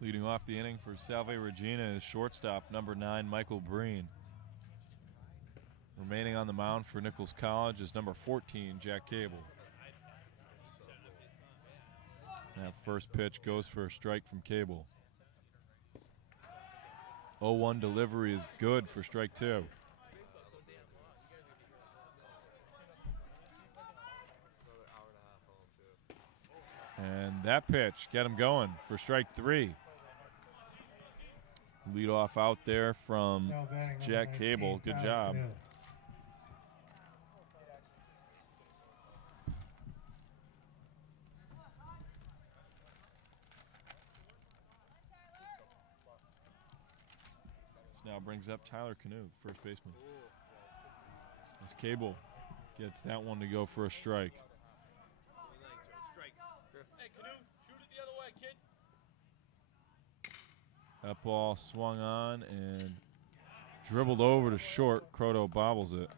Leading off the inning for Salve Regina is shortstop number 9, Michael Breen. Remaining on the mound for Nichols College is number 14, Jack Cable. That first pitch goes for a strike from Cable. 0-1 delivery is good for strike 2. And that pitch, get him going for strike 3. Lead off out there from Now batting number Jack 19, Cable. Good Tyler job. Canoe. This now brings up Tyler Canoe, first baseman. As Cable gets that one to go for a strike. Hey, Canoe, shoot it the other way, kid. That ball swung on and dribbled over to short. Croto bobbles it.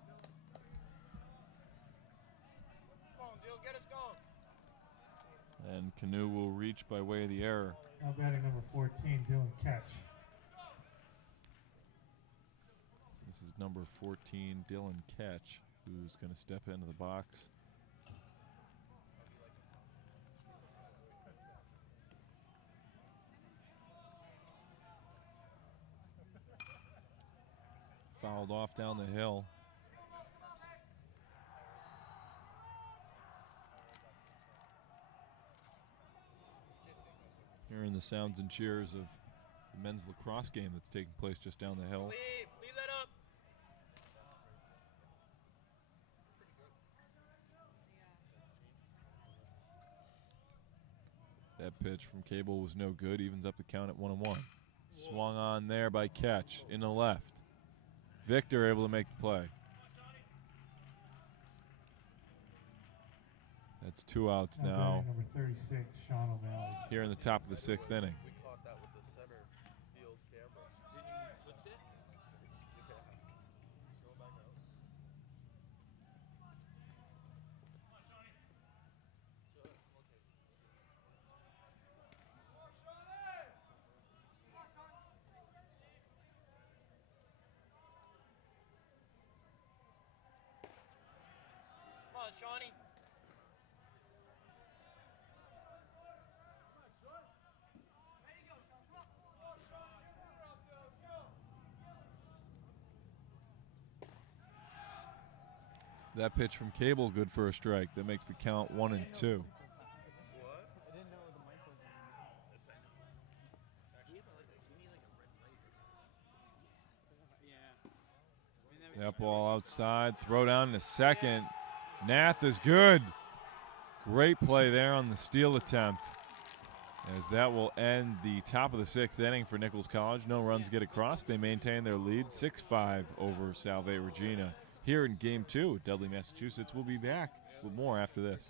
Come on, Dill, get us going. And Canoe will reach by way of the error. Now batting number 14, Dylan Catch. This is number 14, Dylan Catch, who's going to step into the box. Fouled off down the hill. Hearing the sounds and cheers of the men's lacrosse game that's taking place just down the hill. Leave that up. That pitch from Cable was no good. Evens up the count at 1-1. Swung on there by Catch in the left. Victor able to make the play. That's 2 outs now Batting number 36, Sean O'Malley. here in the top of the 6th inning. We caught that with the center field camera. Did you switch it? Yeah. Go back out. Come on, Shawnee. That pitch from Cable good for a strike. That makes the count 1-2. What? I didn't know the mic was on. Yeah. That ball outside. Throw down to second. Nath is good. Great play there on the steal attempt. As that will end the top of the 6th inning for Nichols College. No runs get across. They maintain their lead 6-5 over Salve Regina. Here in Game 2 at Dudley, Massachusetts. We'll be back with more after this.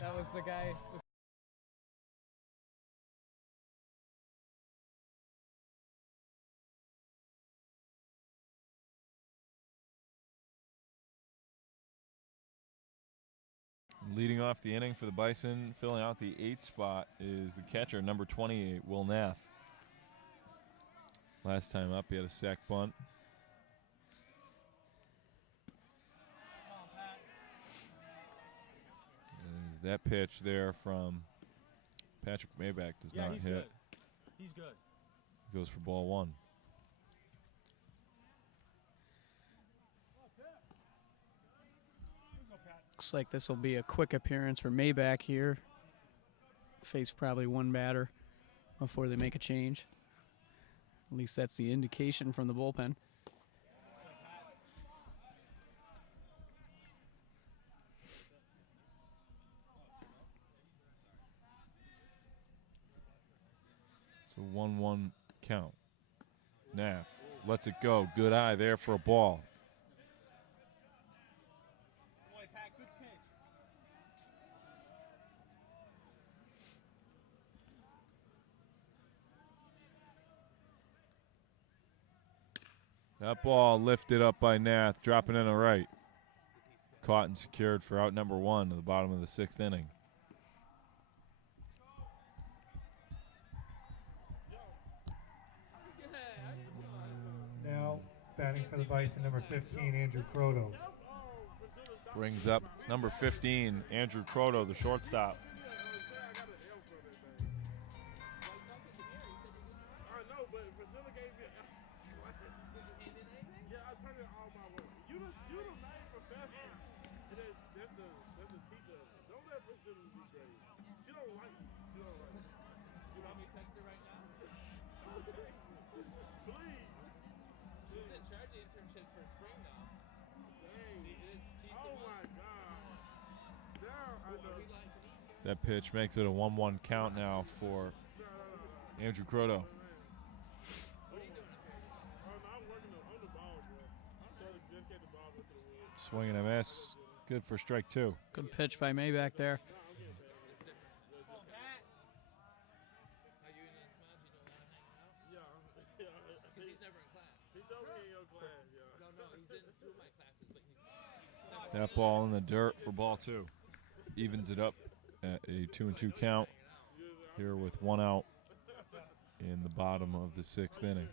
That was the guy. Leading off the inning for the Bison, filling out the 8th spot is the catcher, number 28, Will Nath. Last time up, he had a sac bunt. That pitch there from Patrick Maybach does not he's hit. good. He's good. Goes for ball one. Looks like this will be a quick appearance for Maybach here. Face probably one batter before they make a change. At least that's the indication from the bullpen. It's a 1-1 count. Nath lets it go. Good eye there for a ball. That ball lifted up by Nath, dropping in a right. Caught and secured for out number one at the bottom of the 6th inning. Now batting for the Bison, number 15, Andrew Croto. Brings up number 15, Andrew Croto, the shortstop. That pitch makes it a 1-1 count now for Andrew Croto. Swing and a miss. Good for strike two. Good pitch by Maybach there. That ball in the dirt for ball two. Evens it up at a 2-2 count here with one out in the bottom of the 6th inning.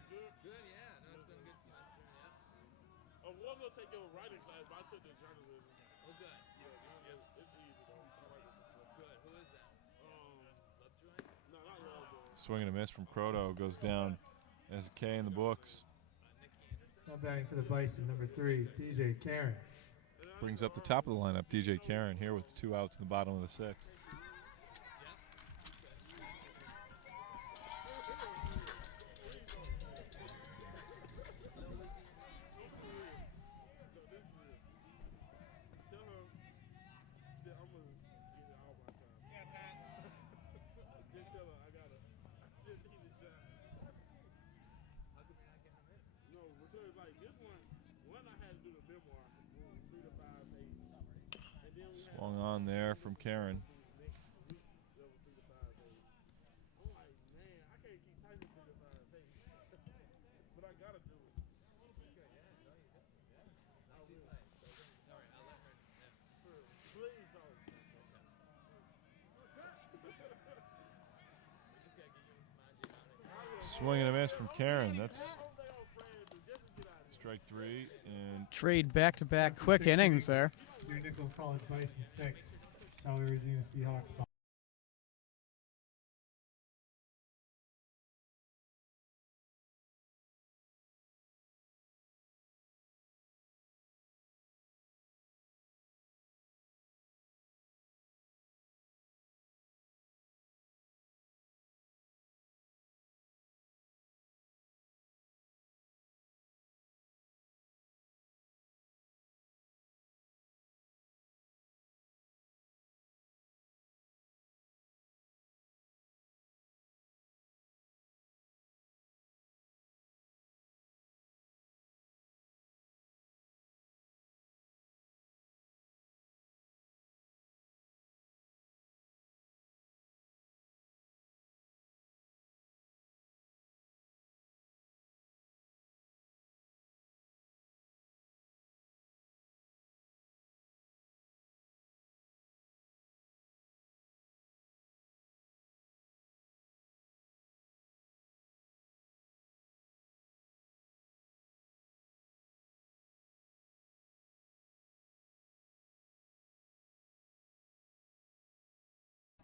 Swing and a miss from Croto goes down as a K in the books. Now batting for the Bison, number 3, DJ Karen. Brings up the top of the lineup, DJ Karen here with 2 outs in the bottom of the 6th. Swung on there from Karen. Swing and a miss from Karen. That's strike 3 and Trade back-to-back quick innings there. Your Nichols College Bison 6, Salve Regina Seahawks 5.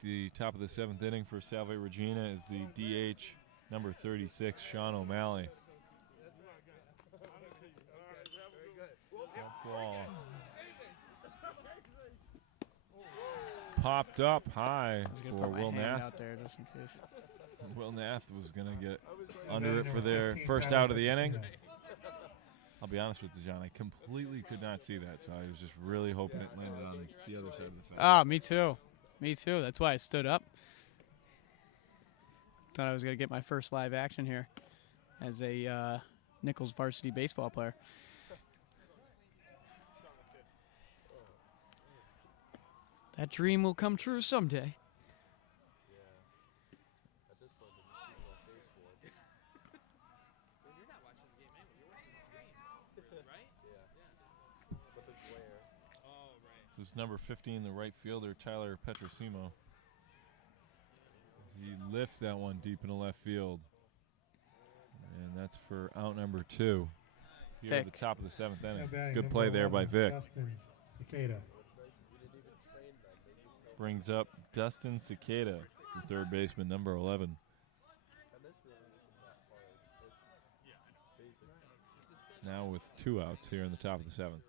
the top of the 7th inning for Salve Regina is the DH, number 36, Sean O'Malley. That ball popped up high for Will Nath. out there just in case. Will Nath was going to get under it for their first out of the inning. I'll be honest with you, John. I completely could not see that, so I was just really hoping it landed on the other side of the fence. Ah, me too. Me too. That's why I stood up. Thought I was going to get my first live action here as a Nichols varsity baseball player. That dream will come true someday. This is number 15, the right fielder, Tyler Petrosimo. He lifts that one deep in the left field. And that's for out number 2. Here at the top of the 7th inning. Good play there by Vic. Dustin Cicada. Brings up Dustin Cicada, the third baseman, number 11. Now with 2 outs here in the top of the 7th.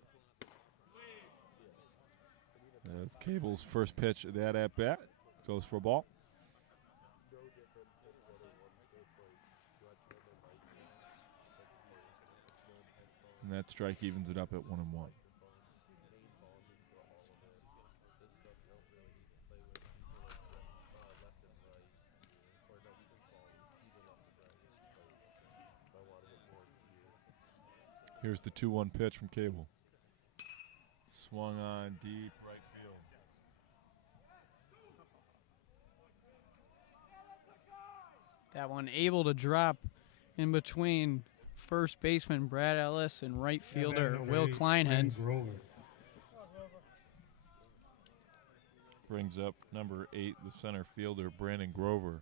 That's Cable's first pitch of that at-bat. Goes for a ball. And that strike evens it up at 1-1. Here's the 2-1 pitch from Cable. Swung on deep right field. That one able to drop in between first baseman Brad Ellis and right fielder Will Kleinhens. Brings up number 8, the center fielder, Brandon Grover.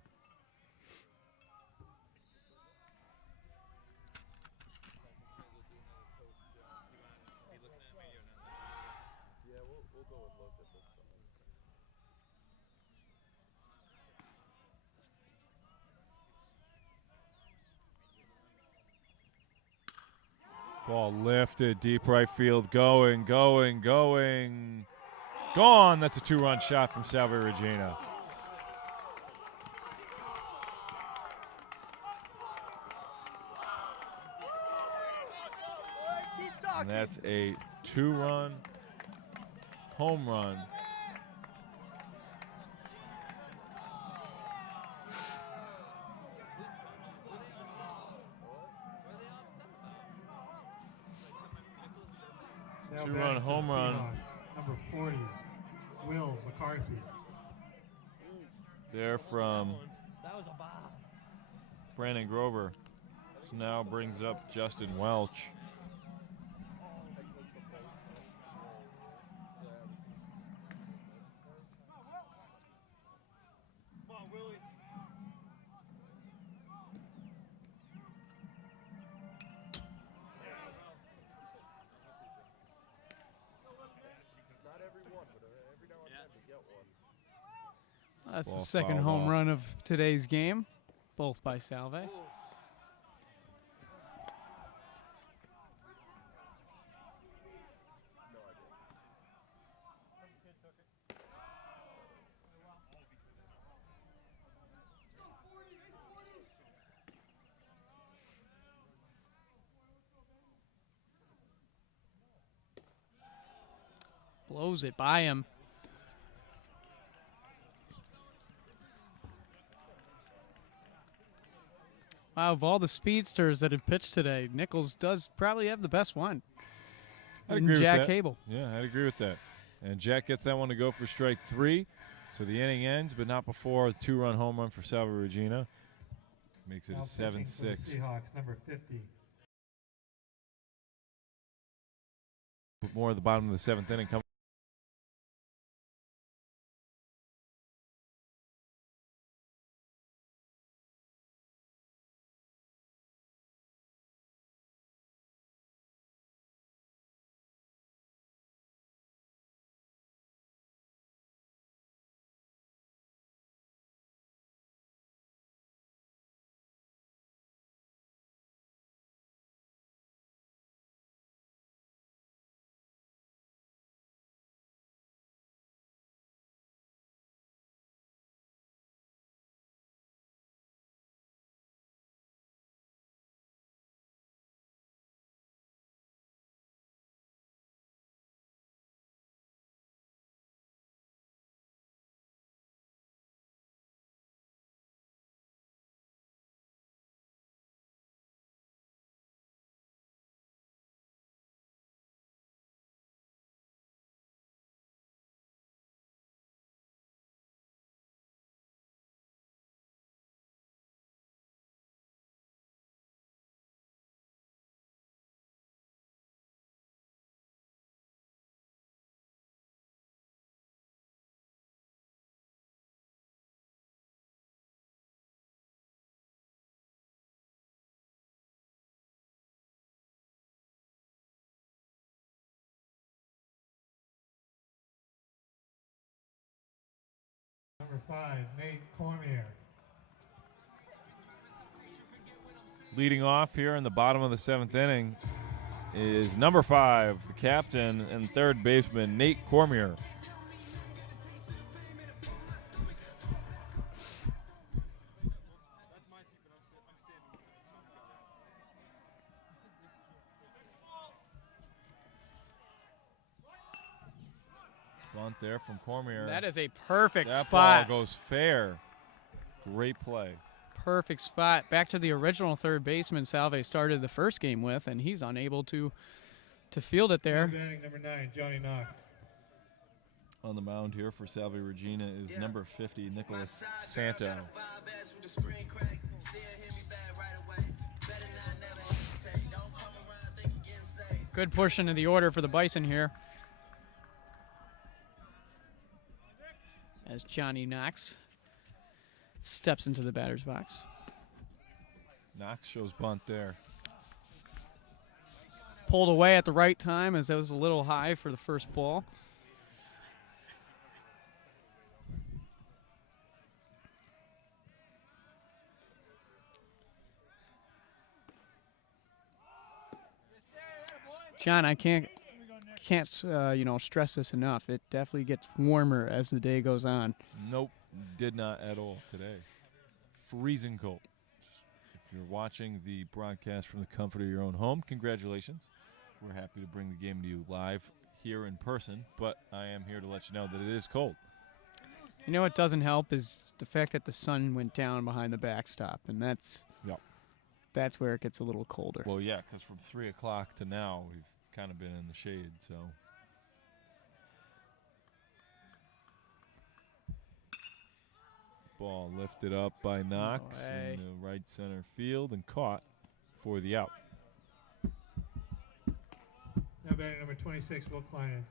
Ball lifted, deep right field, going. Gone. That's a 2-run shot from Salve Regina. And that's a 2-run home run. Two-run home run. Number 40, Will McCarthy. There from Brandon Grover. So now brings up Justin Welch. That's Ball the second fouled home off. run of today's game, both by Salve. Blows it by him. Wow, of all the speedsters that have pitched today, Nichols does probably have the best one. I'd And agree with Jack that. Cable. Yeah, I'd agree with that. And Jack gets that one to go for strike 3. So the inning ends, but not before a 2-run home run for Salve Regina. Makes it Now a pitching for the 7-6. Seahawks, number 50. But more at the bottom of the 7th inning coming. 5, Nate Cormier. Leading off here in the bottom of the 7th inning is number 5, the captain and third baseman, Nate Cormier. Bunt there from Cormier. That is a perfect That spot. ball goes fair. Great play. Perfect spot. Back to the original third baseman Salve started the first game with, and he's unable to field it there. Batting number 9, Johnny Knox. On the mound here for Salve Regina is number 50, Nichols Santo. Good push into the order for the Bison here. As Johnny Knox steps into the batter's box. Knox shows bunt there. Pulled away at the right time as that was a little high for the first ball. John, I can't stress this enough. It definitely gets warmer as the day goes on. Nope, did not at all today. Freezing cold. If you're watching the broadcast from the comfort of your own home, congratulations. We're happy to bring the game to you live here in person, but I am here to let you know that it is cold. You know what doesn't help is the fact that the sun went down behind the backstop, and that's where it gets a little colder. Well, yeah, because from 3 o'clock to now, we've kind of been in the shade, so. Ball lifted up by Knox in the right center field and caught for the out. Now batting number 26, Will Kleinens.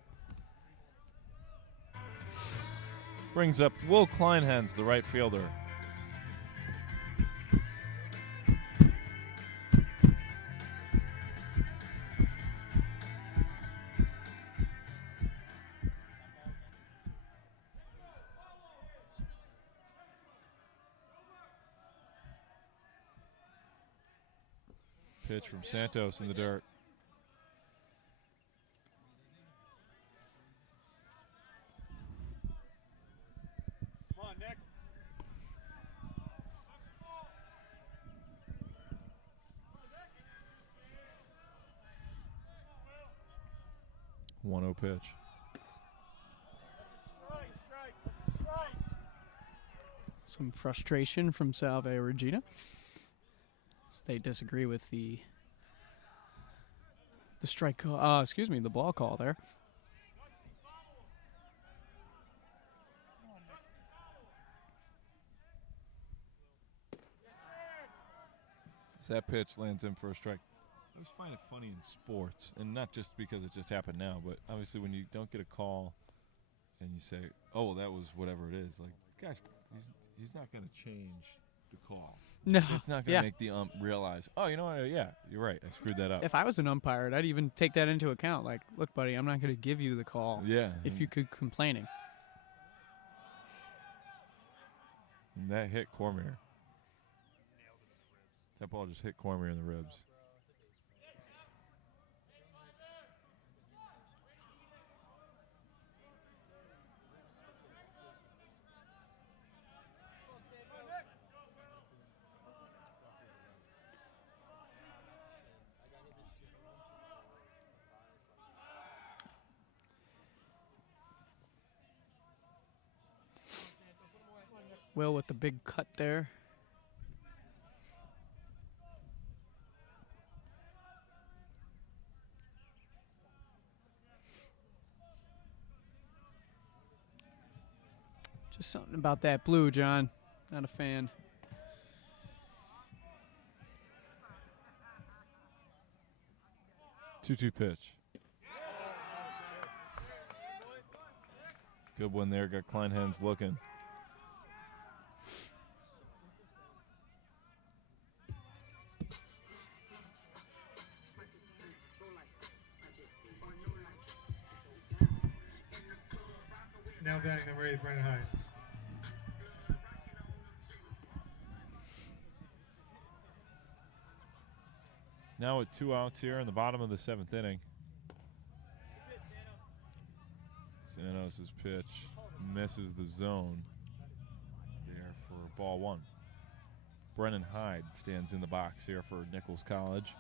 Brings up Will Kleinhens, the right fielder. Pitch from Santos in the dirt. Come on, Nick. 1-0 pitch. Some frustration from Salve Regina. They disagree with the strike call, the ball call there. So that pitch lands in for a strike. I always find it funny in sports, and not just because it just happened now, but obviously when you don't get a call and you say, oh, well, that was whatever it is, like, gosh, he's not going to change the call. No. It's not going to make the ump realize, oh, you know what, yeah, you're right, I screwed that up. If I was an umpire, I'd even take that into account. Like, look, buddy, I'm not going to give you the call if you could complaining. And that hit Cormier. That ball just hit Cormier in the ribs. Will with the big cut there. Just something about that blue, John. Not a fan. Two-two pitch. Good one there. Got Kleinhens looking. Now batting number 8, Brennan Hyde. Now with 2 outs here in the bottom of the 7th inning. Santos' pitch misses the zone there for ball 1. Brennan Hyde stands in the box here for Nichols College.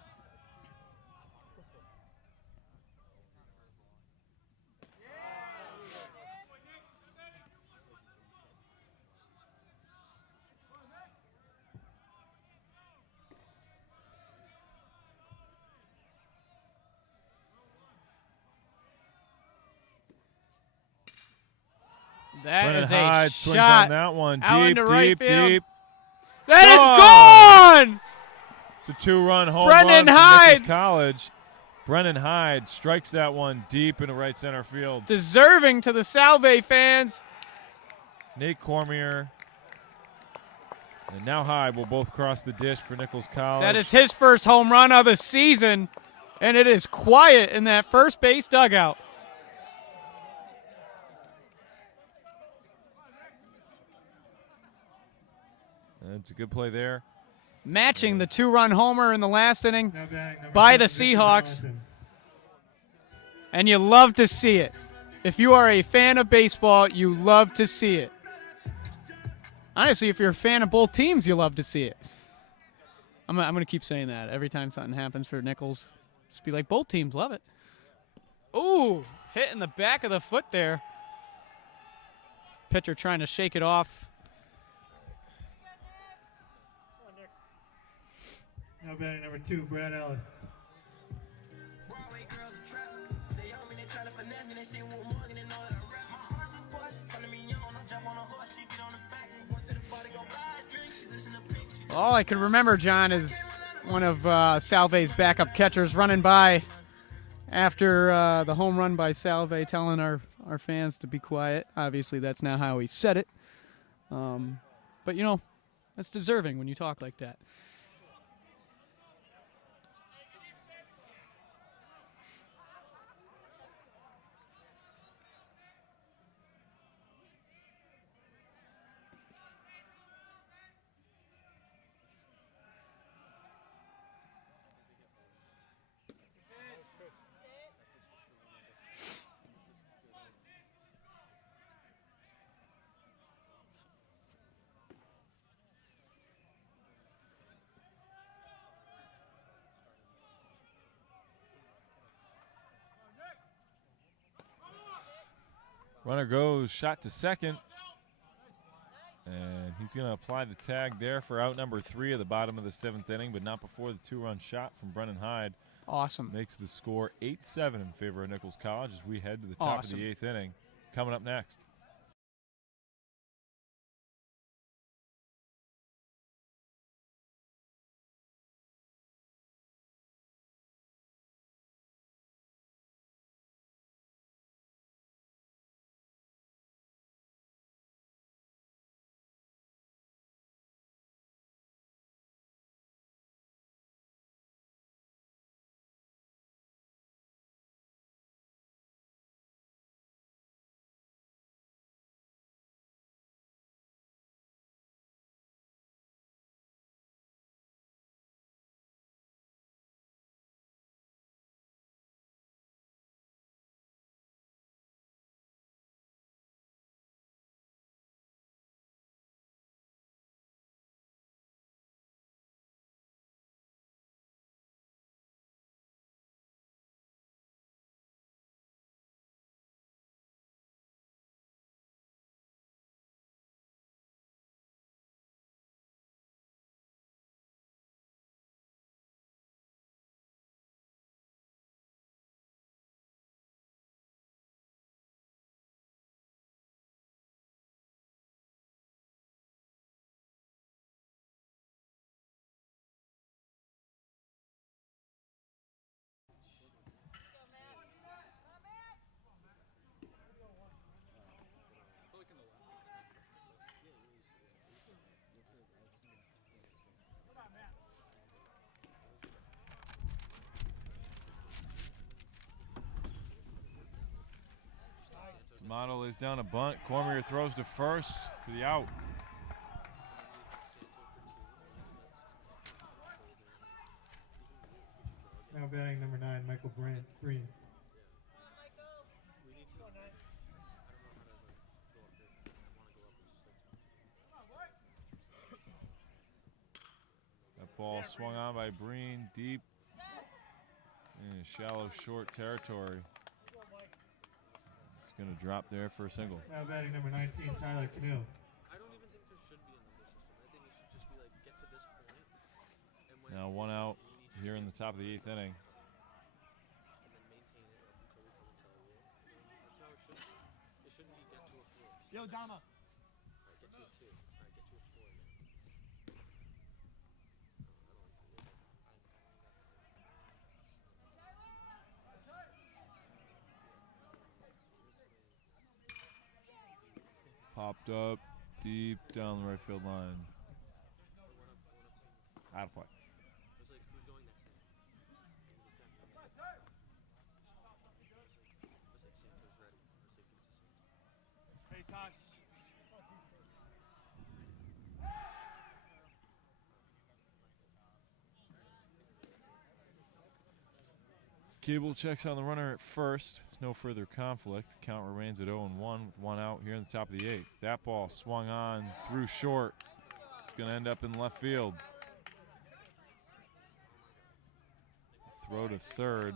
That Brennan is Hyde a swings shot on that one. out Deep, into right deep, field. deep. That is gone! It's a 2-run home Brennan run for Hyde. Nichols College. Brennan Hyde strikes that one deep into right center field. Deserving to the Salve fans. Nate Cormier and now Hyde will both cross the dish for Nichols College. That is his first home run of the season, and it is quiet in that first base dugout. That's a good play there. Matching the 2-run homer in the last inning Now batting number by 7, the Victor Seahawks. Johnson. And you love to see it. If you are a fan of baseball, you love to see it. Honestly, if you're a fan of both teams, you love to see it. I'm going to keep saying that every time something happens for Nichols. Just be like, both teams love it. Ooh, hit in the back of the foot there. Pitcher trying to shake it off. Now batting number 2, Brad Ellis. All I can remember, John, is one of Salve's backup catchers running by after the home run by Salve, telling our fans to be quiet. Obviously, that's not how he said it. But, you know, that's deserving when you talk like that. Runner goes, shot to second. And he's going to apply the tag there for out number 3 at the bottom of the 7th inning, but not before the 2-run shot from Brennan Hyde. Awesome. Makes the score 8-7 in favor of Nichols College as we head to the top of the 8th inning. Coming up next. D'Amato lays down a bunt. Cormier throws to first for the out. Now batting number 9, Michael Green. We need to. I don't know how to like go up here. I want to go up. It's just like That ball swung on by Breen deep in shallow, short territory. It's going to drop there for a single. Now batting number 19, Tyler Canoe. I don't even think there should be a number system. I think it should just be like get to this point, and when Now one out here in the top of the 8th inning. and then maintain it up until we come and tell you. That's how it should be. It shouldn't be get to a 4. Yo, Dama. All right, get to a 2. All right, get to a 4 now. Popped up deep down the right field line. Out of play. It's like who's going next inning? It's like Santos ready. Or say pizza. Hey, Tosh. Cable checks on the runner at first. No further conflict. Count remains at 0-1 with one out here in the top of the 8th. That ball swung on through short. It's going to end up in left field. Throw to third.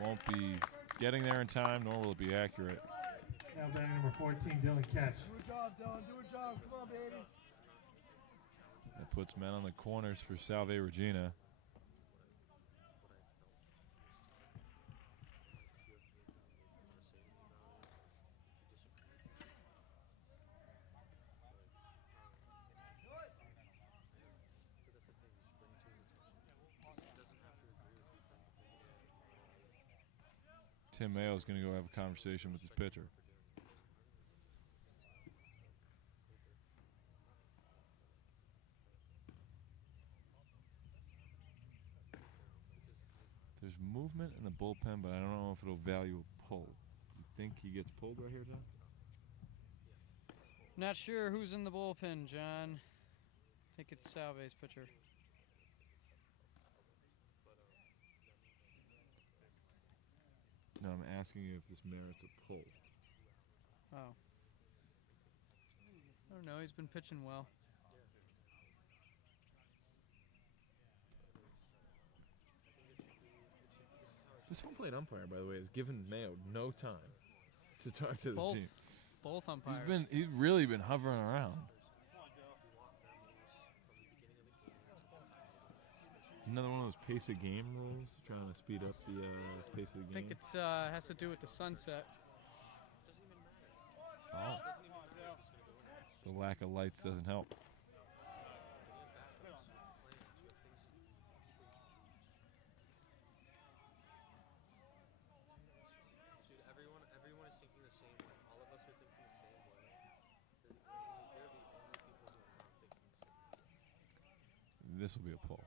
Won't be getting there in time, nor will it be accurate. Now batting number 14, Dylan Catch. Do a job, Dylan. Do a job. Come on, baby. That puts men on the corners for Salve Regina. Tim Mayo is going to go have a conversation with his pitcher. There's movement in the bullpen, but I don't know if it'll value a pull. You think he gets pulled right here, John? Not sure who's in the bullpen, John. I think it's Salve's pitcher. No, I'm asking you if this merits a pull. Oh. I don't know. He's been pitching well. This home plate umpire, by the way, has given Mayo no time to talk to the Both team. Both umpires. He's really been hovering around. Another one of those pace of game rules, trying to speed up the pace of the I game. think it has to do with the sunset. Oh. The lack of lights doesn't help. Dude, everyone is thinking the same way. All of us are thinking the same way. They're the only people who are not thinking the same way. This will be a pull.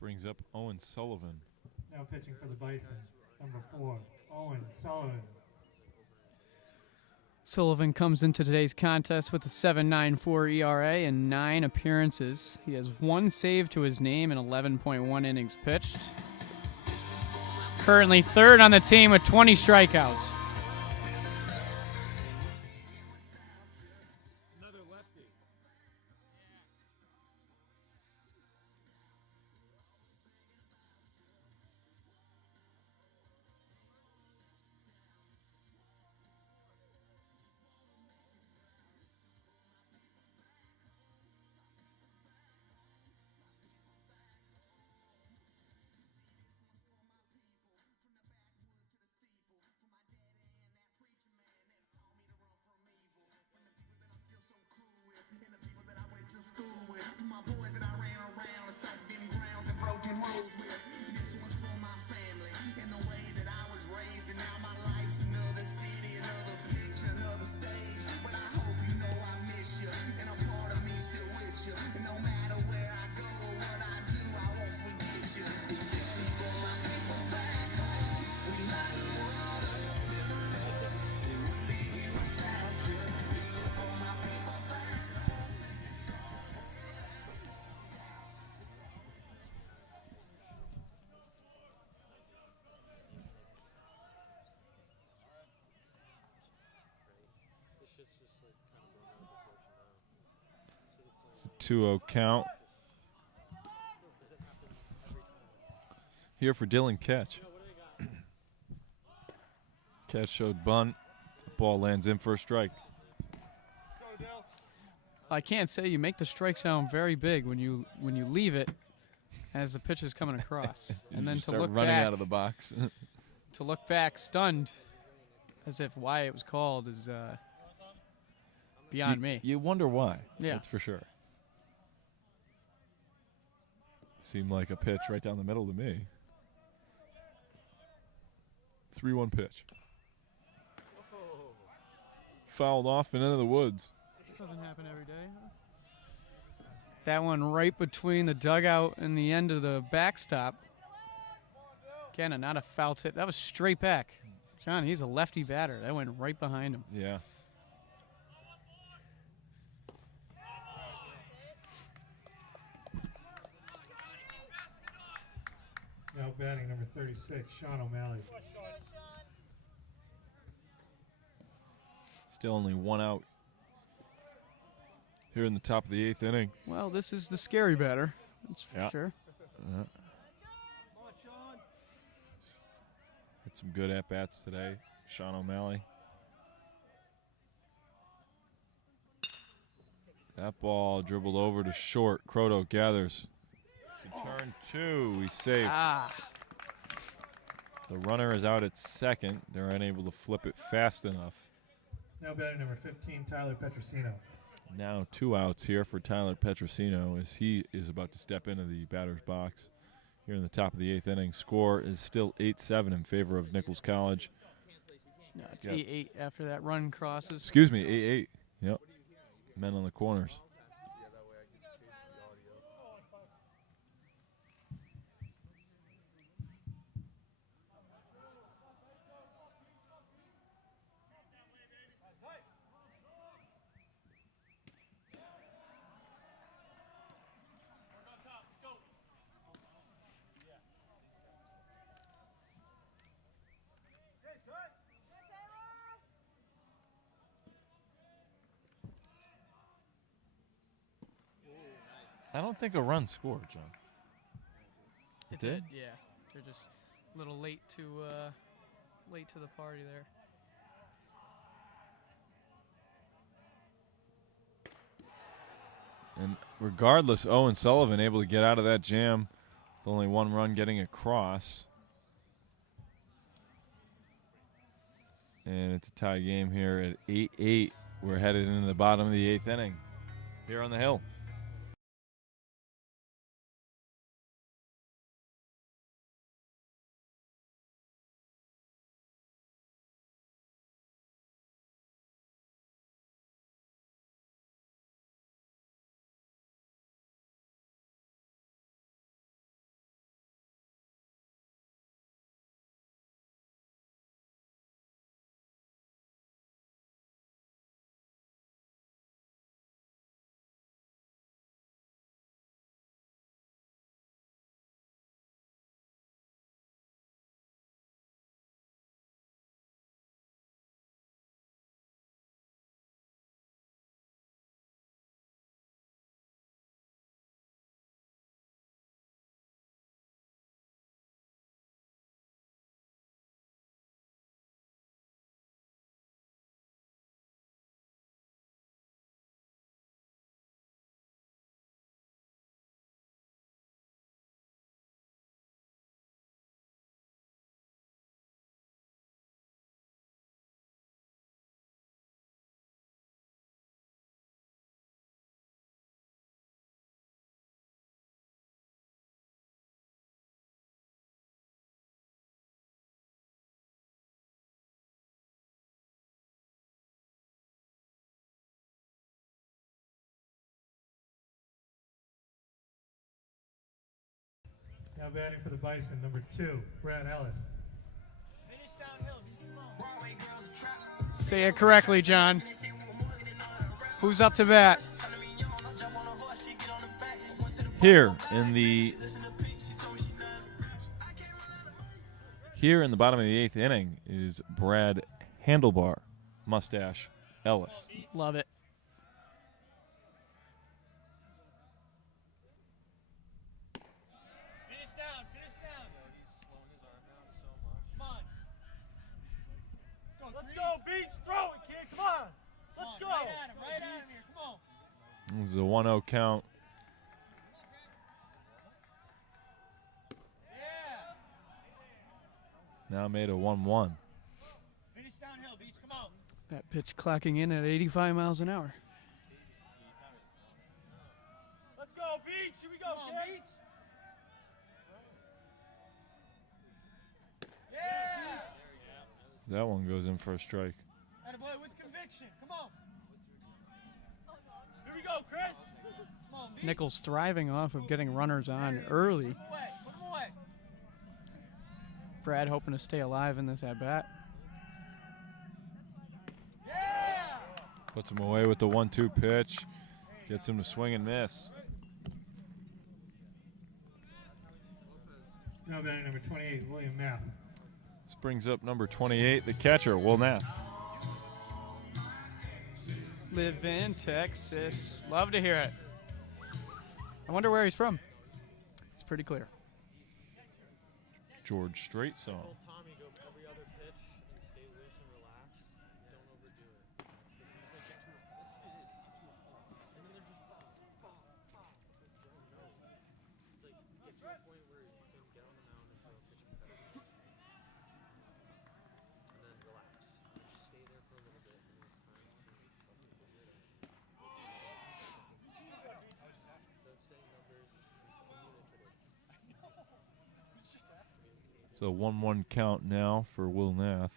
Brings up Owen Sullivan. Now pitching for the Bison, number 4, Owen Sullivan. Sullivan comes into today's contest with a 7.94 ERA and 9 appearances. He has 1 save to his name and 11.1 innings pitched. Currently third on the team with 20 strikeouts. Another lefty. shit's just like kind of blown out of proportion now. So It's a 2-0 count. because it happens every time. Here for Dylan Catch. What do they got? Catch showed bunt. Ball lands in for a strike. I can't say you make the strike sound very big when you leave it as the pitch is coming across, and then You to start look running back, out of the box. to look back stunned, as if why it was called is beyond me. You wonder why. Yeah. That's for sure. Seemed like a pitch right down the middle to me. 3-1 pitch. Fouled off and into the woods. Doesn't happen every day. Huh? That one right between the dugout and the end of the backstop. Again, not a foul tip. That was straight back. John, he's a lefty batter. That went right behind him. Yeah. Now batting number 36, Sean O'Malley. Still only one out here in the top of the 8th inning. Well, this is the scary batter. That's for Yeah. sure. Had some good at-bats today. Sean O'Malley. That ball dribbled over to short. Croto gathers to turn 2. He's safe. Ah, The runner is out at second. They're unable to flip it fast enough. Now batting number 15, Tyler Petrosino. Now 2 outs here for Tyler Petrosino as he is about to step into the batter's box here in the top of the 8th inning. Score is still 8-7 in favor of Nichols College. no, it's Yep. 8-8 after that run crosses. Excuse me, 8-8. Yep. Men on the corners. I don't think a run scored, John. It did? Yeah. They're just a little late to the party there. And regardless, Owen Sullivan able to get out of that jam with only 1 run getting across. And it's a tie game here at 8-8. We're headed into the bottom of the 8th inning here on the hill. Now batting for the Bison, number 2, Brad Ellis. Say it correctly, John. Who's up to bat? Here in the bottom of the 8th inning is Brad Handlebar, mustache, Ellis. Love it. Finish down, finish down. He's slowing his arm down so much. Come on. Let's go, Beach. Throw it, kid. Come on. Let's go. Right at him here. Come on. This is a 1-0 count. Now made a 1-1. Finish downhill, Beach. Come on. That pitch clocking in at 85 miles an hour. Let's go, Beach. Here we go, Beach. Yeah. That one goes in for a strike. Attaboy with conviction. Come on. Here we go, Chris. Come on, Beach. Nichols thriving off of getting runners on early. Put him away. Brad hoping to stay alive in this at-bat. Puts him away with the 1-2 pitch. Gets him to swing and miss. Now batting number 28, William Math. This brings up number 28, the catcher, Will Nath. Live in Texas. Love to hear it. I wonder where he's from. It's pretty clear. George Strait song. Told Tommy go every other pitch and stay loose and relax. Don't overdo it. Because he's like, get to a, that's what it is. You get to a point. And then they're just ball. It's like, bro, no. It's like, get to a point where you can get on the mound and throw a pitch competitive. And then relax. And just stay there for a little bit. And it's time to get rid of it. Instead of saying numbers, be communicative. So 1-1 count now for Will Nath.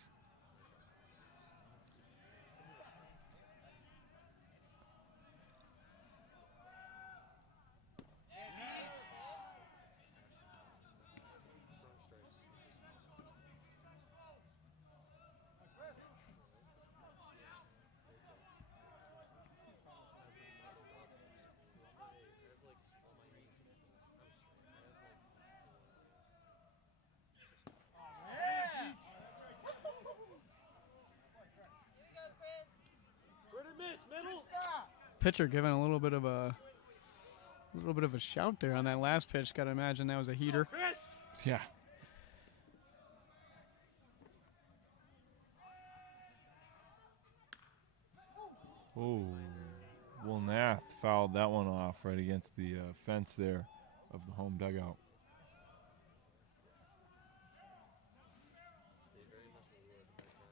Pitcher giving a little bit of a shout there on that last pitch. Got to imagine that was a heater. Yeah. Oh, Will Nath fouled that one off right against the fence there of the home dugout.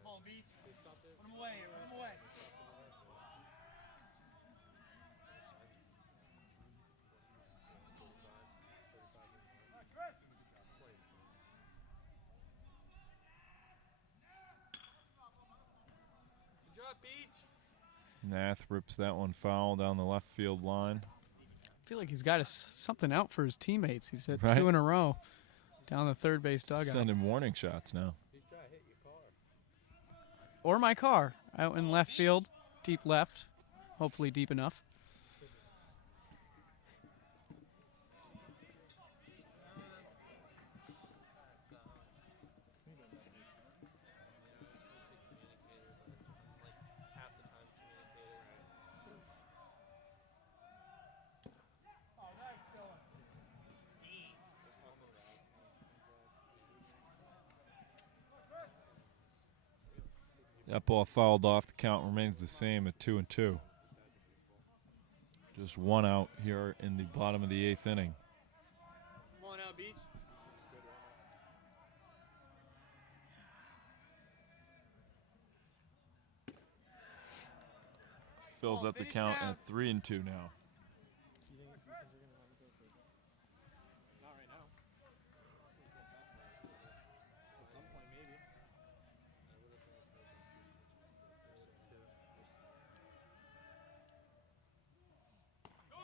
Come on, Beach. Put him away. Put him away. Good job, Beach. Nath rips that one foul down the left field line. I feel like he's got something out for his teammates. He's hit Right. 2 in a row down the third base dugout. Sending warning shots now. He's trying to hit your car. Or my car out in left field, deep left, hopefully deep enough. That ball fouled off. The count remains the same at 2-2. Just one out here in the bottom of the 8th inning. Come on now, Beach. Fills up the finish count now. at 3-2 now. Not right now. At some point, maybe.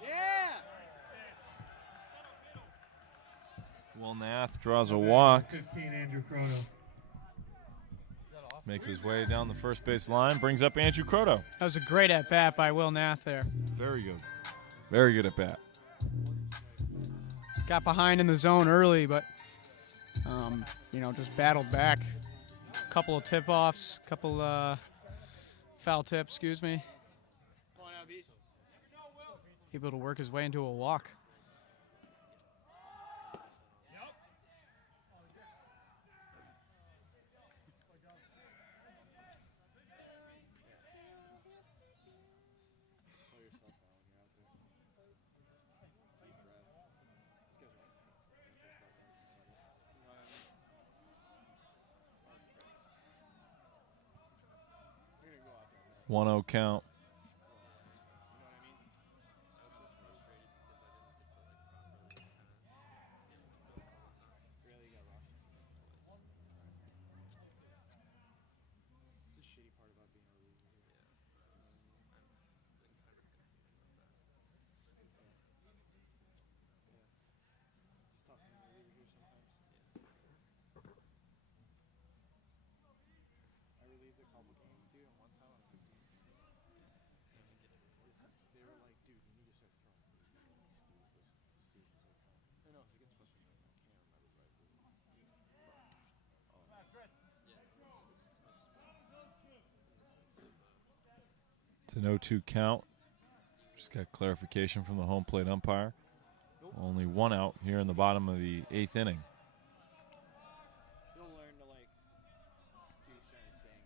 Yeah! Will Nath draws a walk. 15, Andrew Croto. Makes his way down the first base line. Brings up Andrew Croto. That was a great at-bat by Will Nath there. Very good. Very good at bat. Got behind in the zone early, but, just battled back. Couple of tip-offs, couple foul tip, excuse me. Able to work his way into a walk. One 0 count. It's an 0-2 count. Just got clarification from the home plate umpire. Only one out here in the bottom of the 8th inning. You'll learn to like do certain things like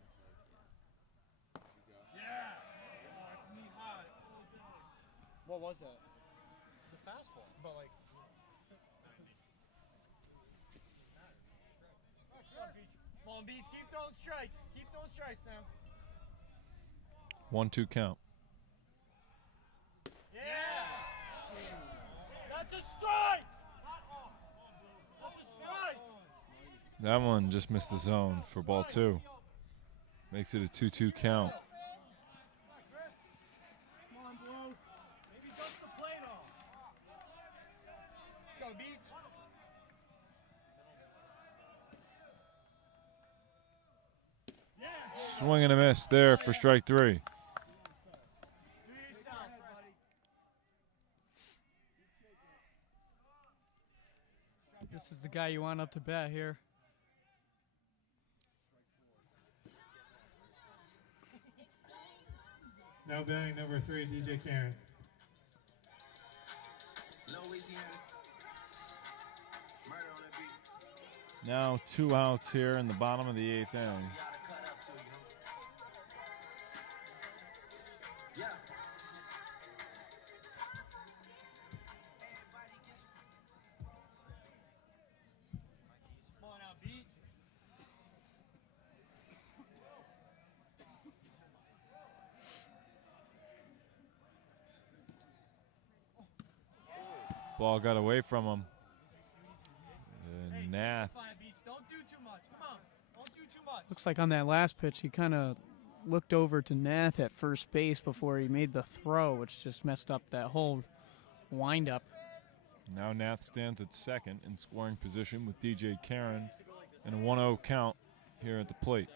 as you go. Yeah. That's knee high. What was that? The fastball. But like come on, Beats, keep throwing strikes. Keep throwing strikes now. 1-2 count. Yeah! That's a strike! That's a strike! That one just missed the zone for ball 2. Makes it a 2-2 count. Come on, Blue. Maybe dust the plate off. Let's go, Beats. Swing and a miss there for strike 3. Do yourself, buddy. This is the guy you want up to bat here. Now batting number 3, DJ Karen. Louisiana. Murder on the beat. Now 2 outs here in the bottom of the 8th inning. Gotta cut up to you. Yeah. Come on now, Beats. Ball got away from him. Hey, Nath. simplify it, Beats. Don't do too much. Come on. Don't do too much. Looks like on that last pitch, he kind of looked over to Nath at first base before he made the throw, which just messed up that whole windup. Now Nath stands at second in scoring position with DJ Karen and a 1-0 count here at the plate.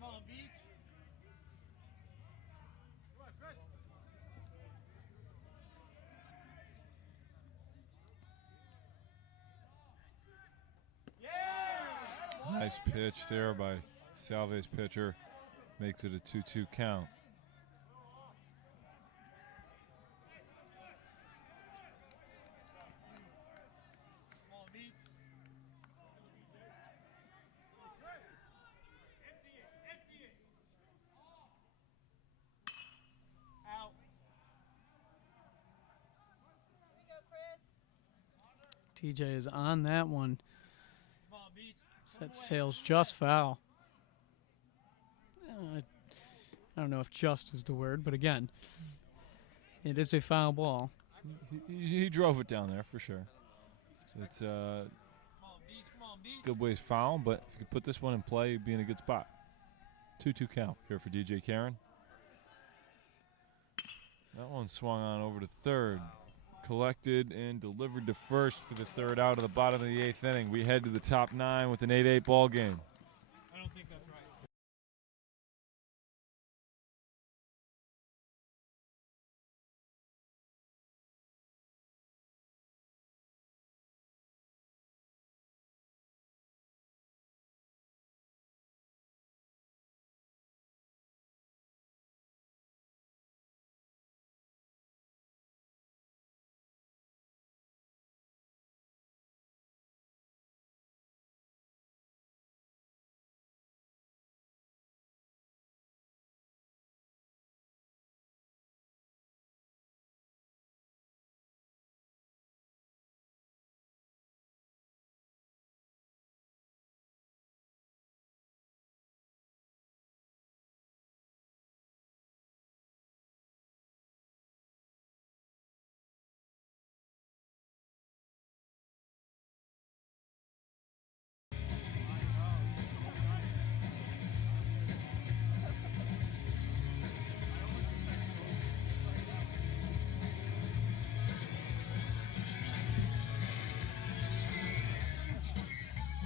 Come on, Beats. Nice pitch there by Salve's pitcher. Makes it a 2-2 count. Come on, Beats. Out. TJ is on that one. Come on, Beats. Set sails just foul. I don't know if just is the word, but again, it is a foul ball. He drove it down there for sure. So it's a good ways foul, but if you could put this one in play, you'd be in a good spot. 2-2 count here for DJ Karen. That one swung on over to third. Collected and delivered to first for the third out of the bottom of the 8th inning. We head to the top 9 with an 8-8 ball game. I don't think that's right.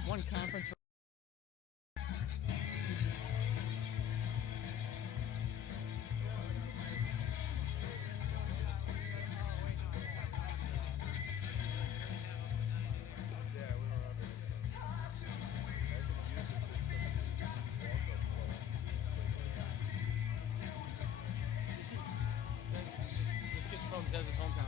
One conference. This kid's from Zez's hometown.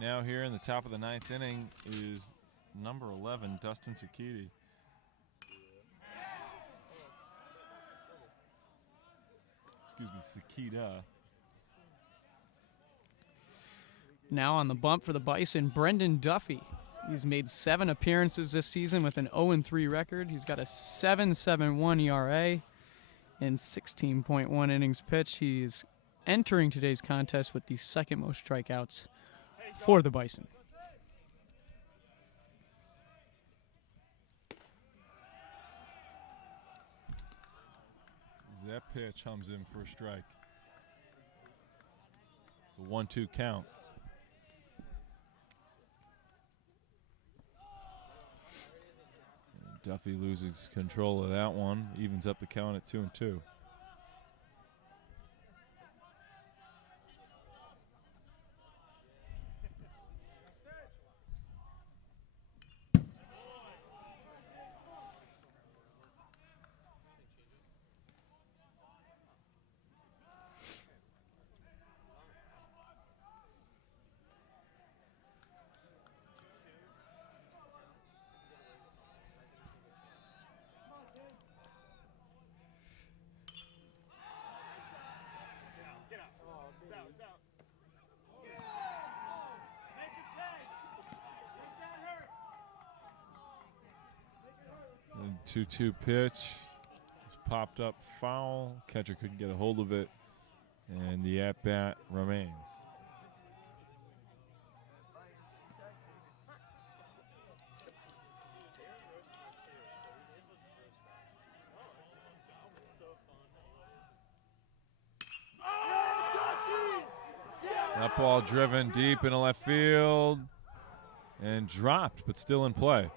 Now here in the top of the 9th inning is number 11, Dustin Sakiti. Excuse me, Sakita. Now on the bump for the Bison, Brendan Duffy. He's made 7 appearances this season with an 0-3 record. He's got a 7.71 ERA and 16.1 innings pitched. He's entering today's contest with the second most strikeouts for the Bison. As that pitch hums in for a strike. It's a 1-2 count. Duffy loses control of that one, evens up the count at 2-2. And 2-2 pitch. Just popped up foul. Catcher couldn't get a hold of it. And the at-bat remains. That ball driven deep into left field and dropped, but still in play.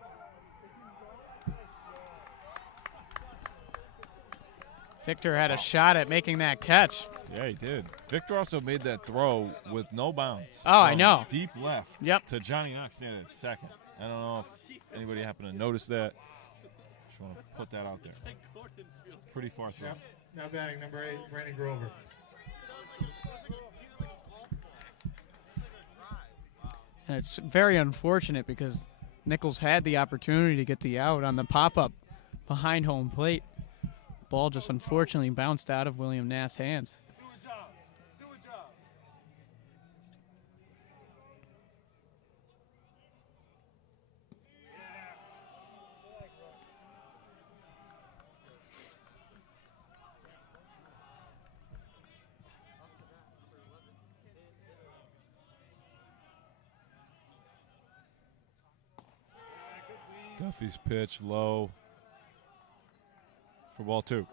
Victor had a shot at making that catch. Yeah, he did. Victor also made that throw with no bounds. Oh, I from know. Deep left. Yep. To Johnny Knox near the second. I don't know if anybody happened to notice that. Just want to put that out there. Pretty far through. Yep. Now batting number 8, Brandon Grover. And it's very unfortunate because Nichols had the opportunity to get the out on the pop-up behind home plate. Ball just unfortunately bounced out of William Nass' hands. Duffy's pitch low for ball 2.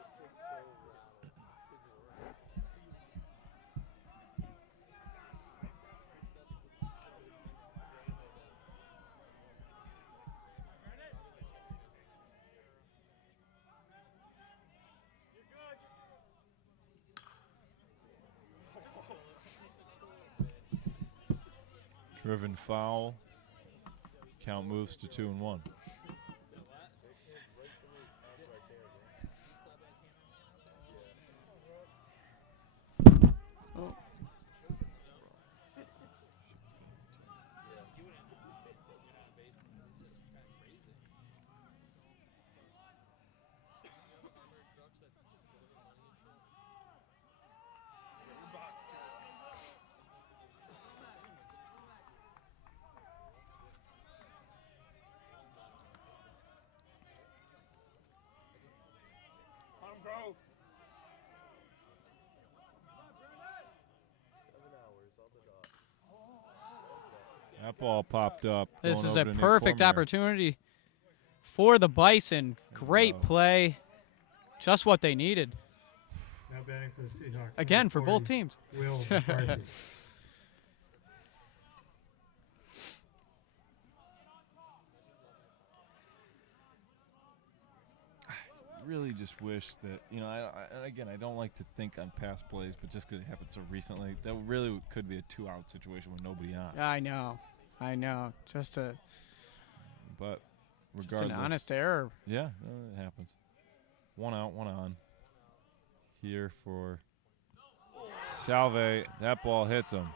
Driven foul. Count moves to 2-1. Oh. That ball popped up. This going is over a to Nick perfect Cormier. opportunity for the Bison. Great play. Just what they needed. Now batting for the Seahawks. Again, for number both 40, teams. Will McCarthy. Really just wish that, you know, I don't like to think on past plays, but just because it happened so recently, that really could be a 2-out situation with nobody on. I know. Just But regardless. an honest error. Yeah, it happens. 1 out, 1 on. Here for Salve. That ball hits him.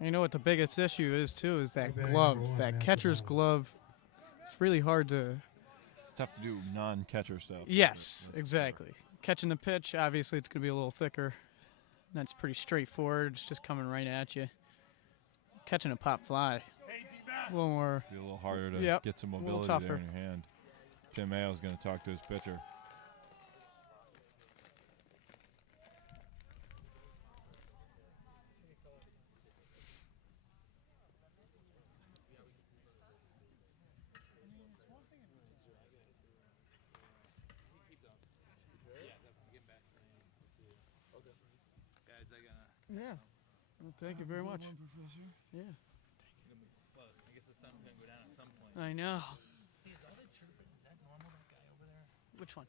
You know what the biggest issue is, too, is that Batting glove. number 1, That Matthew catcher's Ball. glove. It's really hard to... It's tough to do non-catcher stuff. Yes, That's exactly. Catching the pitch, obviously it's going to be a little thicker. That's pretty straightforward. It's just coming right at you. Catching a pop fly. A little more. Be a little harder to Yep, get some a little mobility there tougher. in your hand. Tim Mayo's going to talk to his pitcher. Guys, I gotta. Yeah. Well, thank you very much. Yeah. Well, I guess the sun's gonna go down at some point. I know. Hey, is all that chirping? Is that normal? That guy over there? Which one?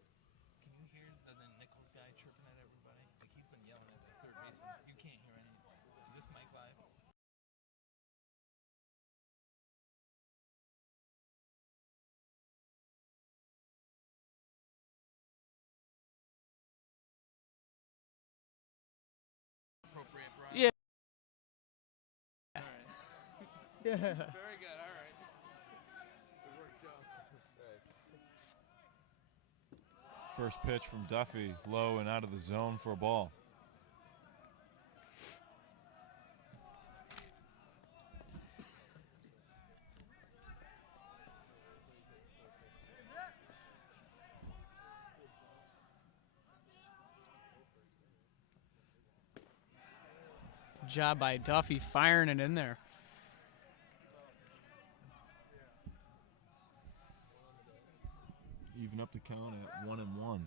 Can you hear the Nichols guy chirping at everybody? Like he's been yelling at the third baseman. You can't hear any. Is this mic live? Appropriate, Brian. Yeah. All right. Yeah. Very good. All right. Good work, Joe. First pitch from Duffy, low and out of the zone for a ball. Good job by Duffy firing it in there. Even up the count at 1-1.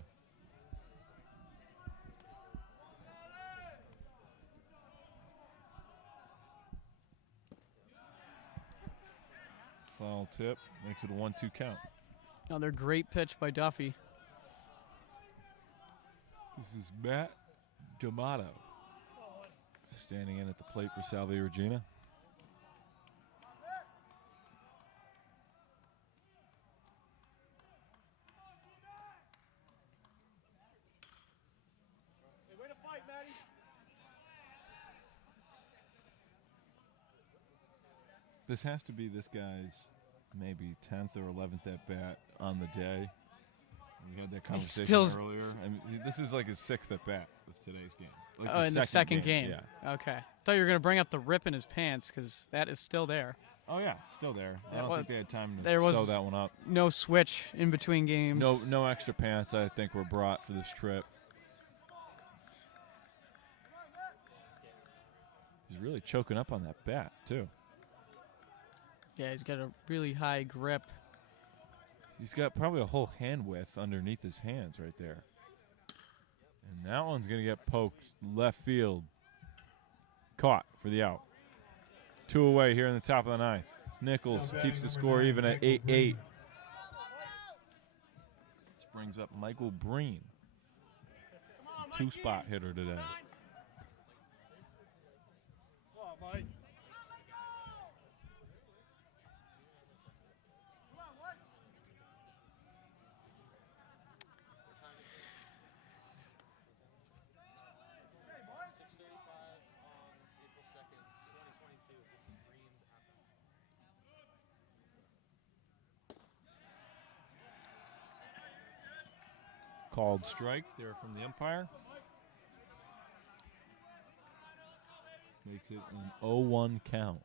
Foul tip makes it a 1-2 count. Another great pitch by Duffy. This is Matt D'Amato standing in at the plate for Salve Regina. This has to be this guy's maybe 10th or 11th at bat on the day. We had that conversation still earlier. I mean, this is like his 6th at bat of today's game. Like Oh, in the second game. Yeah. Okay. Thought you were going to bring up the rip in his pants because that is still there. Oh yeah, still there. I Yeah, don't well, think they had time to there was sew that one up. No switch in between games. No extra pants, I think, were brought for this trip. He's really choking up on that bat, too. Yeah, he's got a really high grip. He's got probably a whole hand width underneath his hands right there. And that one's going to get poked left field. Caught for the out. 2 away here in the top of the 9th. Nichols keeps the score even at 8-8. This brings up Michael Breen. 2-spot hitter today. Called strike there from the umpire. Makes it an 0-1 count.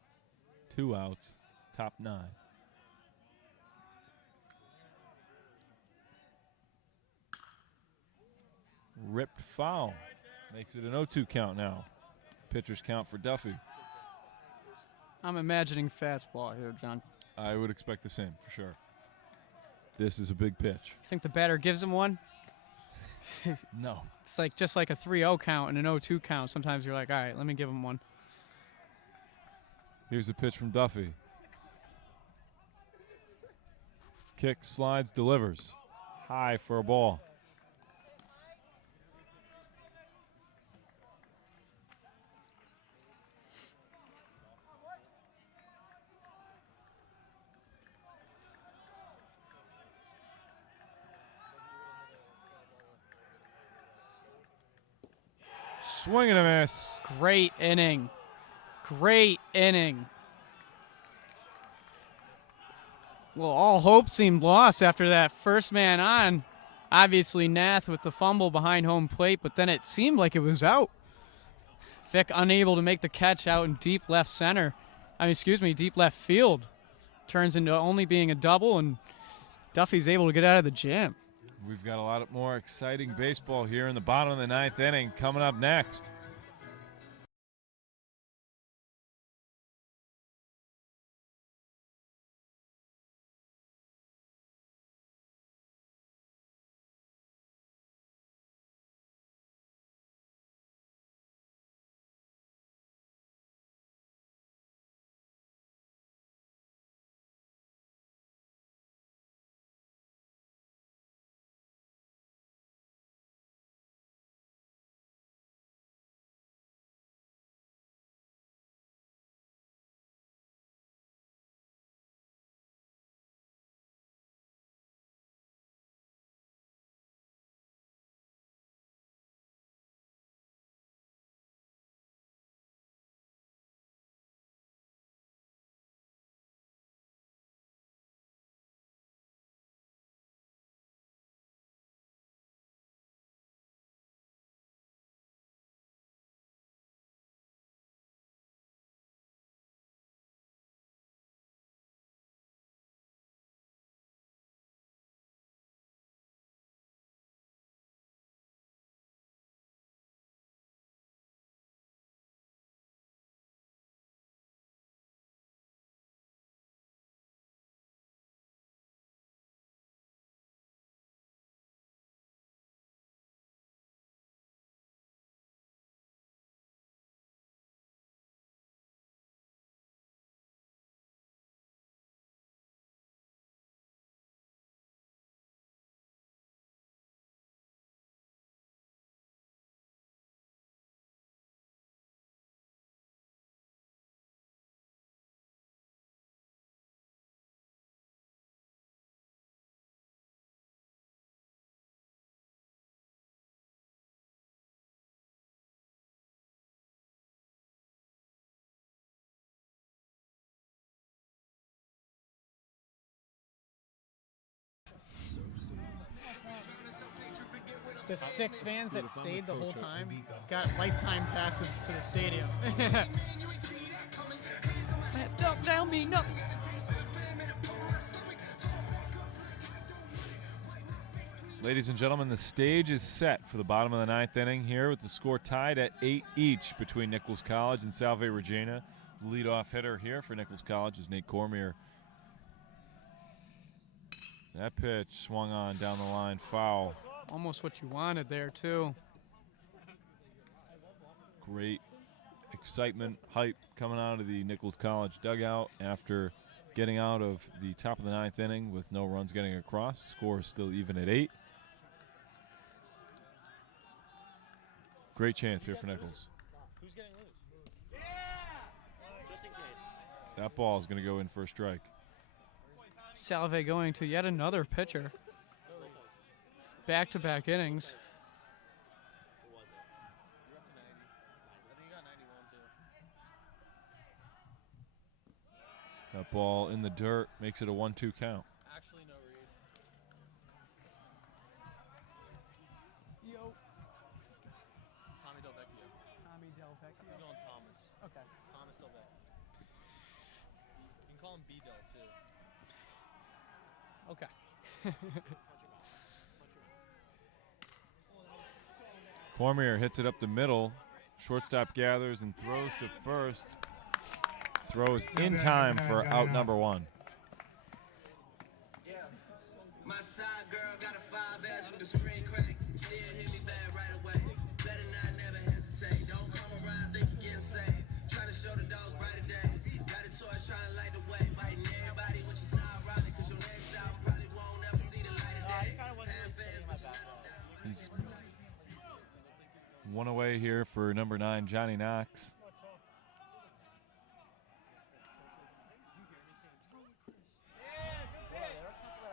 2 outs, top 9. Ripped foul. Makes it an 0-2 count now. Pitcher's count for Duffy. I'm imagining fastball here, John. I would expect the same, for sure. This is a big pitch. You think the batter gives him one? No. It's like just like a 3-0 count and an 0-2 count. Sometimes you're like, all right, let me give him one. Here's the pitch from Duffy. Kick, slides, delivers. High for a ball. Swing and a miss. Great inning. Great inning. Well, all hope seemed lost after that first man on. Obviously, Nath with the fumble behind home plate, but then it seemed like it was out. Vic unable to make the catch out in deep left center. Deep left field. Turns into only being a double, and Duffy's able to get out of the jam. We've got a lot more exciting baseball here in the bottom of the 9th inning coming up next. The 6 fans that Dude, if I'm stayed the whole coach at time Amico. got lifetime passes to the stadium. Don't tell me no. Ladies and gentlemen, the stage is set for the bottom of the 9th inning here with the score tied at 8 each between Nichols College and Salve Regina. The leadoff hitter here for Nichols College is Nate Cormier. That pitch swung on down the line, foul. Almost what you wanted there, too. Great excitement, hype coming out of the Nichols College dugout after getting out of the top of the 9th inning with no runs getting across. Score is still even at 8. Great chance here for Nichols. Who's getting loose? Just in case. That ball is going to go in for a strike. Salve going to yet another pitcher. Back-to-back innings. Who was it? You're up to 90. I think you got 91 too. That ball in the dirt makes it a 1-2 count. Actually, no read. Yo. Tommy Delvecchio. Tommy Delvecchio. You're going Thomas. Okay. Thomas Delvecchio. You can call him B-Del too. Okay. Cormier hits it up the middle. Shortstop gathers and throws to first. Throws in time for out number 1. Yeah. My side girl got a 5S with a screen crack. Still hit me back right away. Better not never hesitate. Don't come around, think you getting saved. Trying to show the dogs brighter days. Got a torch trying to light the way. Biting everybody with your side riding. Cause your next album probably won't ever see the light of day. He's one away here for number 9, Johnny Knox.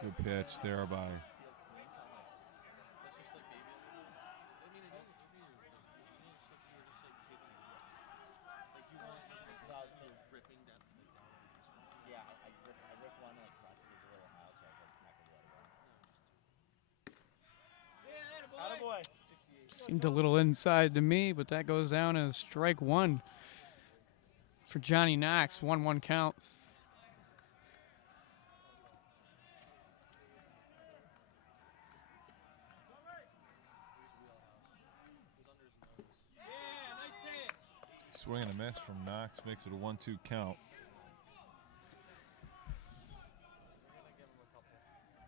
Good pitch there by That's just like baby. I mean, it is. It's weird. Like, it's like you're just like taking it. Like you want to without the ripping down. Yeah, I ripped one like last it was a little out, so I was like not gonna let it go. Attaboy. 68. Seemed a little inside to me, but that goes down as strike 1 for Johnny Knox. 1-1 count. swing and a miss from Knox makes it a 1-2 count.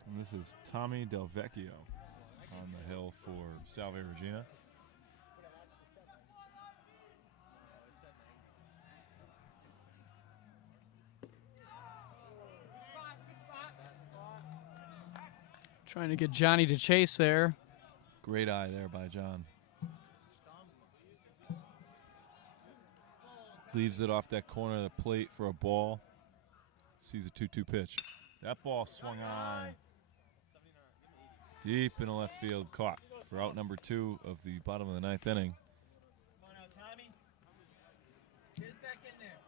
And this is Tommy Delvecchio on the hill for Salve Regina. Trying to get Johnny to chase there. Great eye there by John. Leaves it off that corner of the plate for a ball. Sees a 2-2 pitch. That ball swung on deep in the left field, caught for out number 2 of the bottom of the 9th inning. Come on out, Tommy. Get us back in there.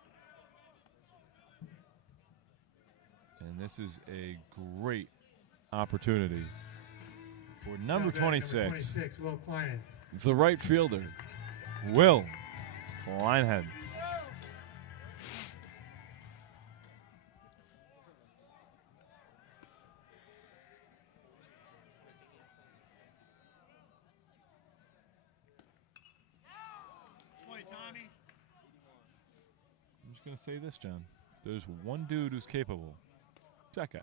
And this is a great opportunity for number 26, Will Kleinitz. the right fielder, Will Kleinitz. Tommy. I'm just going to say this, John. If there's one dude who's capable, it's that guy.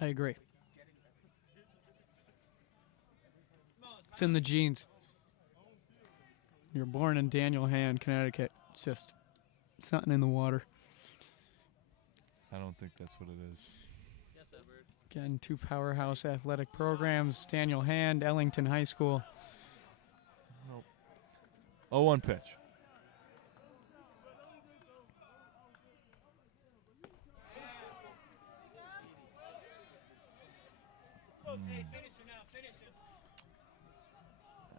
I agree. It's in the genes. You're born in Daniel Hand, Connecticut. It's just something in the water. I don't think that's what it is. Yes, Edward. Again, 2 powerhouse athletic programs, Daniel Hand, Ellington High School. 0-1 pitch. Hey, finish it now. Finish it.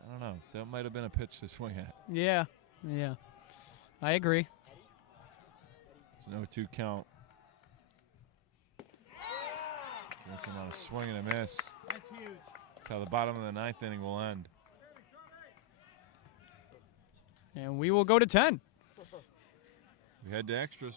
I don't know. That might have been a pitch to swing at. Yeah. I agree. It's an 0-2 count. That's him on a swing and a miss. That's huge. That's how the bottom of the ninth inning will end. And we will go to 10. We head to extras.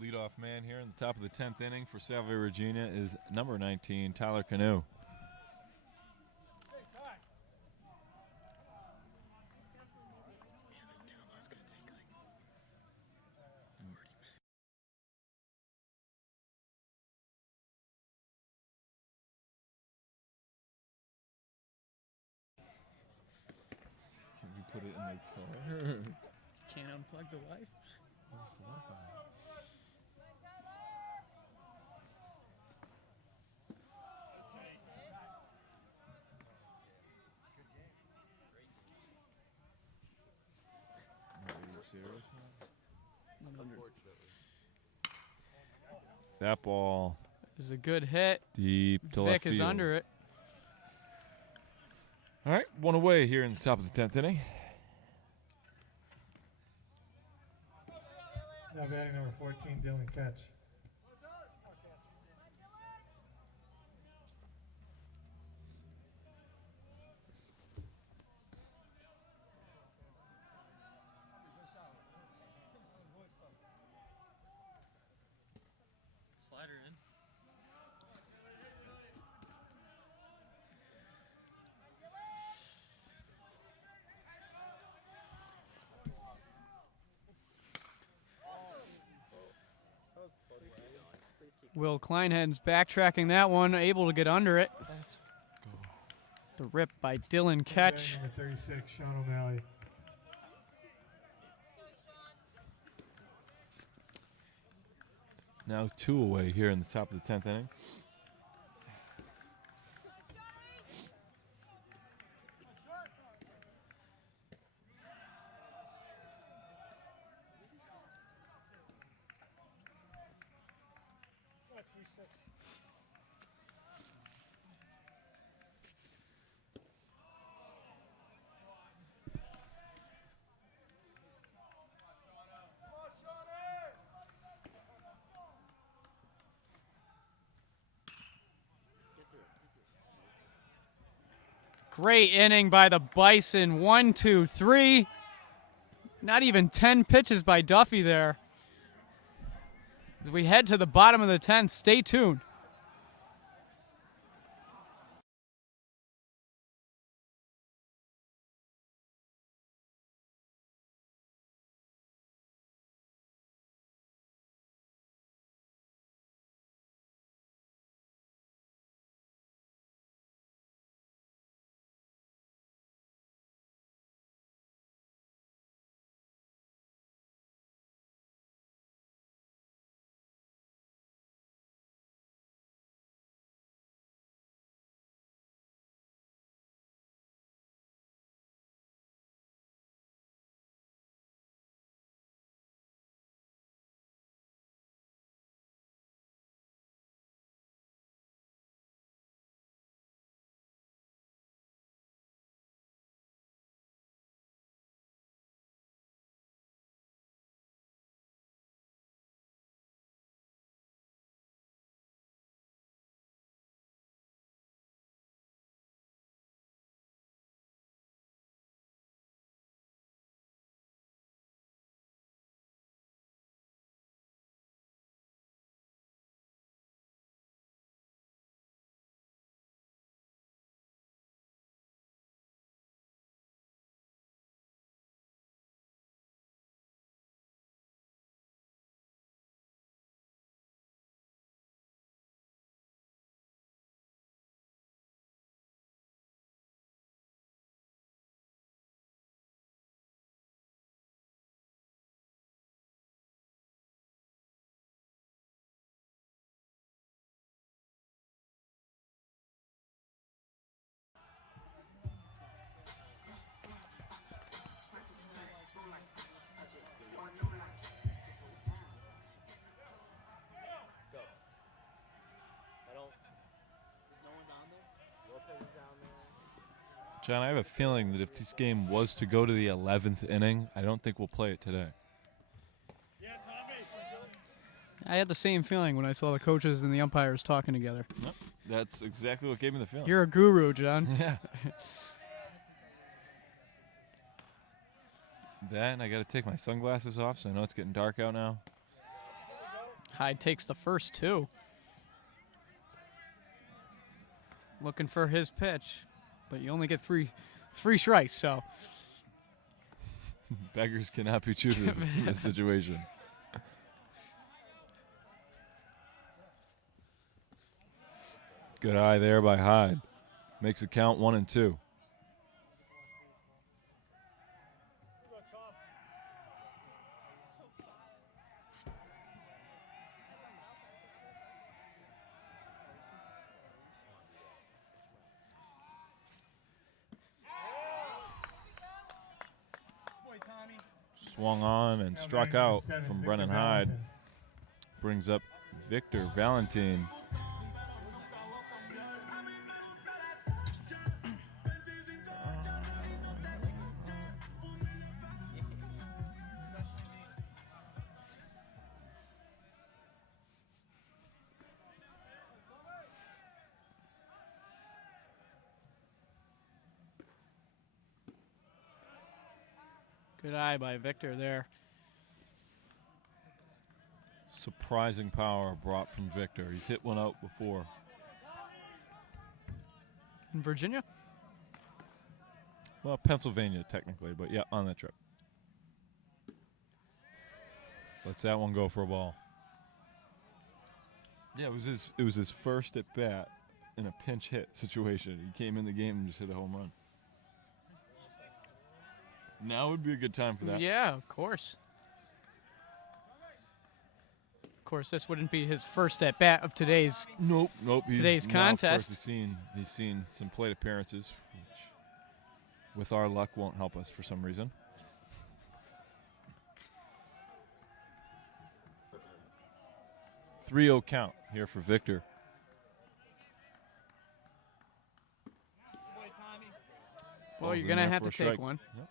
Leadoff man here in the top of the 10th inning for Salve Regina is number 19, Tyler Canoe. Can we put it in the car? Can't unplug the wife. Where's the Wi-Fi? That ball This is a good hit. deep to Vic left is field. under it. All right, one away here in the top of the 10th inning. Now batting number 14, Dylan Catch. Slider in. Will Kleinhead's backtracking that one, able to get under it. The rip by Dylan Ketch. Batting number 36, Sean O'Malley. Now 2 away here in the top of the 10th inning. Great inning by the Bison. 1, 2, 3. Not even 10 pitches by Duffy there. As we head to the bottom of the 10th, stay tuned. John, I have a feeling that if this game was to go to the 11th inning, I don't think we'll play it today. I had the same feeling when I saw the coaches and the umpires talking together. Yep. That's exactly what gave me the feeling. You're a guru, John. Yeah. That, and I got to take my sunglasses off, so I know it's getting dark out now. Hyde takes the first two. Looking for his pitch, but you only get three strikes, so. Beggars cannot be choosers in this situation. Good eye there by Hyde. Makes it count 1-2. Swung on and struck out from Brennan Hyde. Brings up Victor Valentine. Good eye by Victor there. Surprising power brought from Victor. He's hit one out before. In Virginia? Well, Pennsylvania technically, but yeah, on that trip. Lets that one go for a ball. Yeah, it was his first at bat in a pinch hit situation. He came in the game and just hit a home run. Now would be a good time for that. Yeah, of course. Of course, this wouldn't be his first at bat of today's. Nope. Today's Now, contest. of course, he's seen some plate appearances, which, with our luck, won't help us for some reason. .30 count here for Victor. Well, Ball's you're in gonna there have for to a take strike. one. Yep.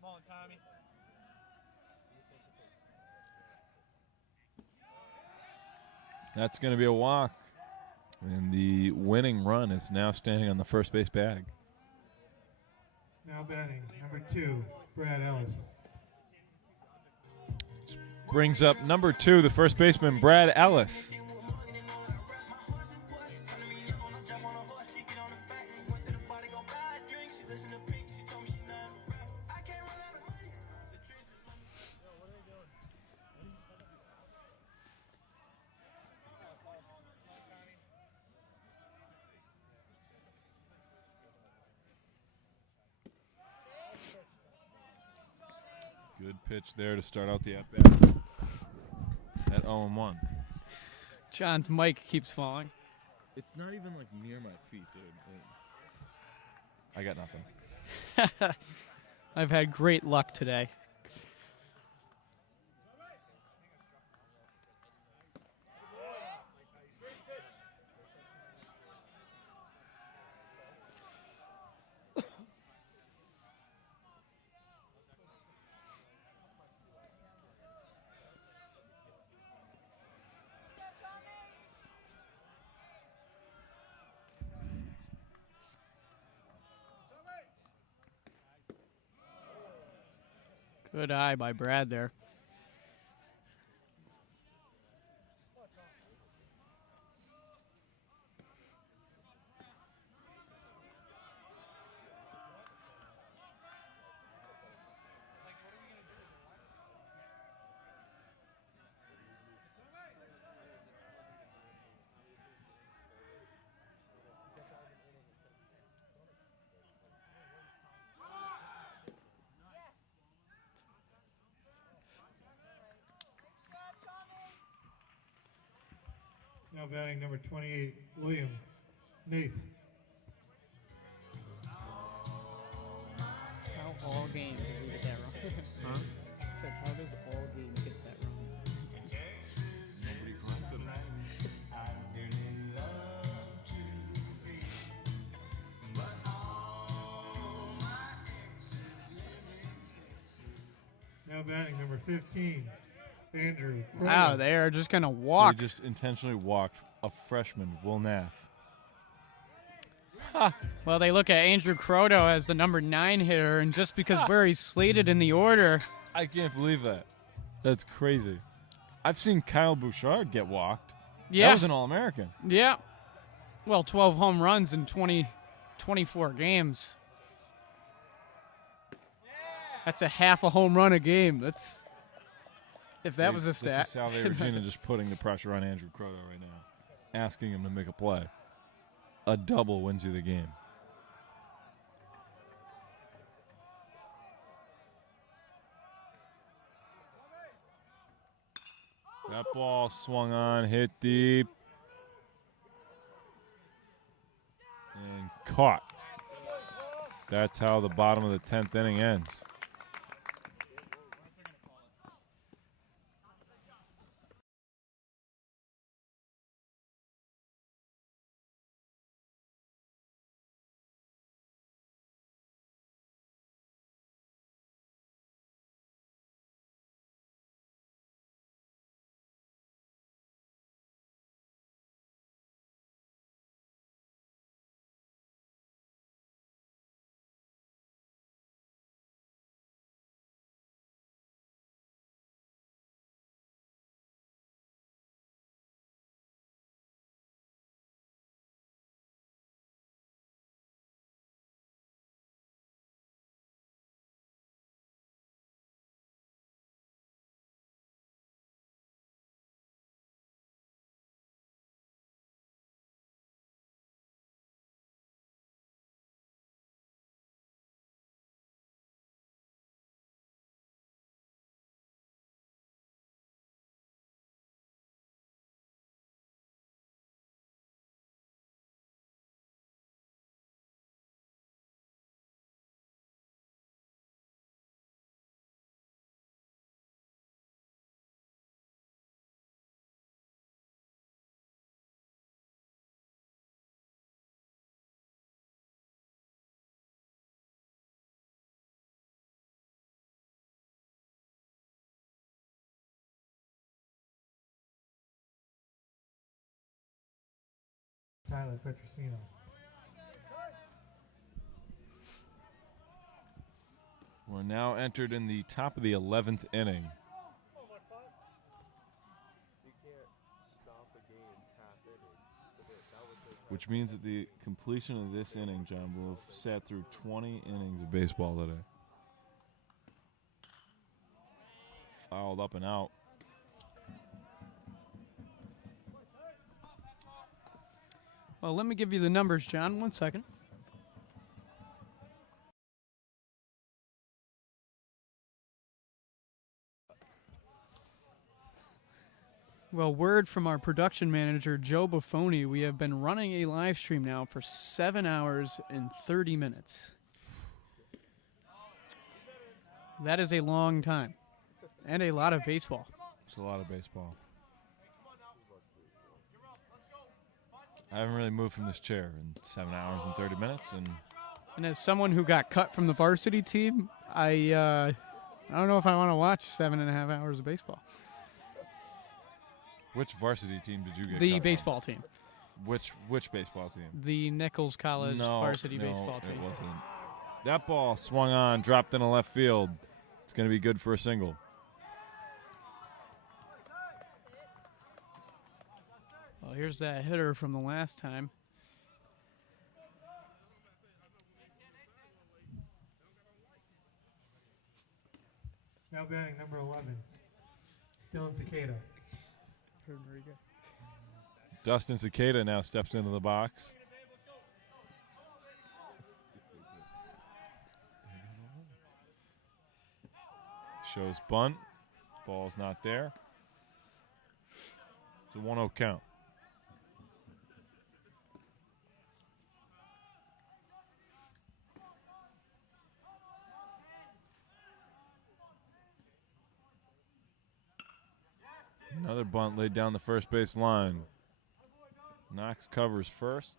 Come on, Tommy. That's going to be a walk. And the winning run is now standing on the first base bag. Now batting, number 2, Brad Ellis. Brings up number 2, the first baseman, Brad Ellis. Good pitch there to start out the at-bat. At 0-1. John's mic keeps falling. It's not even like near my feet, dude. I got nothing. I've had great luck today. Good eye by Brad there. Now batting, number 28, William Nath. How all game does he get that wrong? said, how does all game gets that wrong? Now batting number 15, Andrew. Wow, Cronin. they are just going to walk. They just intentionally walked a freshman, Will Nath. Well, they look at Andrew Croto as the number 9 hitter, and just because where he's slated in the order, I can't believe that. That's crazy. I've seen Kyle Bouchard get walked. yeah, That was an All-American. yeah. Well, 12 home runs in 24 games. That's a half a home run a game. That's if that was a stat. This is Salve Regina just putting the pressure on Andrew Croto right now, asking him to make a play. A double wins you the game. That ball swung on, hit deep, and caught. That's how the bottom of the 10th inning ends. Tyler Petrosino. We're now entered in the top of the 11th inning. Which means that the completion of this inning, John, will have sat through 20 innings of baseball today. Fouled up and out. Well, let me give you the numbers, John. 1 second. Well, word from our production manager, Joe Buffoni, we have been running a live stream now for 7 hours and 30 minutes. That is a long time and a lot of baseball. It's a lot of baseball. I haven't really moved from this chair in 7 hours and 30 minutes. And as someone who got cut from the varsity team, I don't know if I want to watch 7.5 hours of baseball. Which varsity team did you get The cut baseball team. from? Which baseball team? The Nichols College varsity no, baseball team. It wasn't. That ball swung on, dropped in a left field. It's going to be good for a single. Well, here's that hitter from the last time. Now batting number 11, Dylan Cicada. Very good. Dustin Cicada now steps into the box. Shows bunt. Ball's not there. It's a 1-0 count. Another bunt laid down the first base line. Knox covers first.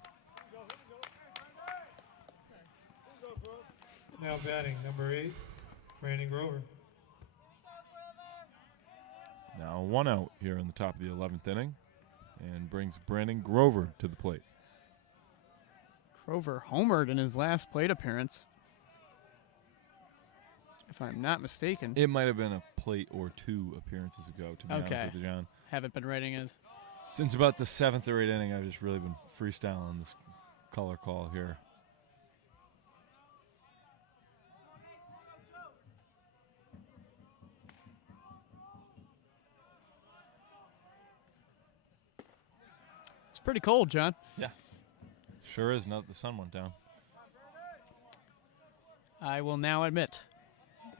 Now batting, number 8, Brandon Grover. Now 1 out here in the top of the 11th inning, and brings Brandon Grover to the plate. Grover homered in his last plate appearance, if I'm not mistaken. It might have been a plate or 2 appearances ago, to be honest with you, John. Haven't been writing his. Since about the 7th or 8th inning, I've just really been freestyling this color call here. It's pretty cold, John. Yeah. Sure is, now that the sun went down. I will now admit,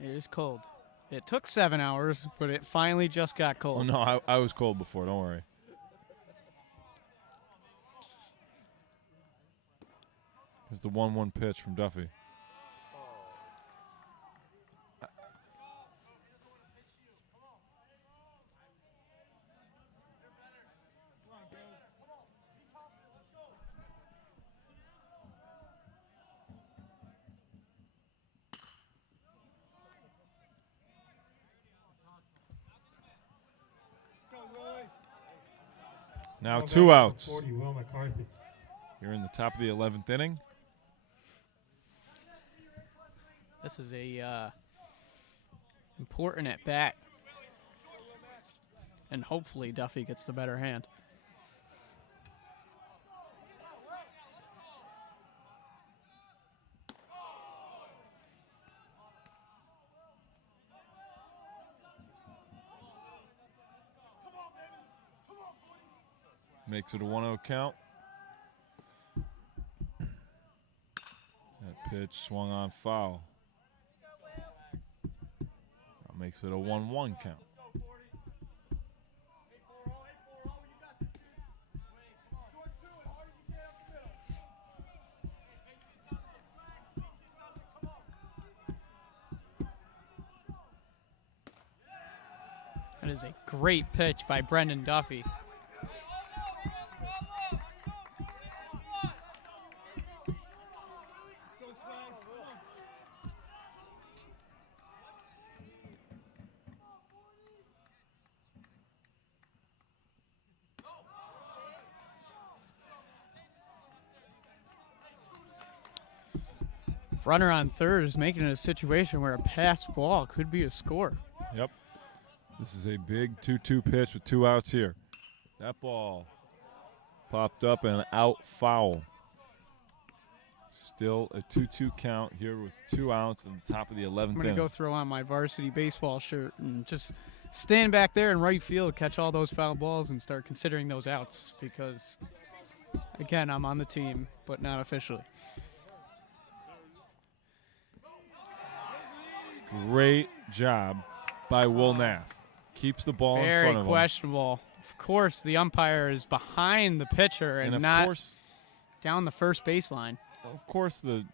it is cold. It took 7 hours, but it finally just got cold. Oh, no, I was cold before, don't worry. Here's the 1-1 pitch from Duffy. Now 2 outs. 40, Will McCarthy. You're in the top of the 11th inning. This is a important at bat, and hopefully Duffy gets the better hand. Makes it a 1-0 count. That pitch swung on foul. That makes it a 1-1 count. That is a great pitch by Brendan Duffy. Runner on third is making it a situation where a pass ball could be a score. Yep. This is a big 2-2 pitch with 2 outs here. That ball popped up and out foul. Still a 2-2 count here with 2 outs in the top of the 11th I'm going to inning. go throw on my varsity baseball shirt and just stand back there in right field, catch all those foul balls, and start considering those outs because, again, I'm on the team, but not officially. Great job by Will Nath. Keeps the ball in front of him. Very questionable. Of course, the umpire is behind the pitcher and not course, down the first baseline. of course, the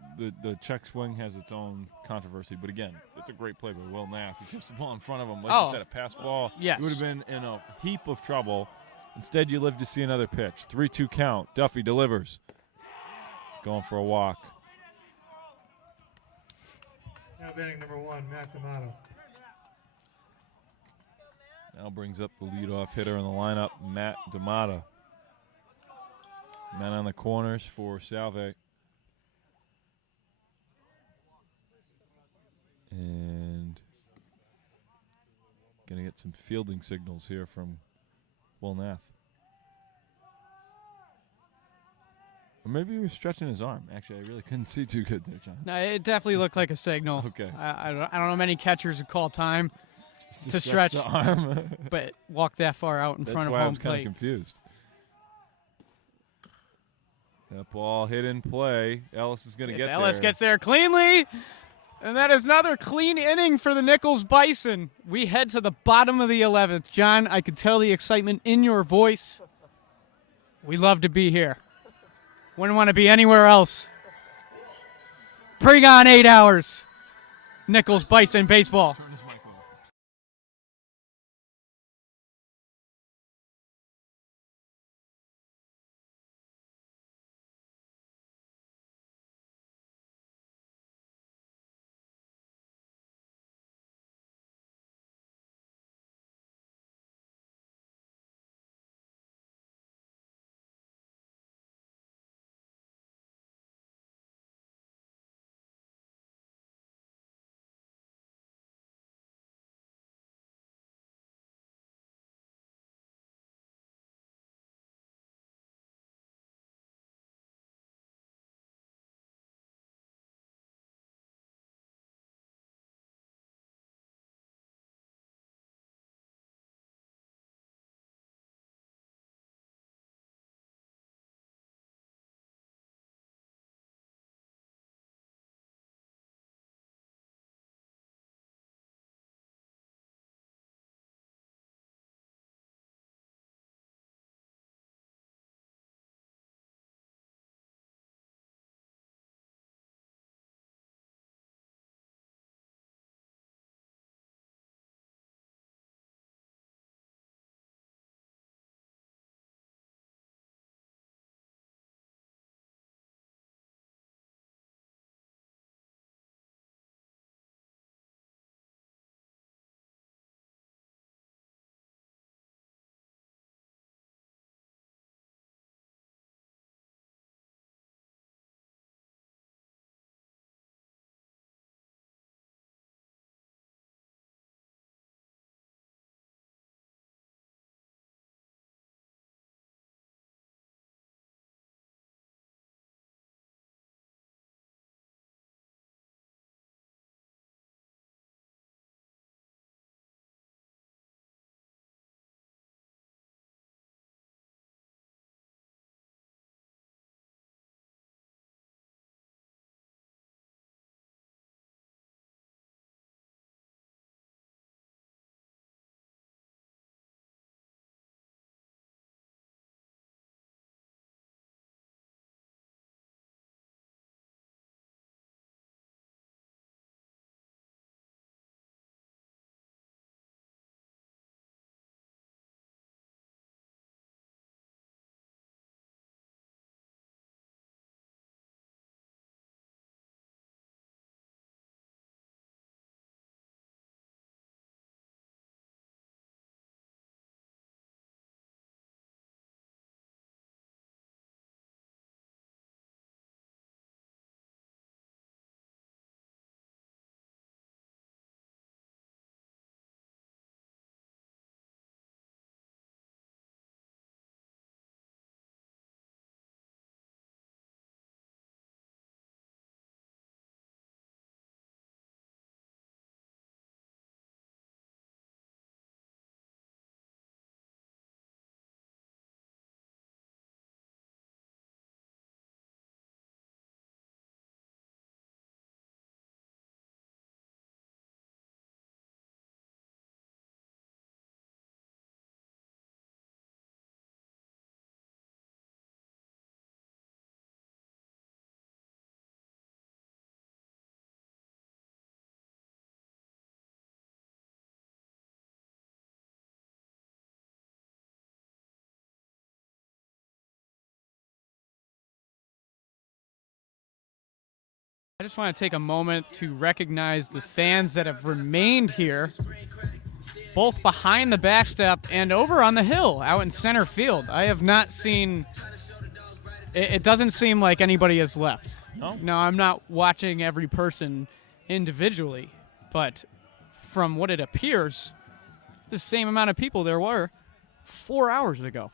check swing has its own controversy, but again, it's a great play by Will Nath. He keeps the ball in front of him. Like you said, a pass ball. Yes. You would have been in a heap of trouble. Instead, you live to see another pitch. 3-2 count. Duffy delivers. Going for a walk. Now batting number 1, Matt D'Amato. Now brings up the leadoff hitter in the lineup, Matt D'Amato. Men on the corners for Salve. And going to get some fielding signals here from Will Nath. Or maybe he was stretching his arm. Actually, I really couldn't see too good there, John. No, it definitely looked like a signal. Okay. I don't know many catchers who call time Just to stretch the arm. but walk that far out in That's front of why I home was kind of plate. confused. That ball hit in play. Ellis is going to If get Ellis there. gets there cleanly, and that is another clean inning for the Nichols Bison. We head to the bottom of the 11th. John, I could tell the excitement in your voice. We love to be here. Wouldn't want to be anywhere else. Bring on 8 hours. Nichols Bison baseball. I just want to take a moment to recognize the fans that have remained here, both behind the backstop and over on the hill out in center field. I have not seen – it doesn't seem like anybody has left. No? Now, I'm not watching every person individually, but from what it appears, the same amount of people there were 4 hours ago.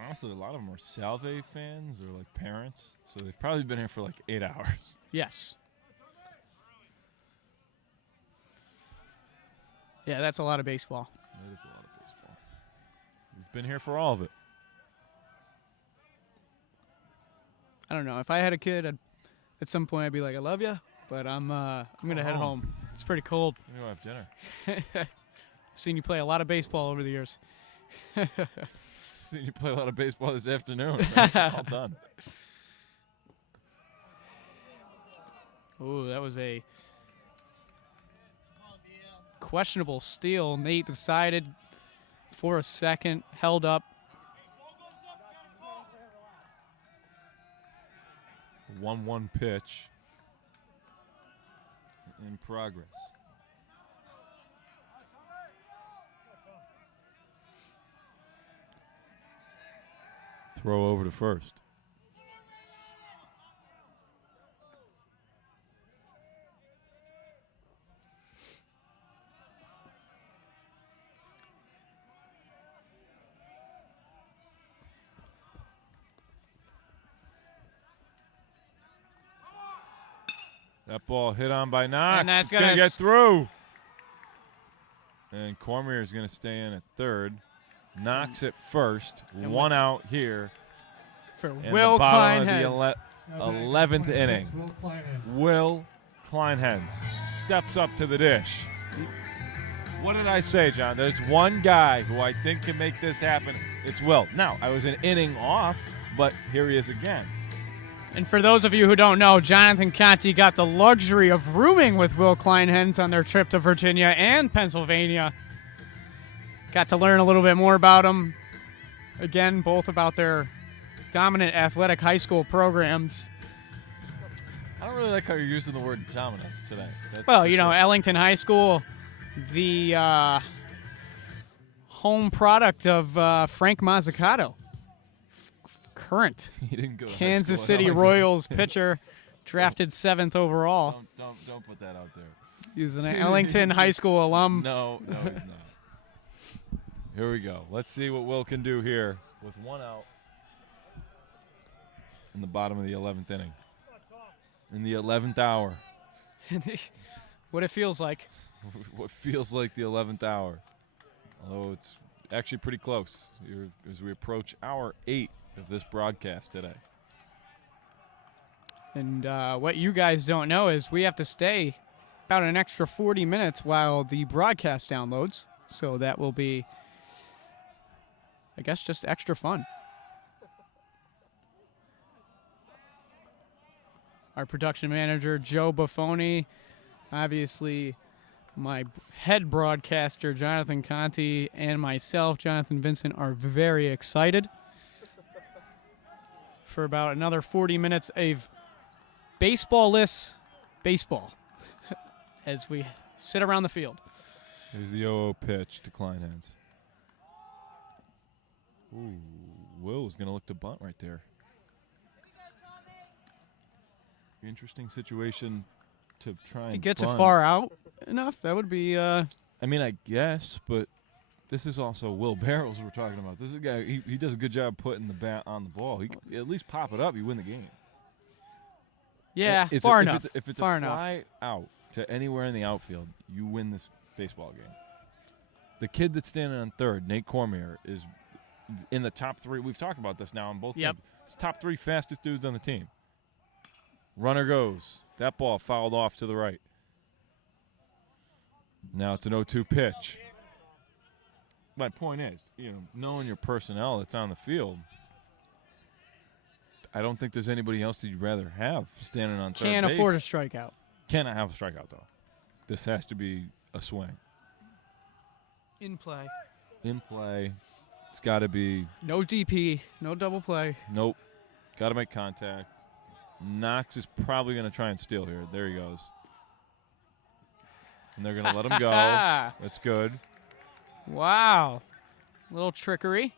Honestly, a lot of them are Salve fans or like parents, so they've probably been here for like 8 hours. Yes. Yeah, that's a lot of baseball. That is a lot of baseball. We've been here for all of it. I don't know. If I had a kid, at some point I'd be like, I love you, but I'm gonna head home. It's pretty cold. We're gonna have dinner. I've seen you play a lot of baseball over the years. Seen you play a lot of baseball this afternoon. All done. Ooh, that was a questionable steal. Nate decided for a second, held up. 1-1 pitch in progress. Throw over to first. That ball hit on by Knox. And that's it's going to get through. And Cormier is going to stay in at third. Knox at first. And one out here. For in Will the bottom of Kleinhens. the 11th inning. Will Kleinhens steps up to the dish. What did I say, John? There's one guy who I think can make this happen. It's Will. Now, I was an inning off, but here he is again. And for those of you who don't know, Jonathan Conti got the luxury of rooming with Will Kleinhens on their trip to Virginia and Pennsylvania. Got to learn a little bit more about them. Again, both about their dominant athletic high school programs. I don't really like how you're using the word dominant today. Well, you know, Ellington High School, the home product of Frank Mazzucato. Current He didn't go to high Kansas school at City Ellington. Royals pitcher, drafted 7th overall. Don't put that out there. He's an Ellington High School alum. No, he's not. Here we go. Let's see what Will can do here with one out in the bottom of the 11th inning. In the 11th hour. What it feels like. What feels like the 11th hour. Although it's actually pretty close as we approach hour 8 of this broadcast today. And what you guys don't know is we have to stay about an extra 40 minutes while the broadcast downloads. So that will be, I guess, just extra fun. Our production manager, Joe Buffoni, obviously my head broadcaster, Jonathan Conti, and myself, Jonathan Vincent, are very excited for about another 40 minutes of baseball-less baseball as we sit around the field. Here's the 0-0 pitch to Kleinhens. Ooh, Will's going to look to bunt right there. Interesting situation to try and If he gets bunt. it far out enough, that would be I mean, I guess, but this is also Will Barrows we're talking about. This is a guy, he does a good job putting the bat on the ball. He can at least pop it up, you win the game. yeah, It's far a, enough. If it's far a enough. fly out to anywhere in the outfield, you win this baseball game. The kid that's standing on third, Nate Cormier, is in the top 3. We've talked about this now in both Yep. games. It's top 3 fastest dudes on the team. Runner goes. That ball fouled off to the right. Now it's an 0-2 pitch. My point is, knowing your personnel that's on the field, I don't think there's anybody else that you'd rather have standing on third Can't base. afford a strikeout. Cannot have a strikeout, though. This has to be a swing. In play. In play. It's got to be. No DP. No double play. Nope. Got to make contact. Knox is probably going to try and steal here. There he goes. And they're going to let him go. That's good. Wow. Little trickery.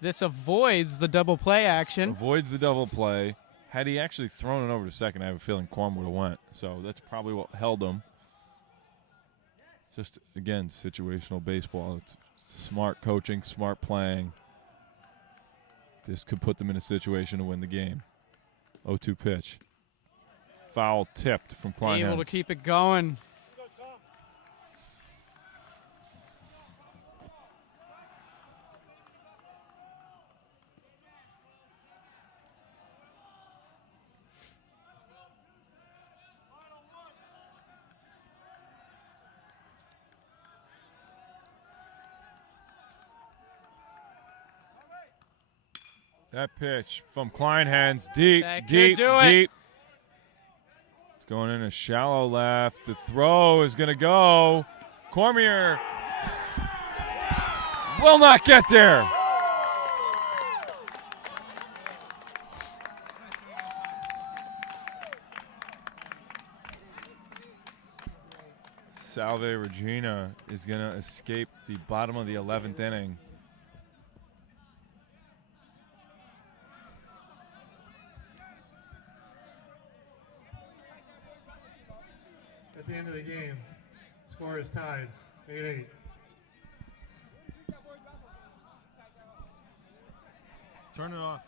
This avoids the double play action. Avoids the double play. Had he actually thrown it over to second, I have a feeling Quorum would have went. So that's probably what held him. It's just, again, situational baseball. It's smart coaching, smart playing. This could put them in a situation to win the game. 0-2 pitch. Foul tipped from Klein. Able to keep it going. That pitch from Kleinhans, deep, That deep, could do it. deep. It's going in a shallow left. The throw is going to go. Cormier will not get there. Salve Regina is going to escape the bottom of the 11th inning. At the end of the game, score is tied, 8-8. Turn it off.